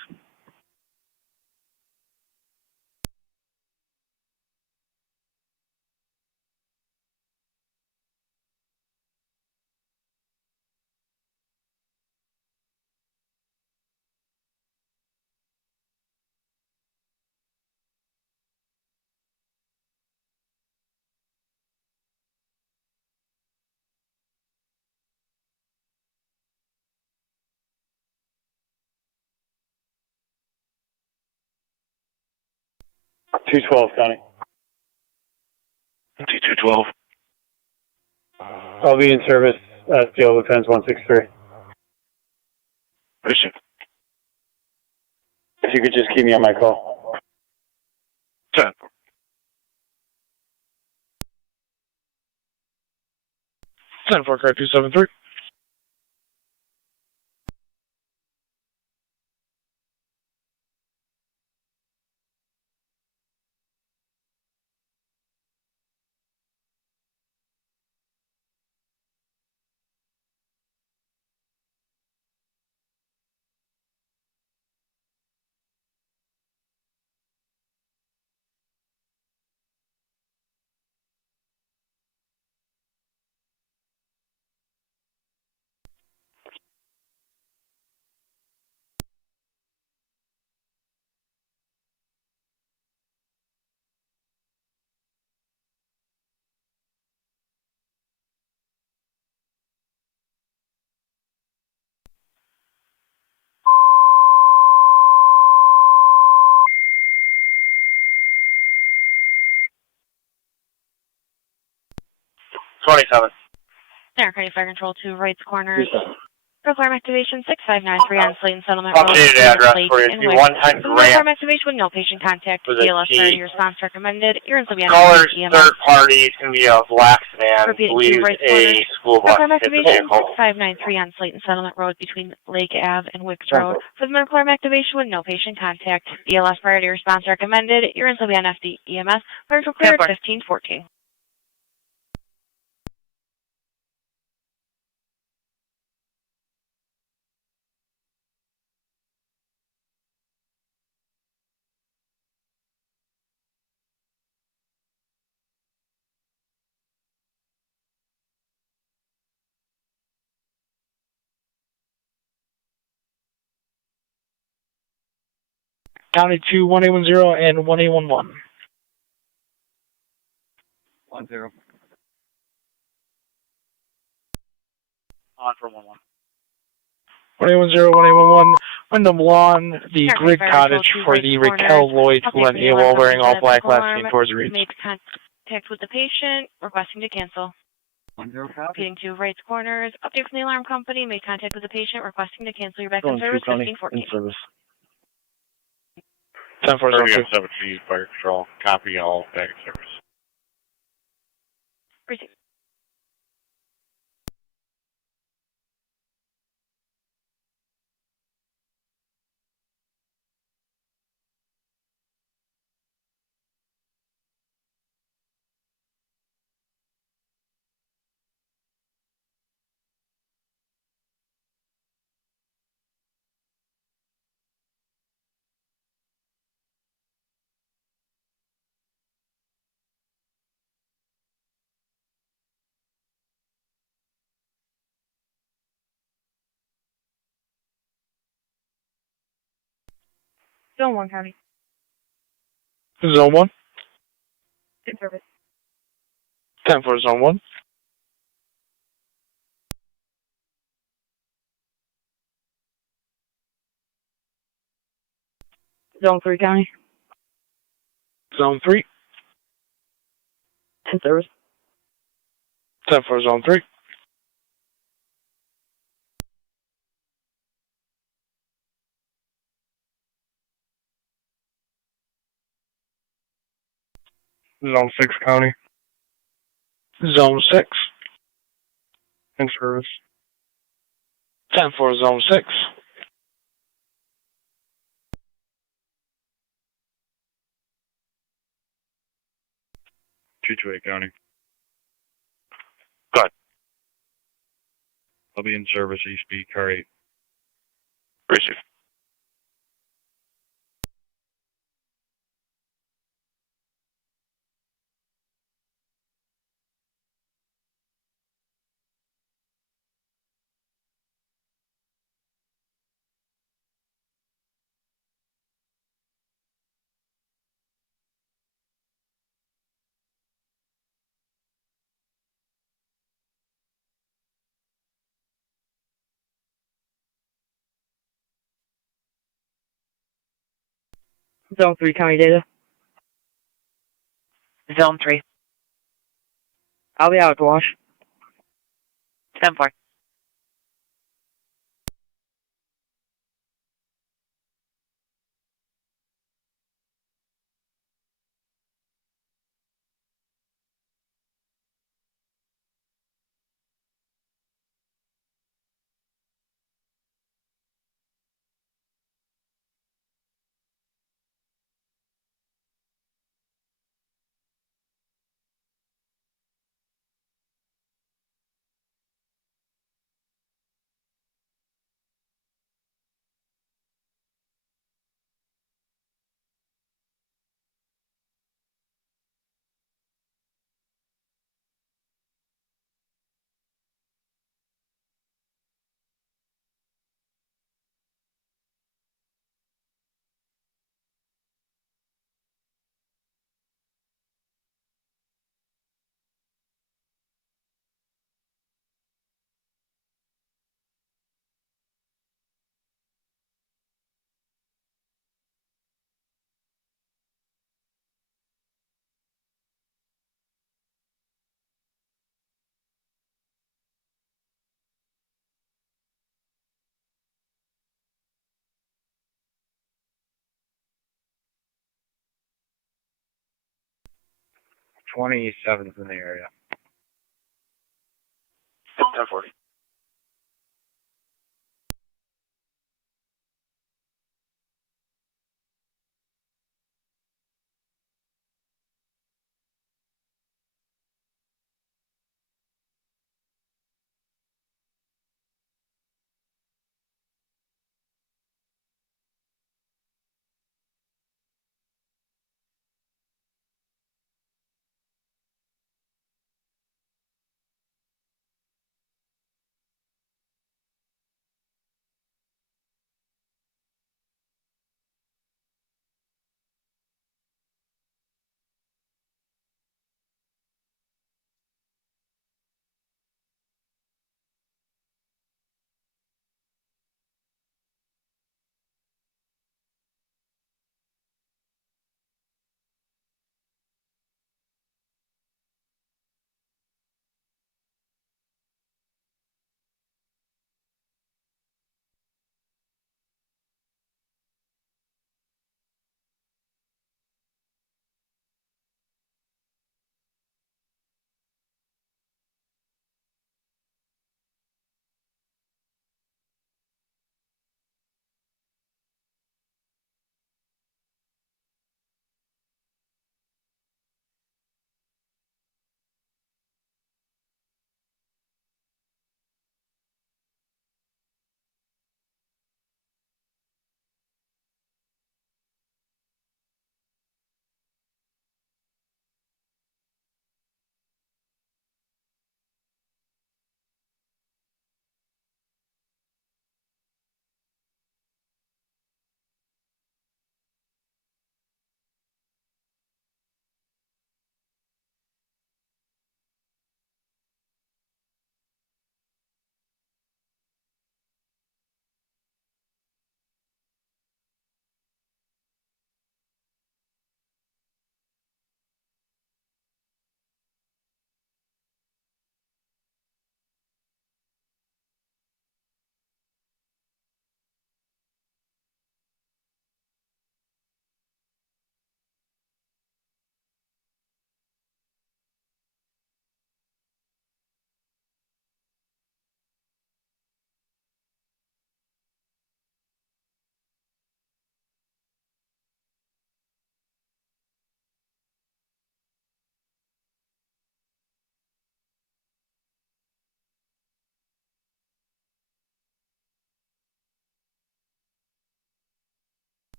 $212, County. T212. I'll be in service at Field Defense 163. Bishop. If you could just keep me on my call. 10. 10-4, car 273. Niagara County Fire Control 2, Wrights Corners. Program activation 6593 on Slayton Settlement Road. Updated address for you. It's one-time grant. Program activation with no patient contact. For the DLS T. priority response recommended. You're in Sylvania. Caller's EMS. third party is going to be a black sedan. Repeating Believes to Wrights a Corners. school bus Program hit the activation vehicle. 6593 on Slayton Settlement Road between Lake Ave and Wicks Road. For the program activation with no patient contact. DLS priority response recommended. You're in Sylvania FD EMS. Fire cleared 1514. County 2, 1810 and 1811. 10. On for 11. 1810, 1811. Wyndham Lawn, the Grig Cottage for the Raquel Lloyd who went AWOL wearing all black last seen towards Reeds. Made contact with the patient, requesting to cancel. 10 Repeating to Wrights Corners. Update from the alarm company. Made contact with the patient, requesting to cancel. You're back in service. 1514. In service. 10-4, 17, Fire Control. Copy all back in service. Receive. Zone 1, County. Zone 1. In service. 10-4, Zone 1. Zone 3, County. Zone 3. In service. 10-4, Zone 3. Zone 6, County. Zone 6. In service. 10-4, Zone 6. County. Go ahead. I'll be in service, East B, car 8. Receive. Zone 3 county data. Zone 3. I'll be out to wash. 10-4. '27's in the area. 10-4.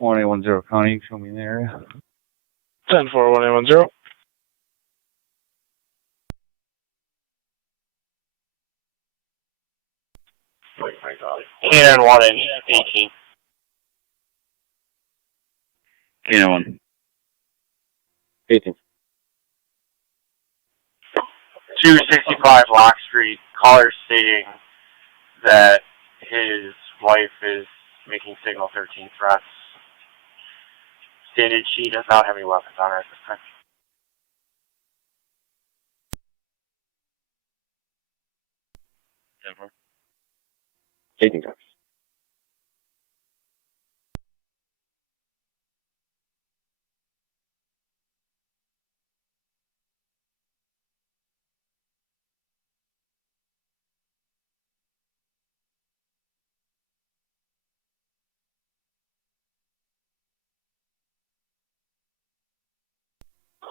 '1810 County, show me in the area. 10-4, 1810. Canine 1 and 18. Canine 1. 18. 265 Lock Street, caller stating that his wife is making signal 13 threats. stated she does not have any weapons on her at this time. Taking time.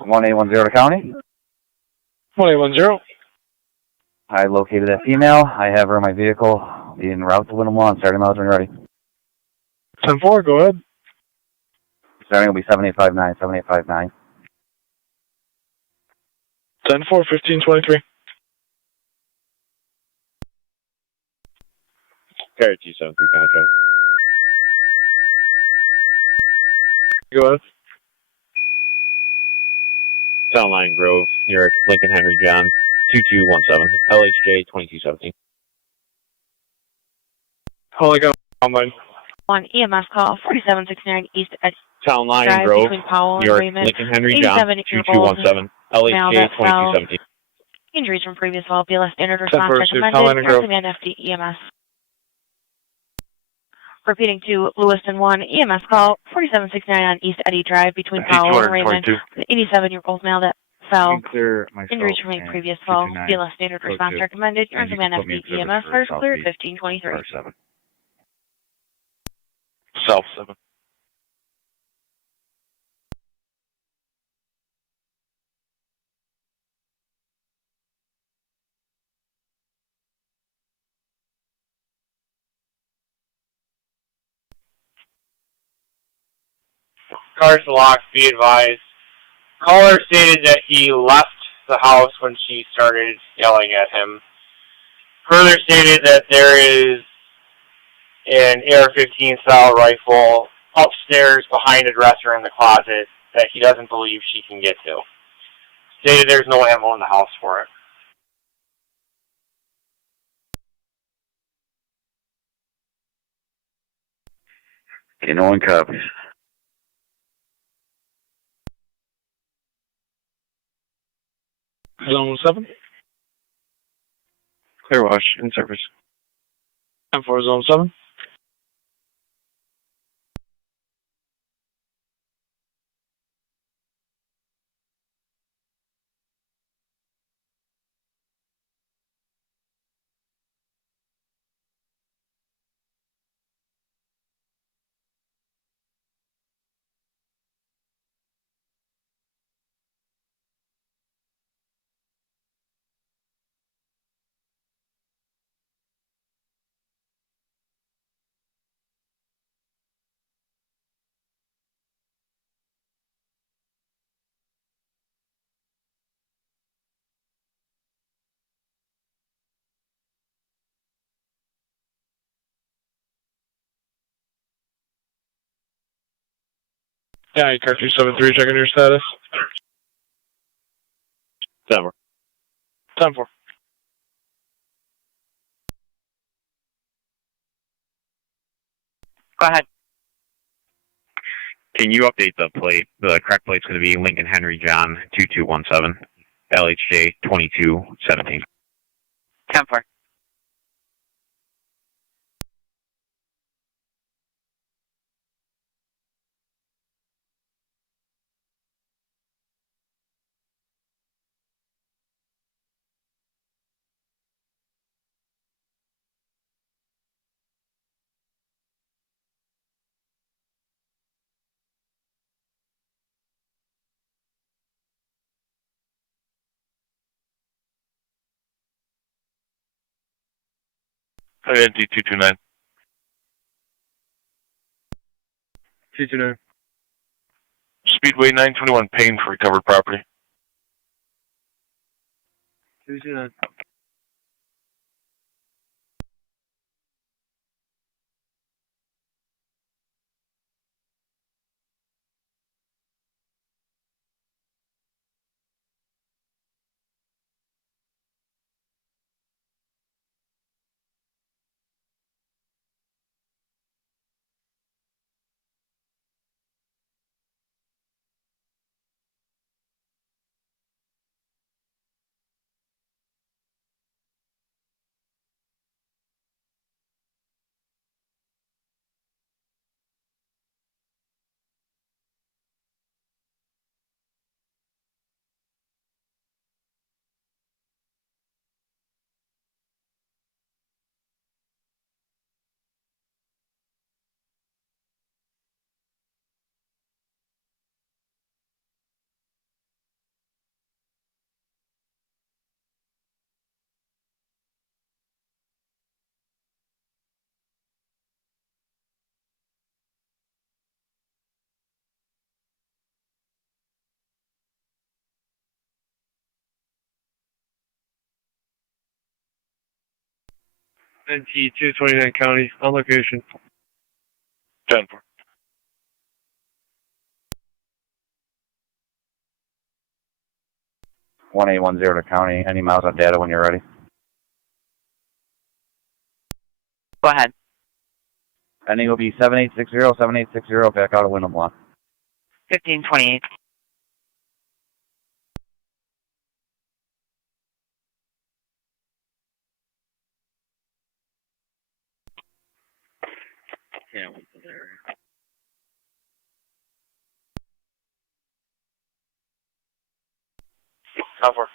One 810 to county. 1810. I located that female. I have her in my vehicle. En route to Wyndham Lawn. Starting miles when you're ready. 10-4, go ahead. Starting will be 7859, 7859. 10-4, 1523. Carrier 273, kind of traffic. Go ahead. Town Line Grove, New York, Lincoln Henry John, 2217, LHJ 2217. All I got online. One EMS call, 4769 East Ed Town Line Drive Grove, between Powell New York, and Raymond. Lincoln Henry John, 87-year-old 2217, male LHJ that fell. 2217. Injuries from previous fall, BLS standard 10-4, response Town Line recommended. Grove. Command FD EMS. Repeating to Lewiston 1 EMS call, 4769 on East Eddy Drive between Powell and Raymond. An 87-year-old male that fell. Clear myself. Injuries from a previous fall, BLS standard Code response 2. recommended. You're in And you command can put me FD in service EMS. for First clear at Southeast 1523. Car 7. South 7. Car's locked, be advised. Caller stated that he left the house when she started yelling at him. Further stated that there is an AR-15 style rifle upstairs behind a dresser in the closet that he doesn't believe she can get to. Stated there's no ammo in the house for it. Okay, no one copies. Zone 7. Clear wash, in service. 10-4, Zone 7. Yeah, car 273, checking your status. 10-4. 10-4. Go ahead. Can you update the plate? The correct plate's going to be Lincoln Henry John 2217, LHJ 2217. 10-4. Identity 229. 229. Speedway 921, paying for recovered property. 229. NT 229 County, on location. 10-4. One 810 to county. Any miles on data when you're ready? Go ahead. Ending will be 7860, back out of Wyndham Law. 1528. Yeah, what's there? Cover.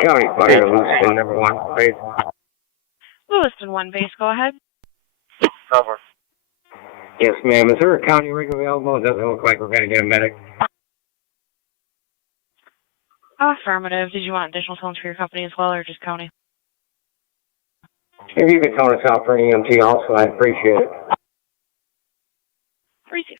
County Fire, Lewiston, number 1, base. Lewiston 1 base, go ahead. Cover. Yes, ma'am. Is there a county rig available? It doesn't look like we're going to get a medic. Affirmative. Did you want additional phones for your company as well, or just county? If you could tone us out for an EMT also, I'd appreciate it. Receive.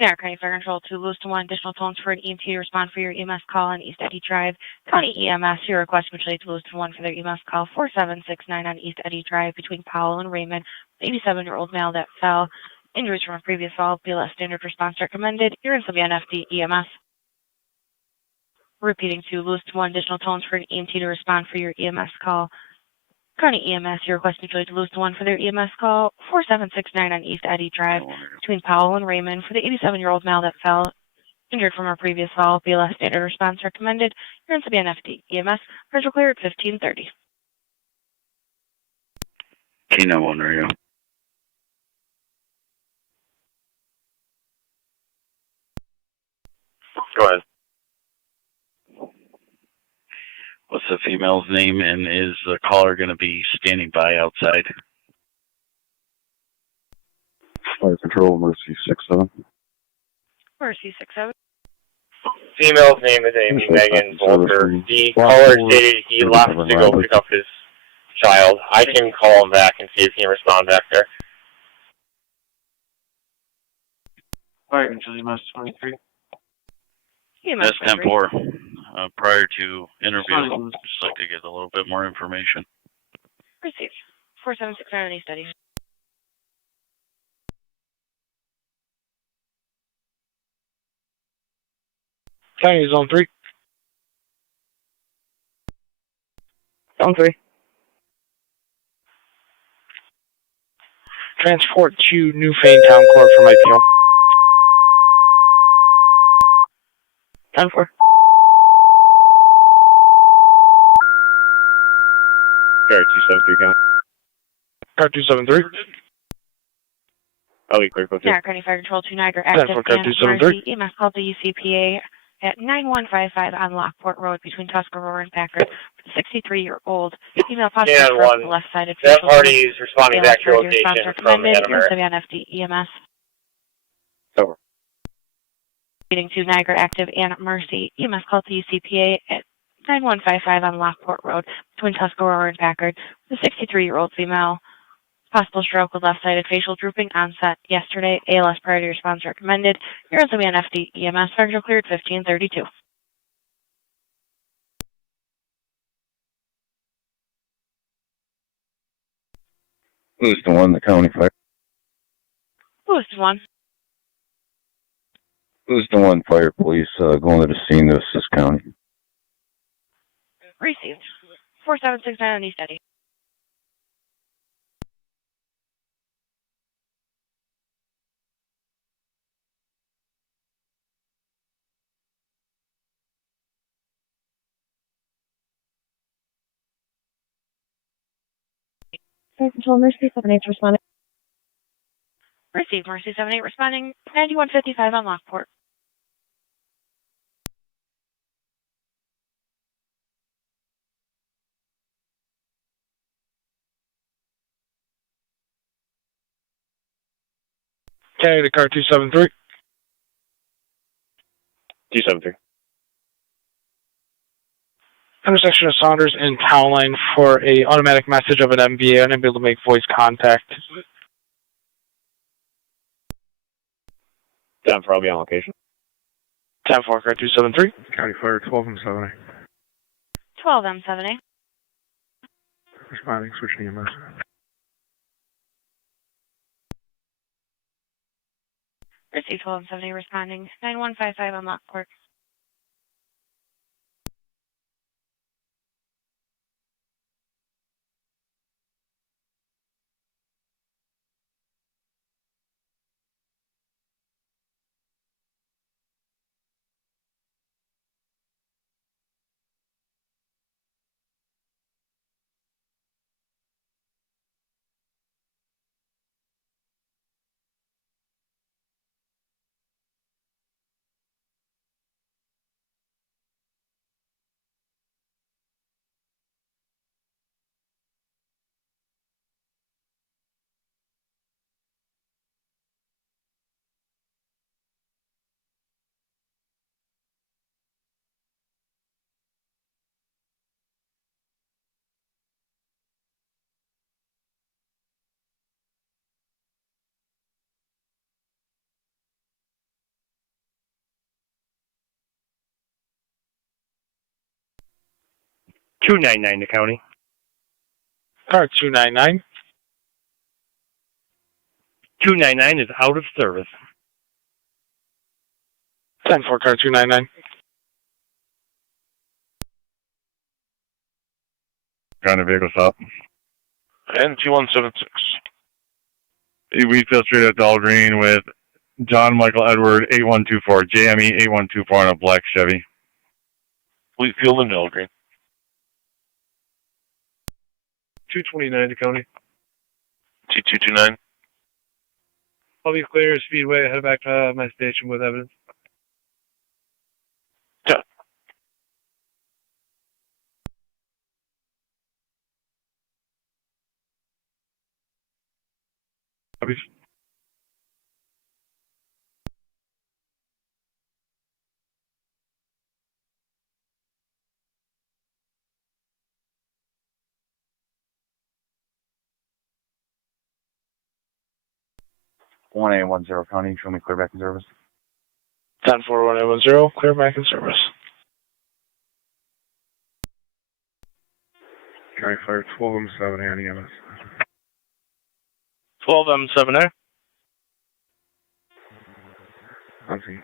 Niagara County Fire Control to Lewiston 1, additional tones for an EMT to respond for your EMS call on East Eddy Drive. County EMS, your request mutually to Lewiston 1 for their EMS call 4769 on East Eddy Drive between Powell and Raymond. 87-year-old male that fell. Injuries from a previous fall. BLS standard response recommended. You're in NFD EMS. Repeating to Lewiston 1, additional tones for an EMT to respond for your EMS call. County EMS, your request mutually to Lewiston 1 for their EMS call 4769 on East Eddy Drive between Powell and Raymond for the 87-year-old male that fell, injured from a previous fall. BLS standard response recommended. You're in NFD EMS. Visual clear at 1530. Keno 1 radio. Go ahead. What's the female's name, and is the caller going to be standing by outside? Fire Control, Mercy 67. Mercy 67. Female's name is Amy Megan Volker. The caller stated he left to go pick up his child. I can call him back and see if he can respond back there. Fire Control, EMS 23. That's 10-4. Prior to interview, just like to get a little bit more information. Received. 4769 on East Eddy. County Zone 3. Zone 3. Transport to Newfane Town Court from IPO. 10-4. Car 273 County. Car 273. I'll be clear for Niagara County Fire Control to Niagara active and Mercy. EMS called the UCPA at 9155 on Lockport Road between Tuscarora and Packard. 63-year-old female possibly on the left side of that party is responding back to your location from Anamara. NFD EMS. Over. Leading to Niagara active and Mercy. EMS called the UCPA at 9155 on Lockport Road between Tuscarora and Packard. The 63-year-old female. Possible stroke with left-sided facial drooping onset yesterday. ALS priority response recommended. You're on NFD EMS. Fire cleared 1532. Lewiston 1, the county fire. Lewiston 1. Lewiston 1 fire police going to the scene to assist county. Received. 4769 on East Eddy. Fire Control, Mercy 78 responding. Received. Mercy 78 responding. 9155 on Lockport. Canada car 273. 273. Intersection of Saunders and Town Line for a automatic message of an MVA unable to make voice contact. 10 for, I'll be on location. 10-4, car 273. County Fire 12M7A. 12M7A. Responding, switching EMS. Receive 12M7A responding. 9155 on Lockport. $299 to county. Car 299. 299 is out of service. 10-4, car 299. County vehicle stop. And 2176. We feel straight at Doll Green with John Michael Edward 8124, JME 8124 on a black Chevy. Wheatfield and Doll Green. 229 to county. T229. I'll be clear, Speedway, head back to my station with evidence. Yeah. Copies. One A 10 County, show me clear back in service. 10-4-1-810, clear back in service. County Fire 12M7A on EMS. 12M7A. On scene.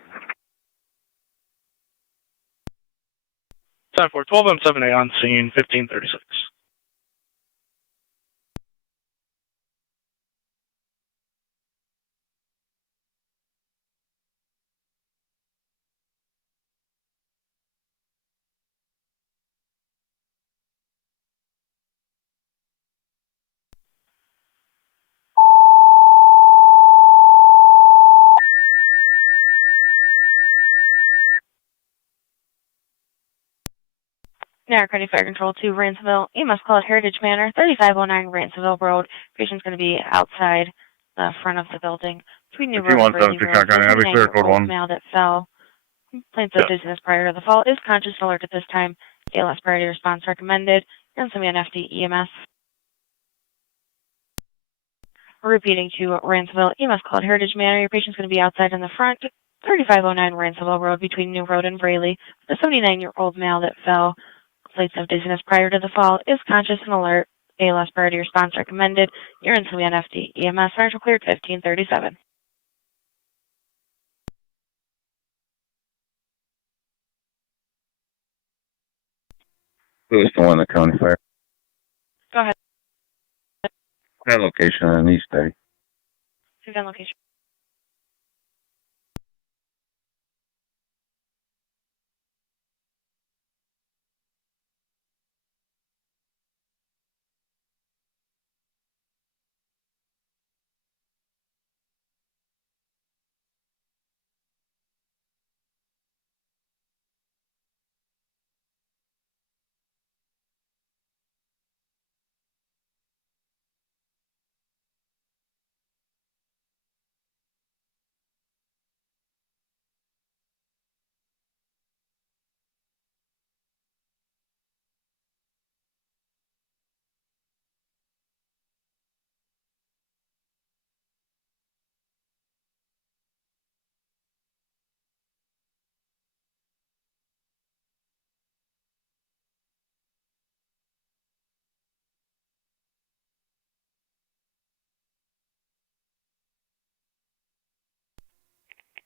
10-4, 12M7A on scene, 1536. Niagara County Fire Control to Ransomville. EMS call at Heritage Manor, 3509 Ransomville Road. Patient's going to be outside the front of the building. Between New Road and Brady Road. 9-year-old male that fell. Complaints of dizziness prior to the fall. Is conscious and alert at this time. ALS priority response recommended. And some NFD EMS. Repeating to Ransomville. EMS call at Heritage Manor. Your patient's going to be outside in the front. 3509 Ransomville Road between New Road and Braley. The 79-year-old male that fell. Complaints of dizziness prior to the fall, is conscious and alert. ALS priority response recommended. You're in some NFD EMS. Central cleared 1537. Who's the one, the County Fire? Go ahead. That location on East Day. Who's on location?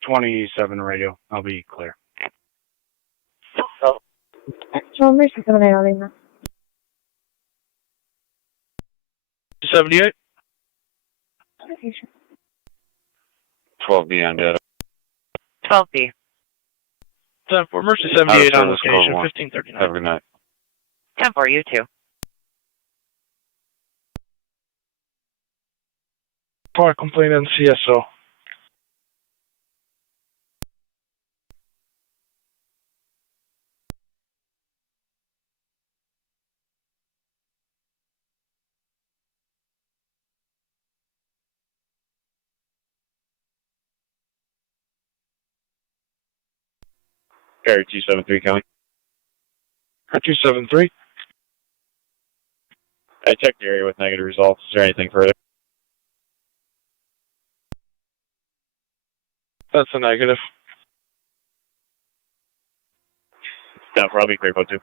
27 radio. I'll be clear. Control emergency 79 now. 78. 12B on data. 12B. 10 for emergency 78 on location, 1539. Have a good night. 10-4, you too. Car complaint on CSO. Carrier 273 County. 273. I checked the area with negative results. Is there anything further? That's a negative. No, probably clear code 2.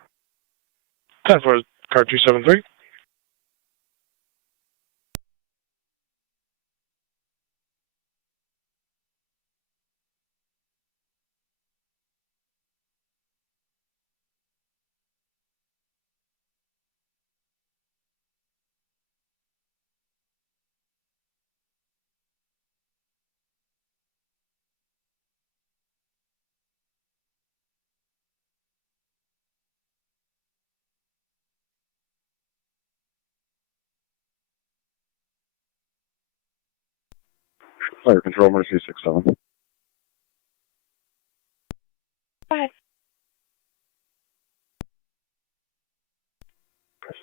10 for car 273. Fire control, emergency 67. Go ahead.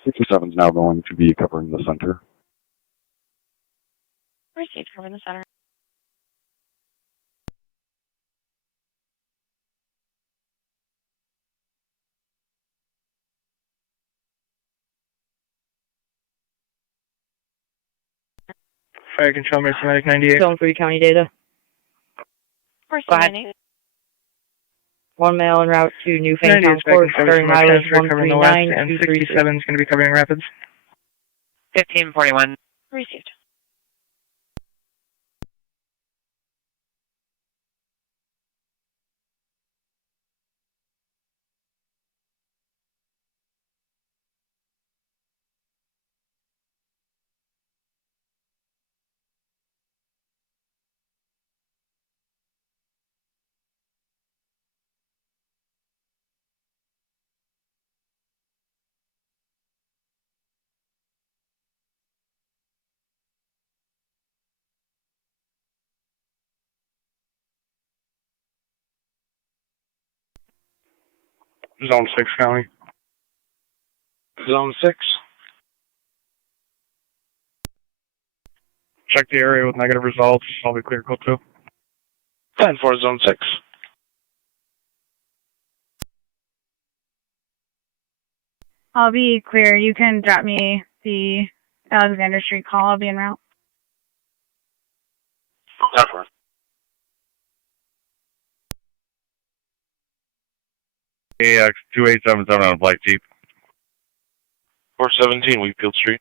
67 is now going to be covering the center. Received, covering the center. Fire control, Mercy 98. Zone 3 county data. Go ahead. 1 male en route to Newfoundland Court, starting mileage 139, and 67 is going to be covering Rapids. 1541. Received. Zone 6 County. Zone 6. Check the area with negative results. I'll be clear code 2. 10 for Zone 6. I'll be clear. You can drop me the Alexander Street call. I'll be en route. AX 2877 on a black Jeep. 417 Wheatfield Street.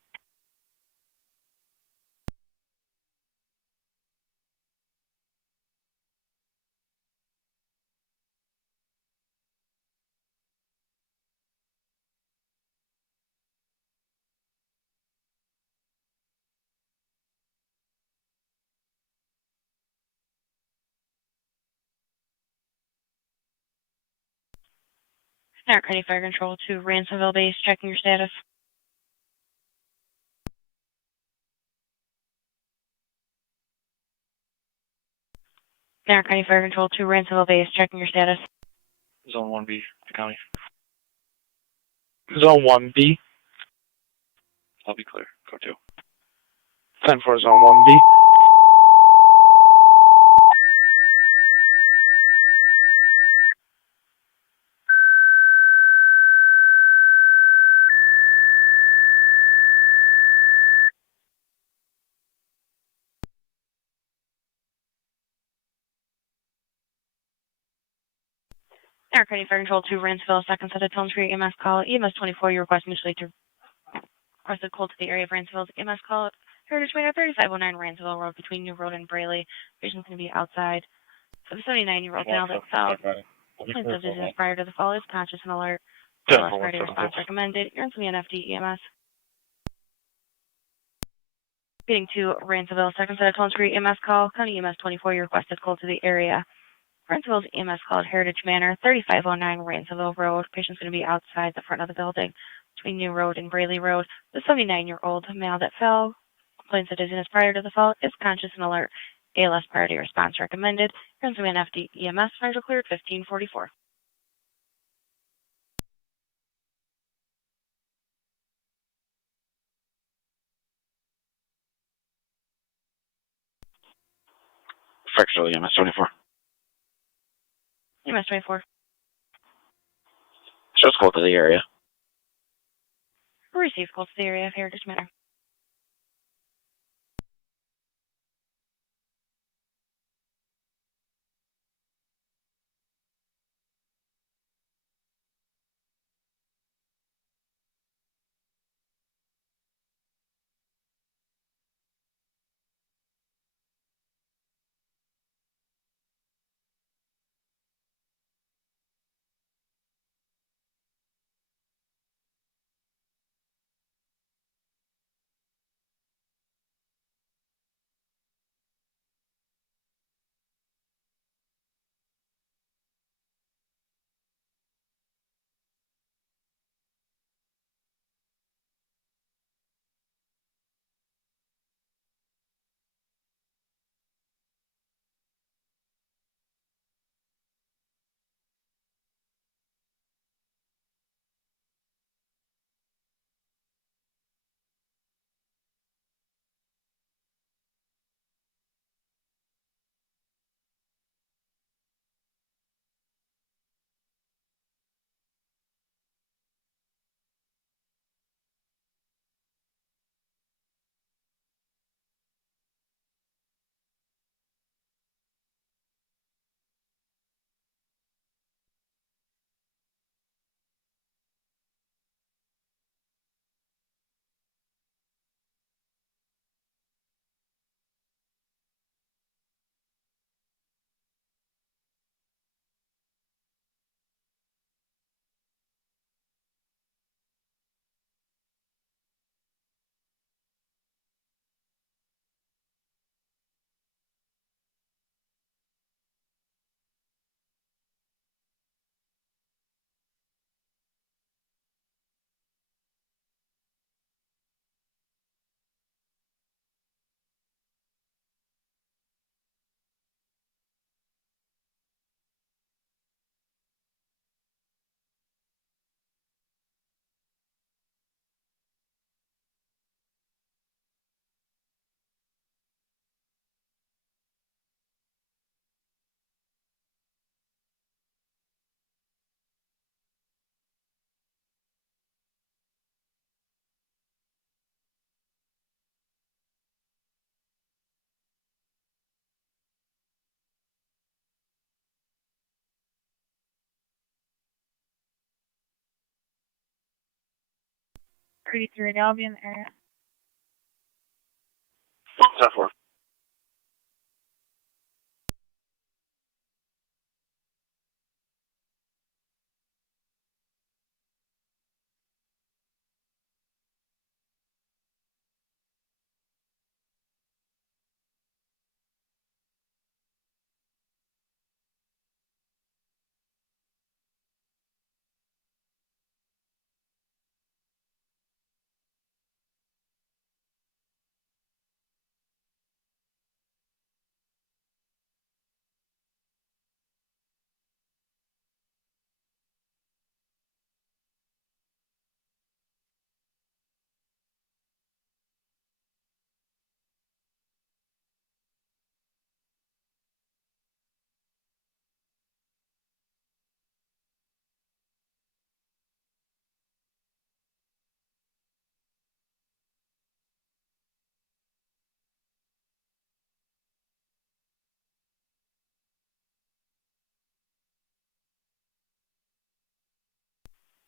Niagara County Fire Control to Ransomville Base, checking your status. Niagara County Fire Control to Ransomville Base, checking your status. Zone 1B, County. Zone 1B. I'll be clear. Go 2. 10 for Zone 1B. Niagara County Fire Control to Ransomville, second set of Tone Street EMS call. EMS 24, you request mutually to request a call to the area of Ransomville's EMS call. Heritage Trainer 3509 Ransomville Road between New Road and Braley. Patient's going to be outside The 79-year-old male that fell. Complaints of dizziness prior to the fall is conscious and alert. ALS priority response recommended. You're on some NFD EMS. Getting to Ransomville, second set of Tone Street EMS call. County EMS 24, you requested call to the area. Ransomville's EMS called Heritage Manor, 3509 Ransomville Road. Patient's going to be outside the front of the building between New Road and Braley Road. The 79-year-old male that fell, complains of dizziness prior to the fall, is conscious and alert. ALS priority response recommended. You're on some NFD EMS. Final cleared 1544. Fractional EMS 24. EMS 24. Just go to the area. Receive call to the area of Heritage Manor. Pretty through it. I'll be in the area. 4.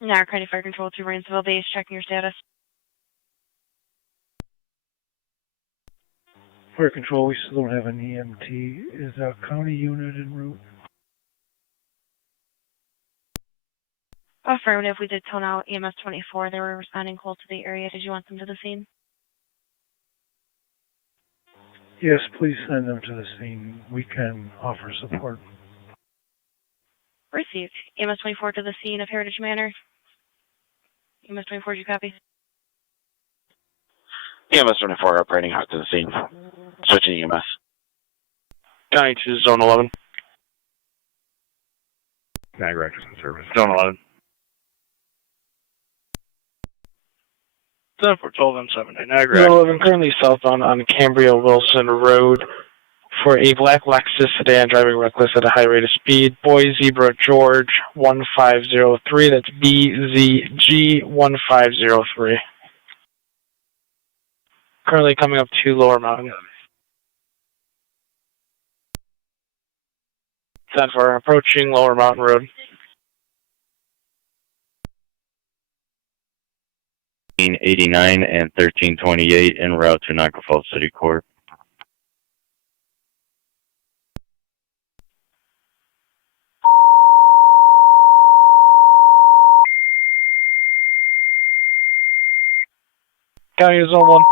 Niagara County Fire Control to Ransomville Base, checking your status. Fire control, we still don't have an EMT. Is a county unit en route? Affirmative, we did tone out EMS 24. They were responding cold to the area. Did you want them to the scene? Yes, please send them to the scene. We can offer support. Received. EMS 24 to the scene of Heritage Manor. EMS 24, did you copy? EMS 24 operating out to the scene. Switching EMS. County to Zone 11. Niagara Actors in Service. Zone 11. 742-7 Niagara. Zone 11, currently southbound on Cambria Wilson Road for a black Lexus sedan driving reckless at a high rate of speed. Boy Zebra George 1503. That's BZG 1503. Currently coming up to Lower Mountain. 10-4, approaching Lower Mountain Road. 1389 and 1328 en route to Niagara Falls City Court. County Zone 1.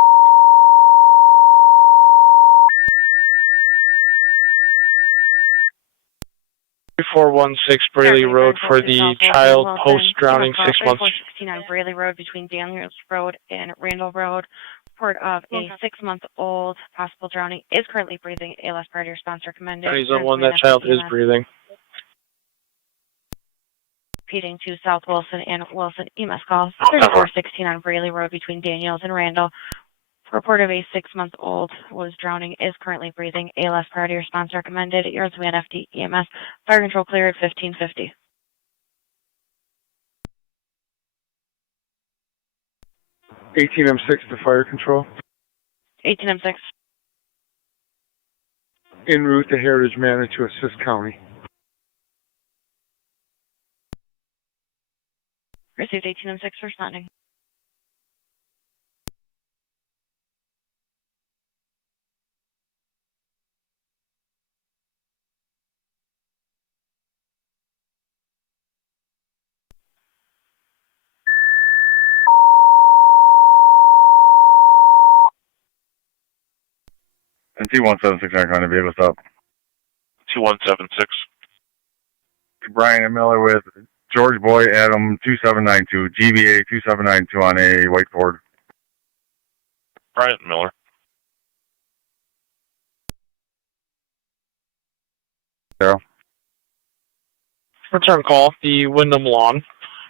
Braley Road for the child post-drowning 6 months. 3469 Braley Road between Daniels Road and Randall Road. Report of a 6-month-old possible drowning is currently breathing. ALS priority response recommended. County Zone 1, that child is breathing. Repeating to South Wilson and Wilson EMS calls. 3469 Braley Road between Daniels and Randall. Report of a 6-month-old was drowning, is currently breathing. ALS priority response recommended. Yours man FD EMS. Fire control clear at 1550. M6 to fire control. 18M6. En route to Heritage Manor to assist county. Received 18M6 responding. And 2176 aren't going to be able to stop. 2176. Brian and Miller with George Boy Adam 2792, GBA 2792 on a white Ford. Brian Miller. Zero. Return call, the Wyndham Lawn.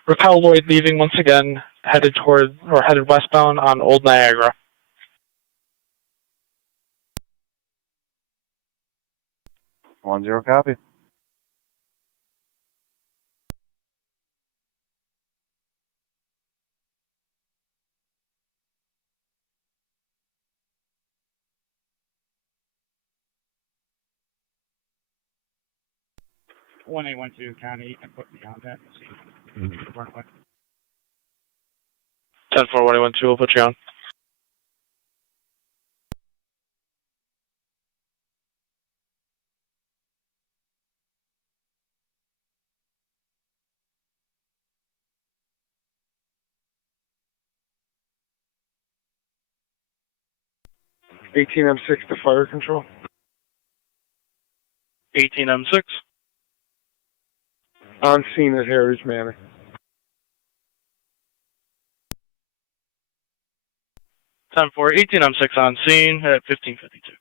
Raquel Lloyd leaving once again, headed westbound on Old Niagara. 10 copy. One 812 County, you can put me on that. 10-4-112, we'll put you on. M6 to fire control. 18M6. On scene at Heritage Manor. 10-4, 18M6 on scene at 1552.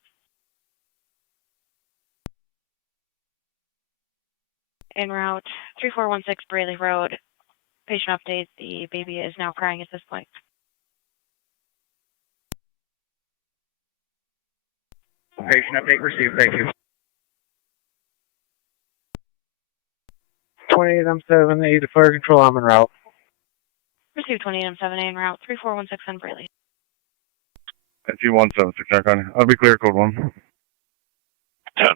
En route 3416 Braley Road. Patient update, the baby is now crying at this point. Patient update received, thank you. 28M7A to fire control, I'm en route. Received 28M7A en route 3416 on Braley. And 2176 aren't going to. I'll be clear, code 1. 10.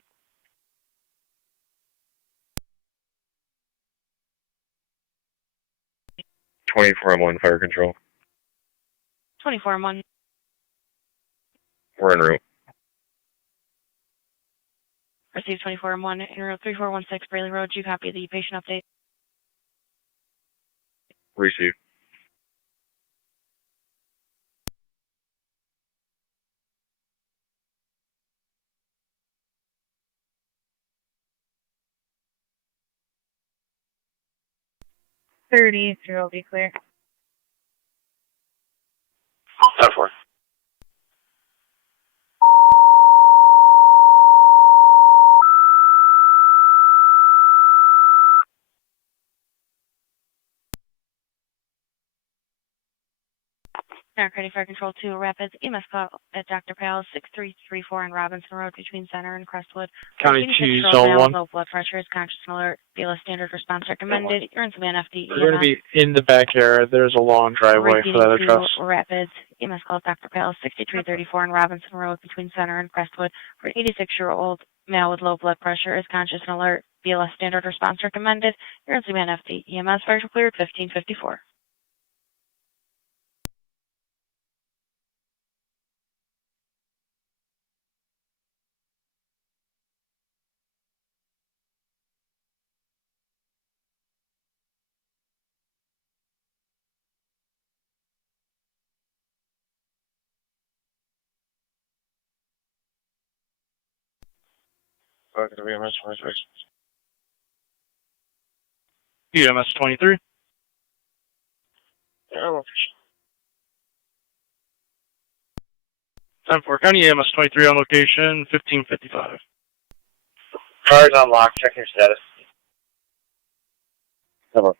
M1 fire control. 24M1. We're en route. Received 24M1 in route 3416 Braley Road. Do you copy the patient update? Received. $30 will be clear. 10-4. Niagara County Fire Control 2 Rapids. EMS call at Dr. Pal 6334 on Robinson Road between Center and Crestwood. County 2, Zone Zone 1. Low blood pressure is conscious and alert. BLS standard response recommended. You're in some NFD. We're going to be in the backyard. There's a long driveway for that address. Rapids. EMS call Dr. Pal 6334 on Robinson Road between Center and Crestwood. For an 86-year-old male with low blood pressure is conscious and alert. BLS standard response recommended. You're in some NFD. EMS fire cleared 1554. Back to EMS 26. EMS 23. Yeah, 10-4. County EMS 23 on location, 1555. Car's unlocked. Check your status. Cover.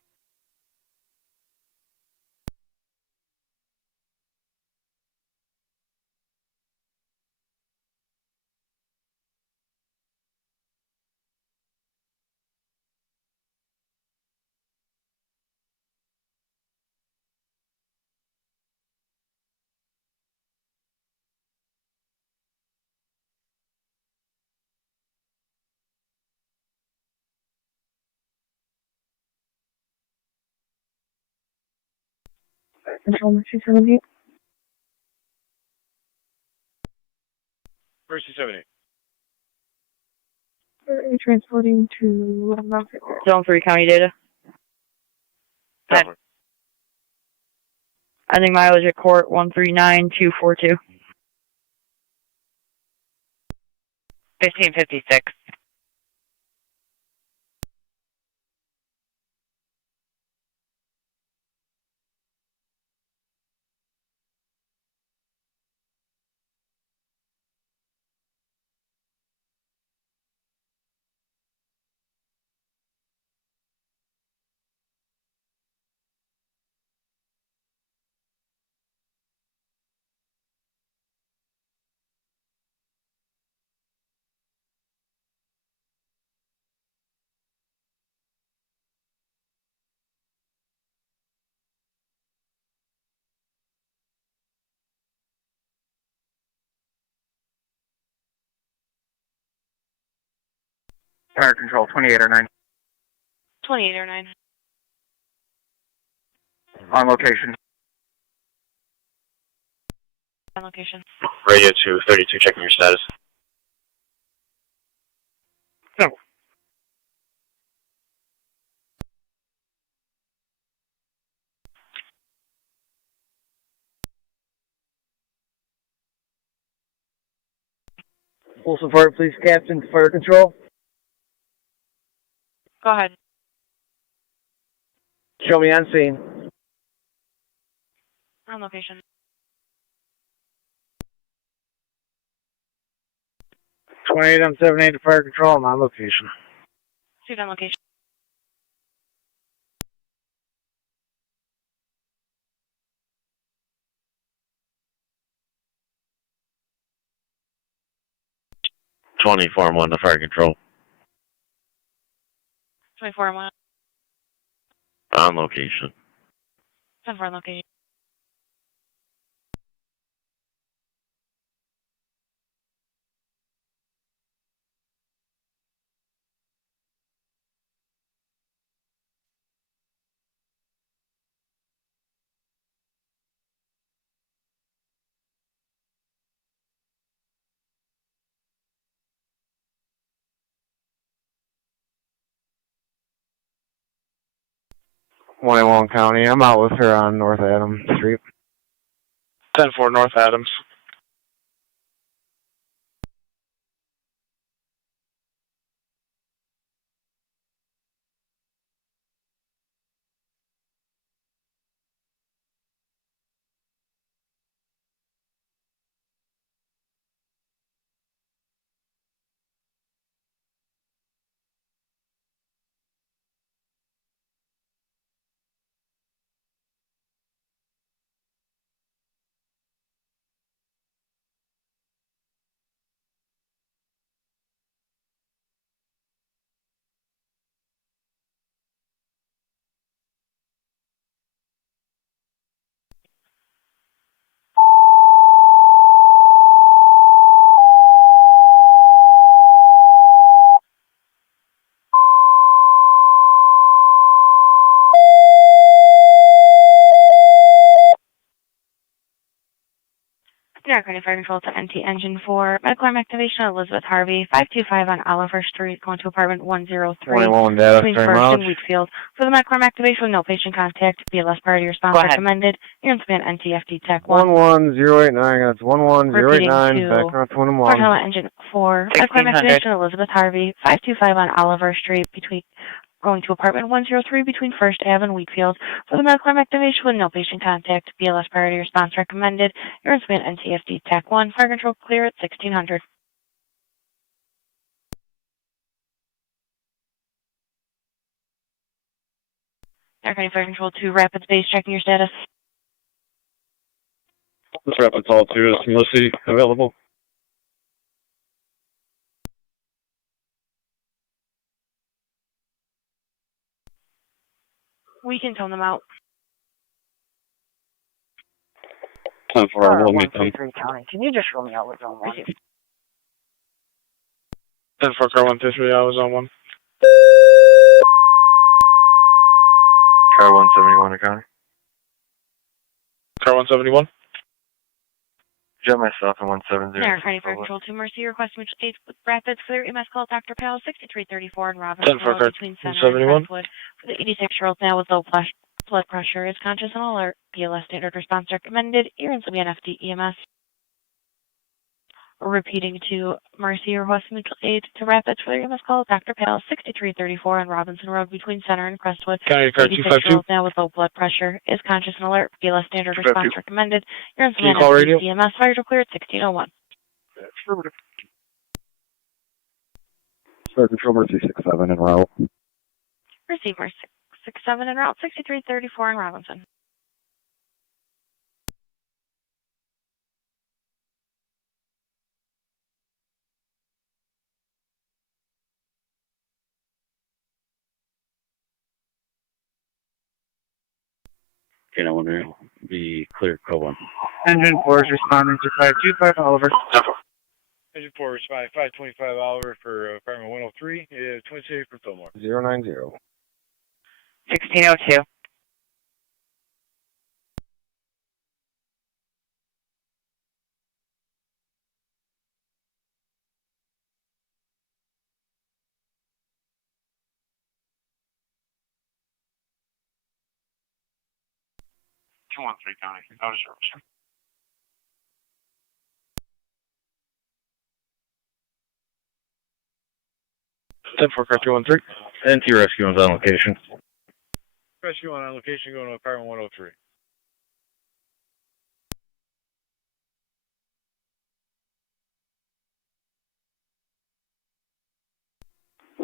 Control 278. Mercy 78. We're transporting to Mountain. Zone 3 county data. Cover. I think mileage at court 139242. 1556. Fire Control 2809. 2809. On location. On location. Radio 232, checking your status. No. Full support, please, Captain. Fire Control. Go ahead. Show me on scene. On location. 28 on 78 to Fire Control. I'm on location. Shoot on location. $24-1 to fire control. 24-1. On location. 10-4 on location. 21 County. I'm out with her on North Adams Street. 10-4 North Adams. Niagara County Fire Control to NT Engine 4. Medical arm activation, Elizabeth Harvey, 525 on Oliver Street, going to apartment 103. 21 data, Between turn 1st mileage. and Wheatfield. For the medical arm activation with no patient contact, BLS priority response recommended. You're in span NTFD TAC 1. 11089, that's 11089, background twin and Port long. Helmet Engine 4. Medical arm activation, Elizabeth Harvey, 525 on Oliver Street, between going to apartment 103 between 1st Ave and Wheatfield. For the medical arm activation with no patient contact, BLS priority response recommended. You're in span NTFD TAC 1. Fire control clear at 1600. Niagara County Fire Control 2, Rapids Base, checking your status. This Rapids Hall 2 is Felicity available. We can tone them out. 10-4, we'll meet them. 133 County. Can you just roll me out with zone 1? 10-4 car 133, I was on 1. Car 171 County. Car 171. Jet myself in 170. Niagara County Fire Control 2, Mercy, request mutual aid with Rapids, clear EMS call Dr. Powell, 6334 and Robinson 10-4 Road car between Center 171. and Crestwood. For the 86-year-old now with low blood pressure is conscious and alert. BLS standard response recommended. You're in NFD EMS. Repeating to Mercy, request mutual aid to Rapids for the EMS call Dr. Powell, 6334 and Robinson Road between Center and Crestwood. County car 252. Now with low blood pressure is conscious and alert. BLS standard 252. response recommended. You're in Can you call radio? EMS. Fire to clear at 1601. Fire Control Mercy 67 en route. Receiver 667 en route 6334 in Robinson. Okay, I want to be clear, code 1. Engine 4 is responding to 525 Oliver. Engine 4 responding 525 Oliver for apartment 103, 26 for Fillmore. 090. 1602. County. Out of service. For car 213. NT Rescue is on location. Rescue on location going to apartment 103.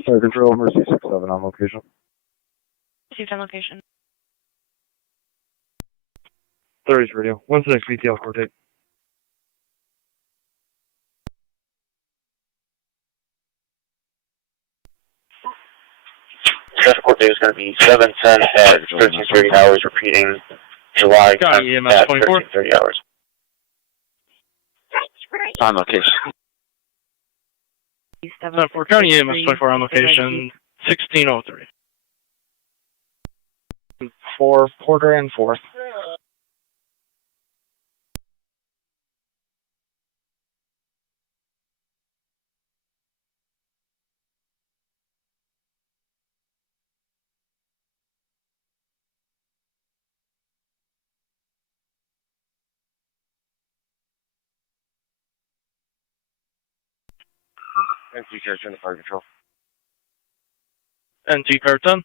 Fire Control Mercy 67 on location. Received on location. 30's radio. 16 BTL coordinate. Transport date is going to be 7:10 at 13:30 hours, repeating July 10th at 13:30 hours. On location. 10-4 County EMS 24 on location, 1603. For Porter and 4th. NC Car 10 to Fire Control. NT Car 10.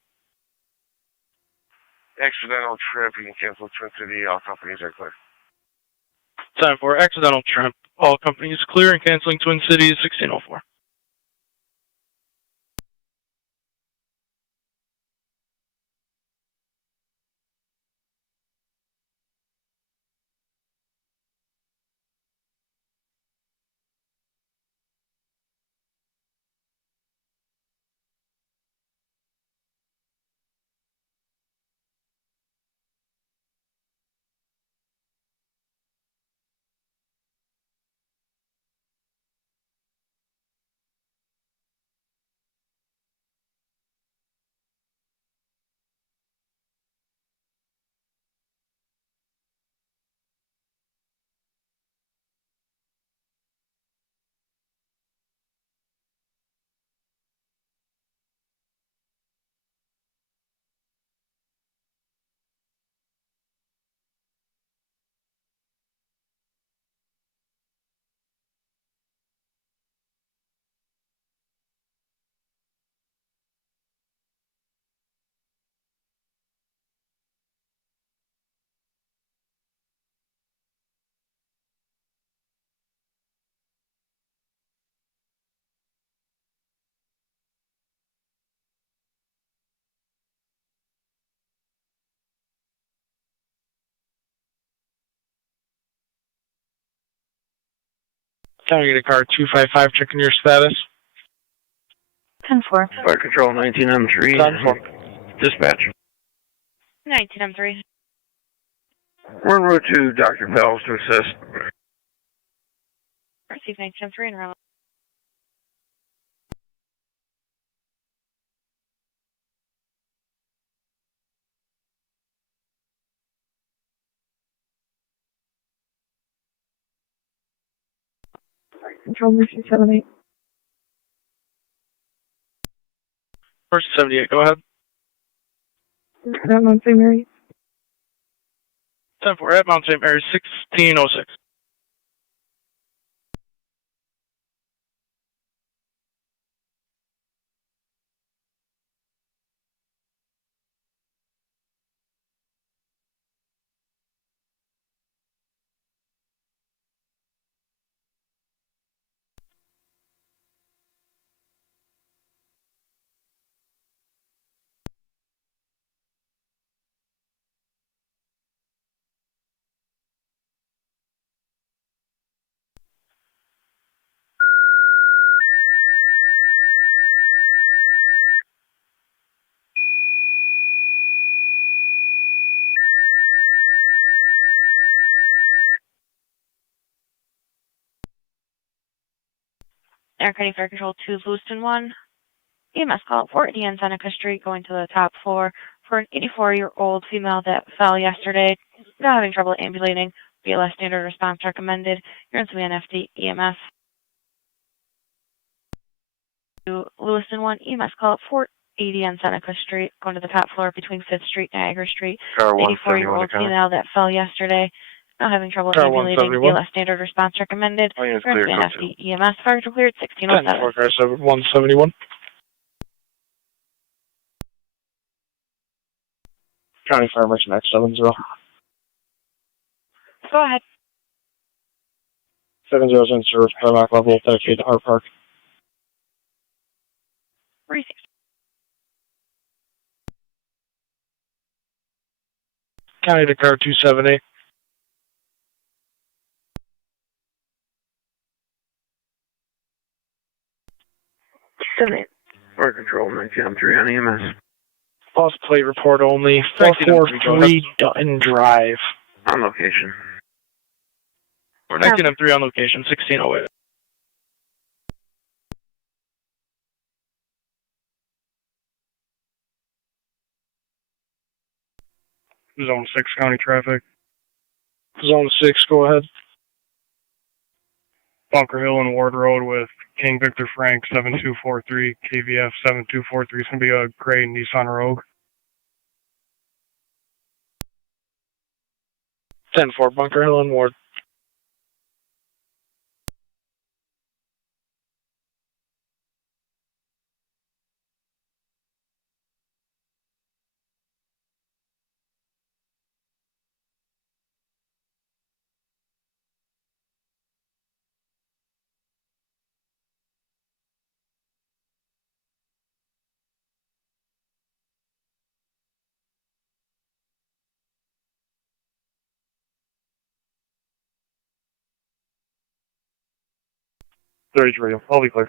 Accidental trip, you can cancel Twin City, all companies are clear. Time for accidental trip. All companies clear and canceling Twin Cities 1604. County to car 255, checking your status. 10-4. Fire Control 19M3. 10-4. Dispatch. 19M3. We're en route to Dr. Pell's to assist. Receive 19M3 and route. Control Mercy 78. First 78, go ahead. At Mount St. Mary. 10-4 at Mount St. Mary 1606. Niagara County Fire Control 2, Lewiston 1. EMS call at 480 on Seneca Street, going to the top floor for an 84-year-old female that fell yesterday. Now having trouble ambulating. BLS standard response recommended. You're on FD EMS. To Lewiston 1, EMS call at 480 on Seneca Street, going to the top floor between 5th Street and Niagara Street. 84-year-old female that fell yesterday. Now having trouble ambulating. BLS standard response recommended. You're on FD EMS. Fire control cleared 1607. 10-4 car 171. County Fire Merchant X70. Go ahead. 70 is in service, Primark level, dedicated to Art Park. Receive. County to car 270. Fire Control 19M3 on EMS. Lost plate report only. 443 Dutton Drive. On location. Or 19M3 on location, 1608. Zone 6 county traffic. Zone 6, go ahead. Bunker Hill and Ward Road with King Victor Frank 7243, KVF 7243. It's going to be a gray Nissan Rogue. 10-4, Bunker Hill and Ward. 30 radio. I'll be clear.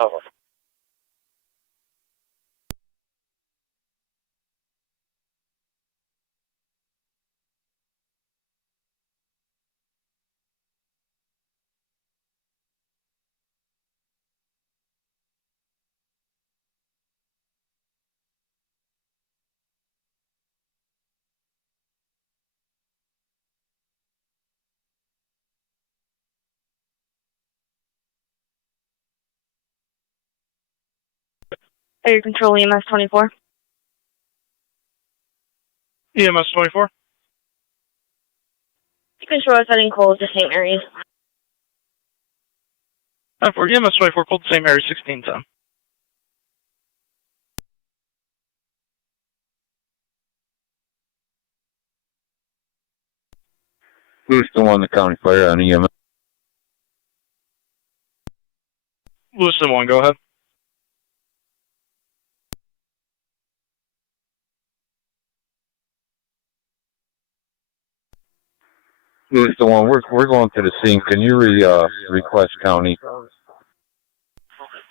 Over. Fire Control EMS 24. EMS 24. You can show us heading cold to St. Mary's. For EMS 24, cold to St. Mary's 1610. Lewiston 1, the county fire on EMS. Lewiston 1, go ahead. Lewiston 1, we're going to the scene. Can you request county?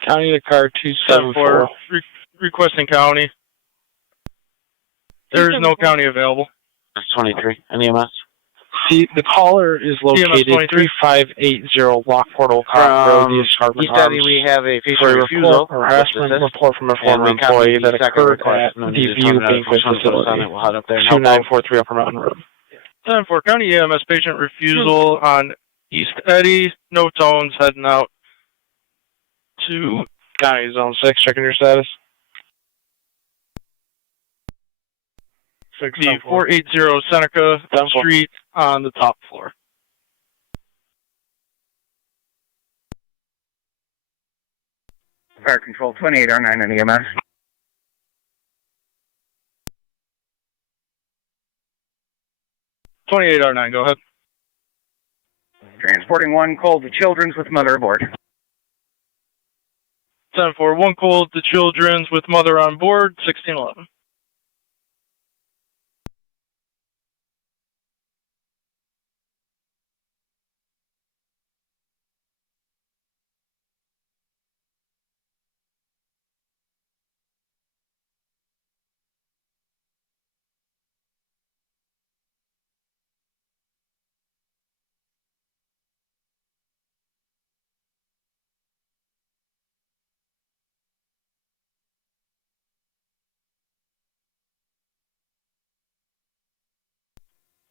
County to car 274. Requesting county. There is no county available. That's 23. And EMS? See, the caller is located 3580 Lockport Old Cotton Road, the Escarpment Arms. We have a patient For a refusal. harassment report from a former employee that occurred at the View Banquet Facility, 2943 Upper Mountain Road. 10-4 County EMS patient refusal on East Eddy, no tones, heading out to County Zone 6, checking your status. The 480 Seneca Street on the top floor. Fire Control 2809 on EMS. $28.09, go ahead. Transporting one cold to Children's with mother aboard. 10-4, one cold to Children's with mother on board, 1611.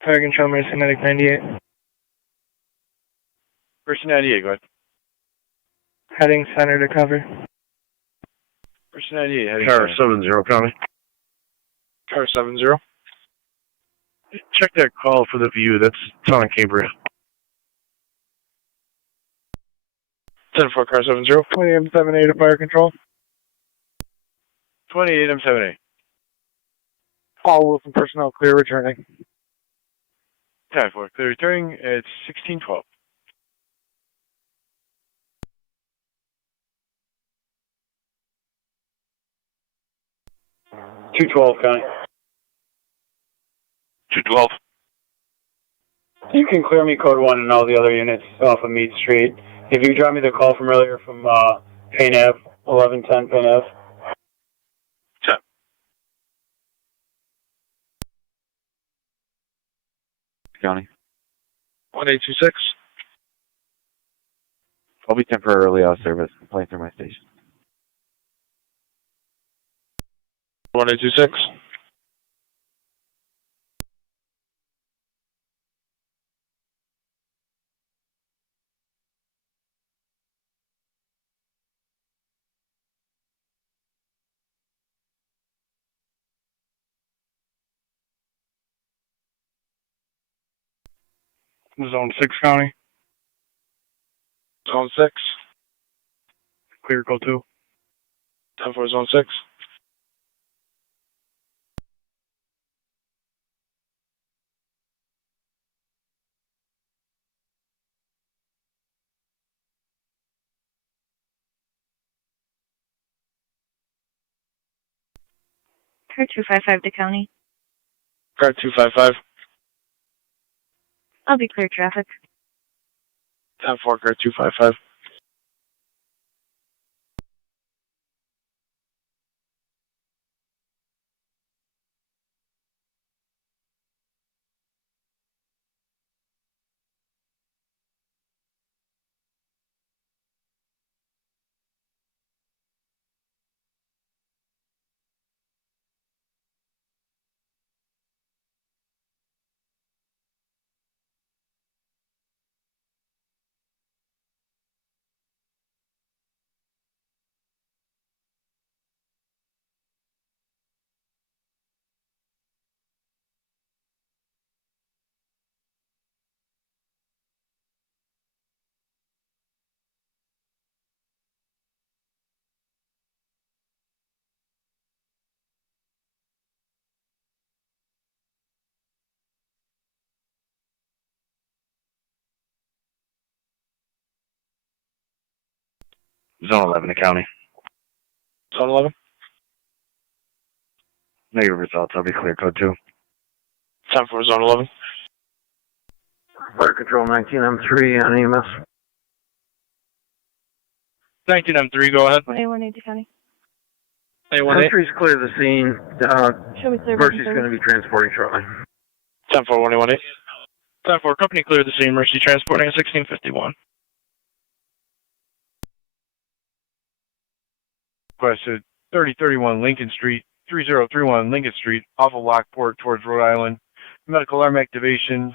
Fire Control, Mercy Medic 98. Mercy 98, go ahead. Heading center to cover. Mercy 98, heading Car center. 70, county. Car 70. Check that call for the View. That's Town Cambria. 10-4, car 70. 28M78 to Fire Control. 28M78. All Wilson personnel clear returning. 10-4, clear returning. It's 1612. County. 212. You can clear me code 1 and all the other units off of Meade Street. If you drop me the call from earlier from Payne Ave, 1110 Payne Ave. Check. County. 1826. I'll be temporarily out of service. Complaint through my station. 1826. Zone 6 County. Zone 6. Clear code 2. 10-4, Zone 6. Car 255 to county. Car 255. I'll be clear traffic. 10-4, car 255. Zone 11, the county. Zone 11? Negative results. I'll be clear. Code 2. 10-4, Zone 11. Fire control 19M3 on EMS. 19M3, go ahead. A18 County. A18. Entry's clear the scene. Show me service. Mercy's going to be transporting shortly. 10-4, 118. 10-4, company cleared the scene. Mercy transporting at 1651. Requested 3031 Lincoln Street, 3031 Lincoln Street, off of Lockport towards Rhode Island. Medical alarm activation.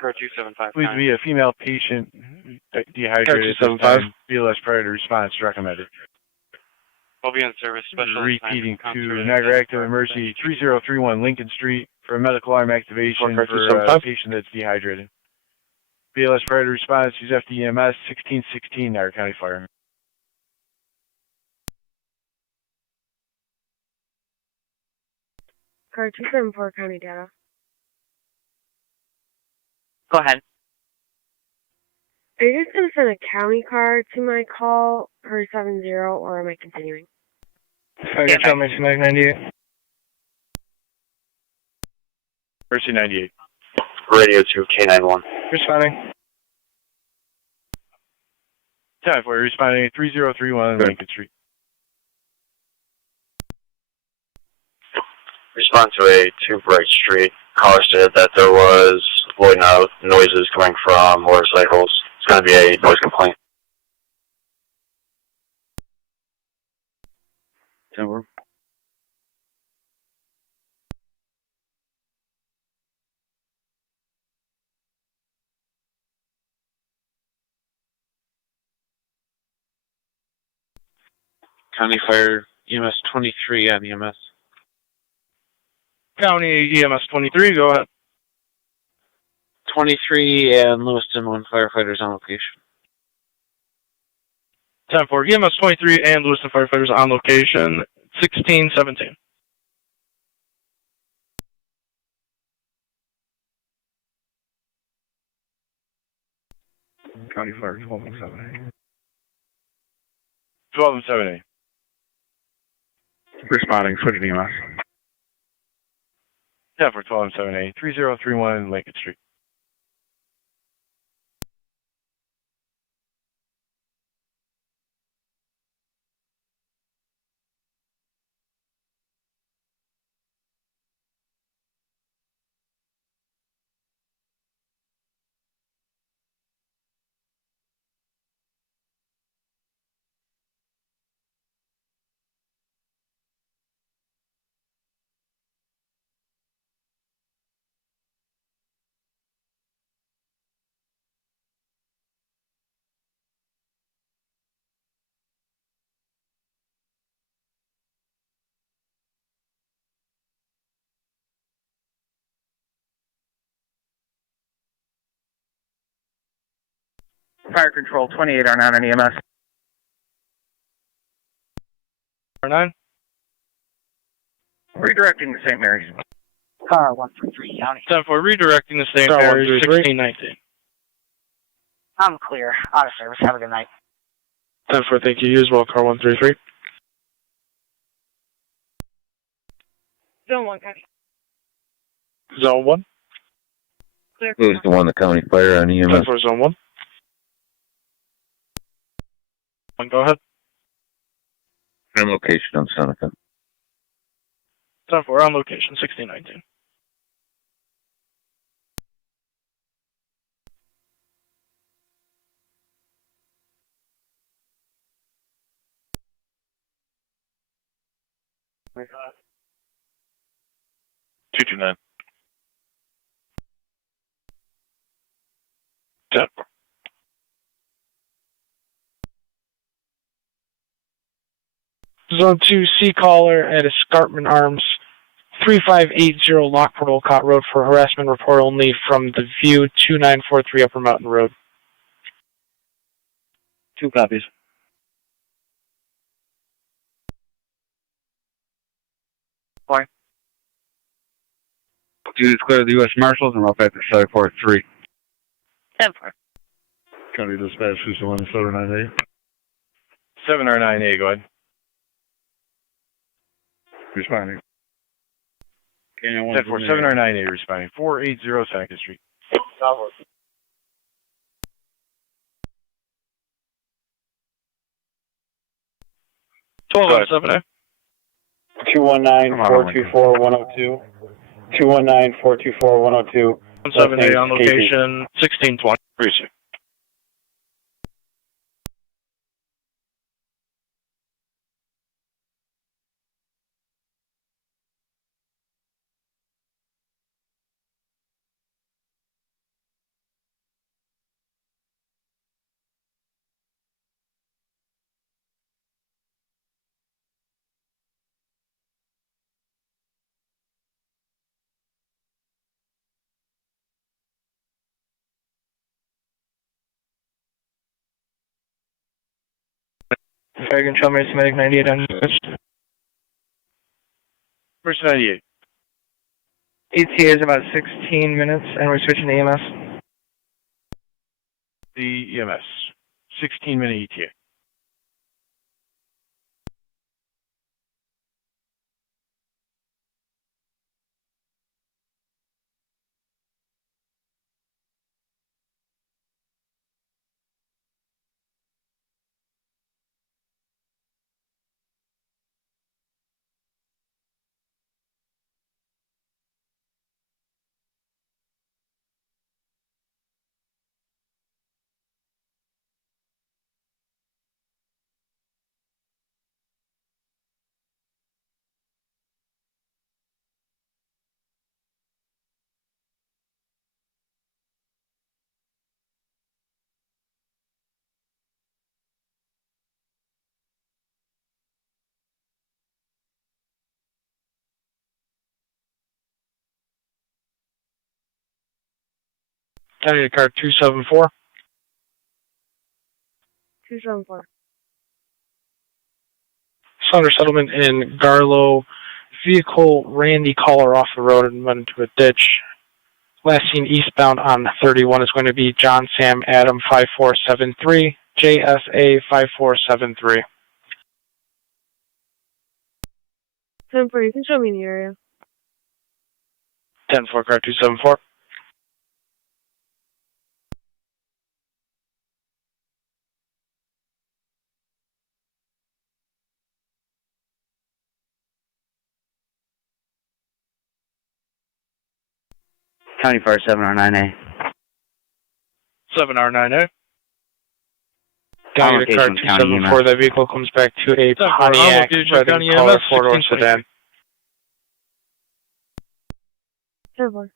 Car 275. Please be a female patient dehydrated. Car 275. BLS prior to response recommended. Will be in service. Special Repeating to Niagara Active Emergency 3031 Lincoln Street for a medical alarm activation for a patient that's dehydrated. BLS prior to response, use FDEMS 1616 Niagara County Fire. Car 274 County data. Go ahead. Are you just going to send a county car to my call per 70, or am I continuing? Fire control, Mercy 98. Mercy 98. Radio 2, K91. Responding. 10-4, responding 3031 Lincoln Street. Respond to a 2 Bright Street. Caller stated that there was void noises coming from motorcycles. It's going to be a noise complaint. 10-4. County Fire EMS 23 on EMS. County EMS 23, go ahead. 23 and Lewiston, 1 firefighters on location. 10-4, EMS 23 and Lewiston firefighters on location, 1617. County Fire 1207A. 1207A. Responding, switching EMS. 10-4, 1207A, 3031 Lincoln Street. Fire control 28 R9 on EMS. R9? Redirecting to St. Mary's. Car 133 County. 10-4, redirecting the St. Car Mary's, 133. 1619. I'm clear. Out of service. Have a good night. 10-4, thank you. You as well, car 133. Zone 1 County. Zone 1. Who's the one, the county fire on EMS? 10-4 zone 1. Go ahead. On location on Seneca. 10-4 on location, 1619. Oh my God. 229. 10-4. Zone 2, C caller at Escarpment Arms, 3580 Lockport Olcott Road for harassment report only from the View 2943 Upper Mountain Road. 2 copies. Fine. To declare the U.S. Marshals and route back to 743. 10-4. County Dispatch, who's the one in 798? 709A, go ahead. Responding. 10-4, 709A responding. 480 Seneca Street. 1207A. 219-424-102. 219-424-102. 7A on location, 1620. Appreciate it. Dragon Chalmers, Medic 98 on First 98. ETA is about 16 minutes, and we're switching to EMS. The EMS. 16-minute ETA. County car 274. 274. Sounder settlement in Garlow. Vehicle ran the caller off the road and went into a ditch. Last seen eastbound on 31 is going to be John Sam Adam 5473, JSA 5473. 10-4, you can show me the area. 10-4 car 274. County Fire 709A. 7R9A. County car 274, that vehicle comes back to a Pontiac Redding caller 4-door sedan. 10-4.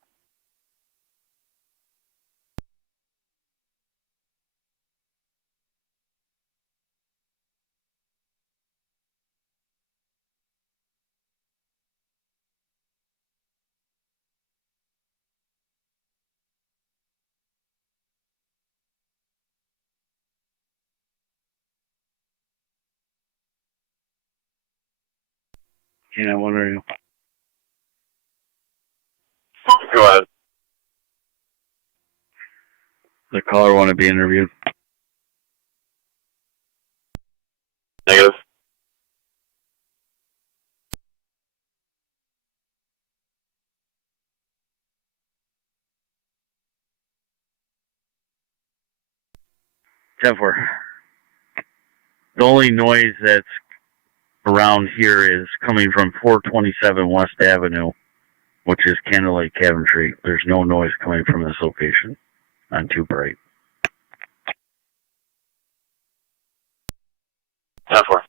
Yeah, what are you? Go ahead. The caller want to be interviewed. Negative. 10-4. The only noise that's around here is coming from 427 West Avenue, which is Candlelight Coventry. There's no noise coming from this location on 2 Bright. 10-4.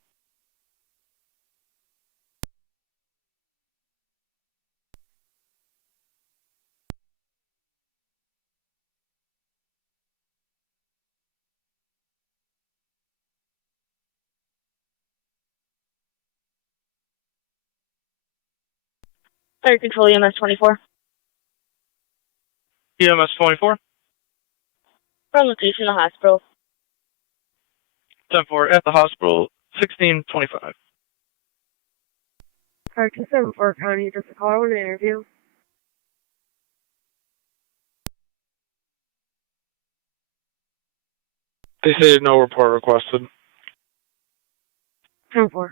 Fire Control EMS 24. EMS 24. From location the hospital. 10-4 at the hospital, 1625. Fire 274 County, just a caller with an interview. They say no report requested. 10-4.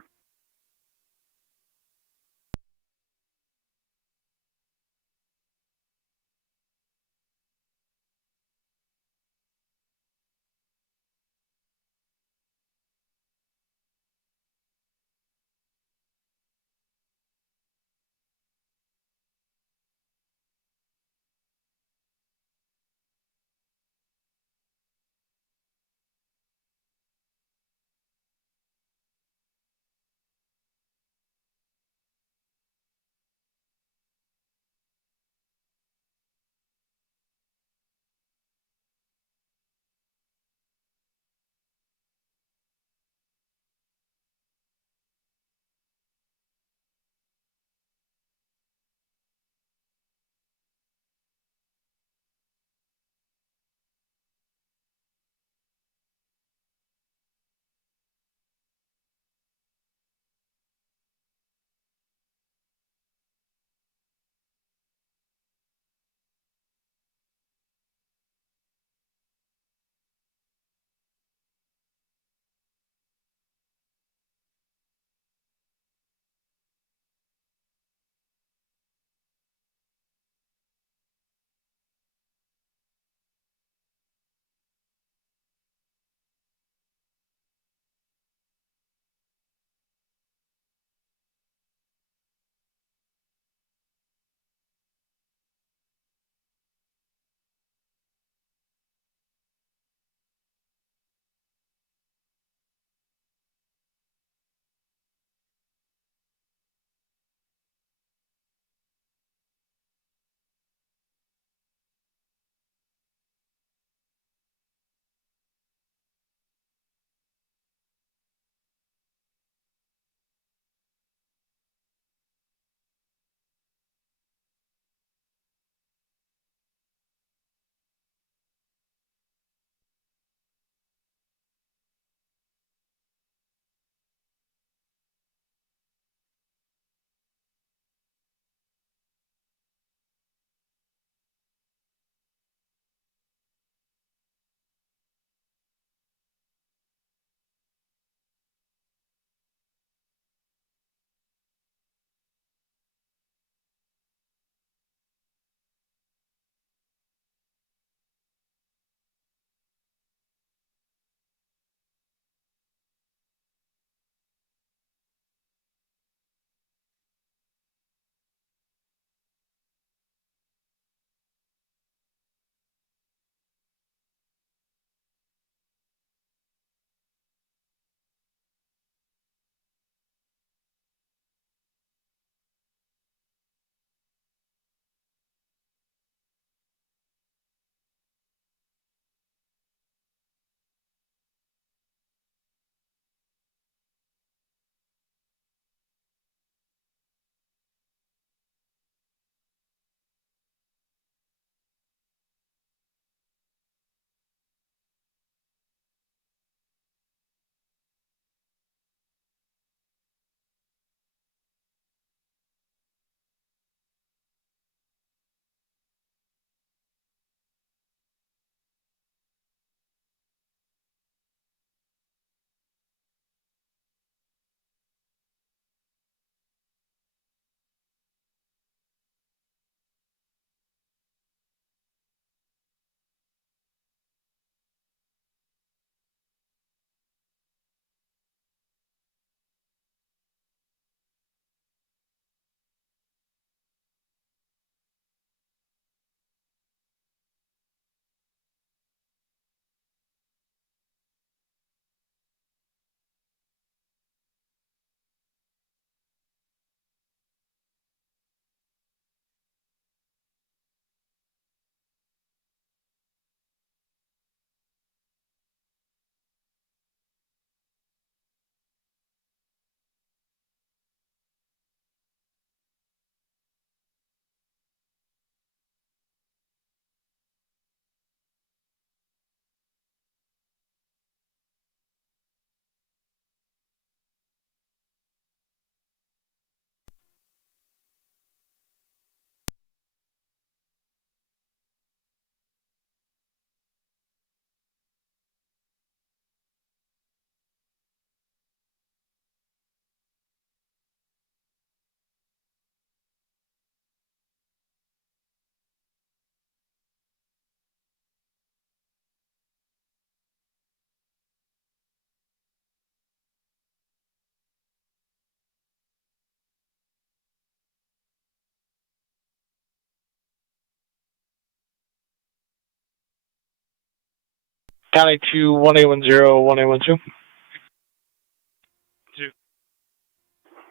County to 1810,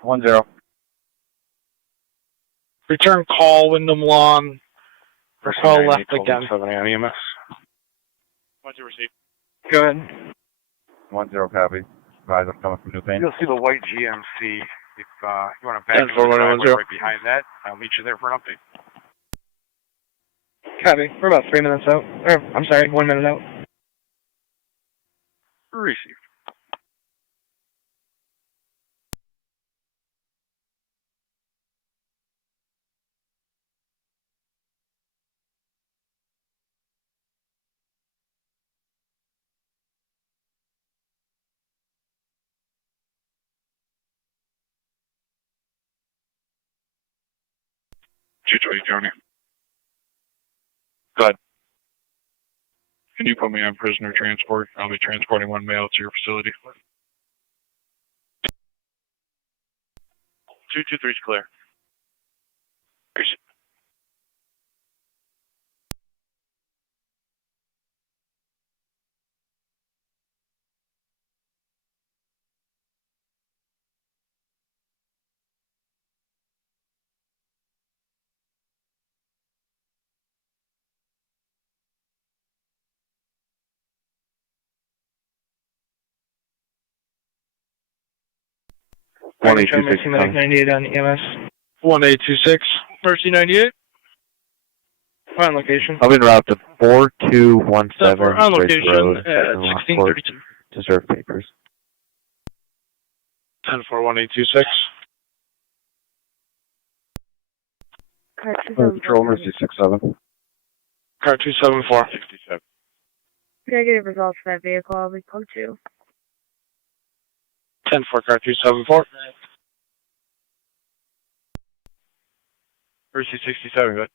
1812. 10. Return call, Wyndham Lawn. For call left again. 7 on EMS. 10 received. Go ahead. 10 copy. Advise I'm coming from New Pain. You'll see the white GMC. If you want to back 10-4, into the driveway 110. right behind that, I'll meet you there for an update. Copy. We're about 3 minutes out. Or, I'm sorry, 1 minute out. Received. County. Go ahead. Can you put me on prisoner transport? I'll be transporting one male to your facility. 223 is clear. Appreciate it. Mercy 98 on EMS. 1826. Mercy 98. We're on location. I'll be en route to 4217 We're on Bridge location Road at in Lockport 1632. to serve papers. 10-4, 1826. Patrol Mercy 67. Car 274. 67. Negative results for that vehicle. I'll be code 2. 10-4, car 274. Mercy 67, go ahead.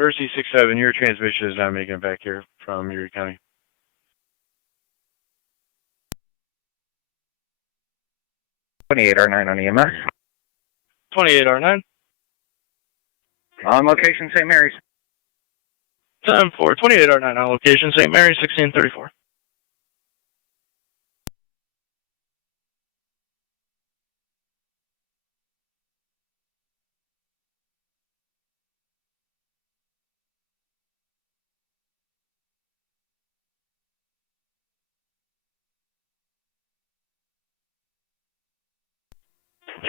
Mercy 67, your transmission is not making it back here from Erie County. 28R9 on EMS. 28R9. On location, St. Mary's. 10-4, 28R9 on location, St. Mary's 1634.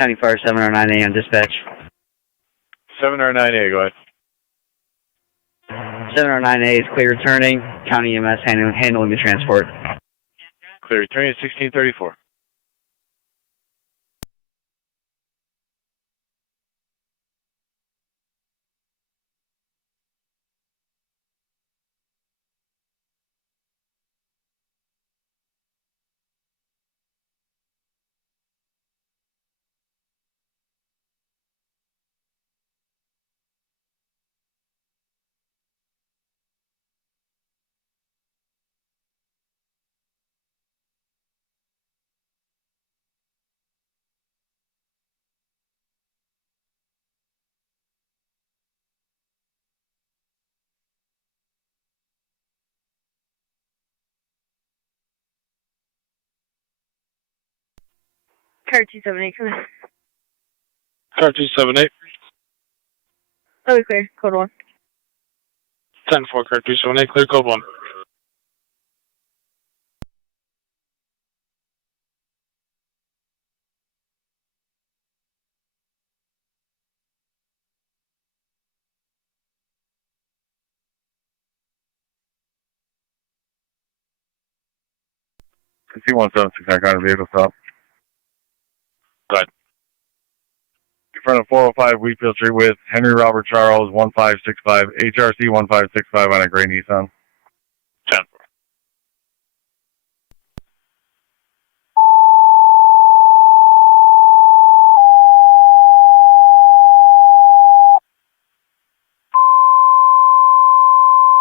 County Fire 709A on dispatch. 7R9A, go ahead. 709A is clear returning. County EMS handling the transport. Clear returning at 1634. Car 278, come in. Car 278. Oh, we clear. Code 1. 10-4, car 278, clear code 1. C-176 Niagara vehicle stop. Go ahead. In front of 405 Wheatfield Street with Henry Robert Charles 1565, HRC 1565 on a gray Nissan. 10.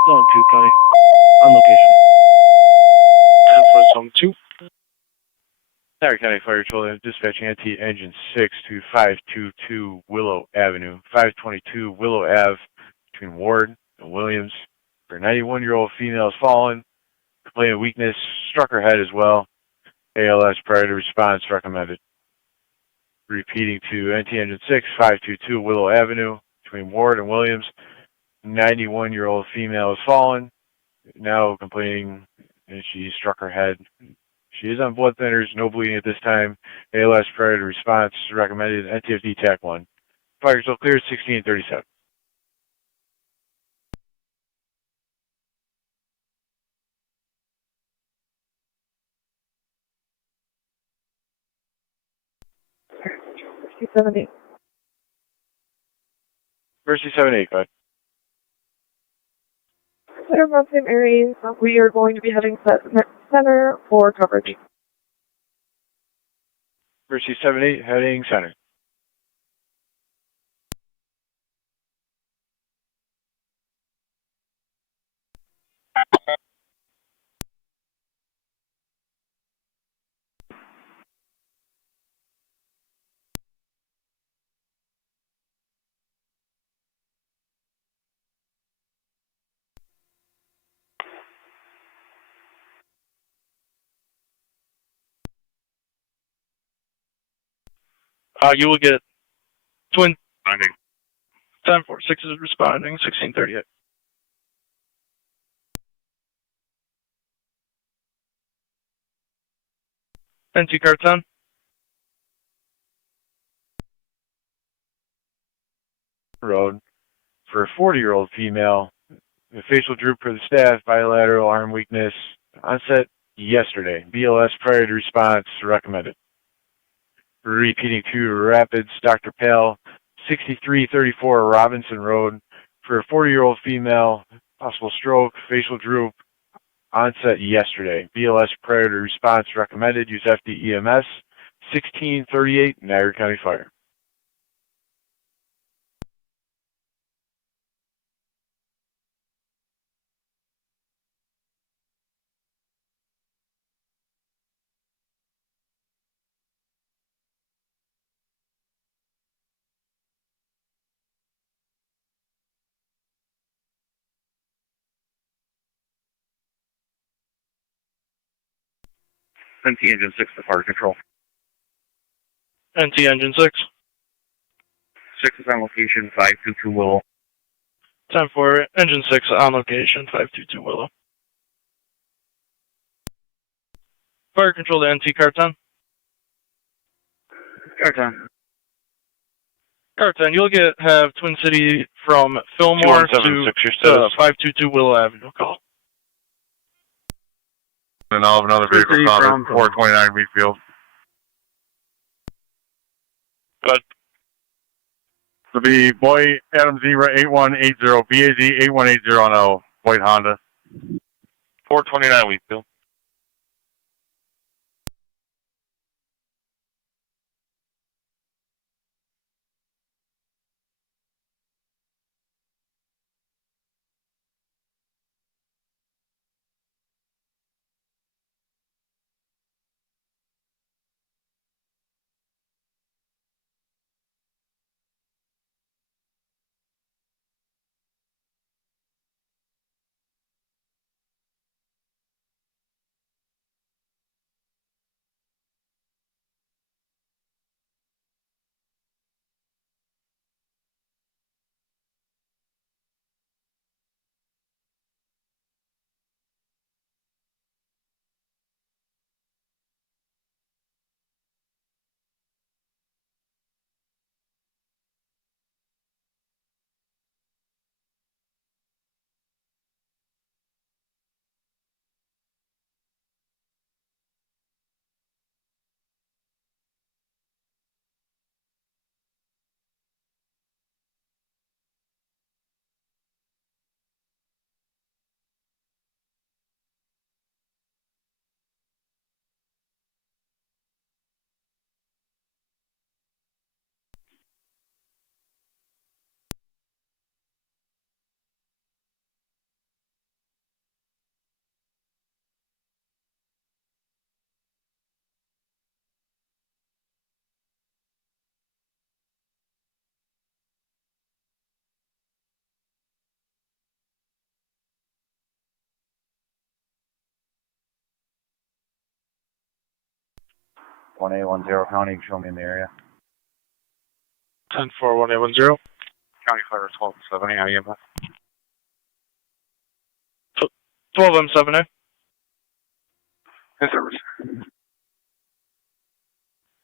Zone 2, County. On location. 10 for Zone 2. Niagara County Fire Patrol dispatching NT Engine 6 to 522 Willow Avenue, 522 Willow Ave between Ward and Williams. For a 91-year-old female has fallen, complaining of weakness, struck her head as well. ALS prior to response recommended. Repeating to NT Engine 6, 522 Willow Avenue between Ward and Williams. 91-year-old female has fallen, now complaining, and she struck her head. She is on blood thinners, no bleeding at this time. ALS prior to response recommended. NTFD TAC 1. Fire still cleared, 1637. Mercy 78, go ahead. Clear Mountain Aries, we are going to be heading center for coverage. Mercy 78, heading center. You will get twin. 10-4, 6 is responding, 1638. NT car 10. Road for a 40-year-old female. The facial droop for the staff, bilateral arm weakness, onset yesterday. BLS prior to response recommended. Repeating to Rapids, Dr. Pale, 6334 Robinson Road for a 40-year-old female, possible stroke, facial droop, onset yesterday. BLS prior to response recommended. Use FDEMS, 1638 Niagara County Fire. NT Engine 6 to fire control. NT Engine 6. 6 is on location, 522 Willow. 10-4, Engine 6 on location, 522 Willow. Fire control to NT car 10. Car 10. Car 10, you'll have Twin City from Fillmore to 522 Willow Avenue. Call. And I'll have another vehicle stop at 429 Wheatfield. Good. It'll be Boy Adam Zebra 8180, BAZ 8180 on a white Honda. 429 Wheatfield. 1A10 County, show me in the area. 10-4, 1A10. County Fire 1270, how do you 12M7A. In service.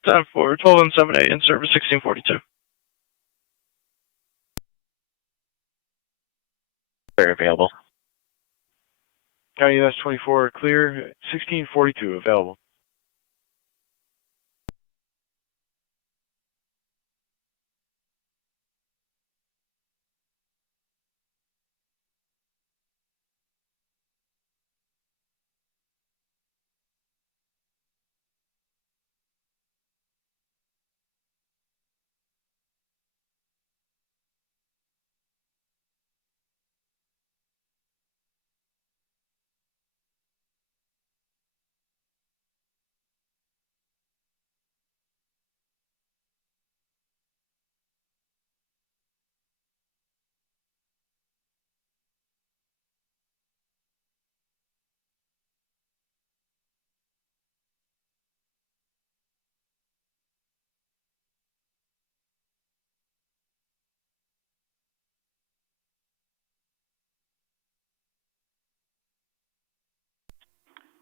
10-4, 12M7A, in service 1642. Very available. County EMS 24 clear, 1642 available.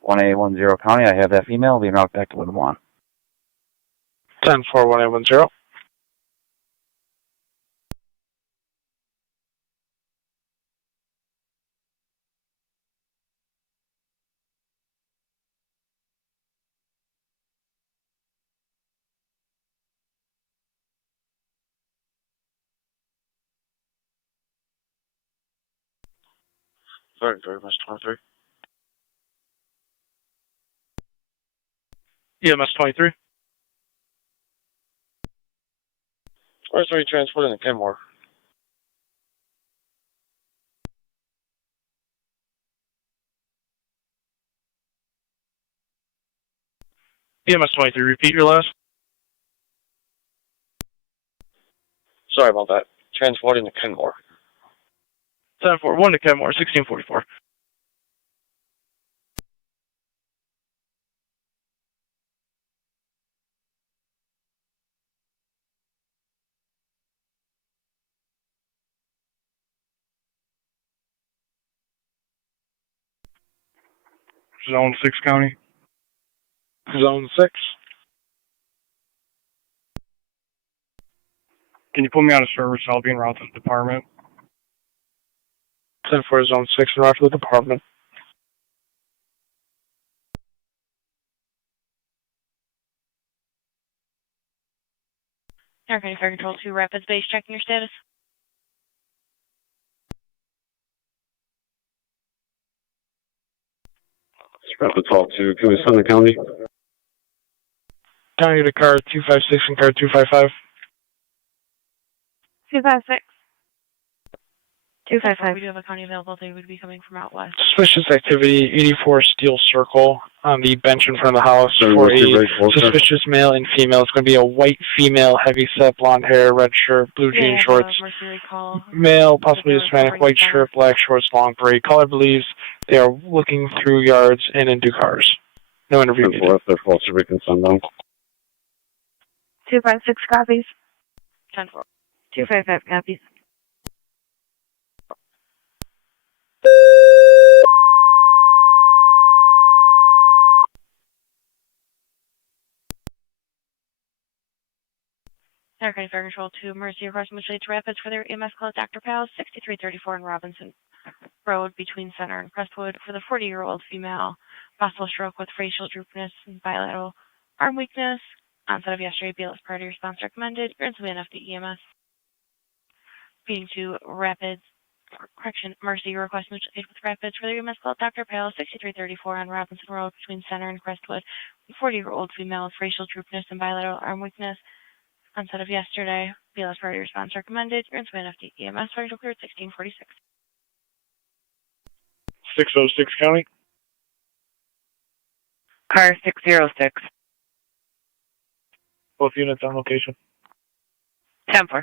One A10 County, I have that female, being routed back to Tonawanda. 10-4, 1A10. Sorry, Miss 23. EMS 23. Where's we transporting the Kenmore? EMS 23, repeat your last. Sorry about that. Transporting the Kenmore. 10-4, 1 to Kenmore, 1644. Zone 6 County. Zone 6. Can you put me out of service? I'll be en route to the department. 10-4, Zone 6, en route to the department. Niagara County Fire Control 2, Rapids Base, checking your status. Rapids Hall 2, can we send the county? County to car 256 and car 255. 256. 255. We do have a county available. They would be coming from out west. Suspicious activity, 84 Steel Circle on the bench in front of the house for a suspicious male and female. It's going to be a white female, heavy set, blonde hair, red shirt, blue jean shorts. Male, possibly Hispanic, white shirt, black shorts, long braid. Caller believes they are looking through yards and into cars. No interview needed. If they're closer, we can send them. 256 copies. 10-4. 255 copies. Niagara County Fire Control 2, emergency request mutually to Rapids for their EMS call at Dr. Powell's, 6334 and Robinson Road between Center and Crestwood for the 40-year-old female. Possible stroke with facial droopiness and bilateral arm weakness. Onset of yesterday, BLS priority response recommended. Urgently enough to EMS. Being to Rapids, correction, emergency request mutual aid with Rapids for their EMS call at Dr. Powell's, 6334 on Robinson Road between Center and Crestwood. 40-year-old female with facial droopiness and bilateral arm weakness. Onset of yesterday, BLS priority response recommended. Urgently enough to EMS. Vital cleared 1646. 606 County. Car 606. Both units on location. 10-4.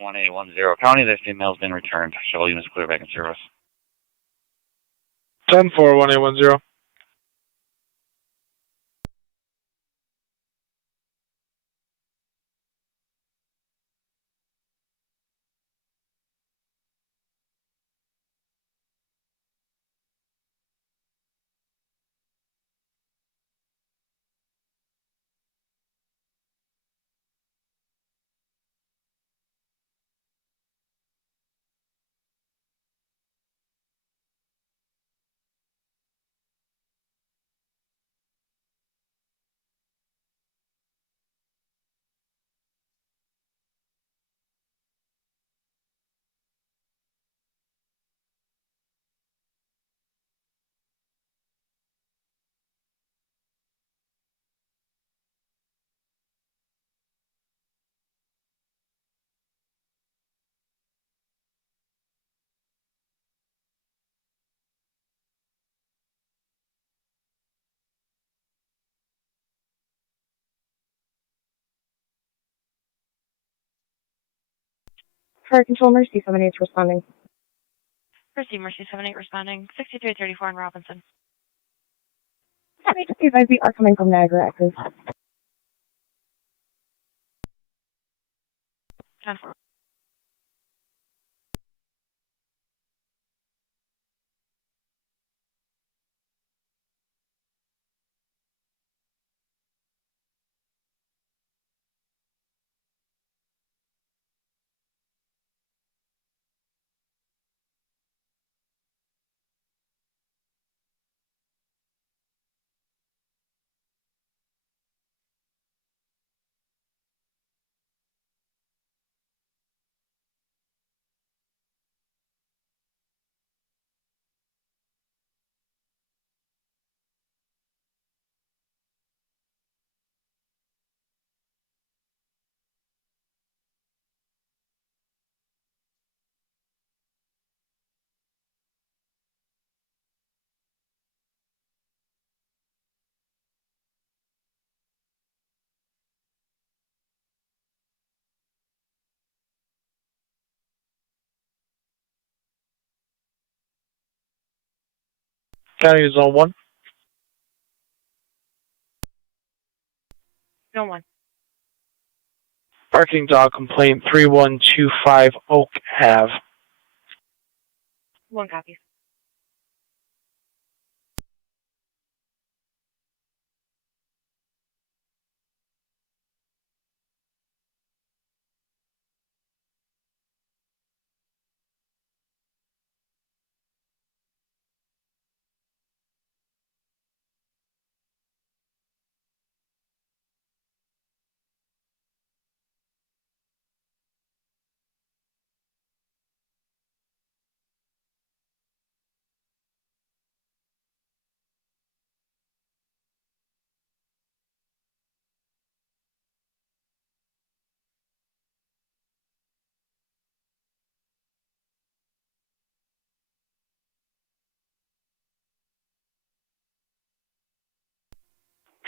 1810 County, that female's been returned. Shuttle units clear back in service. 10-4-1810. Fire Control Mercy 78 responding. Receive Mercy 78 responding. 6334 in Robinson. Let me just see if we are coming from Niagara active. 10-4. County is Zone 1. No one. Barking dog complaint 3125 Oak Ave. 1 copy.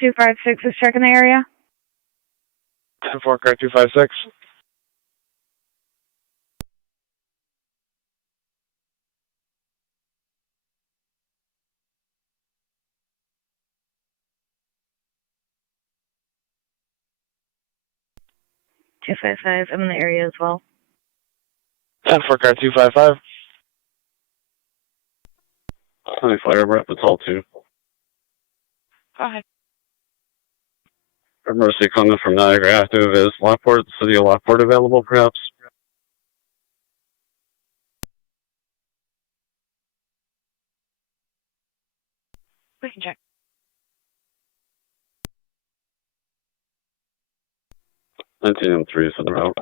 Two 256 is checking the area. 10-4, car 256. Two 255, I'm in the area as well. 10-4, car 255. County Fire Rep, it's all 2. Go ahead. Mercy coming from Niagara active. Is Lockport, City of Lockport available perhaps? We can check. 1903 is in the route.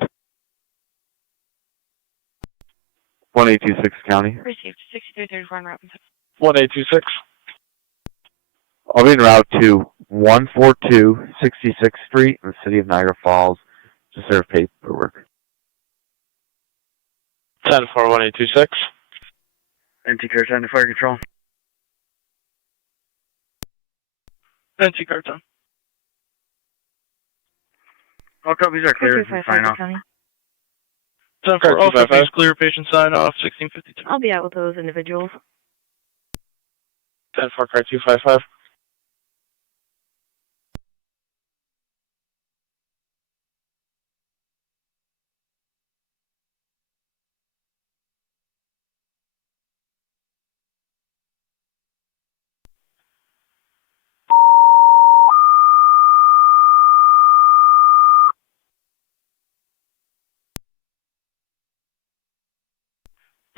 1826 County. Received. 6334 in Robinson. 1826. I'll be en route to 142 66th Street in the city of Niagara Falls to serve paperwork. 10-4, 1826. NT Car 10 to Fire Control. NT Car 10. All copies are clear. Sign off. 10-4, officer, please clear patient sign off 1652. I'll be out with those individuals. 10-4, car 255.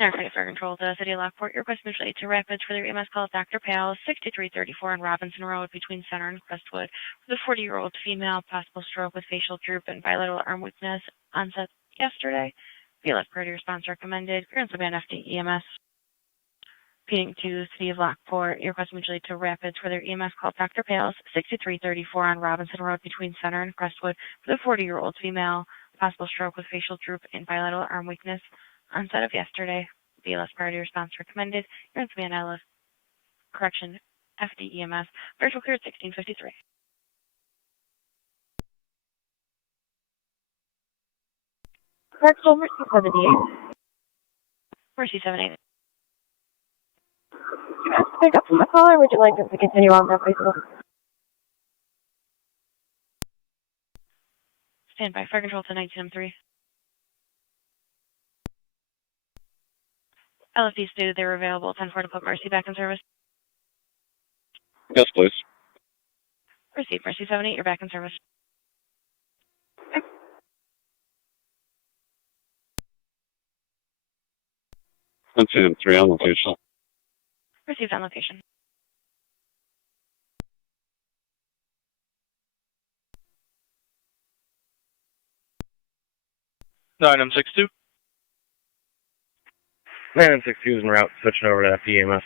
Niagara County Fire Control, the City of Lockport. Your request mutually to Rapids for their EMS call Dr. Pal, 6334 on Robinson Road between Center and Crestwood, with a 40-year-old female, possible stroke with facial droop and bilateral arm weakness, onset yesterday. BLS priority response recommended. Clearance will be on FD EMS. Repeating to City of Lockport, your request mutually to Rapids for their EMS call Dr. Pals, 6334 on Robinson Road between Center and Crestwood, with a 40-year-old female, possible stroke with facial droop and bilateral arm weakness, onset of yesterday. BLS priority response recommended. Your command ILS correction FD EMS. Virtual cleared 1653. Correctional Mercy 78. Mercy 78. Pick up from the caller. Would you like us to continue on that basis? Stand by. Fire control to 19M3. LFD stated they were available 10-4 to put Mercy back in service. Yes, please. Received. Mercy 78, you're back in service. NCM3 on location. Received on location. Nine M62. 9M62 is en route, switching over to FD EMS.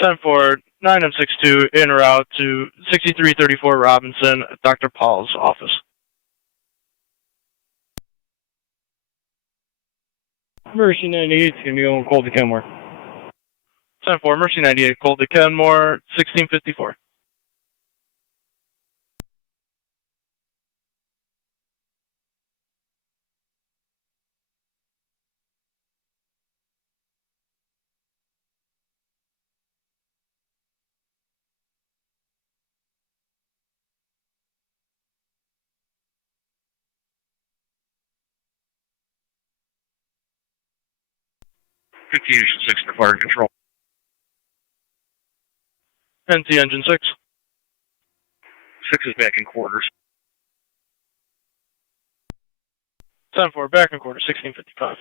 10-4, 9M62 en route to 6334 Robinson, Dr. Paul's office. Mercy 98 is going to be on cold to Kenmore. 10-4, Mercy 98, cold to Kenmore, 1654. Continue 6 to fire control. NT engine 6. 6 is back in quarters. 10-4, back in quarter, 1655.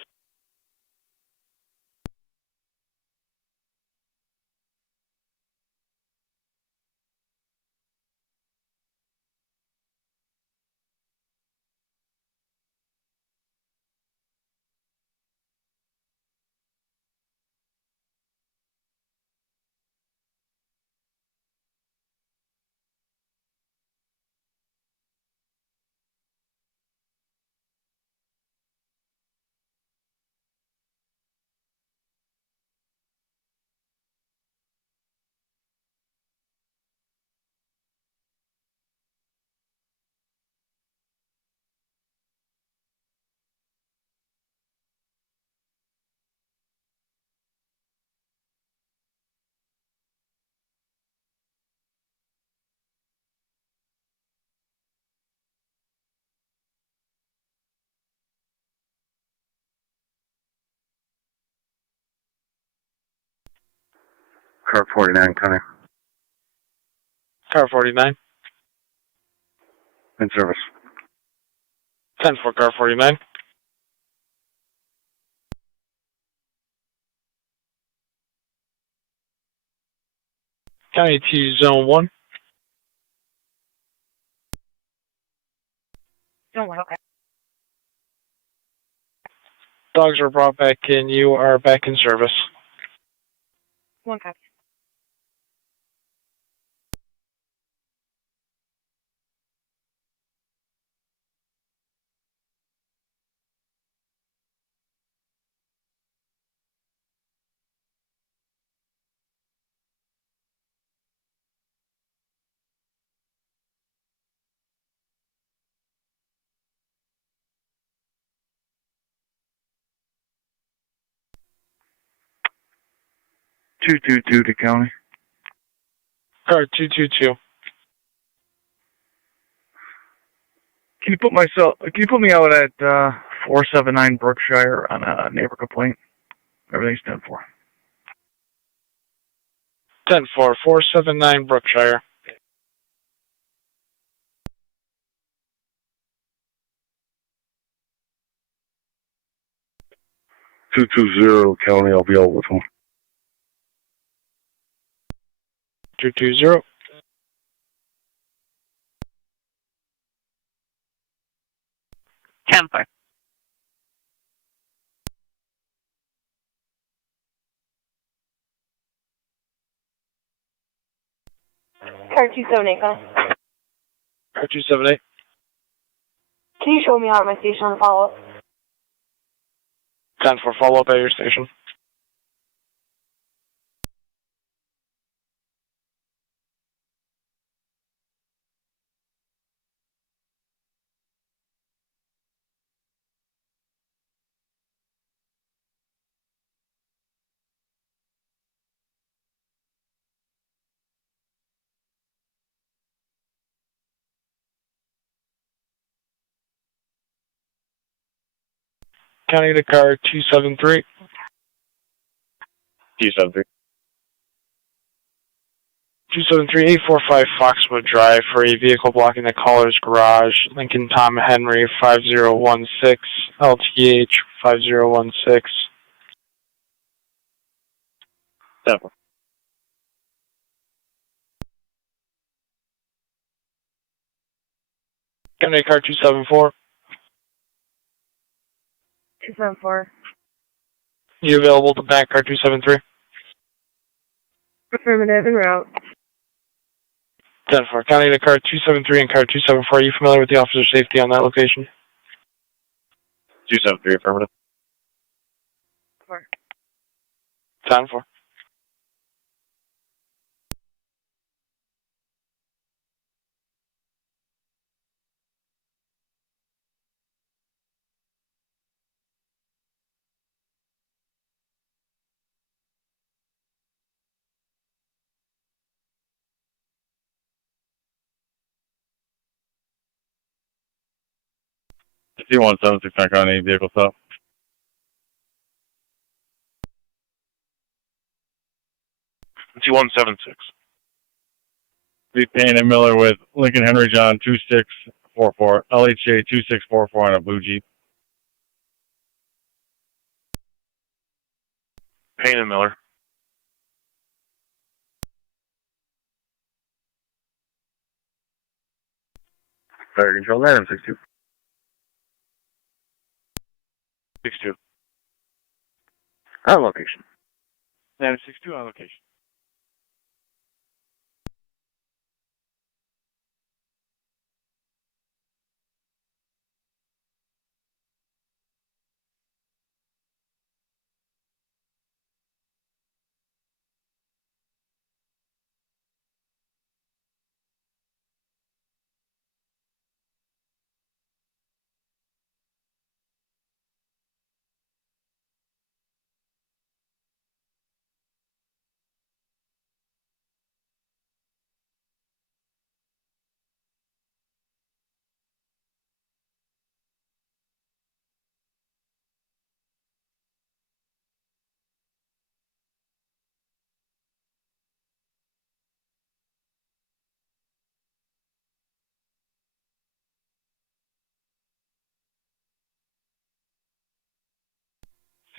Car 49 coming. Car 49. In service. 10-4, car 49. County T Zone 1. Don't worry, okay. Dogs are brought back in. You are back in service. One copy. 222 to county. Car 222. Can you put me out at 479 Brookshire on a neighbor complaint? Everything's 10-4. 10-4, 479 Brookshire. County, I'll be out with them. 220. Temper. Car 278, Car 278. can you show me out at my station on the follow-up? 10-4, follow up at your station. County to car 273. 273. 273-845 Foxwood Drive for a vehicle blocking the caller's garage. Lincoln Tom Henry 5016, LTH 5016. 10-4. County car 274. 274. You available to back car 273? Affirmative, en route. 10-4. County to car 273 and car 274. Are you familiar with the officer's safety on that location? 273, affirmative. 10-4. C-1769 County, vehicle stop. C-176. Be Payne and Miller with Lincoln Henry John 2644, LHJ 2644 on a blue Jeep. Payne and Miller. Fire control, Adam 62. 62. On location. Adam 62 on location.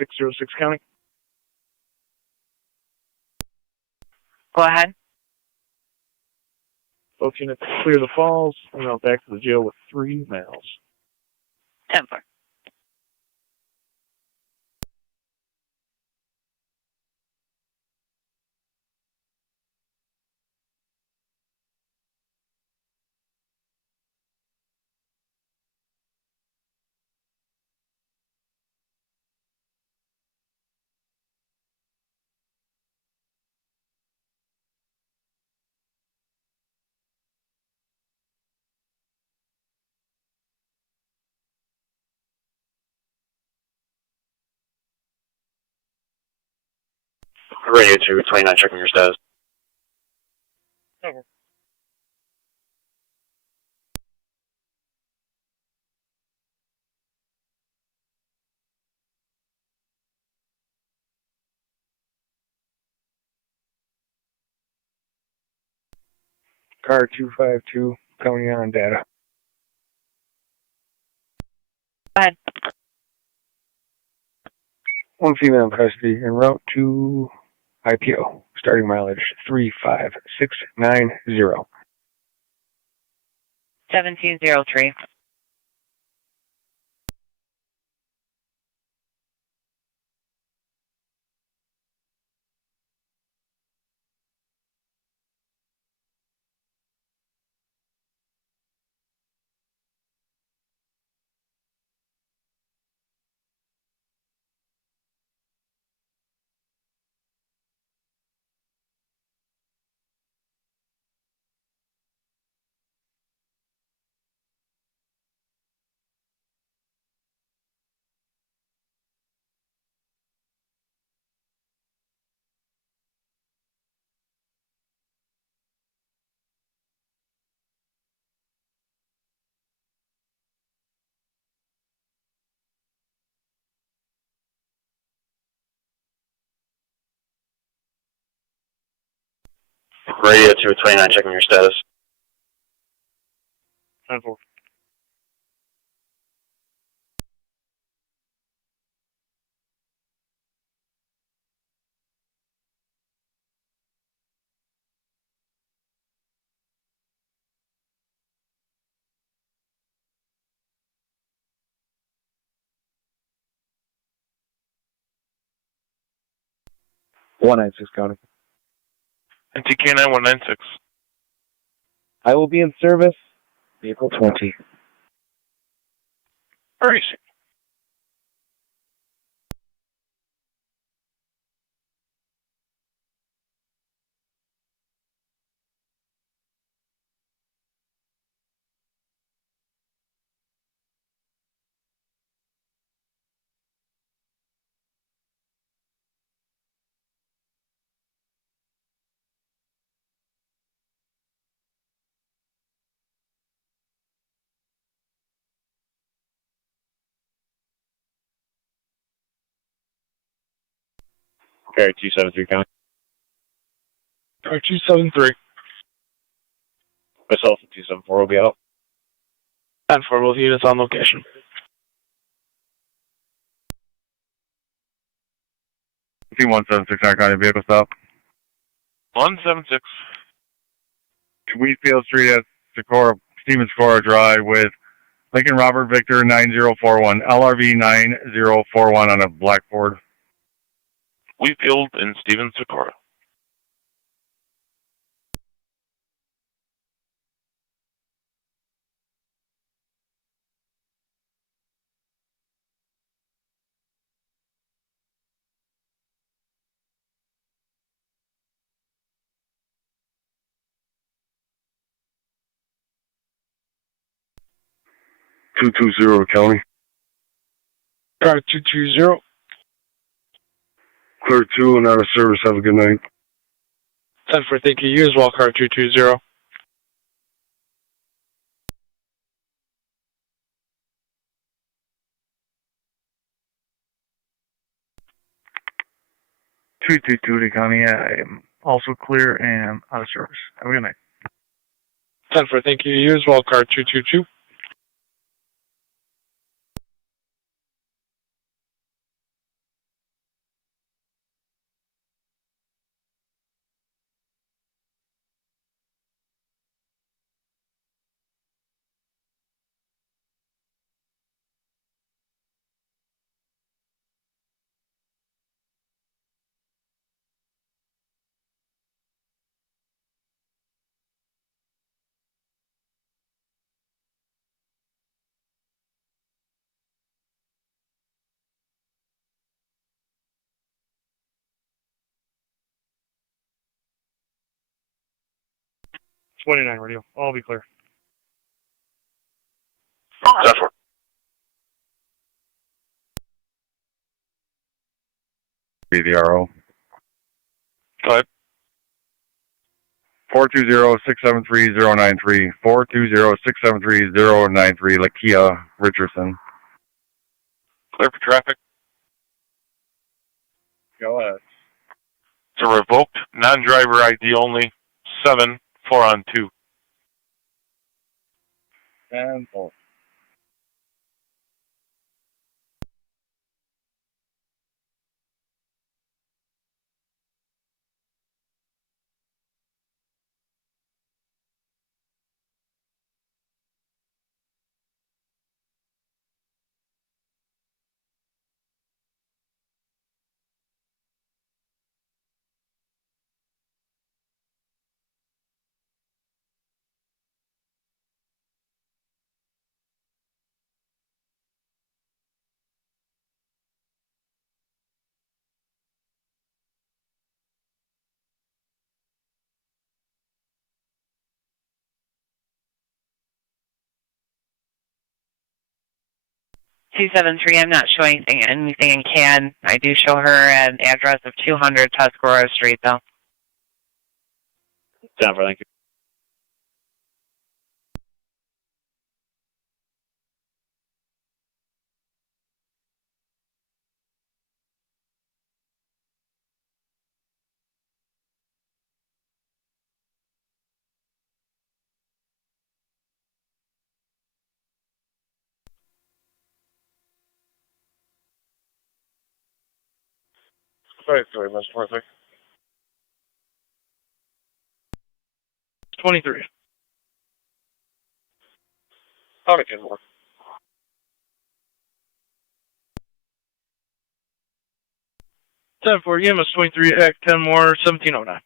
.606 County. Go ahead. Folks unit to clear the falls, and then back to the jail with 3 males. 10-4. Radio 229, checking your status. Over. Car 252, coming on data. Go ahead. One female in custody en route to IPO. Starting mileage 35690. 7203. Radio 229, checking your status. 10-4. County. And TK9 196. I will be in service April 20. Alright. Okay, 273 County. Car 273. Myself and 274 will be out. And for both units on location. Team 176, Niagara County vehicle stop. 176. To Wheatfield Street at Stevens Cora Drive with Lincoln Robert Victor 9041, LRV 9041 on a black Ford. Wheatfield and Stevens Socorro. County. Car 220. Clear 2 and out of service. Have a good night. 10-4, thank you. You as well, car 220. County, I am also clear and out of service. Have a good night. 10-4, thank you. You as well, car 222. '29 radio. All be clear. Be the RO. Go ahead. 420-673-093. 420-673-093. Lakia Richardson. Clear for traffic. Go ahead. It's a revoked, non-driver ID only, 7, 4 on 2. 10-4. I'm not showing anything in CAN. I do show her an address of 200 Tuscarora Street, though. Jennifer, thank you. Sorry, Mr. Forsyth. 23. Howdy, Kenmore. 10-4, EMS 23, Act 10 more, 1709.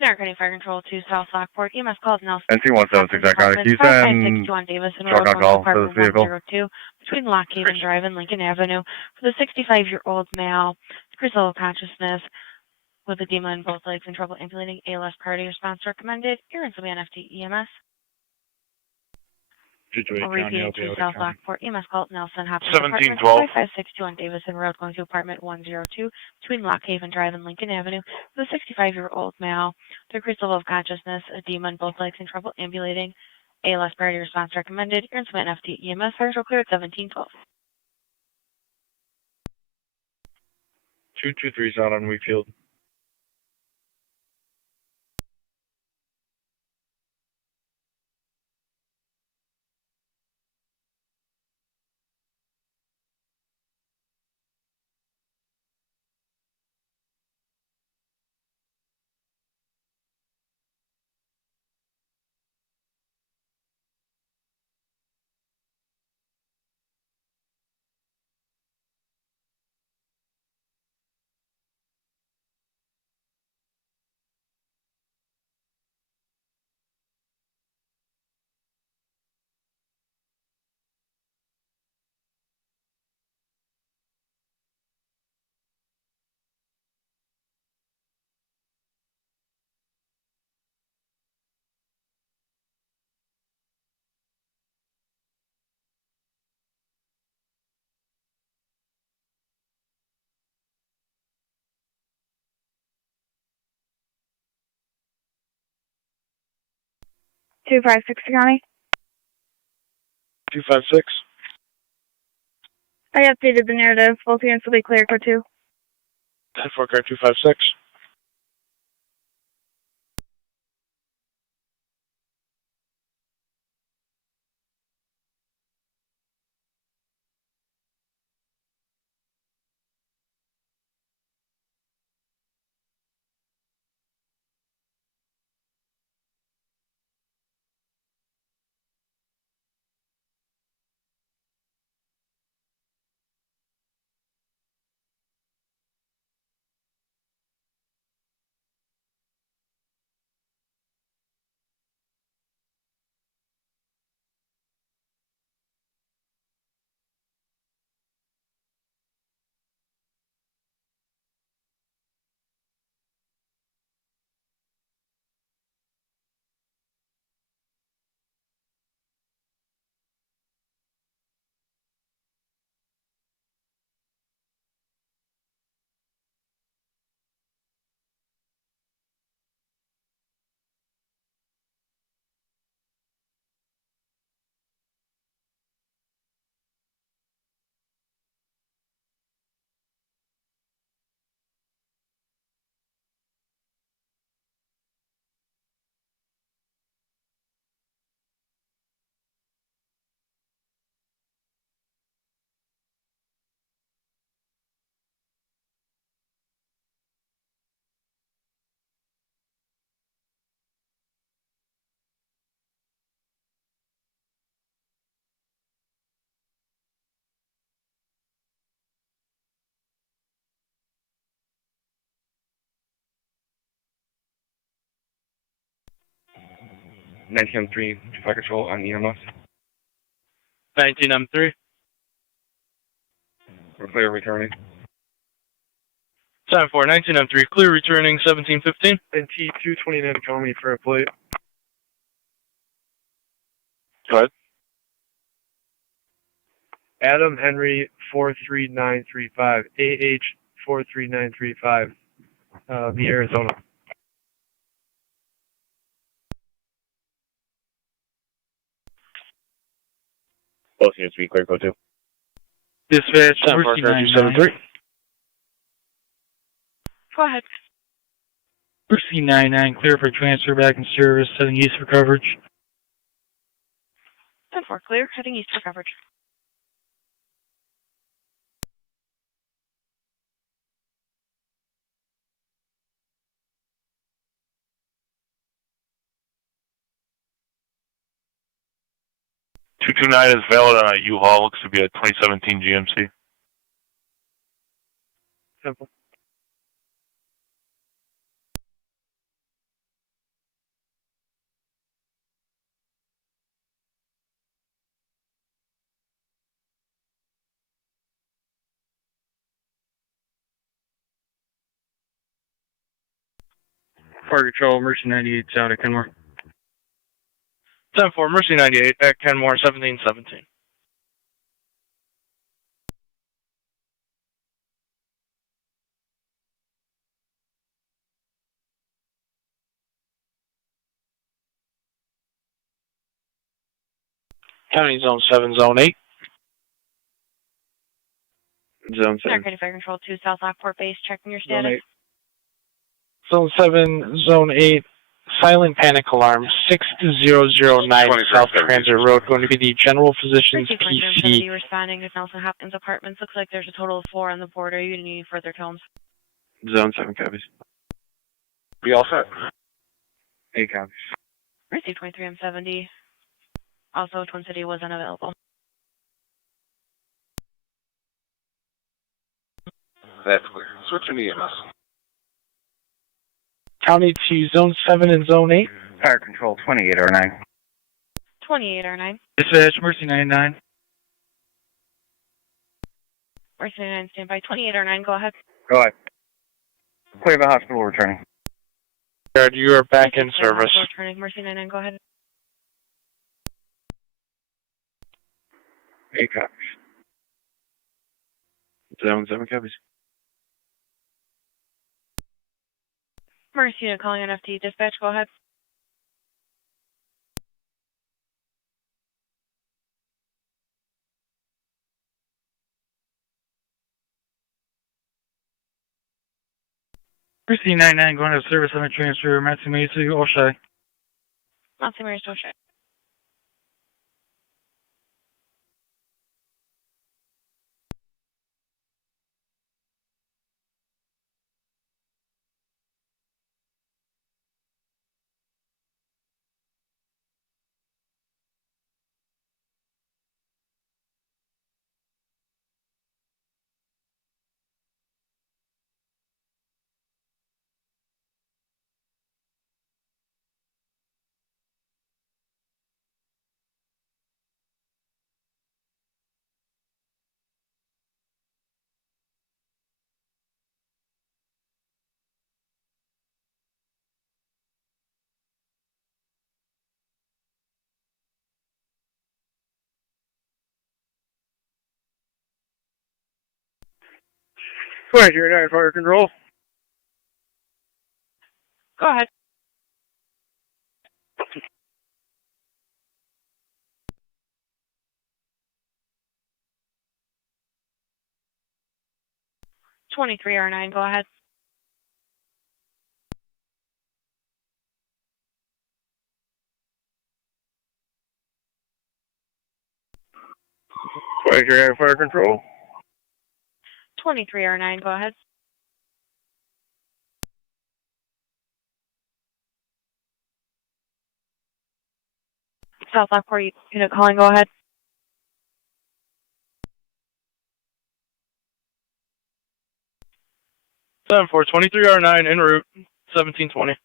Niagara County Fire Control to South Lockport. EMS calls now. NC-176, Can you send truck on call to this vehicle? 102 between Lockhaven Drive and Lincoln Avenue for the 65-year-old male, crystal consciousness with edema in both legs and trouble ambulating. ALS priority response recommended. Here in Savannah FT EMS. I'll repeat to South Lockport. EMS called Nelson Hopkins 1712. 5562 on Davison Road going to apartment 102 between Lockhaven Drive and Lincoln Avenue with a 65-year-old male. Decreased level of consciousness, edema in both legs and trouble ambulating. ALS priority response recommended. Here in Savannah FT EMS. Fire show clear at 1712. 223 is out on Wheatfield. Two five six County. 256. I updated the narrative. Both units will be clear. Code 2. 10-4 car 256. M3 to fire control on EMS. 19 M3. We're clear returning. 10-4, 19 M3, clear returning 1715. And T229 call me for a plate. Go ahead. Adam Henry 43935, AH 43935, the Arizona. Both units be clear, code 2. Dispatch, Mercy 993. Go ahead. Mercy 99, clear for transfer back in service, heading east for coverage. 10-4, clear, heading east for coverage. .229 is valid on a U-Haul. Looks to be a 2017 GMC. Simple. Fire Control, Mercy 98 out at Kenmore. 10-4, Mercy 98 at Kenmore 1717. County Zone 7, Zone 8. Zone 7. Niagara County Fire Control 2, South Lockport Base, checking your status. Zone 7, Zone 8, silent panic alarm, 6009 South Transit Road, going to be the General Physician's PC. 70 responding to Nelson Hopkins Apartments. Looks like there's a total of 4 on the board. Are you going to need any further tones? Zone 7 copies. Be all set. 8 copies. Receive 23M70. Also, Twin City was unavailable. That's clear. Switching to EMS. County to Zone 7 and Zone 8. Fire Control 2809. 2809. Dispatch, Mercy 99. Mercy 99, standby. 2809, go ahead. Go ahead. Clear the hospital returning. You are back in service. Returning. Mercy 99, go ahead. 8 copies. Zone 7 copies. Mercy unit calling on FT. Dispatch, go ahead. Mercy 99 going to service on the transfer, Matsumei to Oshai. Matsumei to Oshai. Go ahead, you're at Fire Control. Go ahead. R9, go ahead. You're at Fire Control. 23R9, go ahead. South Lockport unit calling, go ahead. Seven 23R9 en route, 1720.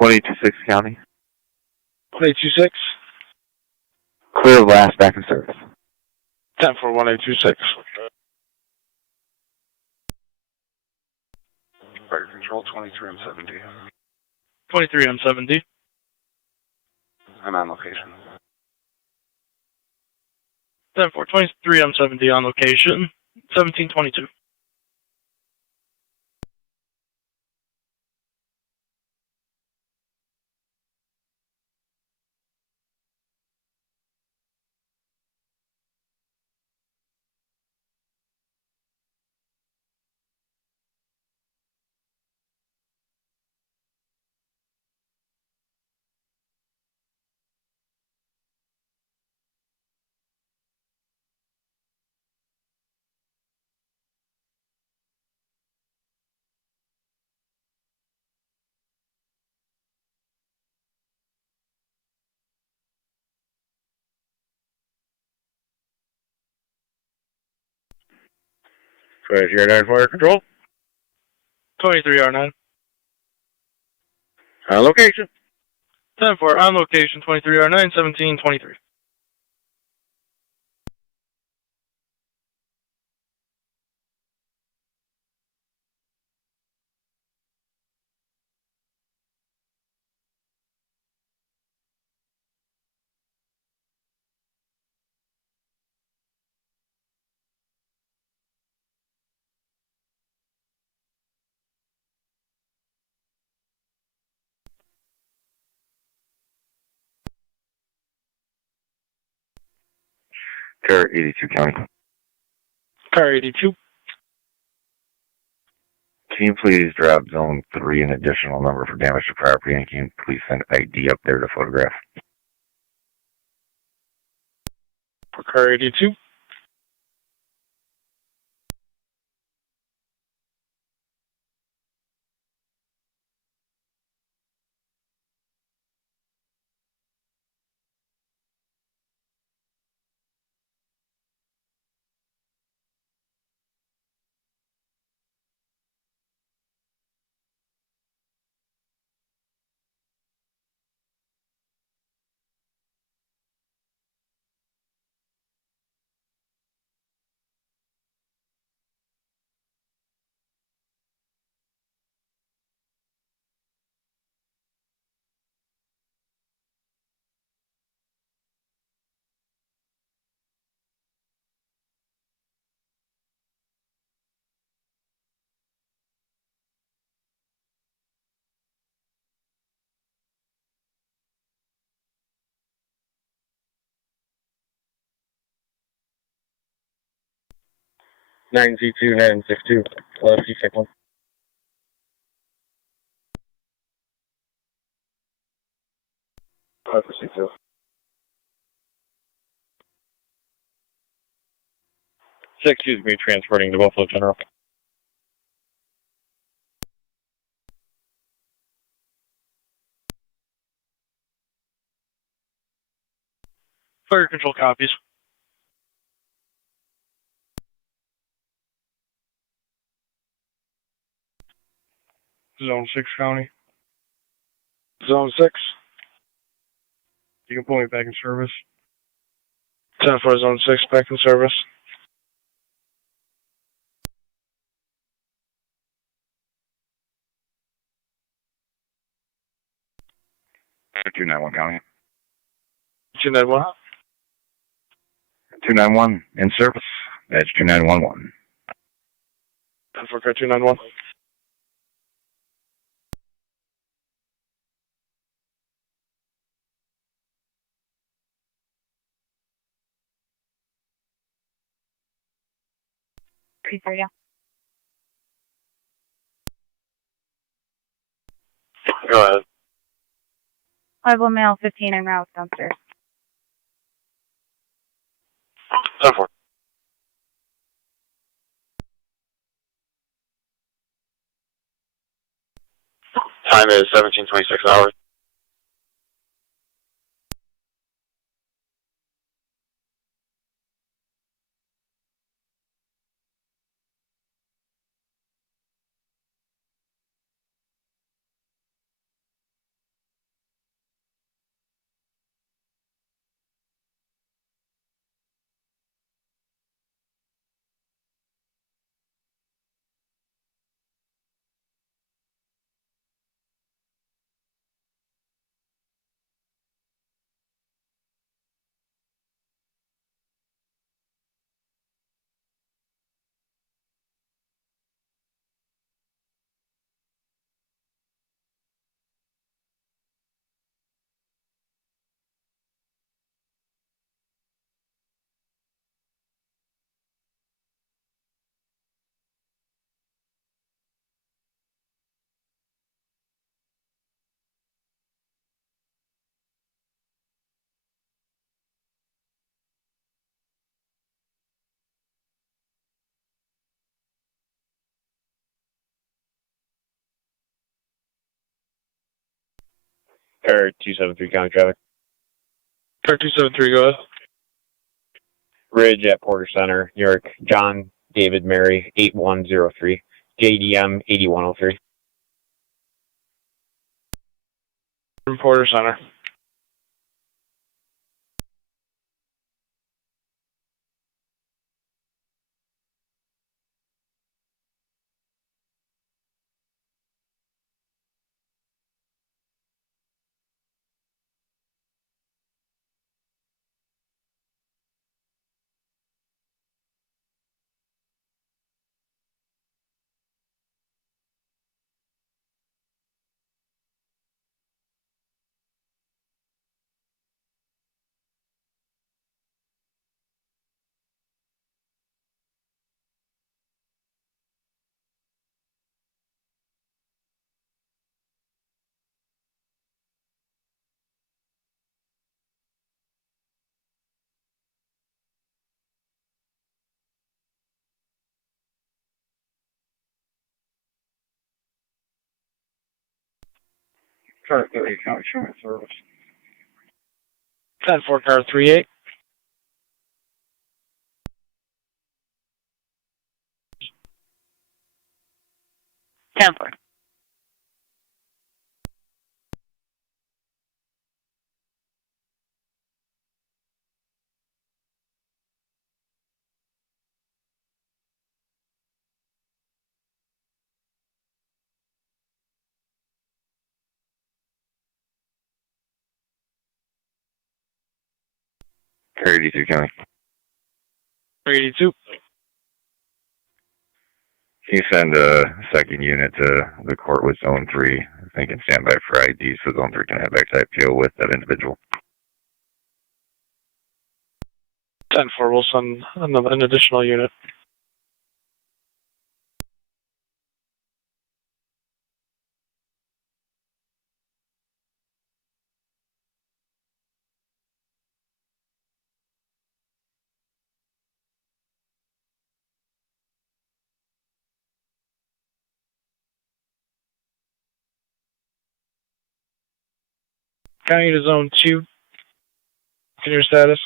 (2826) County. 1826. Clear of last, back in service. 10-4-1826. Fire Control 23M70. 23M70. I'm on location. 10-4-23M70 on location, 1722. Air Fire Control. 23R9. On location. 10-4, on location, 23R9, 1723. Car 82 County. Car 82. Can you please drop zone 3 an additional number for damage to property, and can you please send ID up there to photograph? For car 82. Nine Z2 heading 62. Left C1. For C2. 6 is going to be transporting to Buffalo General. Fire control copies. Zone 6 County. Zone 6. You can pull me back in service. 10-4, Zone 6, back in service. Two 291 County. 291. 291 in service. That's 2911. 10-4, car 291. Yeah. Go ahead. Level mail 15 en route downstairs. 10-4. Time is 17:26 hours. Car 273 County traffic. Car 273, go ahead. Ridge at Porter Center, New York. John David Mary 8103, JDM 8103. Reporter Center. Car 38, County Insurance Service. 10-4, car 38. Temper. Car 82 County. 82. Can you send a second unit to the court with Zone 3? They can stand by for ID so Zone 3 can head back to IPO with that individual. 10-4, we'll send an additional unit. County to Zone 2. In your status.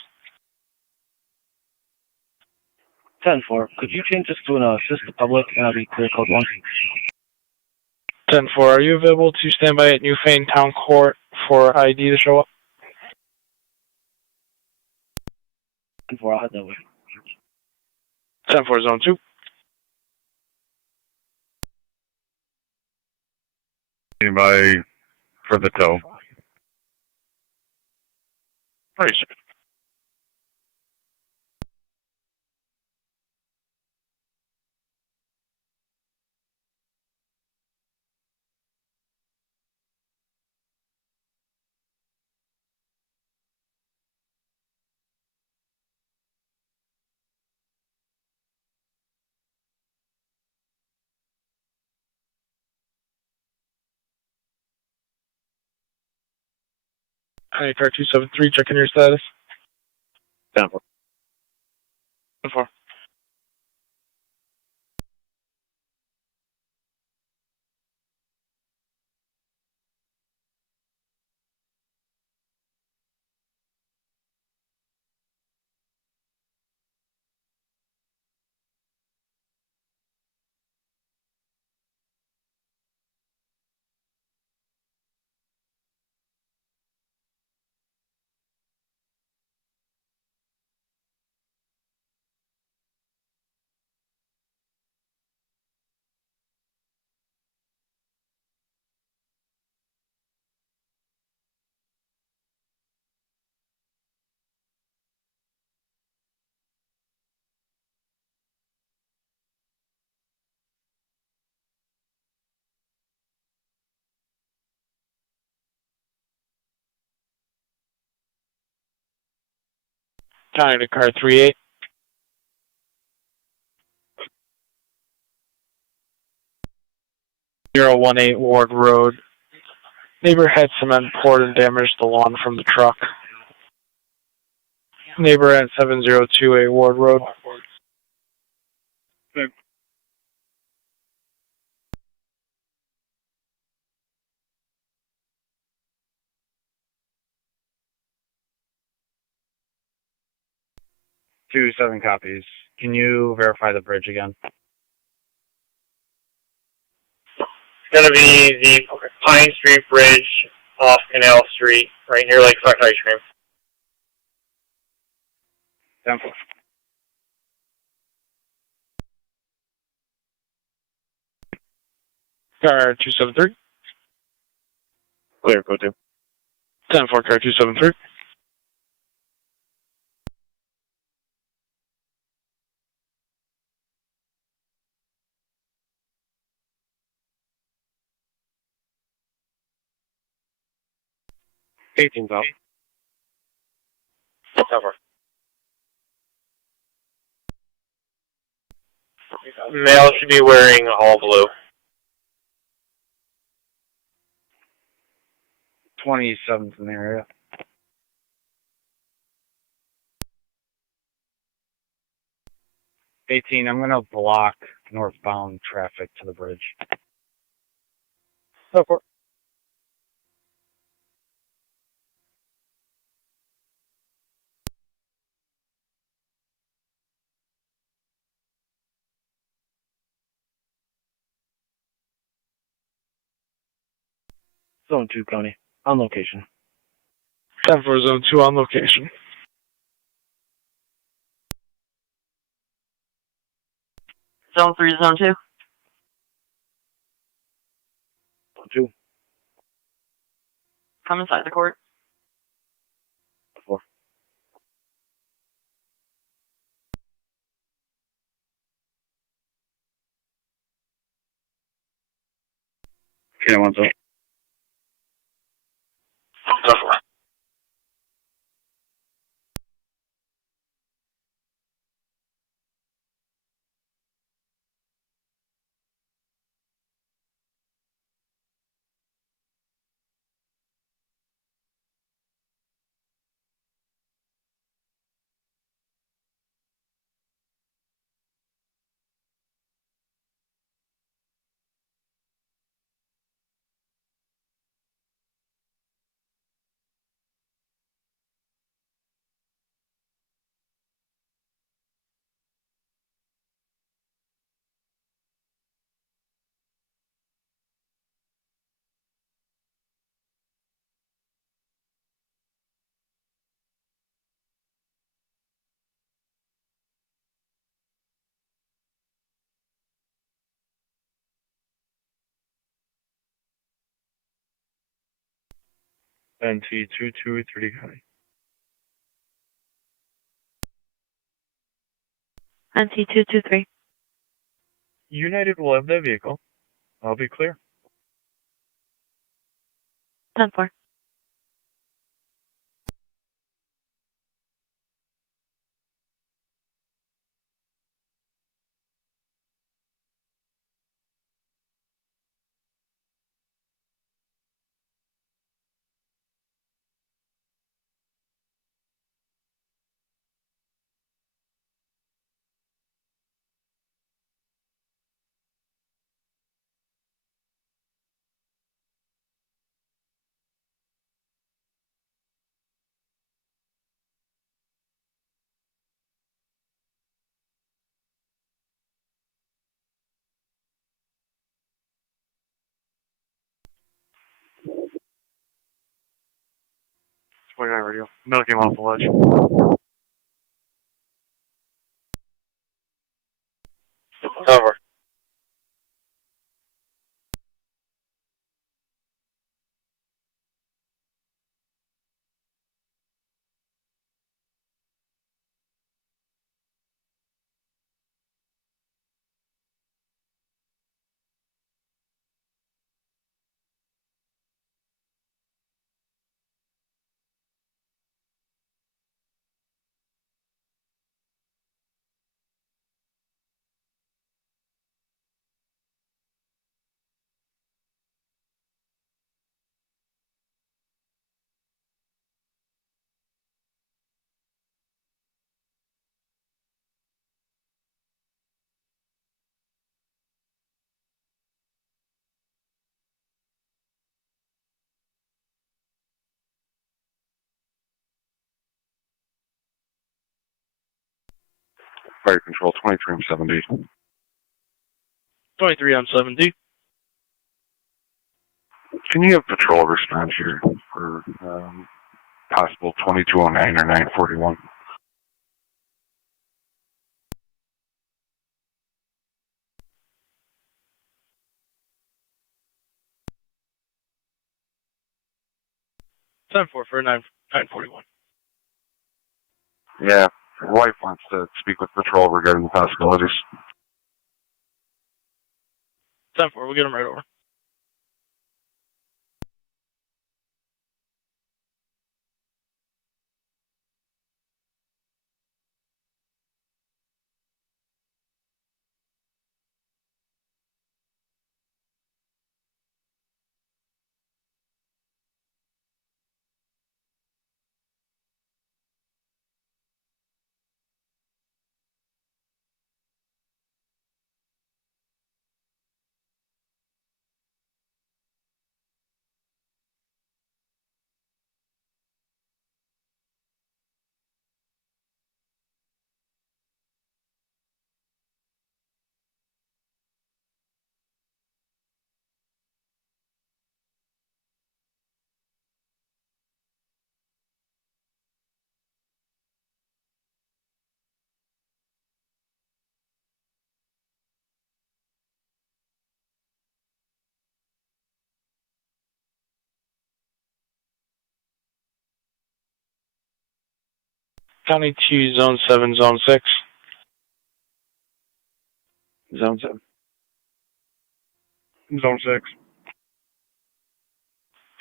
10-4, could you change this to an assist the public and I'll be clear code 1? 10-4, are you available to stand by at Newfane Town Court for ID to show up? 10-4, I'll head that way. 10-4, Zone 2. Anybody for the tow? Right, sir. County car 273, checking your status. 10-4. 10-4. County to car 38. .018 Ward Road. Neighbor had cement poured and damaged the lawn from the truck. Neighbor at 7028 Ward Road. 7 copies. Can you verify the bridge again? It's going to be the Pine Street Bridge off Canal Street, right near Lakefront Ice Cream. 10-4. Car 273. Clear, code 2. 10-4, car 273. Eighteen's out. 10-4. Male should be wearing all blue. 27th in the area. I'm going to block northbound traffic to the bridge. 10-4. Zone 2, County. On location. 10-4, zone 2 on location. Zone 3, zone 2. Zone 2. Come inside the court. 4. Okay, 1 zone. 10-4. NT 2230 County. NT223. United will have that vehicle. I'll be clear. 10-4. Radio. Middle came off the ledge. 10-4. Fire Control, 23 on 70. 23 on 70. Can you have patrol respond here for possible 2209 or 941? 10-4 for 941. Yeah, your wife wants to speak with patrol regarding the possibilities. 10-4, we'll get him right over. County 2, Zone 7, Zone 6. Zone 7. Zone 6.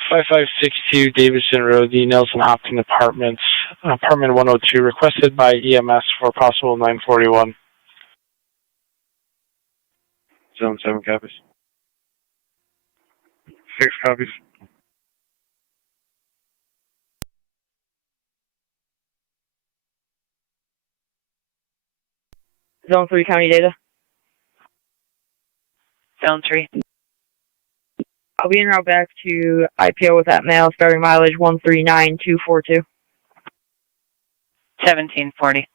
5562 Davidson Road, the Nelson Hopkins Apartments, Apartment 102, requested by EMS for possible 941. Zone 7 copies. 6 copies. Zone 3 county data. Zone 3. I'll be en route back to IPO with that mail, starting mileage 139242. 1740.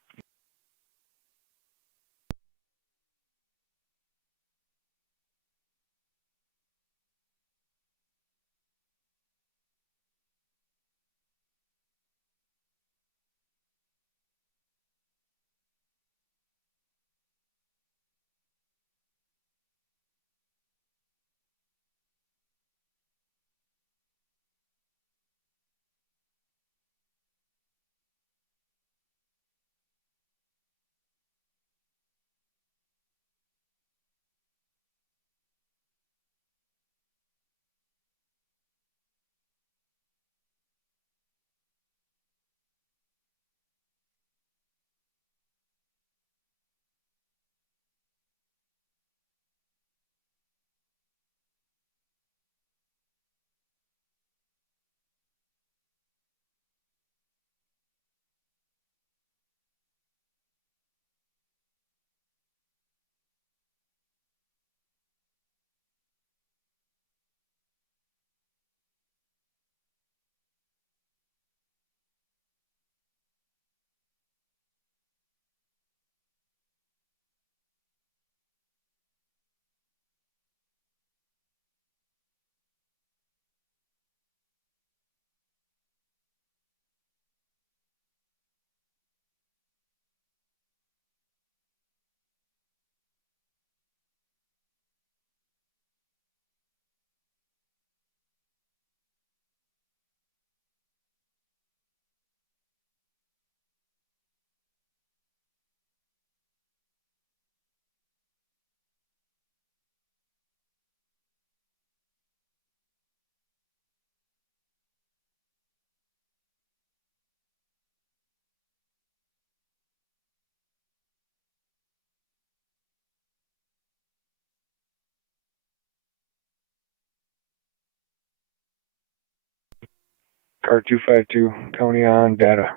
Car 252, county on data.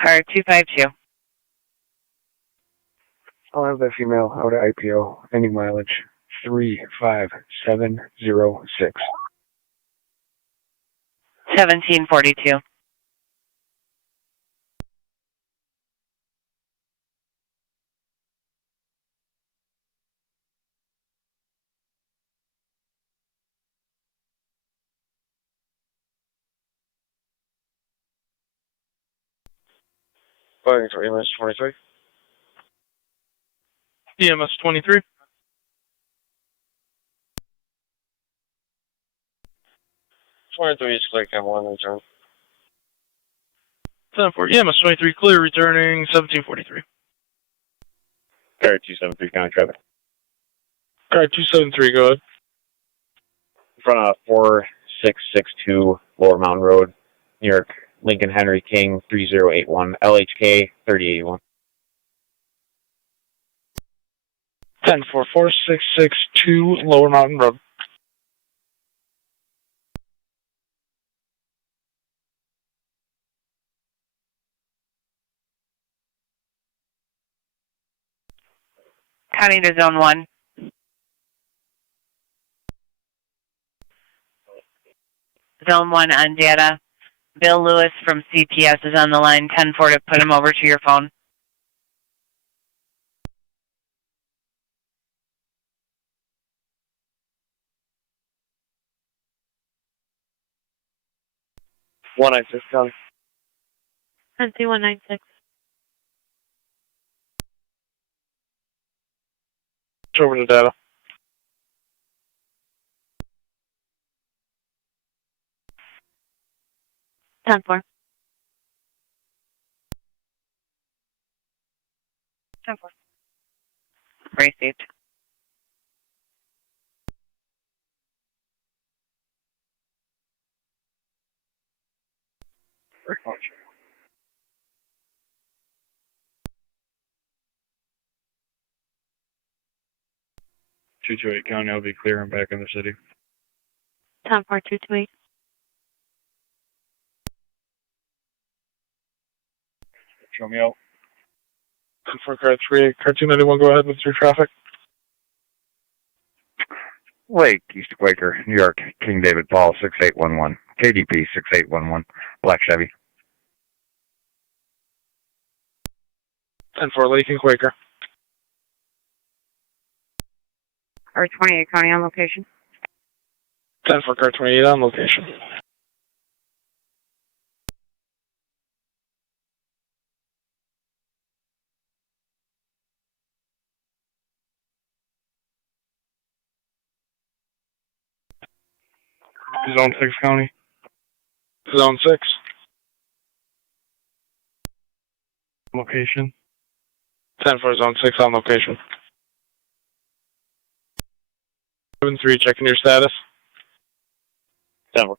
Car 252. I'll have that female out at IPO, ending mileage 35706. 1742. Going to EMS 23. EMS 23. 23 is click M1 return. 10-4, EMS 23, clear returning 1743. Car 273 county traffic. Car 273, go ahead. In front of 4662 Lower Mountain Road, New York, Lincoln Henry King 3081, LHK 3081. 10-4, 4662 Lower Mountain Road. County to Zone 1. Zone 1 on data. Bill Lewis from CPS is on the line. 10-4 to put him over to your phone. County. 13196. Over to data. 10-4. 10-4. Received. .228 County, I'll be clear and back in the city. 10-4, 228. Show me out. 10-4, car 3, car 291, go ahead with your traffic. Lake, East Quaker, New York, King David Paul 6811, KDP 6811, Black Chevy. 10-4, Lake and Quaker. Car 28 County on location. 10-4, car 28 on location. Zone 6 County. Zone 6. Location. 10-4, Zone 6 on location. 7-3, checking your status. 10-4.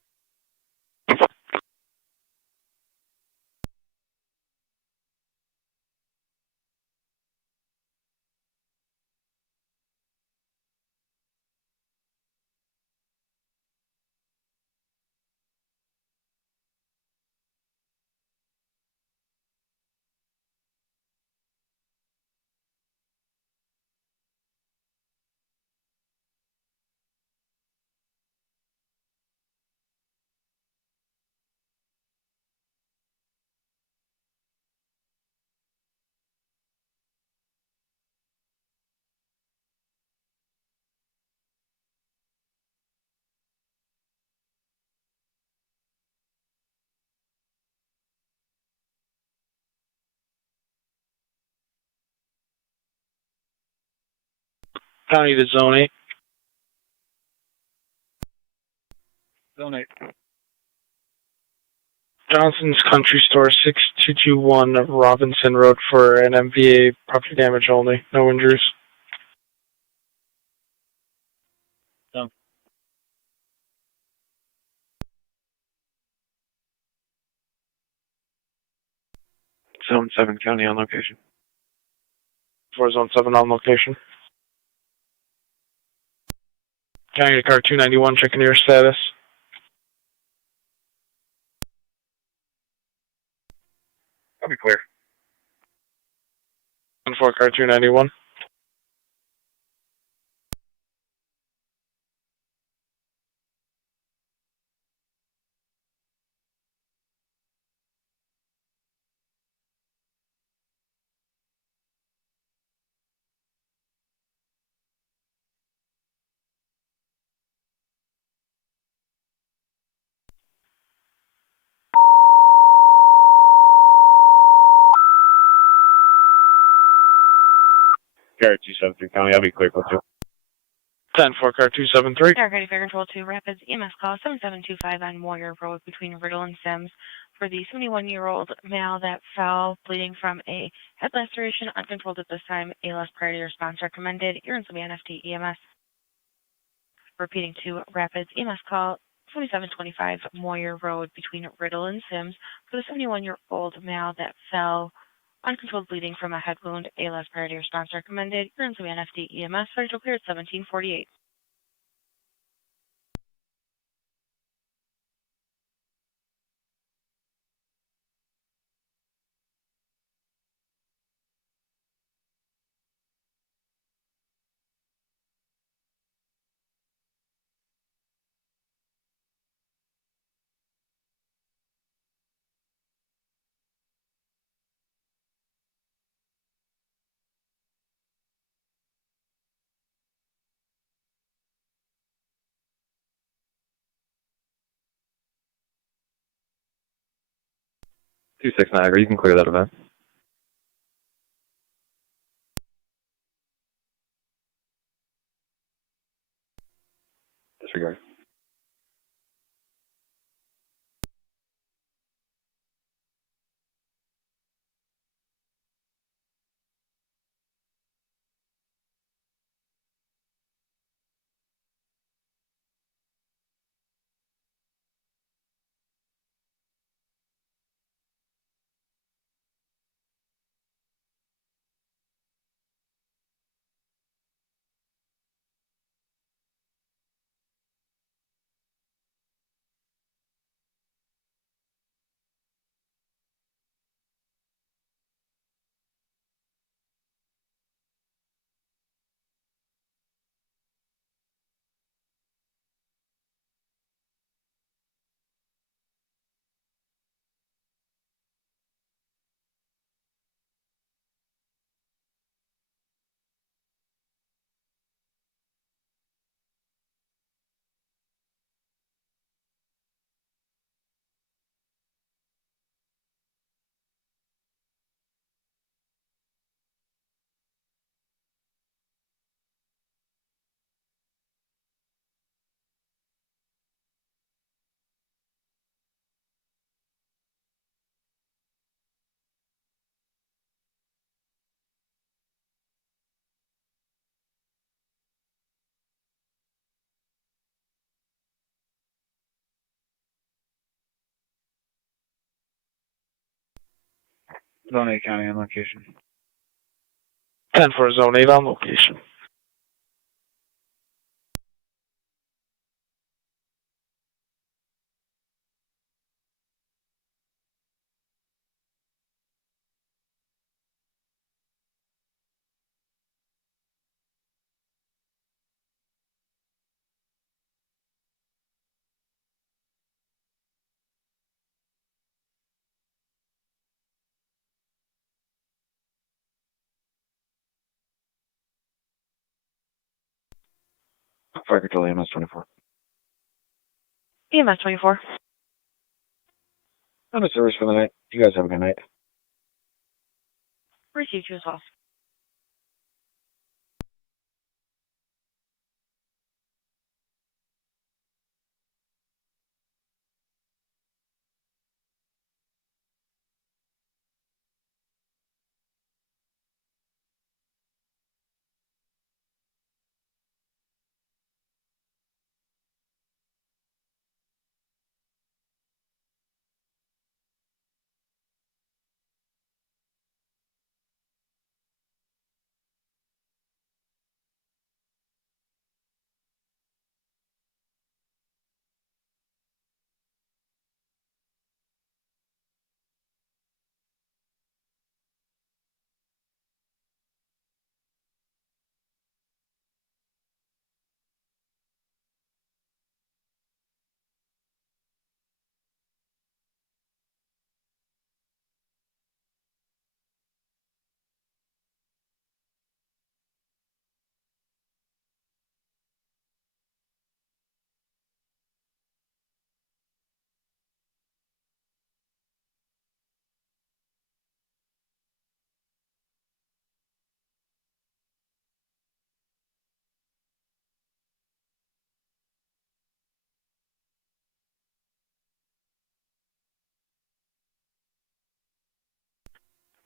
County to Zone 8. Zone 8. Johnson's Country Store, 6221 Robinson Road for an MVA property damage only. No injuries. Done. Zone 7 County on location. For Zone 7 on location. County to car 291, checking your status. I'll be clear. 10-4, car 291. Car 273 County, I'll be clear with you. 10-4, car 273. Niagara County Fire Control 2 Rapids EMS call 7725 on Warrior Road between Riddle and Sims for the 71-year-old male that fell bleeding from a head laceration, uncontrolled at this time. ALS priority response recommended. Urine will be NFD EMS. Repeating to Rapids EMS call 2725 Moyer Road between Riddle and Sims for the 71-year-old male that fell uncontrolled bleeding from a head wound. ALS priority response recommended. Urine will be NFD EMS. Vital cleared 1748. Two six Niagara, you can clear that event. Disregard. Zone 8 County on location. 10-4, Zone 8 on location. Fire Control EMS 24. EMS 24. I'm a service for the night. You guys have a good night. Received you as well.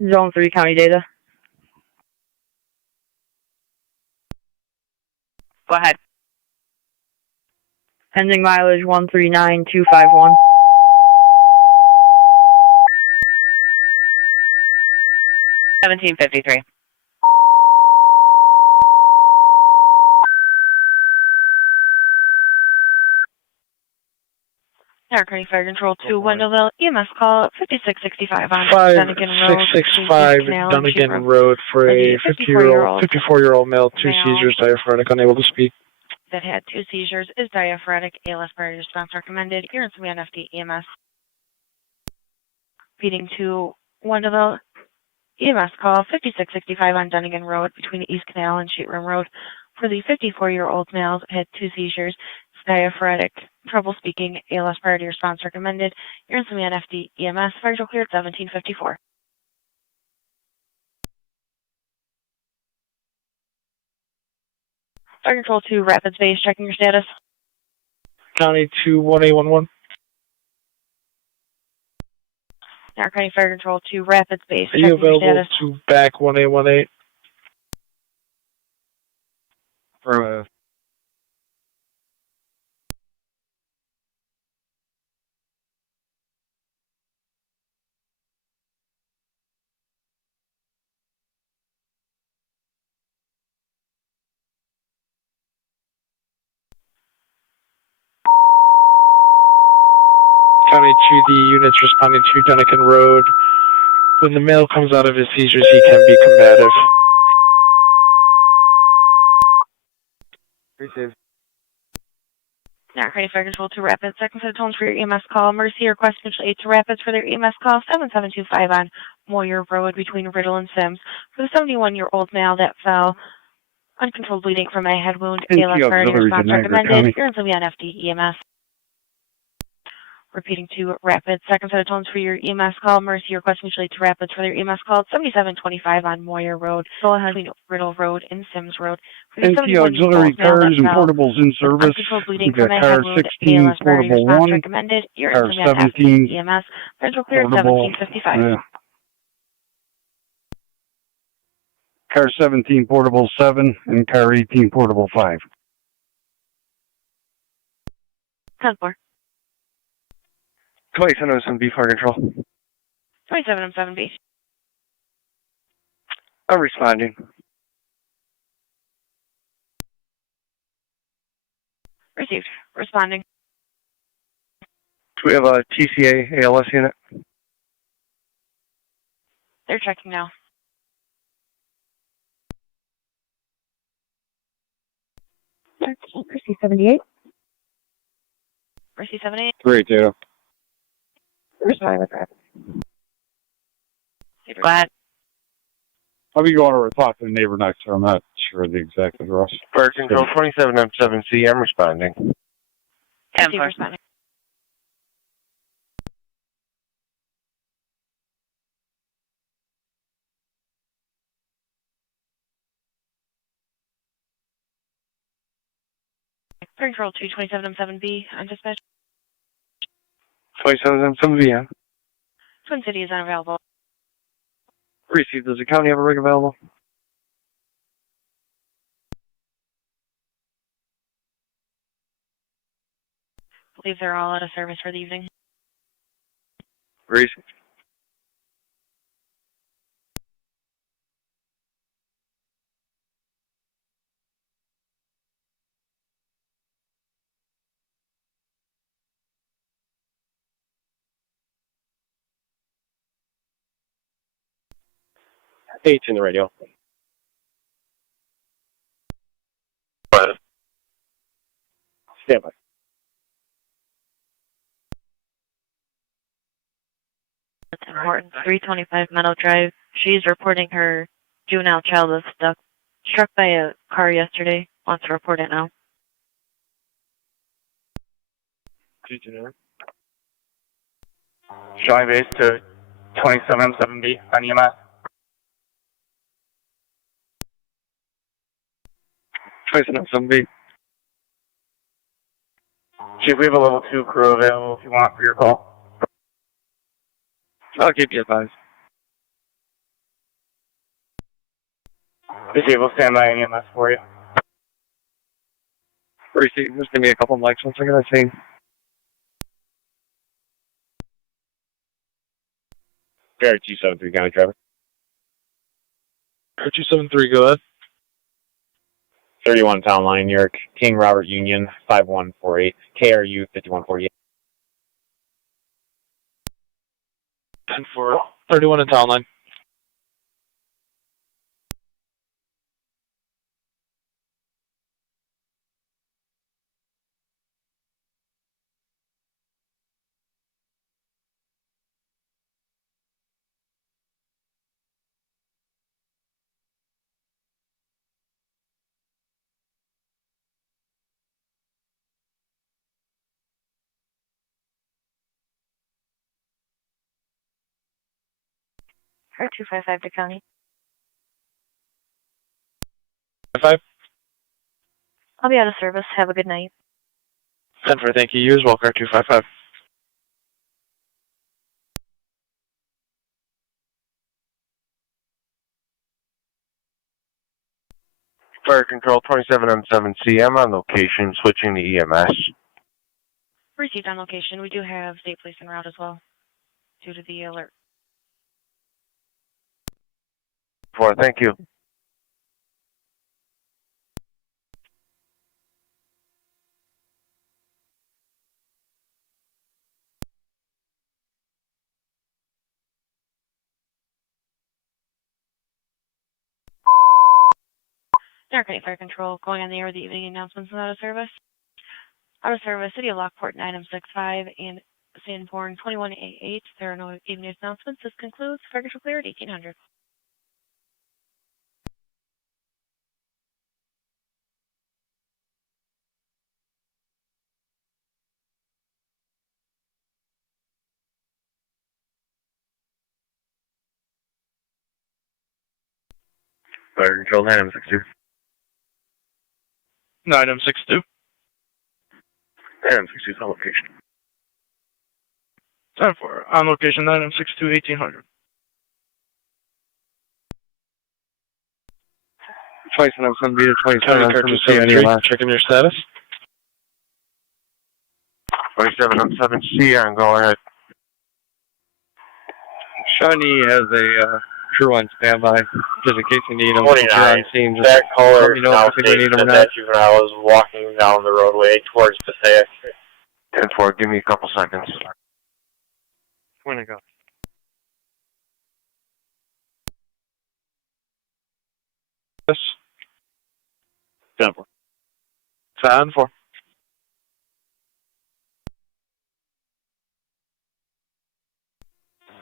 Zone 3 county data. Go ahead. Pending mileage 139251. $17.53. Niagara County Fire Control to Wendellville, EMS call 5665 on Dunnigan Road. 5665 Dunnigan Road for a 54-year-old male, 2 seizures, diaphoretic, unable to speak. That had 2 seizures, is diaphoretic, ALS priority response recommended. You're in some NFD EMS. Feeding to Wendellville, EMS call 5665 on Dunnigan Road between East Canal and Sheet Room Road. For the 54-year-old male, had 2 seizures, diaphoretic, trouble speaking, ALS priority response recommended. You're in some NFD EMS. Fire control cleared 1754. Fire control to Rapid Space, checking your status. County 21811. Niagara County Fire Control to Rapid Space, Are you checking your available status. to back 1818? Affirmative. County to the units responding to Dunnigan Road. When the male comes out of his seizures, he can be combative. Received. Niagara County Fire Control to Rapids. Second set of tones for your EMS call. Mercy request mutual aid to Rapids for their EMS call 7725 on Moyer Road between Riddle and Sims. For the 71-year-old male that fell uncontrolled bleeding from a head wound, ALS priority response recommended. You're in some NFD EMS. Repeating to Rapids. Second set of tones for your EMS call. Mercy request mutual aid to Rapids for their EMS call 7725 on Moyer Road between Riddle Road and Sims Road. For the NT auxiliary cars and portables in service. Uncontrolled bleeding We got from a car head wound, 16 ALS priority portable response 1, recommended. You're car in some NFD 17 EMS. Federal cleared portable, 1755. yeah. Car 17 portable 7 and car 18 portable 5. 10-4. 2707B Fire Control. 27-7B. I'm responding. Received. Responding. Do we have a TCA ALS unit? They're checking now. Mercy 78. Mercy 78. Great, data. Responding with Rapids. Go ahead. I'll be going over to talk to the neighbor next door. I'm not sure of the exact address. Fire Control 27M7C, I'm responding. Receive responding. Fire Control 227M7B on dispatch. 27M7B, yeah. Twin City is unavailable. Received. Does the county have a rig available? Believe they're all out of service for the evening. Received. H in the radio. Stand by. Horton, 325 Meadow Drive. She's reporting her juvenile child was struck by a car yesterday. Wants to report it now. Showing base to 27M7B on EMS. 27M7B. Chief, we have a level 2 crew available if you want for your call. I'll keep you advised. Disable standby and EMS for you. Receive, just give me a couple of mics. 1 second, I see. Barrett 273 County Traffic. 273, go ahead. 31 Town Line, New York. King Robert Union 5148. KRU 5148. 10-4, 31 in Town Line. For 255 to County. 5. I'll be out of service. Have a good night. 10-4, thank you. You as well, car 255. Fire Control 27M7C. I'm on location, switching to EMS. Received on location. We do have state police en route as well, due to the alert. 4, thank you. Niagara County Fire Control, going on the air with the evening announcements and out of service. Out of service, City of Lockport 9M65 and Sanborn 2188. There are no evening announcements. This concludes Fire Control Clear at 1800. Fire Control 9M62. 9M62. 9M62 on location. 10-4, on location 9M62, 1800. 27M7B to 27M7C, checking your status. 27M7C on, go ahead. Shawnee has a crew on standby, just in case you need them. 29. On scene, just That caller let me know now if you need states them or that not. that juvenile is walking down the roadway towards Passaic. 10-4, give me a couple seconds. When it goes. Yes. 10-4. 10-4.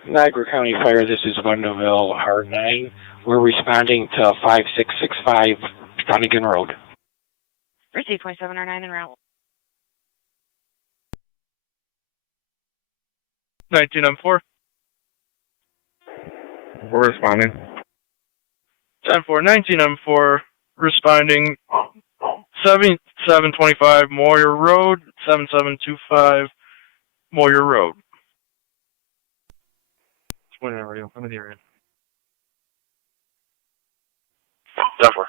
Niagara County Fire, this is Wendellville R9. We're responding to 5665 Donegan Road. Received 27R9 en route. 19M4. We're responding. 10-4, 19M4, responding 7725 Moyer Road, 7725 Moyer Road. Whenever you come to the area. 10-4.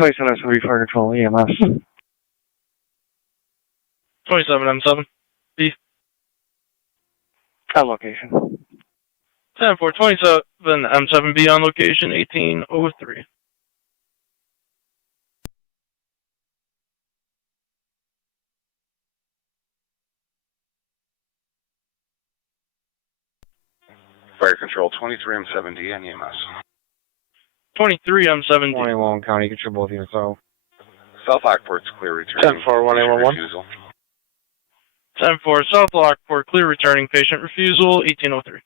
M7B Fire Control EMS. 27M7. B. On location. 10-4, 27M7B on location, 1803. Fire Control 23M7D and EMS. 23, I'm 17. 21 County, get your both units out. South Lockport's clear return. 10-4, 1811. 10-4, South Lockport, clear returning, patient refusal, 1803.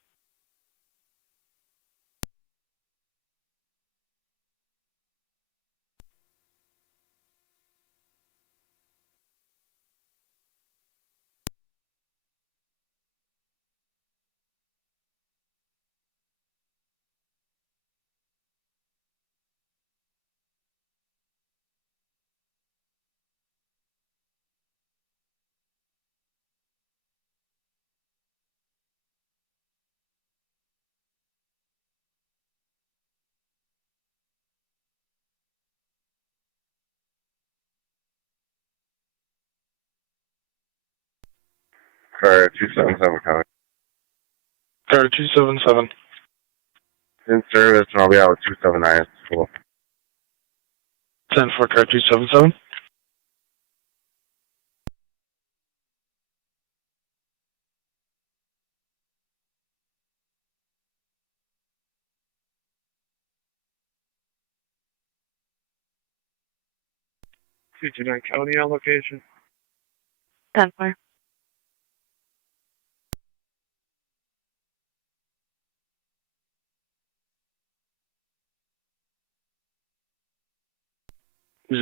Car 277 County. Car 277. In service, and I'll be out with 279 at school. 10-4, car 277. County on location. 10-4.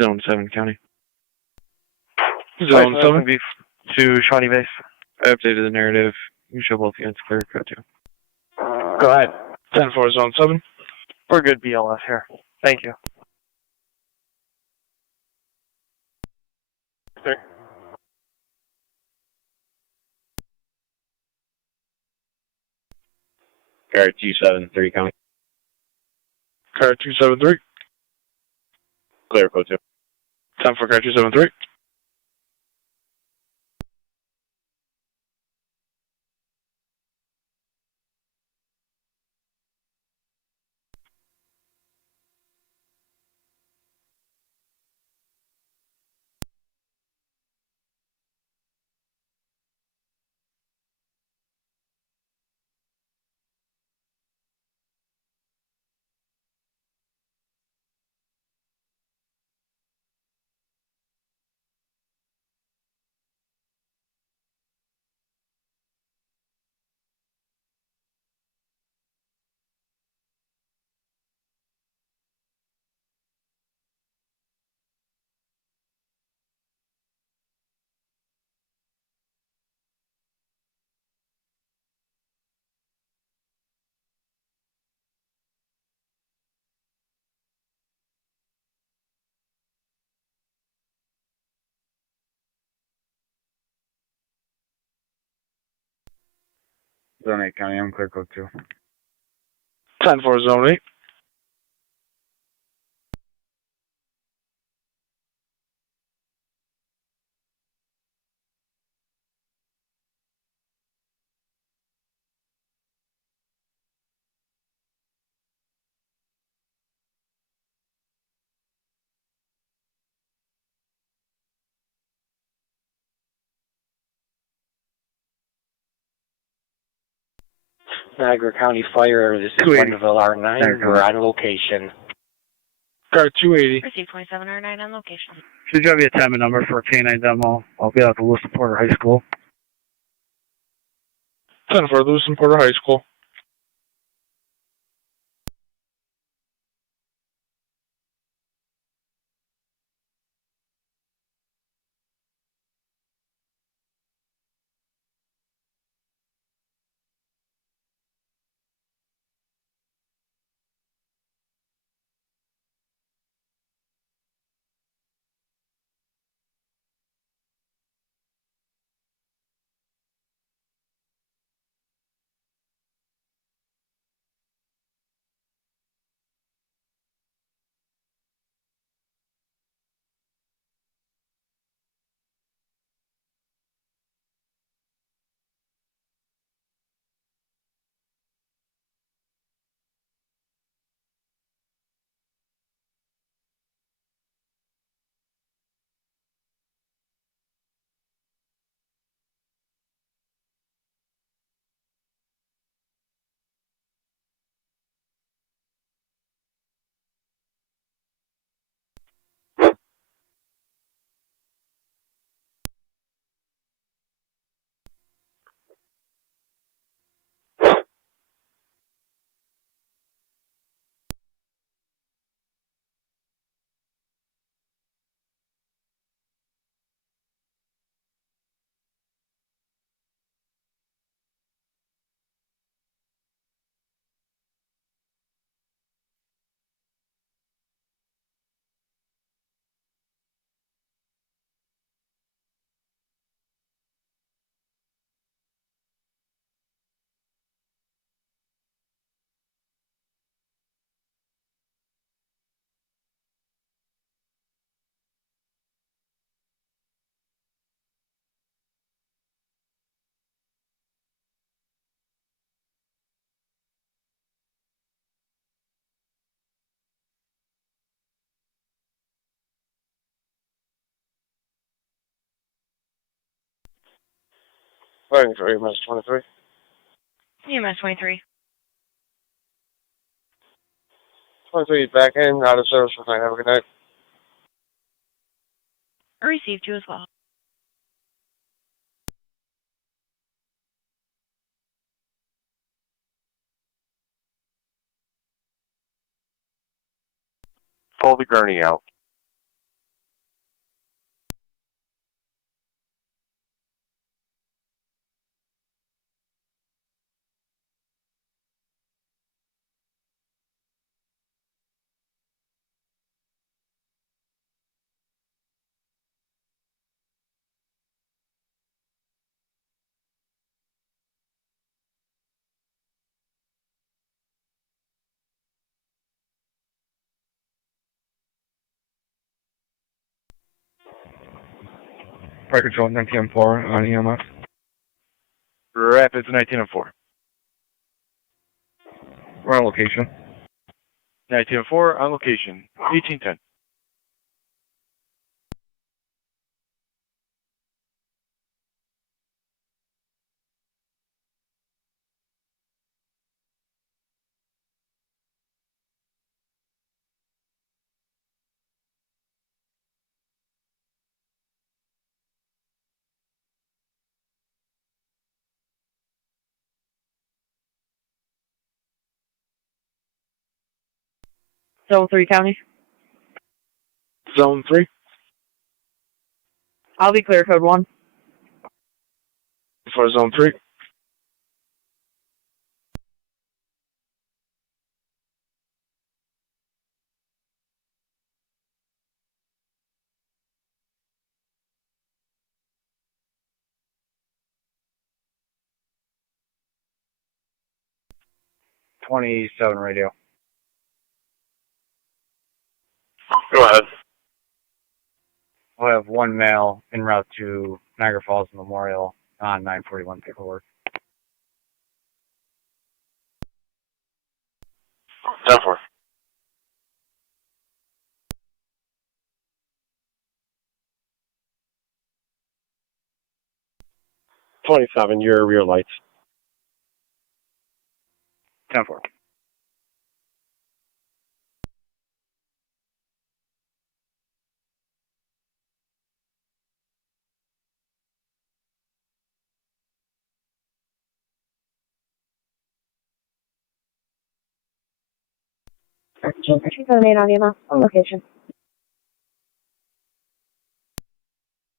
Zone 7 County. Zone 7. To Shawnee Base. I updated the narrative. You show both units clear, code 2. Go ahead. 10-4, zone 7. We're good, BLS here. Thank you. Sir. Car 273 County. Car 273. Clear, code 2. 10-4, car 273. Zone 8 County, I'm clear, code 2. 10-4, zone 8. Niagara County Fire, this is Wendellville R9. We're on location. Car 280. Receive 27 R9 on location. Should you have a time and number for a K9 demo? I'll be out to Lewis and Porter High School. 10-4, Lewis and Porter High School. Fighting for EMS 23. EMS 23. 23 back in, out of service for tonight. Have a good night. Received you as well. Pull the gurney out. Fire control 1904 on EMS. Rapids 1904. We're on location. 1904 on location. 1810. Zone 3 County. Zone 3. I'll be clear, code 1. For Zone 3. Radio. Go ahead. We'll have one male en route to Niagara Falls Memorial on 941 paperwork. 10-4. Your rear lights. 10-4. She's on main on EMS on location.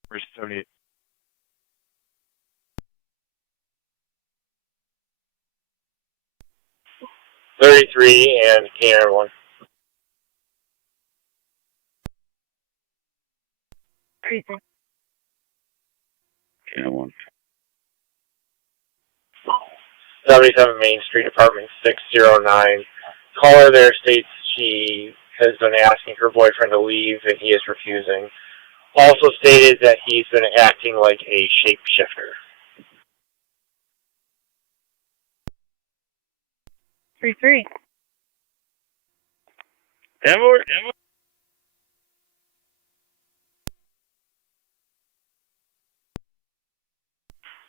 Where's 78? And KR1. 33. KR1. 77 Main Street, apartment 609. Caller there states she has been asking her boyfriend to leave and he is refusing. Also stated that he's been acting like a shapeshifter. 33.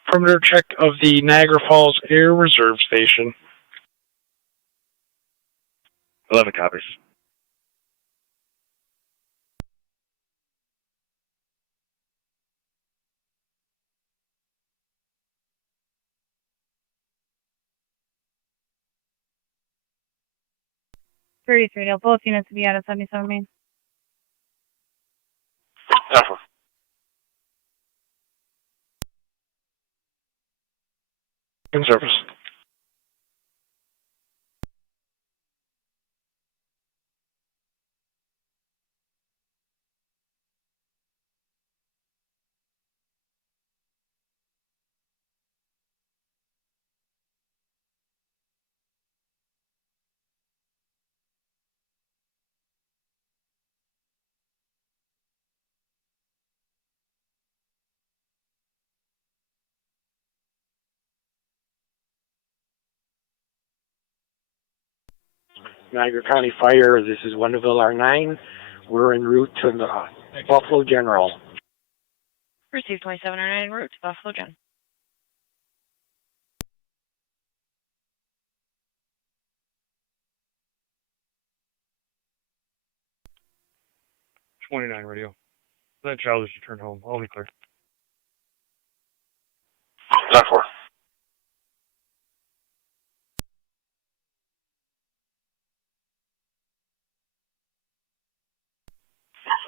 Perimeter check of the Niagara Falls Air Reserve Station. 11 copies. Both units to be out of 77 Main. In service. Niagara County Fire, this is Wendellville R9. We're en route to Buffalo General. Received 2709 en route to Buffalo Gen. 29 radio. That child is returned home. All be clear. 10-4.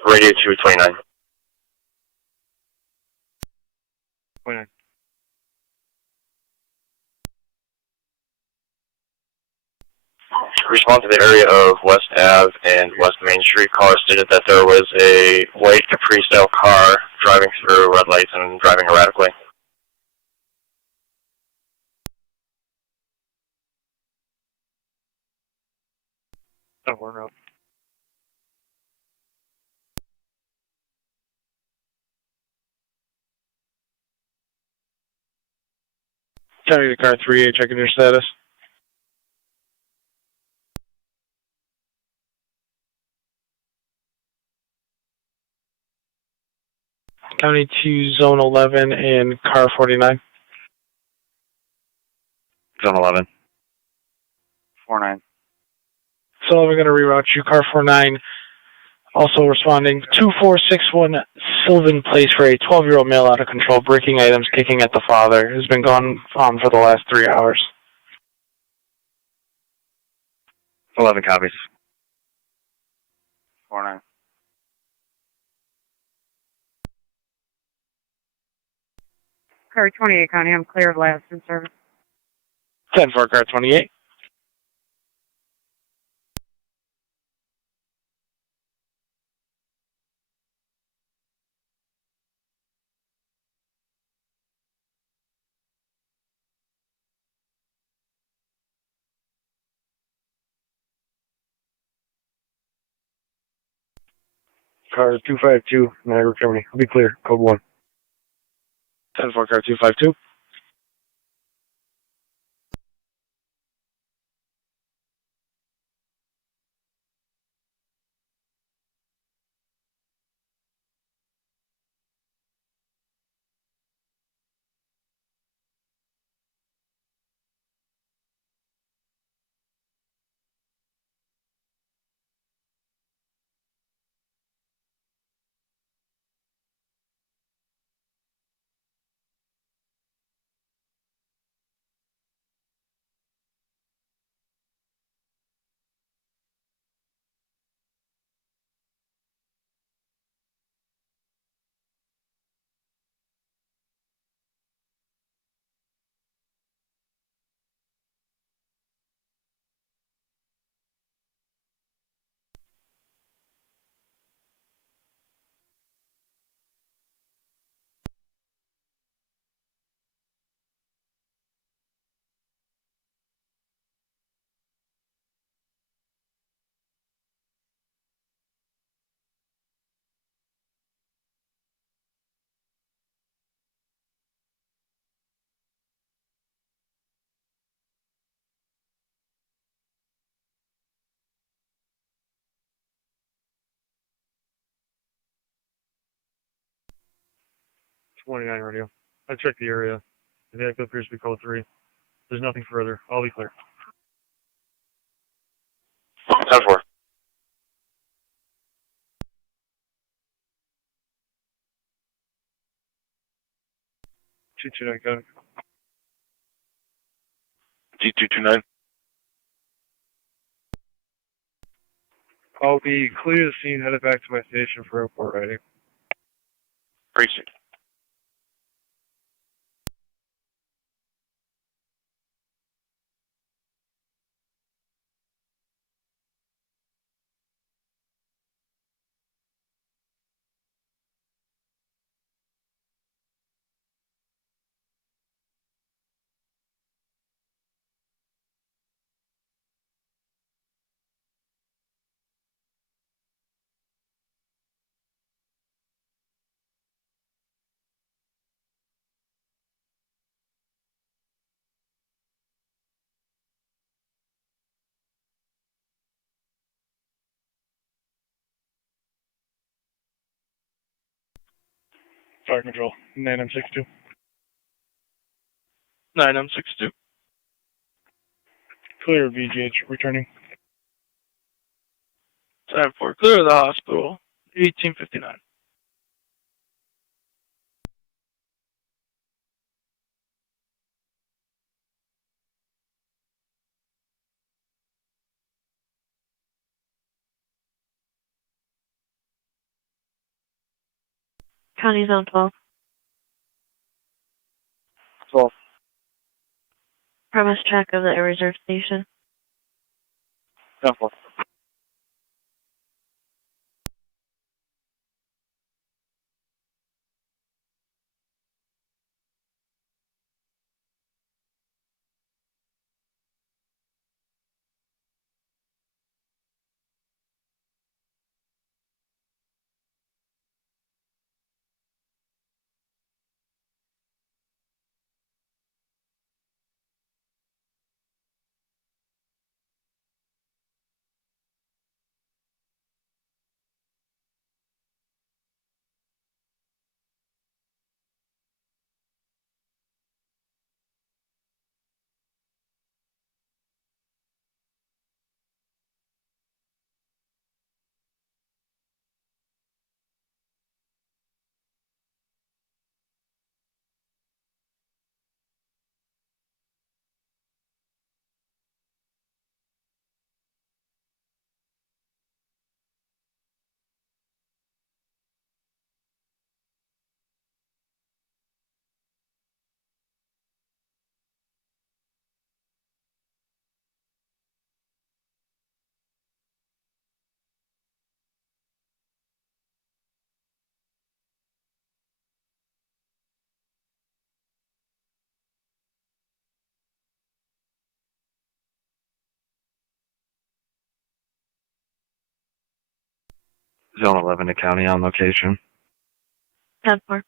Radio 229. 29. Respond to the area of West Ave and West Main Street. Caller stated that there was a white Capri-style car driving through red lights and driving erratically. Don't worry out. County to car 3A, checking your status. County to zone 11 and car 49. Zone 11. 49. So we're going to reroute you, car 49. Also responding, 2461 Sylvan Place for a 12-year-old male out of control, breaking items, kicking at the father. Has been gone on for the last 3 hours. 11 copies. 49. Car 28, County, I'm clear of last in service. 10-4, car 28. Car 252, Niagara County. I'll be clear. Code 1. 10-4, car 252. '29 radio. I checked the area. The vehicle appears to be code 3. There's nothing further. I'll be clear. 10-4. G229. G229. I'll be clear to the scene, headed back to my station for airport riding. Precinct. Fire control. 9M62. 9M62. Clear VGH returning. 10-4, clear of the hospital. 1859. County Zone 12. 12. Premise check of the Air Reserve Station. 10-4. Zone 11 to county on location. 10-4.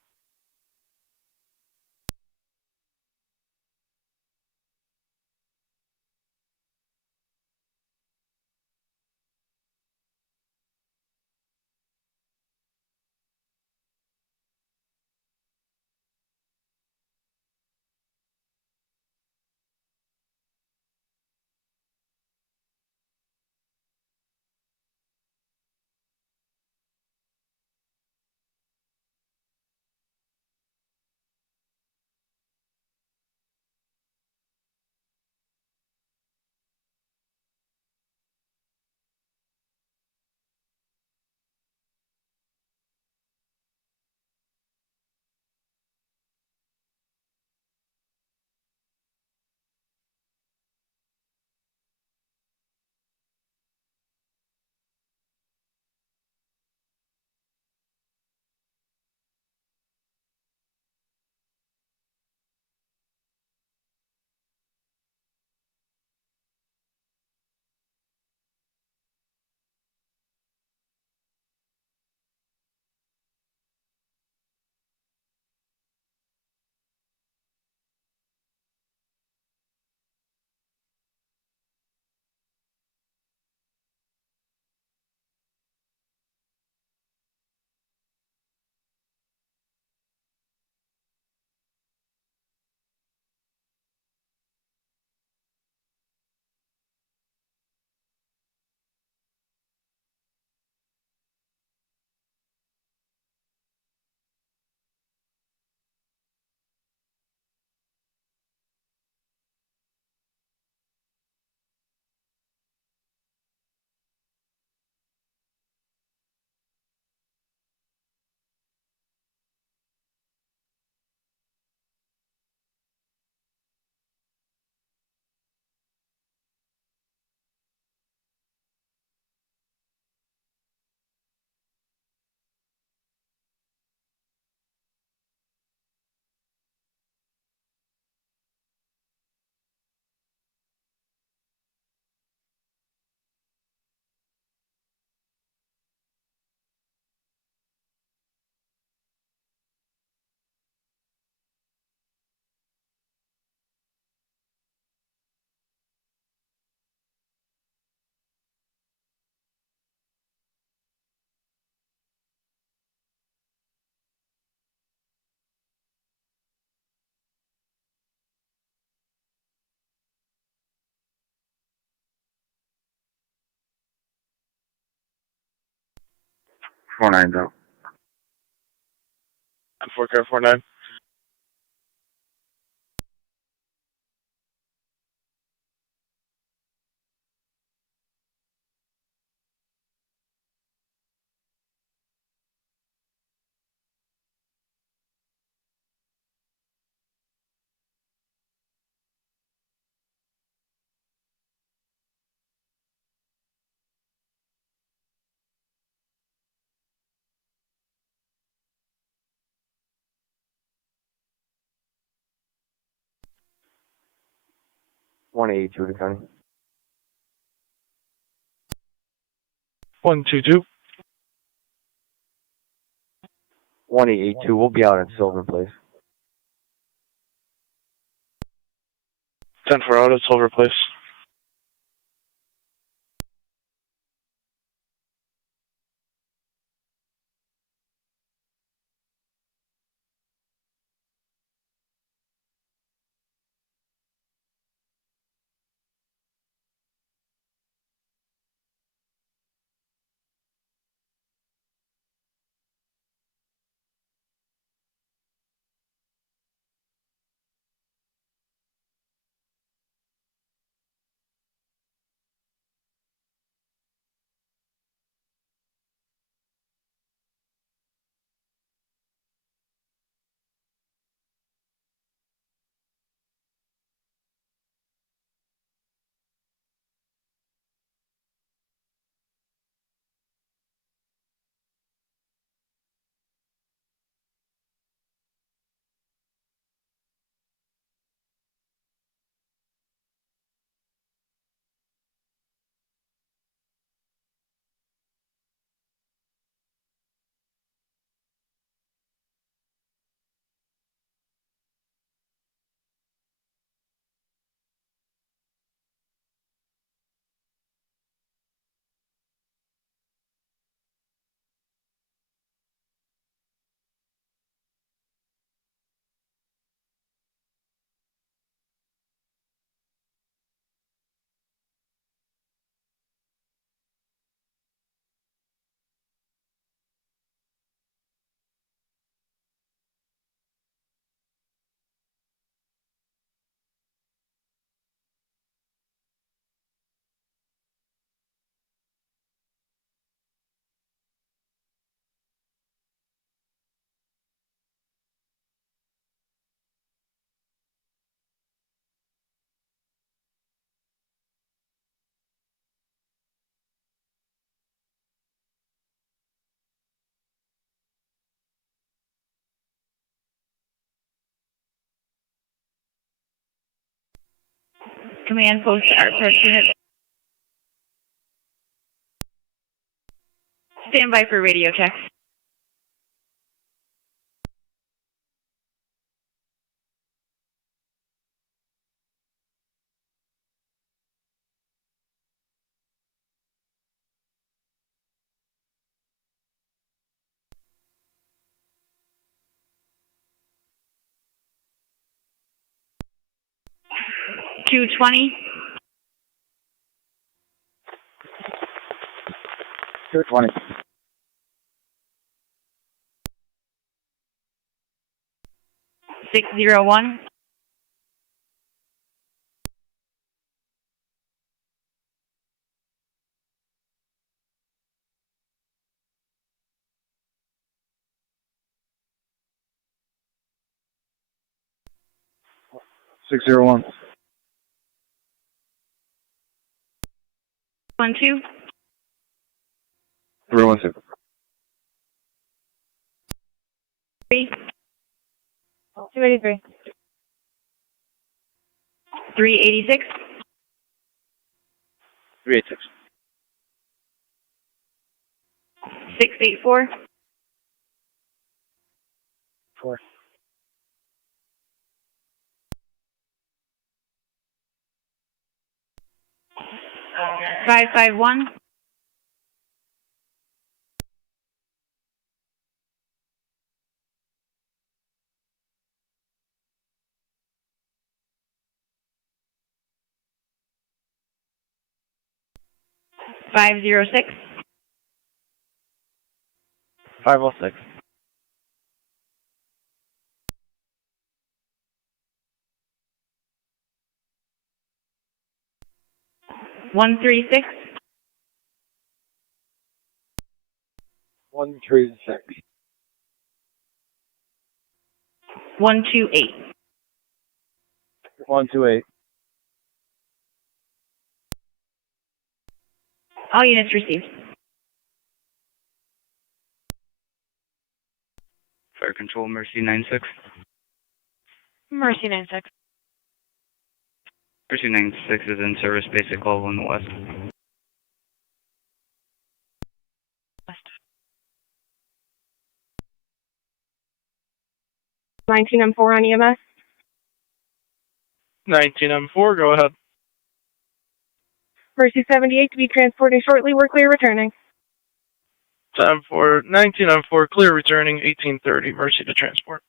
49 down. 4 car 49. $182 to county. 122. 1882. We'll be out in Sylvan, please. 10 for out at Silver Place. Command post approach unit. Stand by for radio check. $220. 220. 601. 601. 12. 312. 3. 283. 386. 386. 684. 4. 551. 506. 506. One 136. 136. 128. 128. All units received. Fire Control, Mercy 96. Mercy 96. Mercy 96 is in service, basic level in the west. West. 19M4 on EMS. 19M4, go ahead. Mercy 78 to be transporting shortly. We're clear returning. 19M4, clear returning, 1830, Mercy to transport.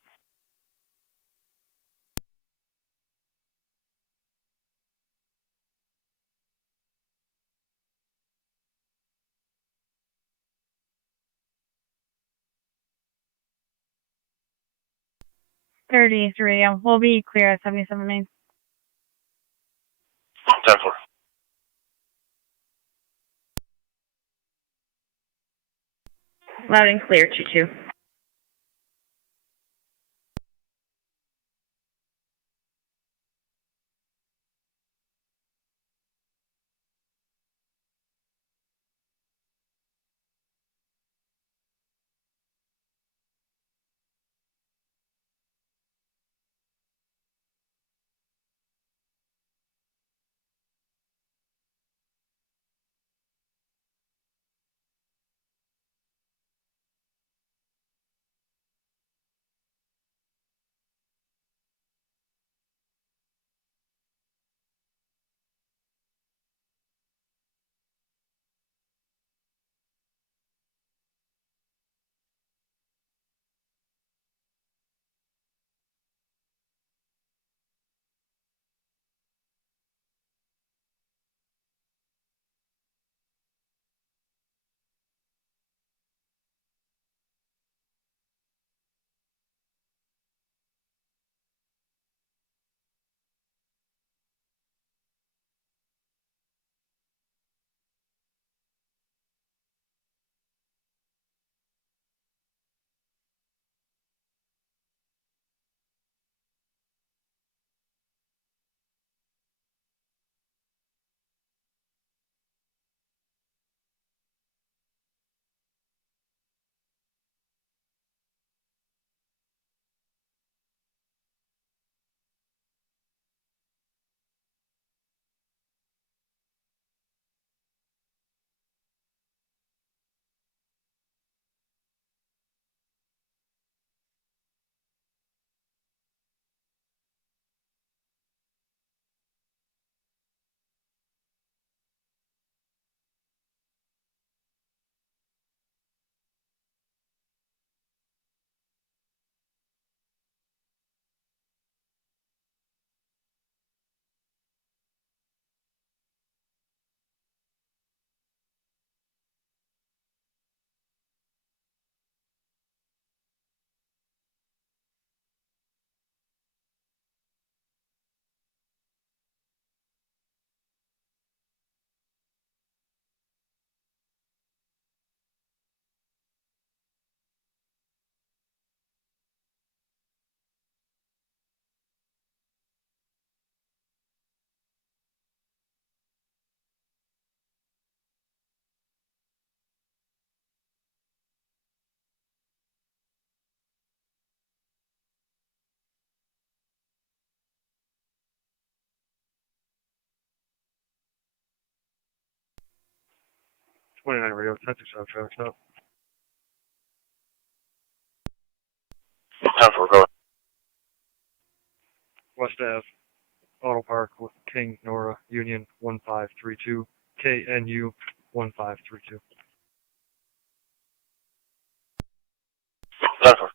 $33. We'll be clear at 77 Main. 10-4. Loud and clear, 22. Radio, 10-6 traffic stop. 10-4, go. West Ave, Auto Park with King, Nora, Union 1532, KNU 1532. 10-4.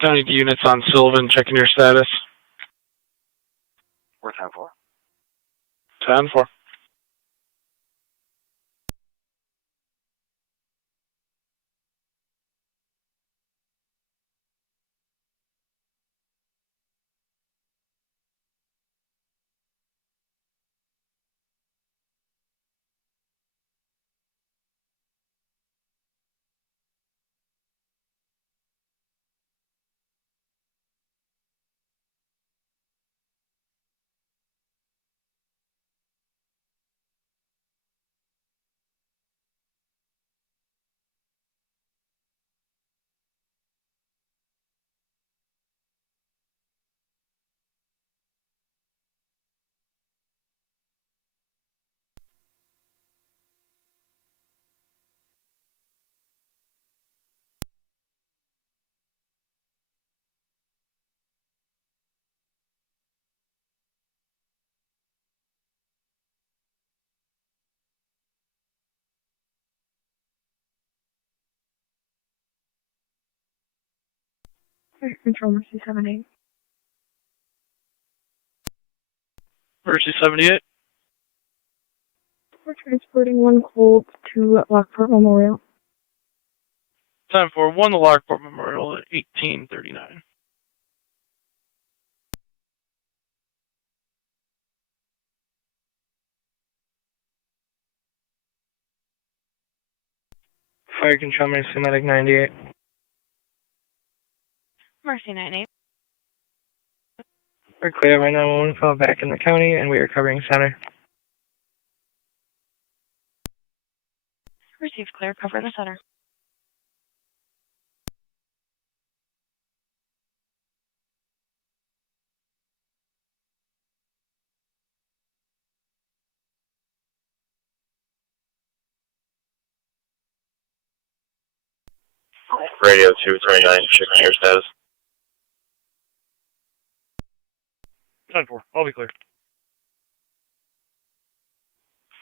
County units on Sylvan, checking your status. We're 10-4. 10-4. Fire Control, Mercy 78. Mercy 78. We're transporting one Colt to Lockport Memorial. 10-4, 1 to Lockport Memorial at 1839. Fire Control, Mercy Medic 98. Mercy 98. We're clear right now. One call back in the county, and we are covering center. Received clear, cover in the center. Radio 239, checking your status. 10-4, I'll be clear.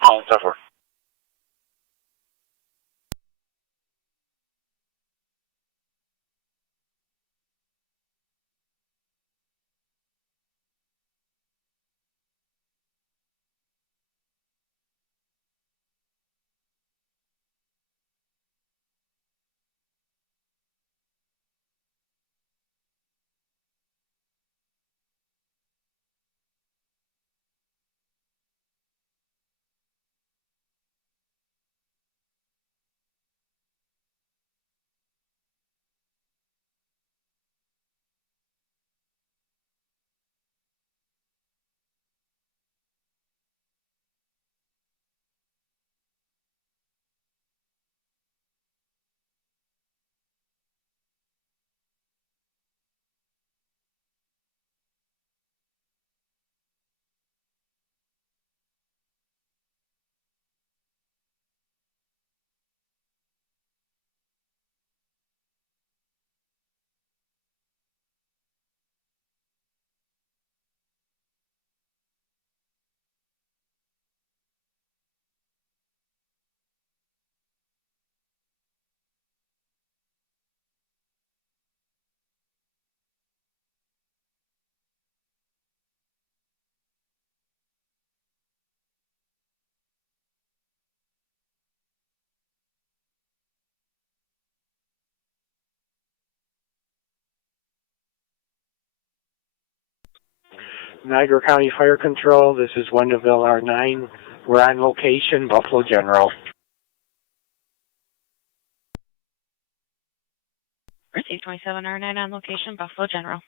10-4. Niagara County Fire Control, this is Wendellville R9. We're on location, Buffalo General. Received 27R9 on location, Buffalo General.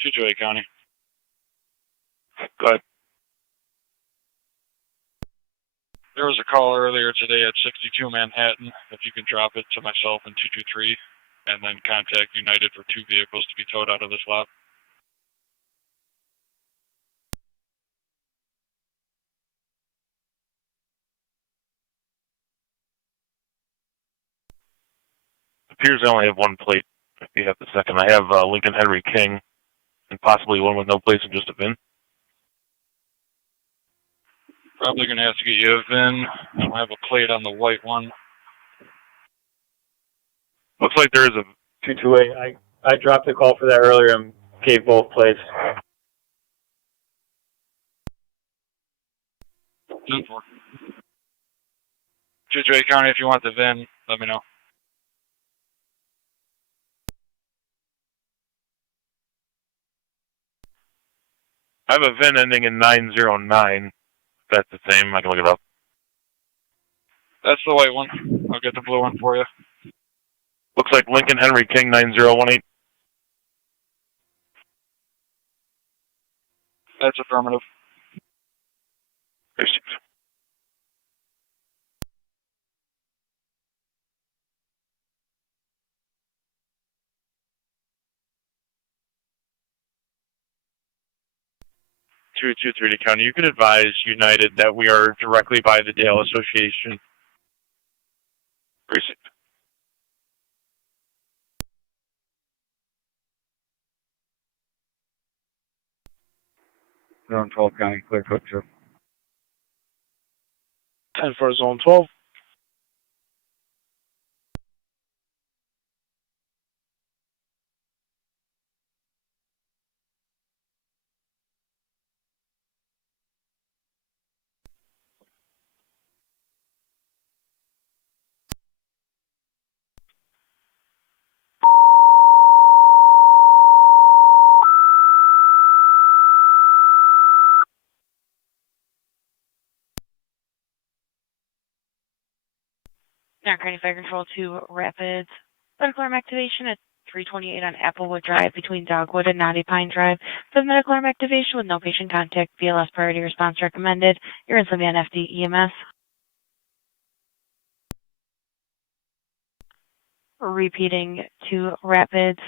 Scituate County. Go ahead. There was a call earlier today at 62 Manhattan. If you can drop it to myself and 223, and then contact United for 2 vehicles to be towed out of this lot. appears I only have one plate. If you have the second, I have Lincoln Henry King, and possibly one with no plates and just a VIN. Probably going to have to get you a VIN. I don't have a plate on the white one. Looks like there is a 228. I dropped the call for that earlier and gave both plates. 10-4. Judge County, if you want the VIN, let me know. I have a VIN ending in 909. If that's the same, I can look it up. That's the white one. I'll get the blue one for you. Looks like Lincoln Henry King 9018. That's affirmative. 223 to County. You can advise United that we are directly by the Dale Association. Precinct. 12 County, clear coat trip. 10-4 Zone 12. Niagara County Fire Control to Rapids. Medical arm activation at 328 on Applewood Drive between Dogwood and Knotty Pine Drive. For the medical arm activation with no patient contact, BLS priority response recommended. You're instantly on FD EMS. Repeating to Rapids.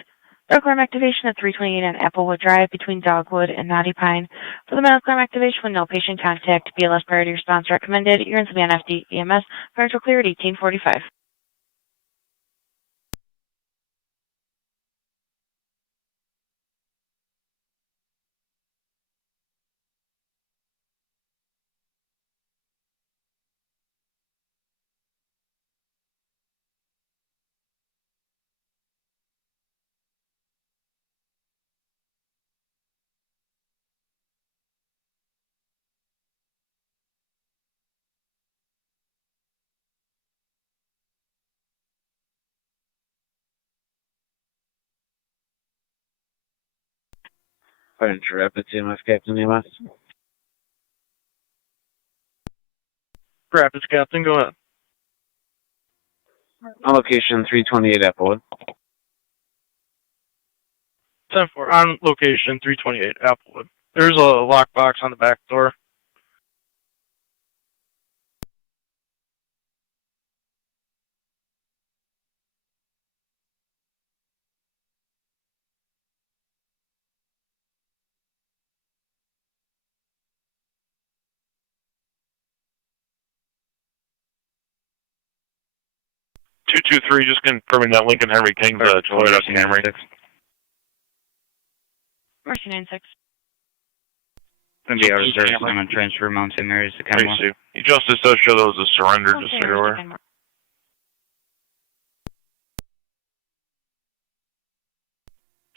Medical arm activation at 328 on Applewood Drive between Dogwood and Knotty Pine. For the medical arm activation with no patient contact, BLS priority response recommended. You're instantly on FD EMS. Fire control clear at 1845. Fire into Rapids, EMS, Captain EMS. Rapids, Captain, go ahead. On location 328 Applewood. 10-4 on location 328 Applewood. There's a lockbox on the back door. Just confirming that Lincoln Henry King's a Toyota Camry. Mercy 96. Going to be out of service. I'm going to transfer Mount St. Mary's to Kenmore. Justice does show those as surrendered, just so you're aware.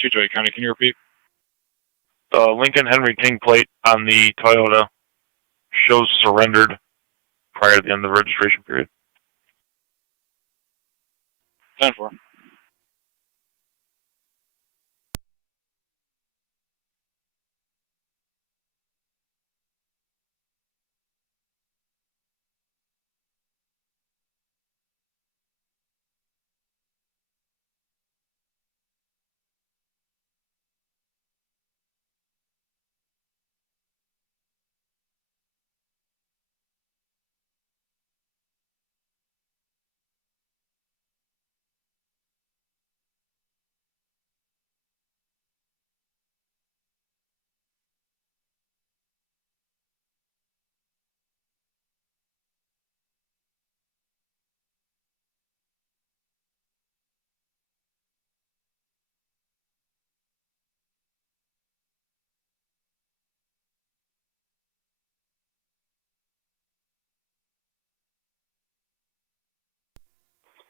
228 County, can you repeat? The Lincoln Henry King plate on the Toyota shows surrendered prior to the end of the registration period. 10-4.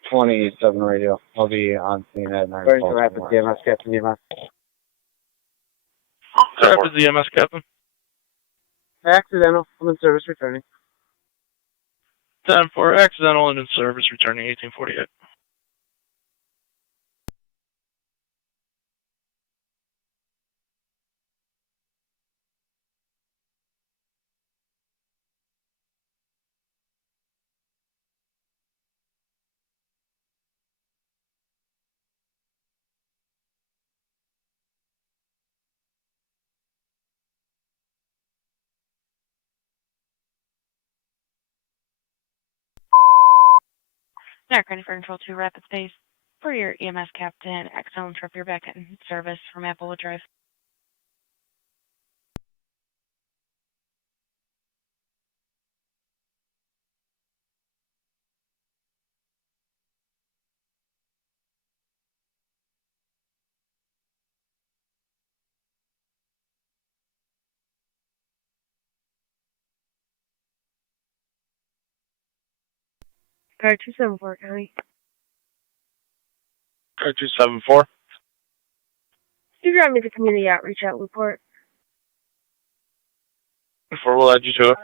27 radio. I'll be on scene at 9 Going o'clock. to Rapid EMS, Captain EMS. Rapid EMS, Captain. Accidental. I'm in service returning. 10-4, accidental and in service, returning 1848. Niagara County Fire Control 2, Rapid Space. For your EMS captain, accidental trip, you're back in service from Applewood Drive. Car 274, County. Car 274. You got me the community outreach at Lockport. 4 will add you to it.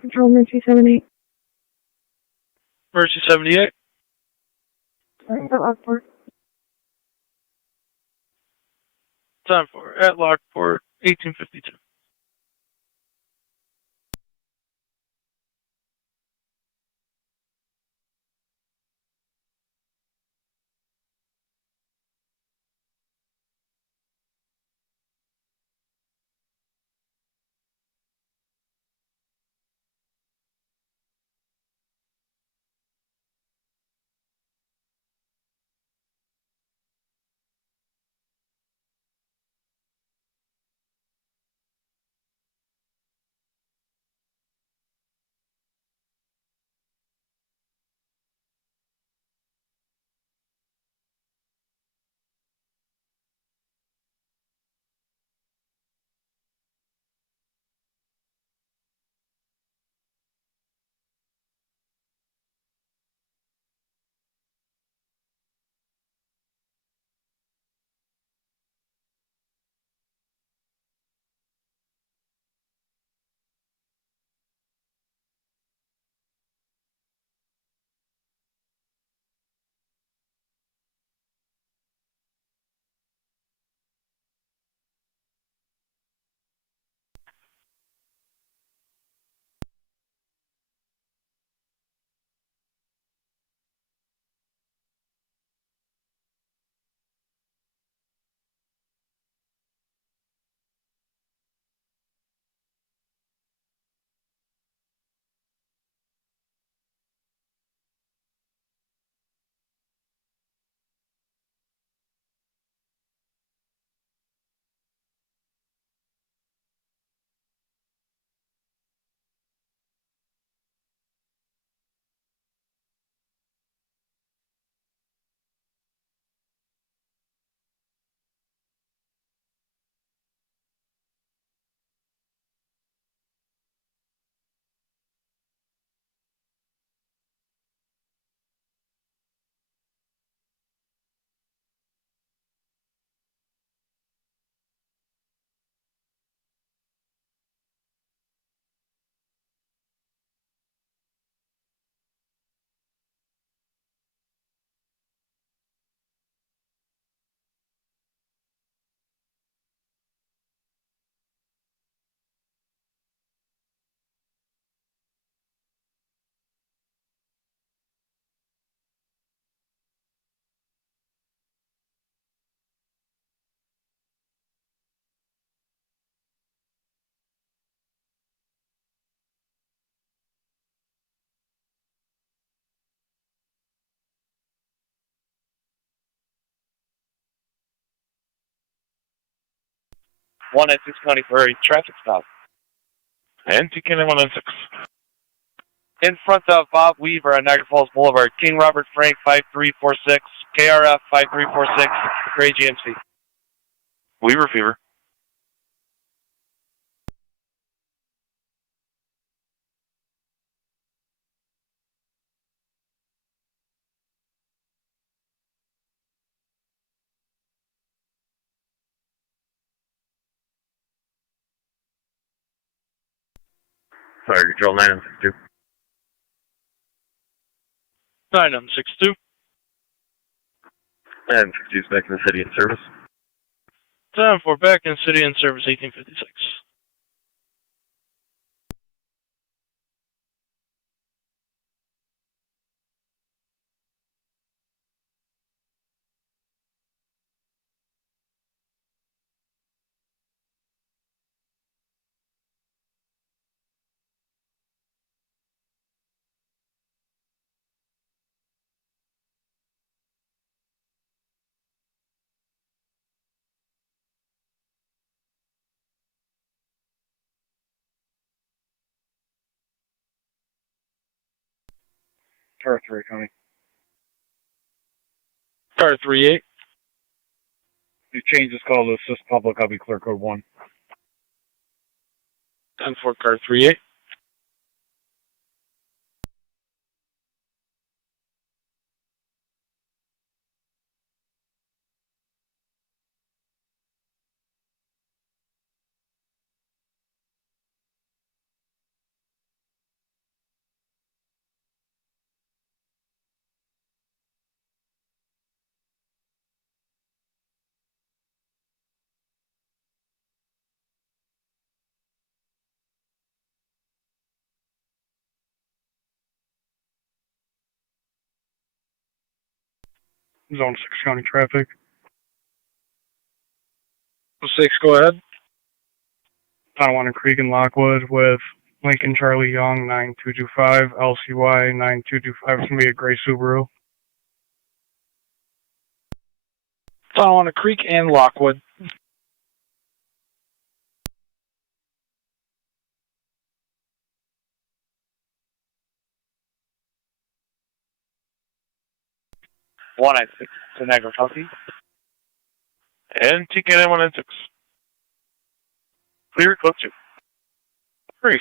Control Mercy 78. Mercy 78. At Lockport. 10-4, at Lockport, 1852. 1 at 6 County for a traffic stop. And TAC and 196. In front of Bob Weaver on Niagara Falls Boulevard, King Robert Frank 5346, KRF 5346, Gray GMC. Weaver Fever. Sorry, control 962. 962. And 62 is back in the city in service. 10-4 back in city in service 1856. Car 3 County. Car 38. You change this call to assist public, I'll be clear code 1. 10-4 car 38. Zone 6 County traffic. 6, go ahead. Tonawanda Creek and Lockwood with Lincoln Charlie Young 9225, LCY 9225. It's going to be a gray Subaru. Tonawanda Creek and Lockwood. One at 6 to Niagara County. And TAC and 196. Clear code 2. Grease.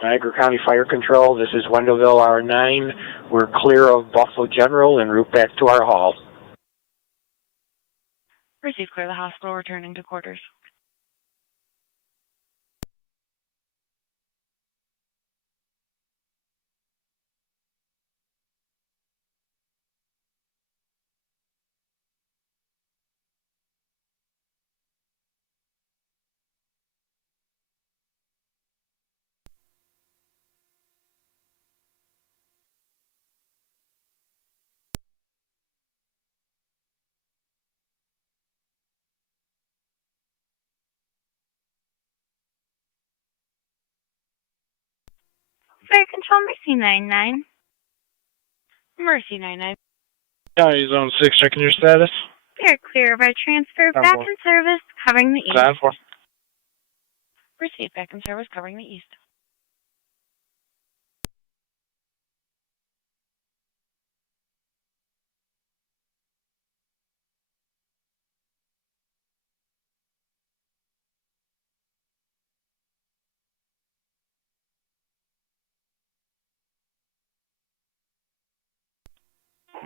Niagara County Fire Control, this is Wendellville R9. We're clear of Buffalo General en route back to our hall. Receive clear the hospital, returning to quarters. Fire Control, Mercy 99. Mercy 99. County Zone 6, checking your status. We are clear of our transfer back in service, covering the east. 10-4. Receive back in service, covering the east.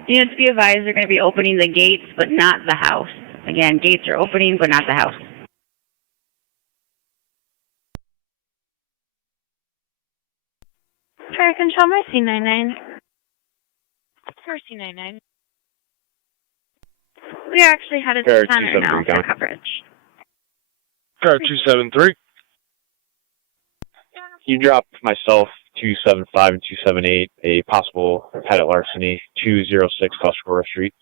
Units be advised they're going to be opening the gates, but not the house. Again, gates are opening, but not the house. Fire control, Mercy 99. Mercy 99. We are actually headed to center now for coverage. Car 273. You dropped myself 275 and 278 a possible pedal larceny 206 Tuscarora Street.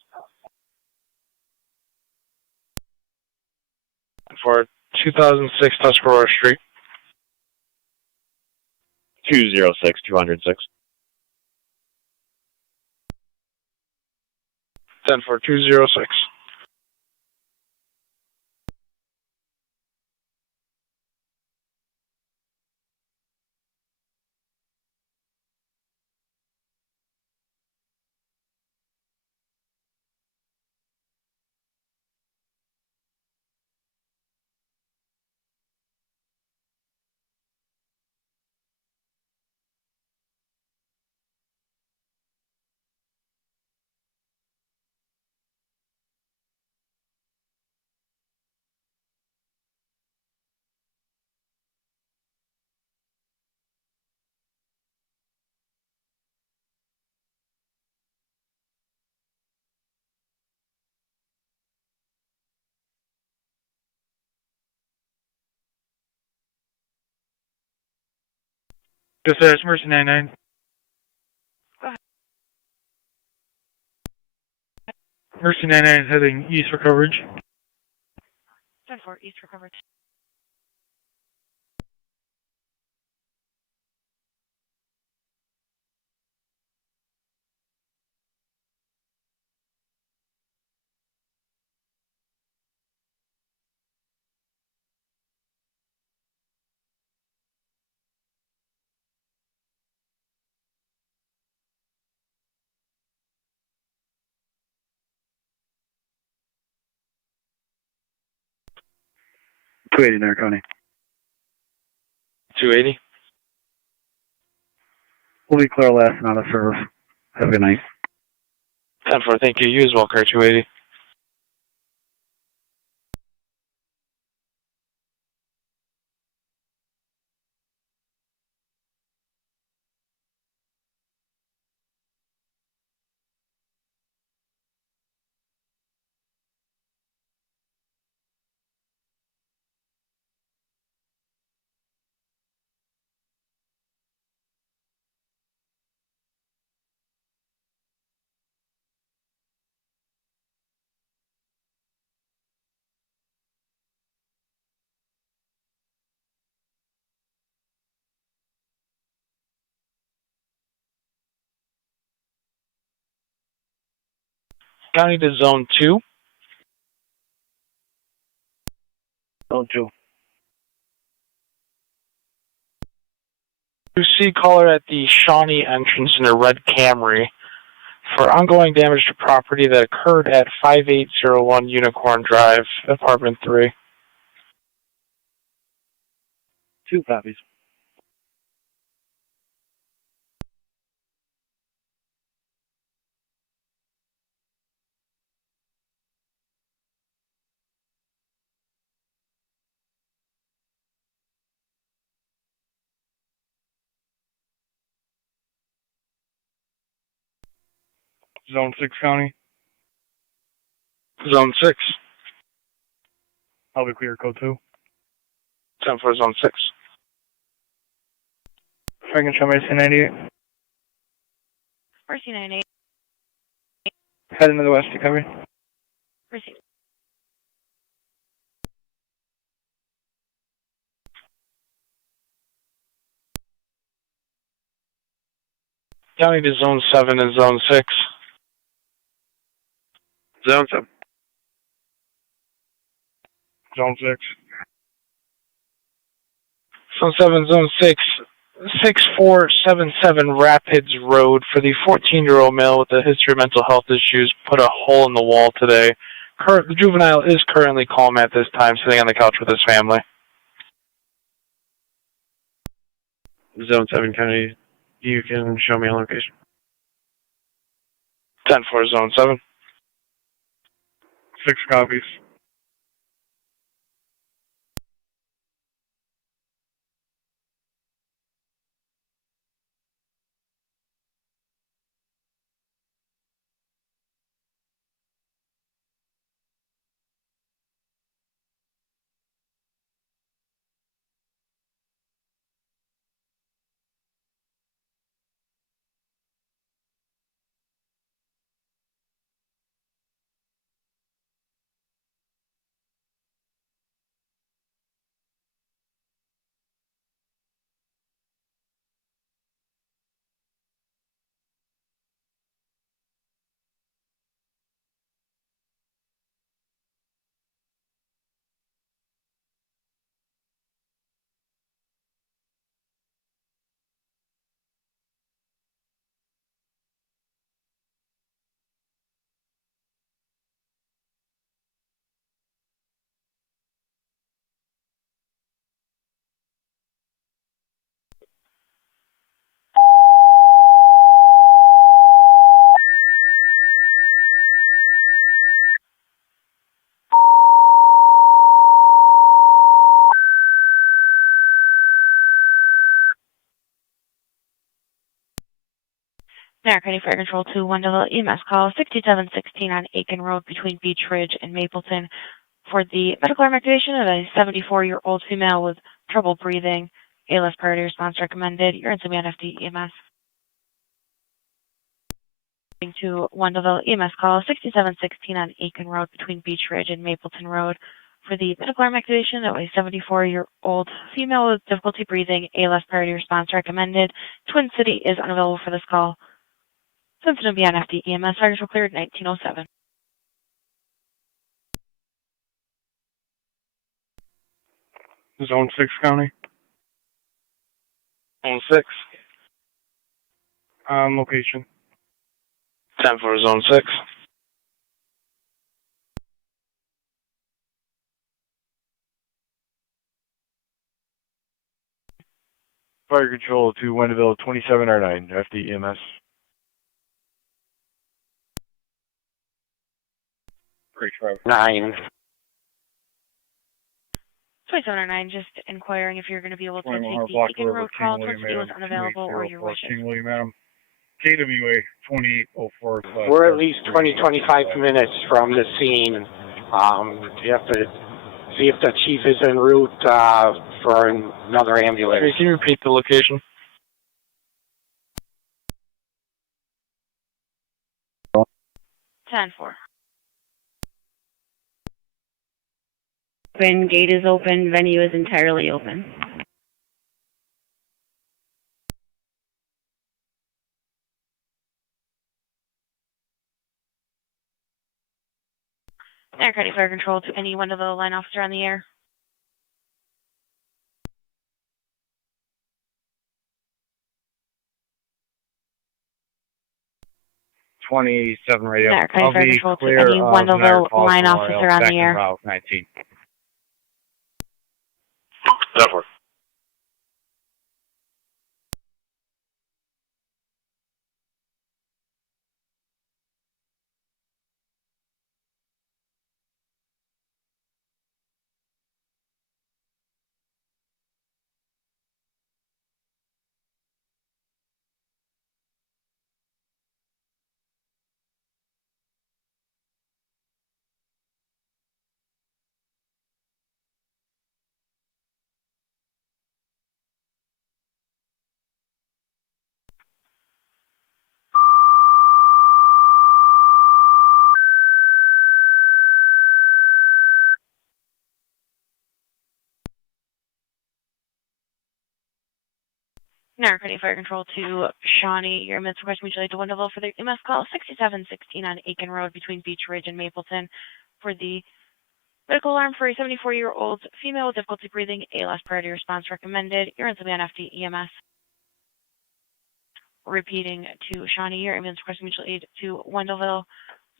For 2006 Tuscarora Street. 206 206. 10 for 206. Dispatch, Mercy 99. Go ahead. Mercy 99 heading east for coverage. 10-4, east for coverage. Niagara County. 280. We'll be clear last and out of service. Have a good night. 10-4, thank you. You as well, car 280. County to zone 2. Zone 2. You see caller at the Shawnee entrance in a red Camry for ongoing damage to property that occurred at 5801 Unicorn Drive, apartment 3. 2 copies. Zone 6 County. Zone 6. I'll be clear, code 2. 10 for zone 6. Frank and Mercy 98. Mercy 98. Head into the west to cover. Mercy. County to zone 7 and zone 6. Zone 7. Zone 6. Zone 7, zone 6. 6477 Rapids Road for the 14-year-old male with a history of mental health issues put a hole in the wall today. The juvenile is currently calm at this time, sitting on the couch with his family. Zone 7 County, you can show me a location. 10-4, Zone 7. 6 copies. Niagara County Fire Control to Wendell EMS call 6716 on Aiken Road between Beach Ridge and Mapleton for the medical arm activation of a 74-year-old female with trouble breathing. ALS priority response recommended. You're in Simeon FD EMS. To Wendell EMS call 6716 on Aiken Road between Beach Ridge and Mapleton Road for the medical arm activation of a 74-year-old female with difficulty breathing. ALS priority response recommended. Twin City is unavailable for this call. Sensitive beyond FD EMS. Targets were cleared 1907. Zone 6 county. Zone 6. Location. 10-4, Zone 6. Fire Control to Wendell 27R9, FD EMS. Great try. 9. 2709, just inquiring if you're going to be able to take the Block Aiken Road call. King Twin City was unavailable or your wishes. King William, madam. KWA 2804. We're at least 20-25 minutes from the scene. You have to see if the chief is en route for another ambulance. Can you repeat the location? Ten four. Open, gate is open, venue is entirely open. Niagara County Fire Control to any one of the line officer on the air. .27 radio. Niagara County I'll Fire be Control to clear any of one of Niagara the Falls line Memorial, officer on the second air. route 19. Network. Niagara County Fire Control to Shawnee. Your emergency request mutually to Wendell for the EMS call 6716 on Aiken Road between Beach Ridge and Mapleton for the medical alarm for a 74-year-old female with difficulty breathing. ALS priority response recommended. You're in Simeon FD EMS. Repeating to Shawnee. Your emergency request mutual aid to Wendellville.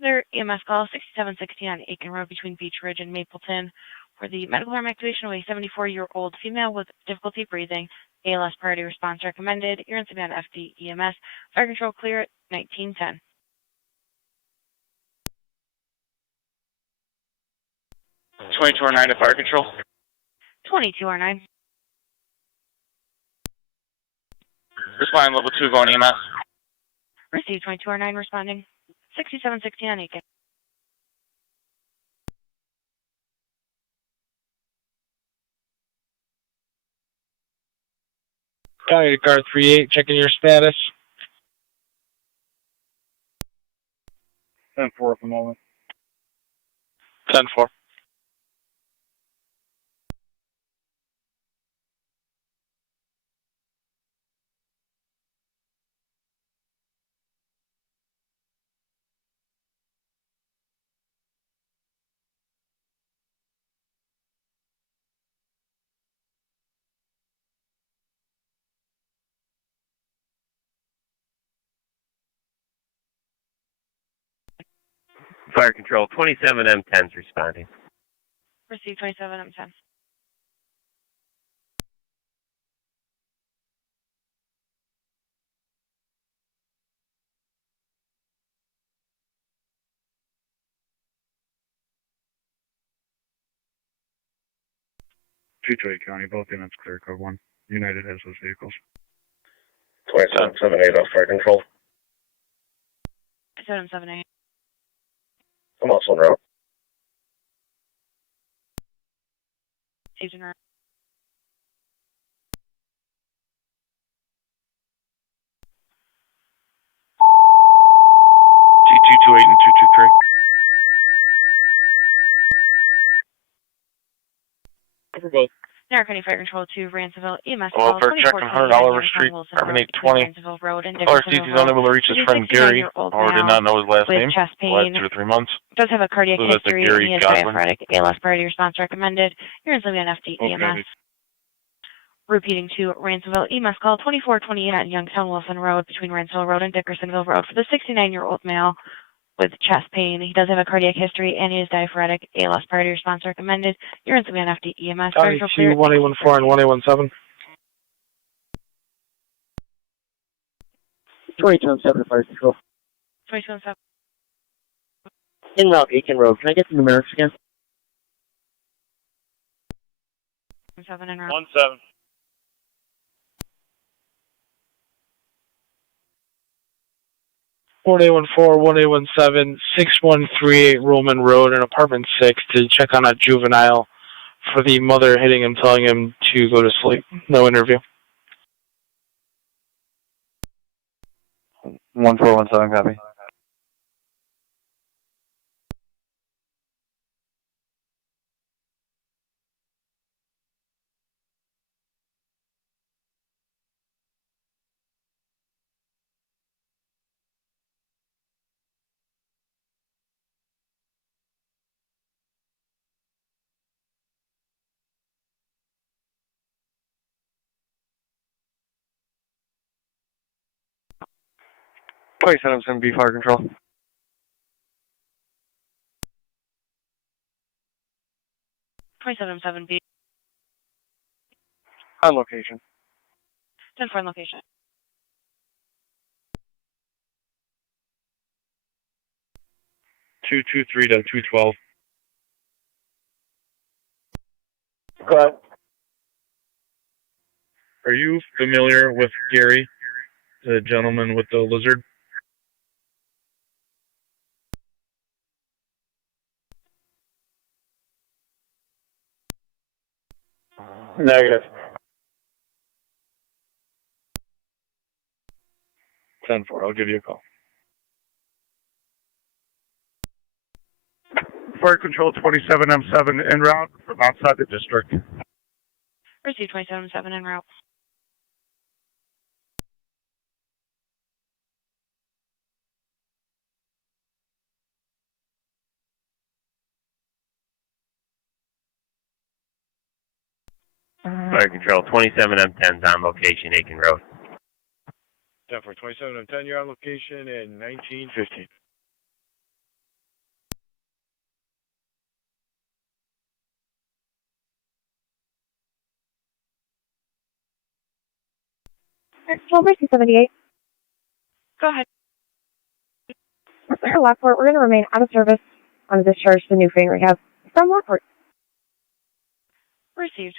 Their EMS call 6716 on Aiken Road between Beach Ridge and Mapleton for the medical arm activation of a 74-year-old female with difficulty breathing. ALS priority response recommended. You're in Simeon FD EMS. Fire control clear at 1910. 2209 to fire control. 2209. Respond level 2 going EMS. Received 2209 responding. 6760 on Aiken. County to car 38, checking your status. 10-4 at the moment. 10-4. Fire control, 27M10's responding. Received 27M10. County, both units clear code 1. United has those vehicles. 2778 off fire control. 778. I'm also en route. Received en route. T228 and 223. For both. Niagara County Fire Control 2, Ransomville, EMS Well, call for checking 100 Oliver Street, Carbon 820. Ransomville Road and Caller Dickersonville CT is unable to reach his friend Gary. Or did not know his last with name. chest The last pain. 2 to 3 months. Does have a cardiac So that's a history Gary and he is Godwin. diaphoretic. ALS priority response recommended. You're instantly on FD EMS. Repeating to Ransomville, EMS call 2428 at Youngstown Wilson Road between Ransomville Road and Dickersonville Road for the 69-year-old male with chest pain. He does have a cardiac history and he is diaphoretic. ALS priority response recommended. You're instantly on FD EMS. County 2, 1814 and 1817. 2207 fire control. 2207. En route, Aiken Road. Can I get the numerics again? 7 en route. 17. One 1817, 6138 Roman Road and apartment 6 to check on a juvenile for the mother hitting him, telling him to go to sleep. No interview. 1417 copy. Place Adamson, B fire control. 277B. On location. 10-4 on location. Two 212. Go ahead. Are you familiar with Gary, the gentleman with the lizard? Negative. 10-4, I'll give you a call. Fire control 27M7 en route from outside the district. Received 277 en route. Fire control, 27M10's on location, Aiken Road. 10 for 27M10, you're on location in 1915. October 278. Go ahead. Lockport, we're going to remain out of service on a discharge to New Frame Rehab from Lockport. Received.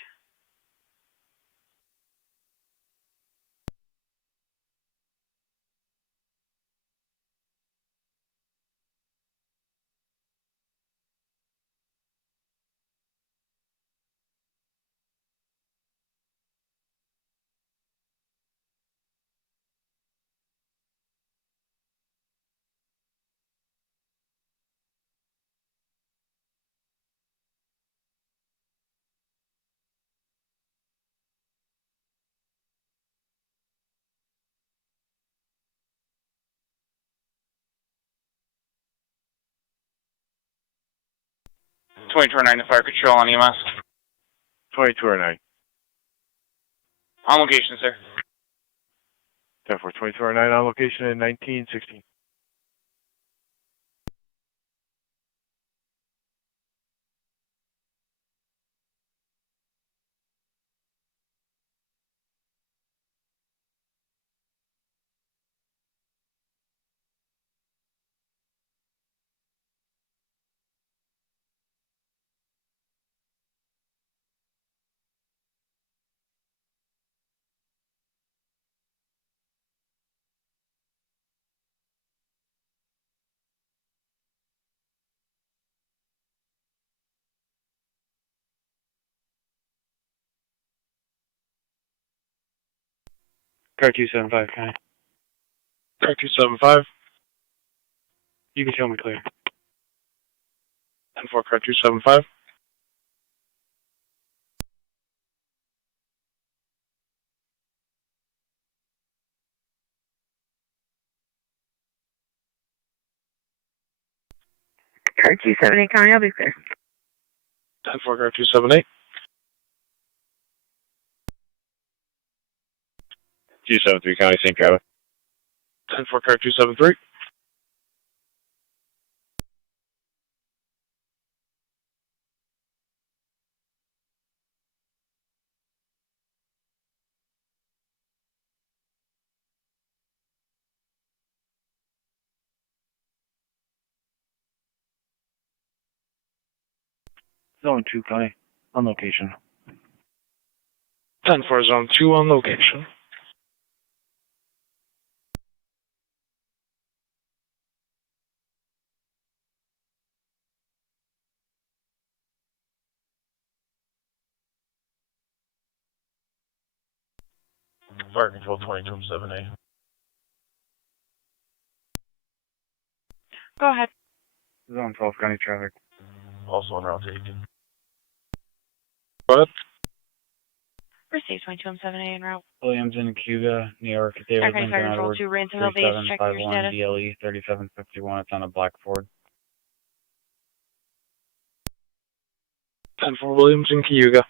to Fire Control on EMS. 2209. On location, sir. 10-4, 2209 on location in 1916. Car 275, County. Car 275. You can show me clear. 10-4, car 275. Car 278, County, I'll be clear. 10-4, car 278. 273 County, same traffic. 10-4, car 273. Zone 2, County. On location. 10-4, zone 2 on location. Fire Control 2278. Go ahead. Zone 12, County traffic. Also on route taken. Go ahead. Received 2278 en route. Williams in Cuba, New York, David Aircraft Lincoln Fire Control Edward, 2, Ransomville base, checking your 3751 status. DLE 3751. It's on a black Ford. 10-4, Williams in Cayuga.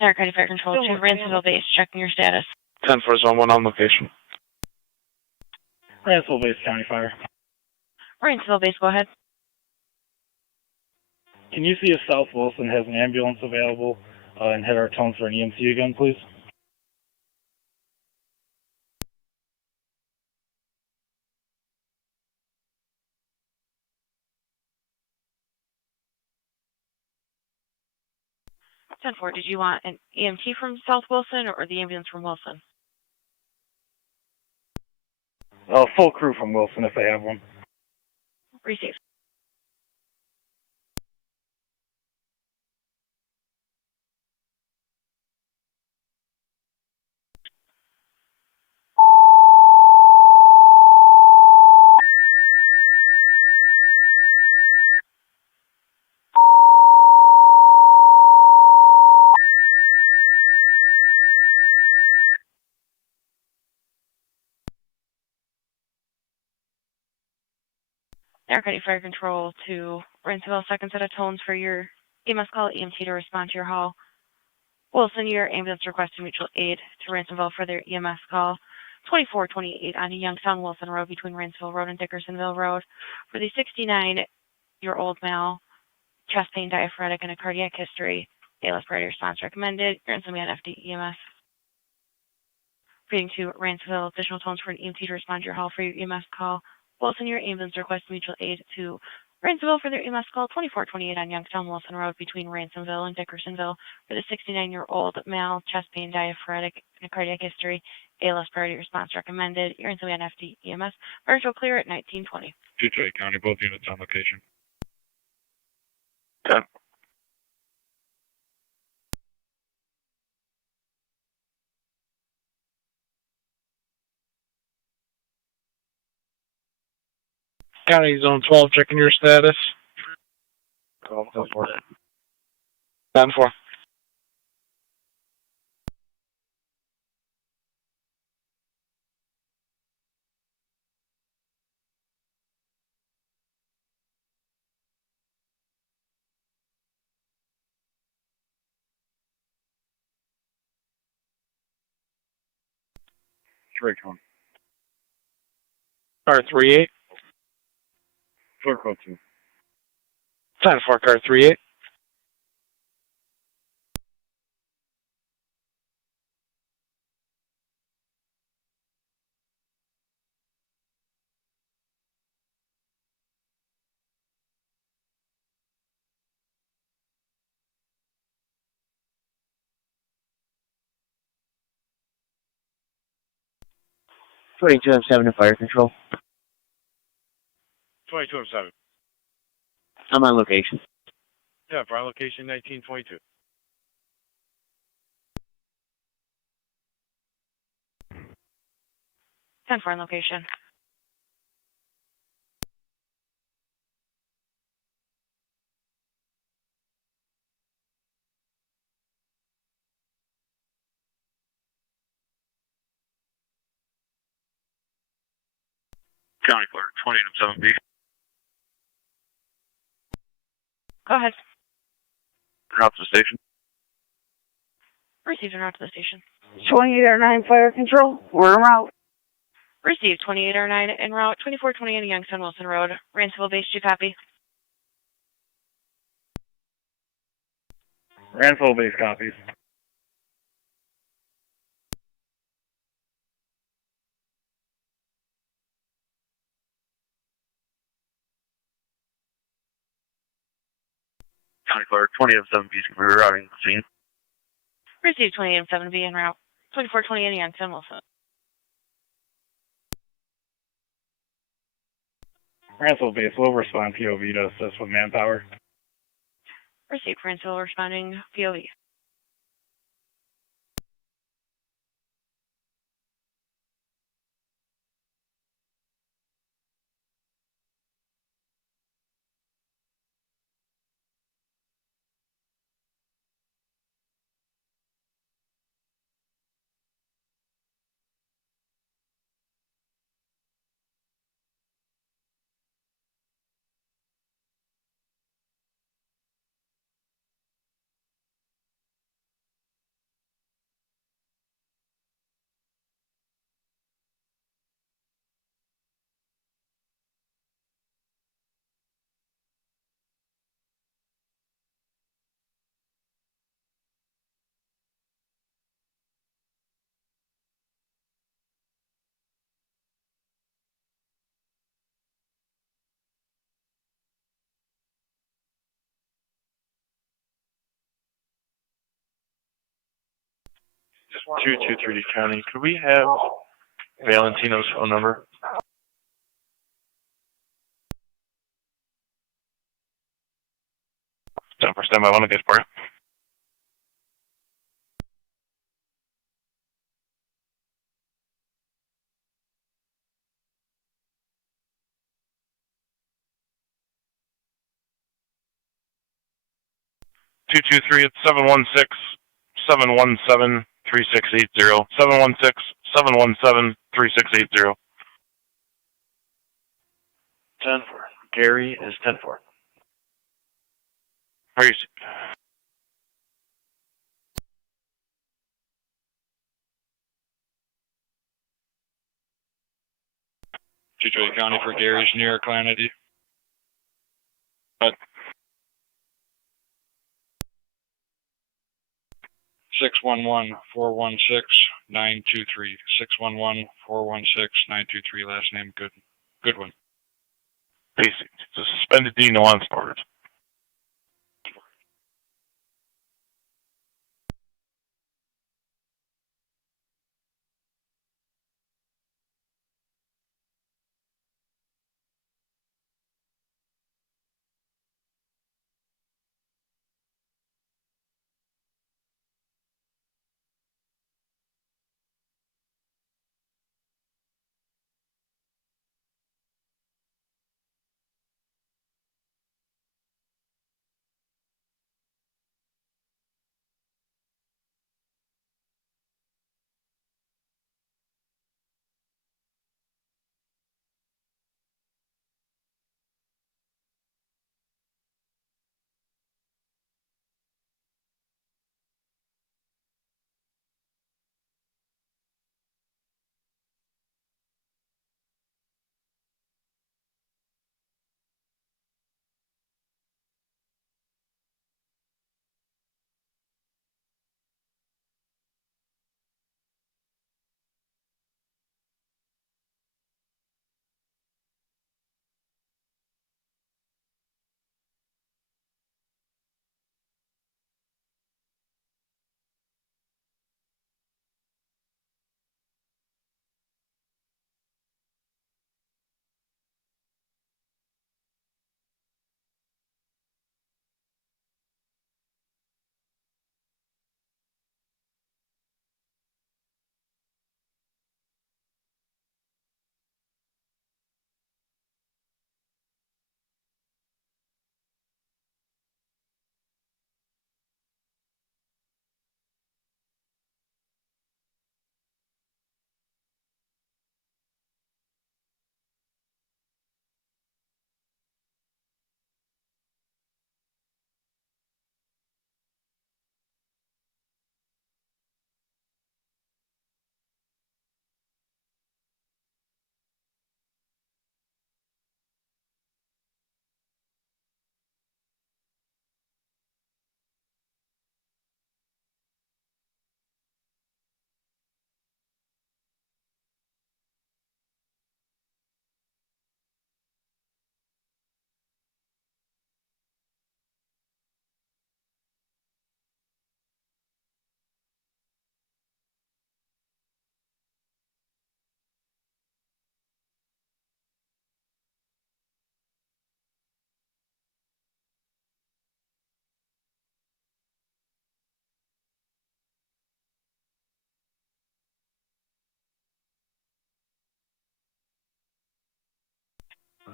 Aircraft Fire Control 2, Ransomville base, checking your status. 10-4, zone 1 on location. Ransomville base, County Fire. Ransomville base, go ahead. Can you see if South Wilson has an ambulance available and hit our tones for an EMT again, please? 10-4, did you want an EMT from South Wilson or the ambulance from Wilson? Full crew from Wilson if they have one. Received. Aircraft Fire Control to Ransomville, second set of tones for your EMS call, EMT to respond to your call. Wilson, your ambulance requesting mutual aid to Ransomville for their EMS call. 2428 on Youngstown Wilson Road between Ransomville Road and Dickersonville Road for the 69-year-old male, chest pain, diaphoretic, and a cardiac history. ALS priority response recommended. You're in on FD EMS. Reading to Ransomville, additional tones for an EMT to respond to your call for your EMS call. Wilson, your ambulance requests mutual aid to Ransomville for their EMS call 2428 on Youngstown Wilson Road between Ransomville and Dickersonville for the 69-year-old male, chest pain, diaphoretic, and cardiac history. ALS priority response recommended. You're in FD EMS. Virtual clear at 1920. TAC County, both units on location. 10. County Zone 12, checking your status. 12-4. 10-4. Drake one. Car 38. Clear code 2. 10-4, car 38. M7 to fire control. 22-7. I'm on location. Yeah, for our location 1922. Ten four on location. County Clerk, 20-7B. Go ahead. Route to the station. Received and route to the station. 2809 fire control. We're en route. Received 2809 en route 2428 Youngstown Wilson Road. Ransomville base, do you copy? Ransomville base copies. County Clerk, 20-7B, rerouting the scene. Received 2807B en route 2428 Youngstown Wilson. Ransomville base will respond POV to assist with manpower. Received Ransomville responding POV. Just 223 County. Could we have Valentino's phone number? For standby, I want to get for it. It's 716-717-3680. 716-717-3680. 10-4. Gary is 10-4. Are you? Detroit County for Gary's New York Line ID. But 611-416-923. 611-416-923. Last name Goodwin. Basic. It's a entity nuance orders.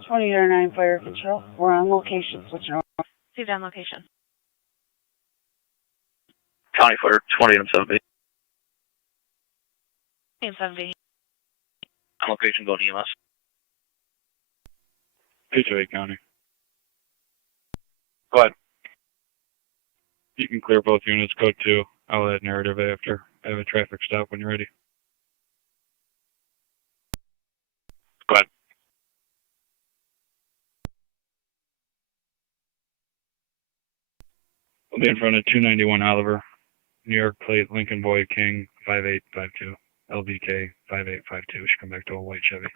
$20.09 Fire Control. We're on location. Switching over. Received on location. County Fire 20-7. Same 70. On location, go to EMS. HOA County. Go ahead. You can clear both units. Code 2. I'll add narrative after. I have a traffic stop when you're ready. Go ahead. I'll be in front of 291 Oliver, New York plate, Lincoln Boy King 5852, LBK 5852. Should come back to a white Chevy.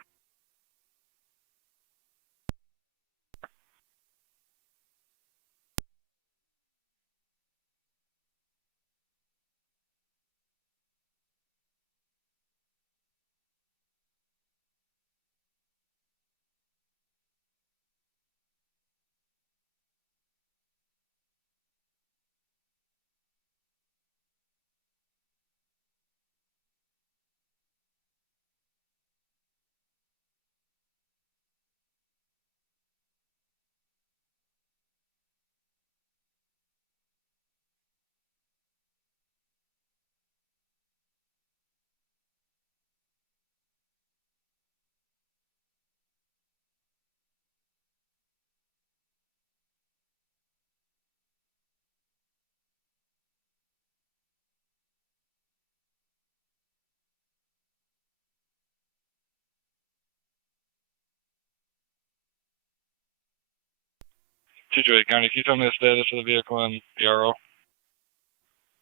HOA County, can you tell me the status of the vehicle and the RO?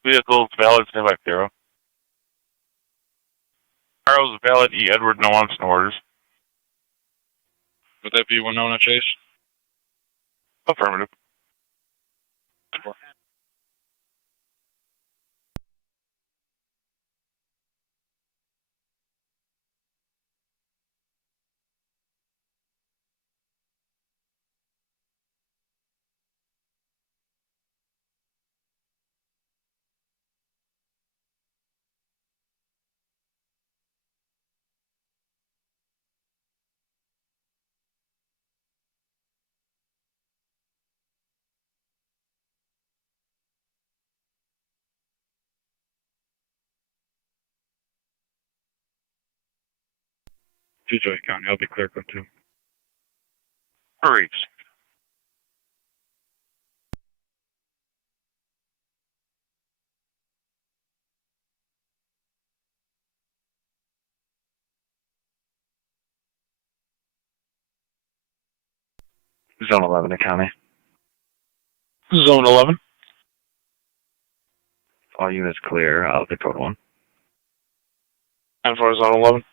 Vehicle's valid, stand by 0. RO's valid, E. Edward, no on orders. Would that be Winona Chase? Affirmative. Joy County, I'll be clear code 2. Reach. Zone 11 to county. Zone 11. All units clear out of the code 1. And for Zone 11.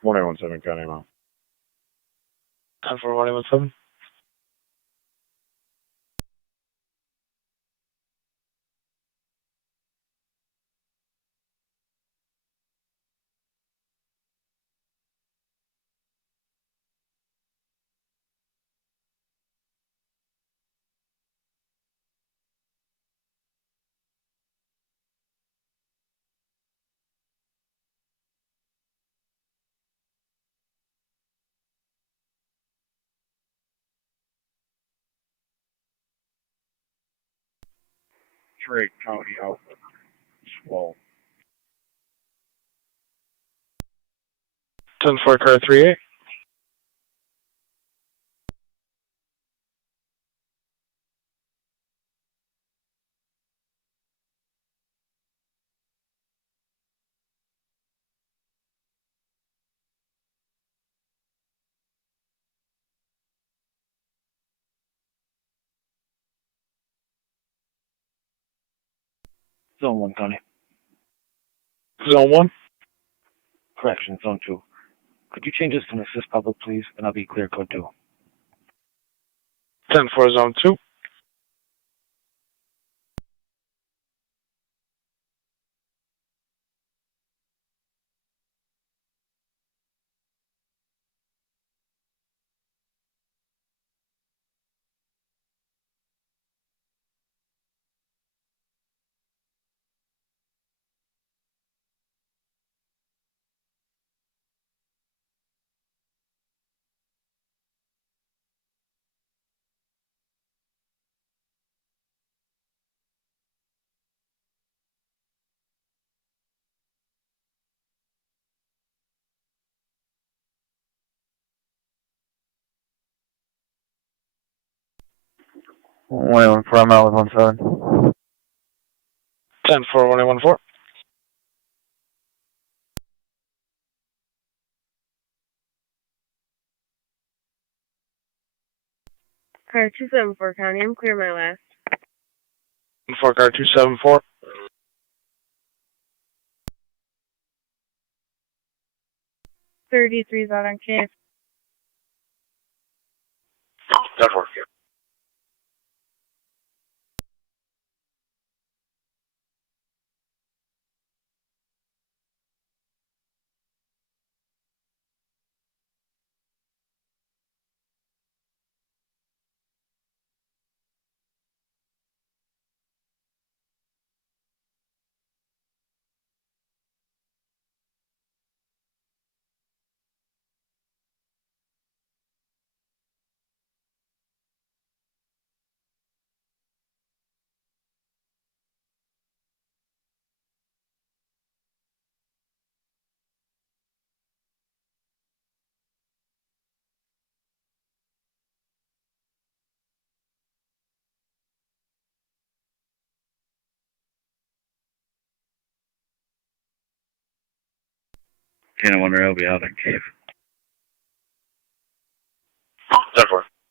One 117 county mile. And for 117. Drake County outlook. Swell. 10-4 car 38. Zone 1 county. Zone 1. Correction, Zone 2. Could you change this to an assist public, please? And I'll be clear code 2. 10-4 Zone 2. One for mile 17. 10-4 114. Car 274 County, I'm clear my last. 4 car 274. $33 out on case. That works. Tonawanda, I'll be out of cave. 10-4.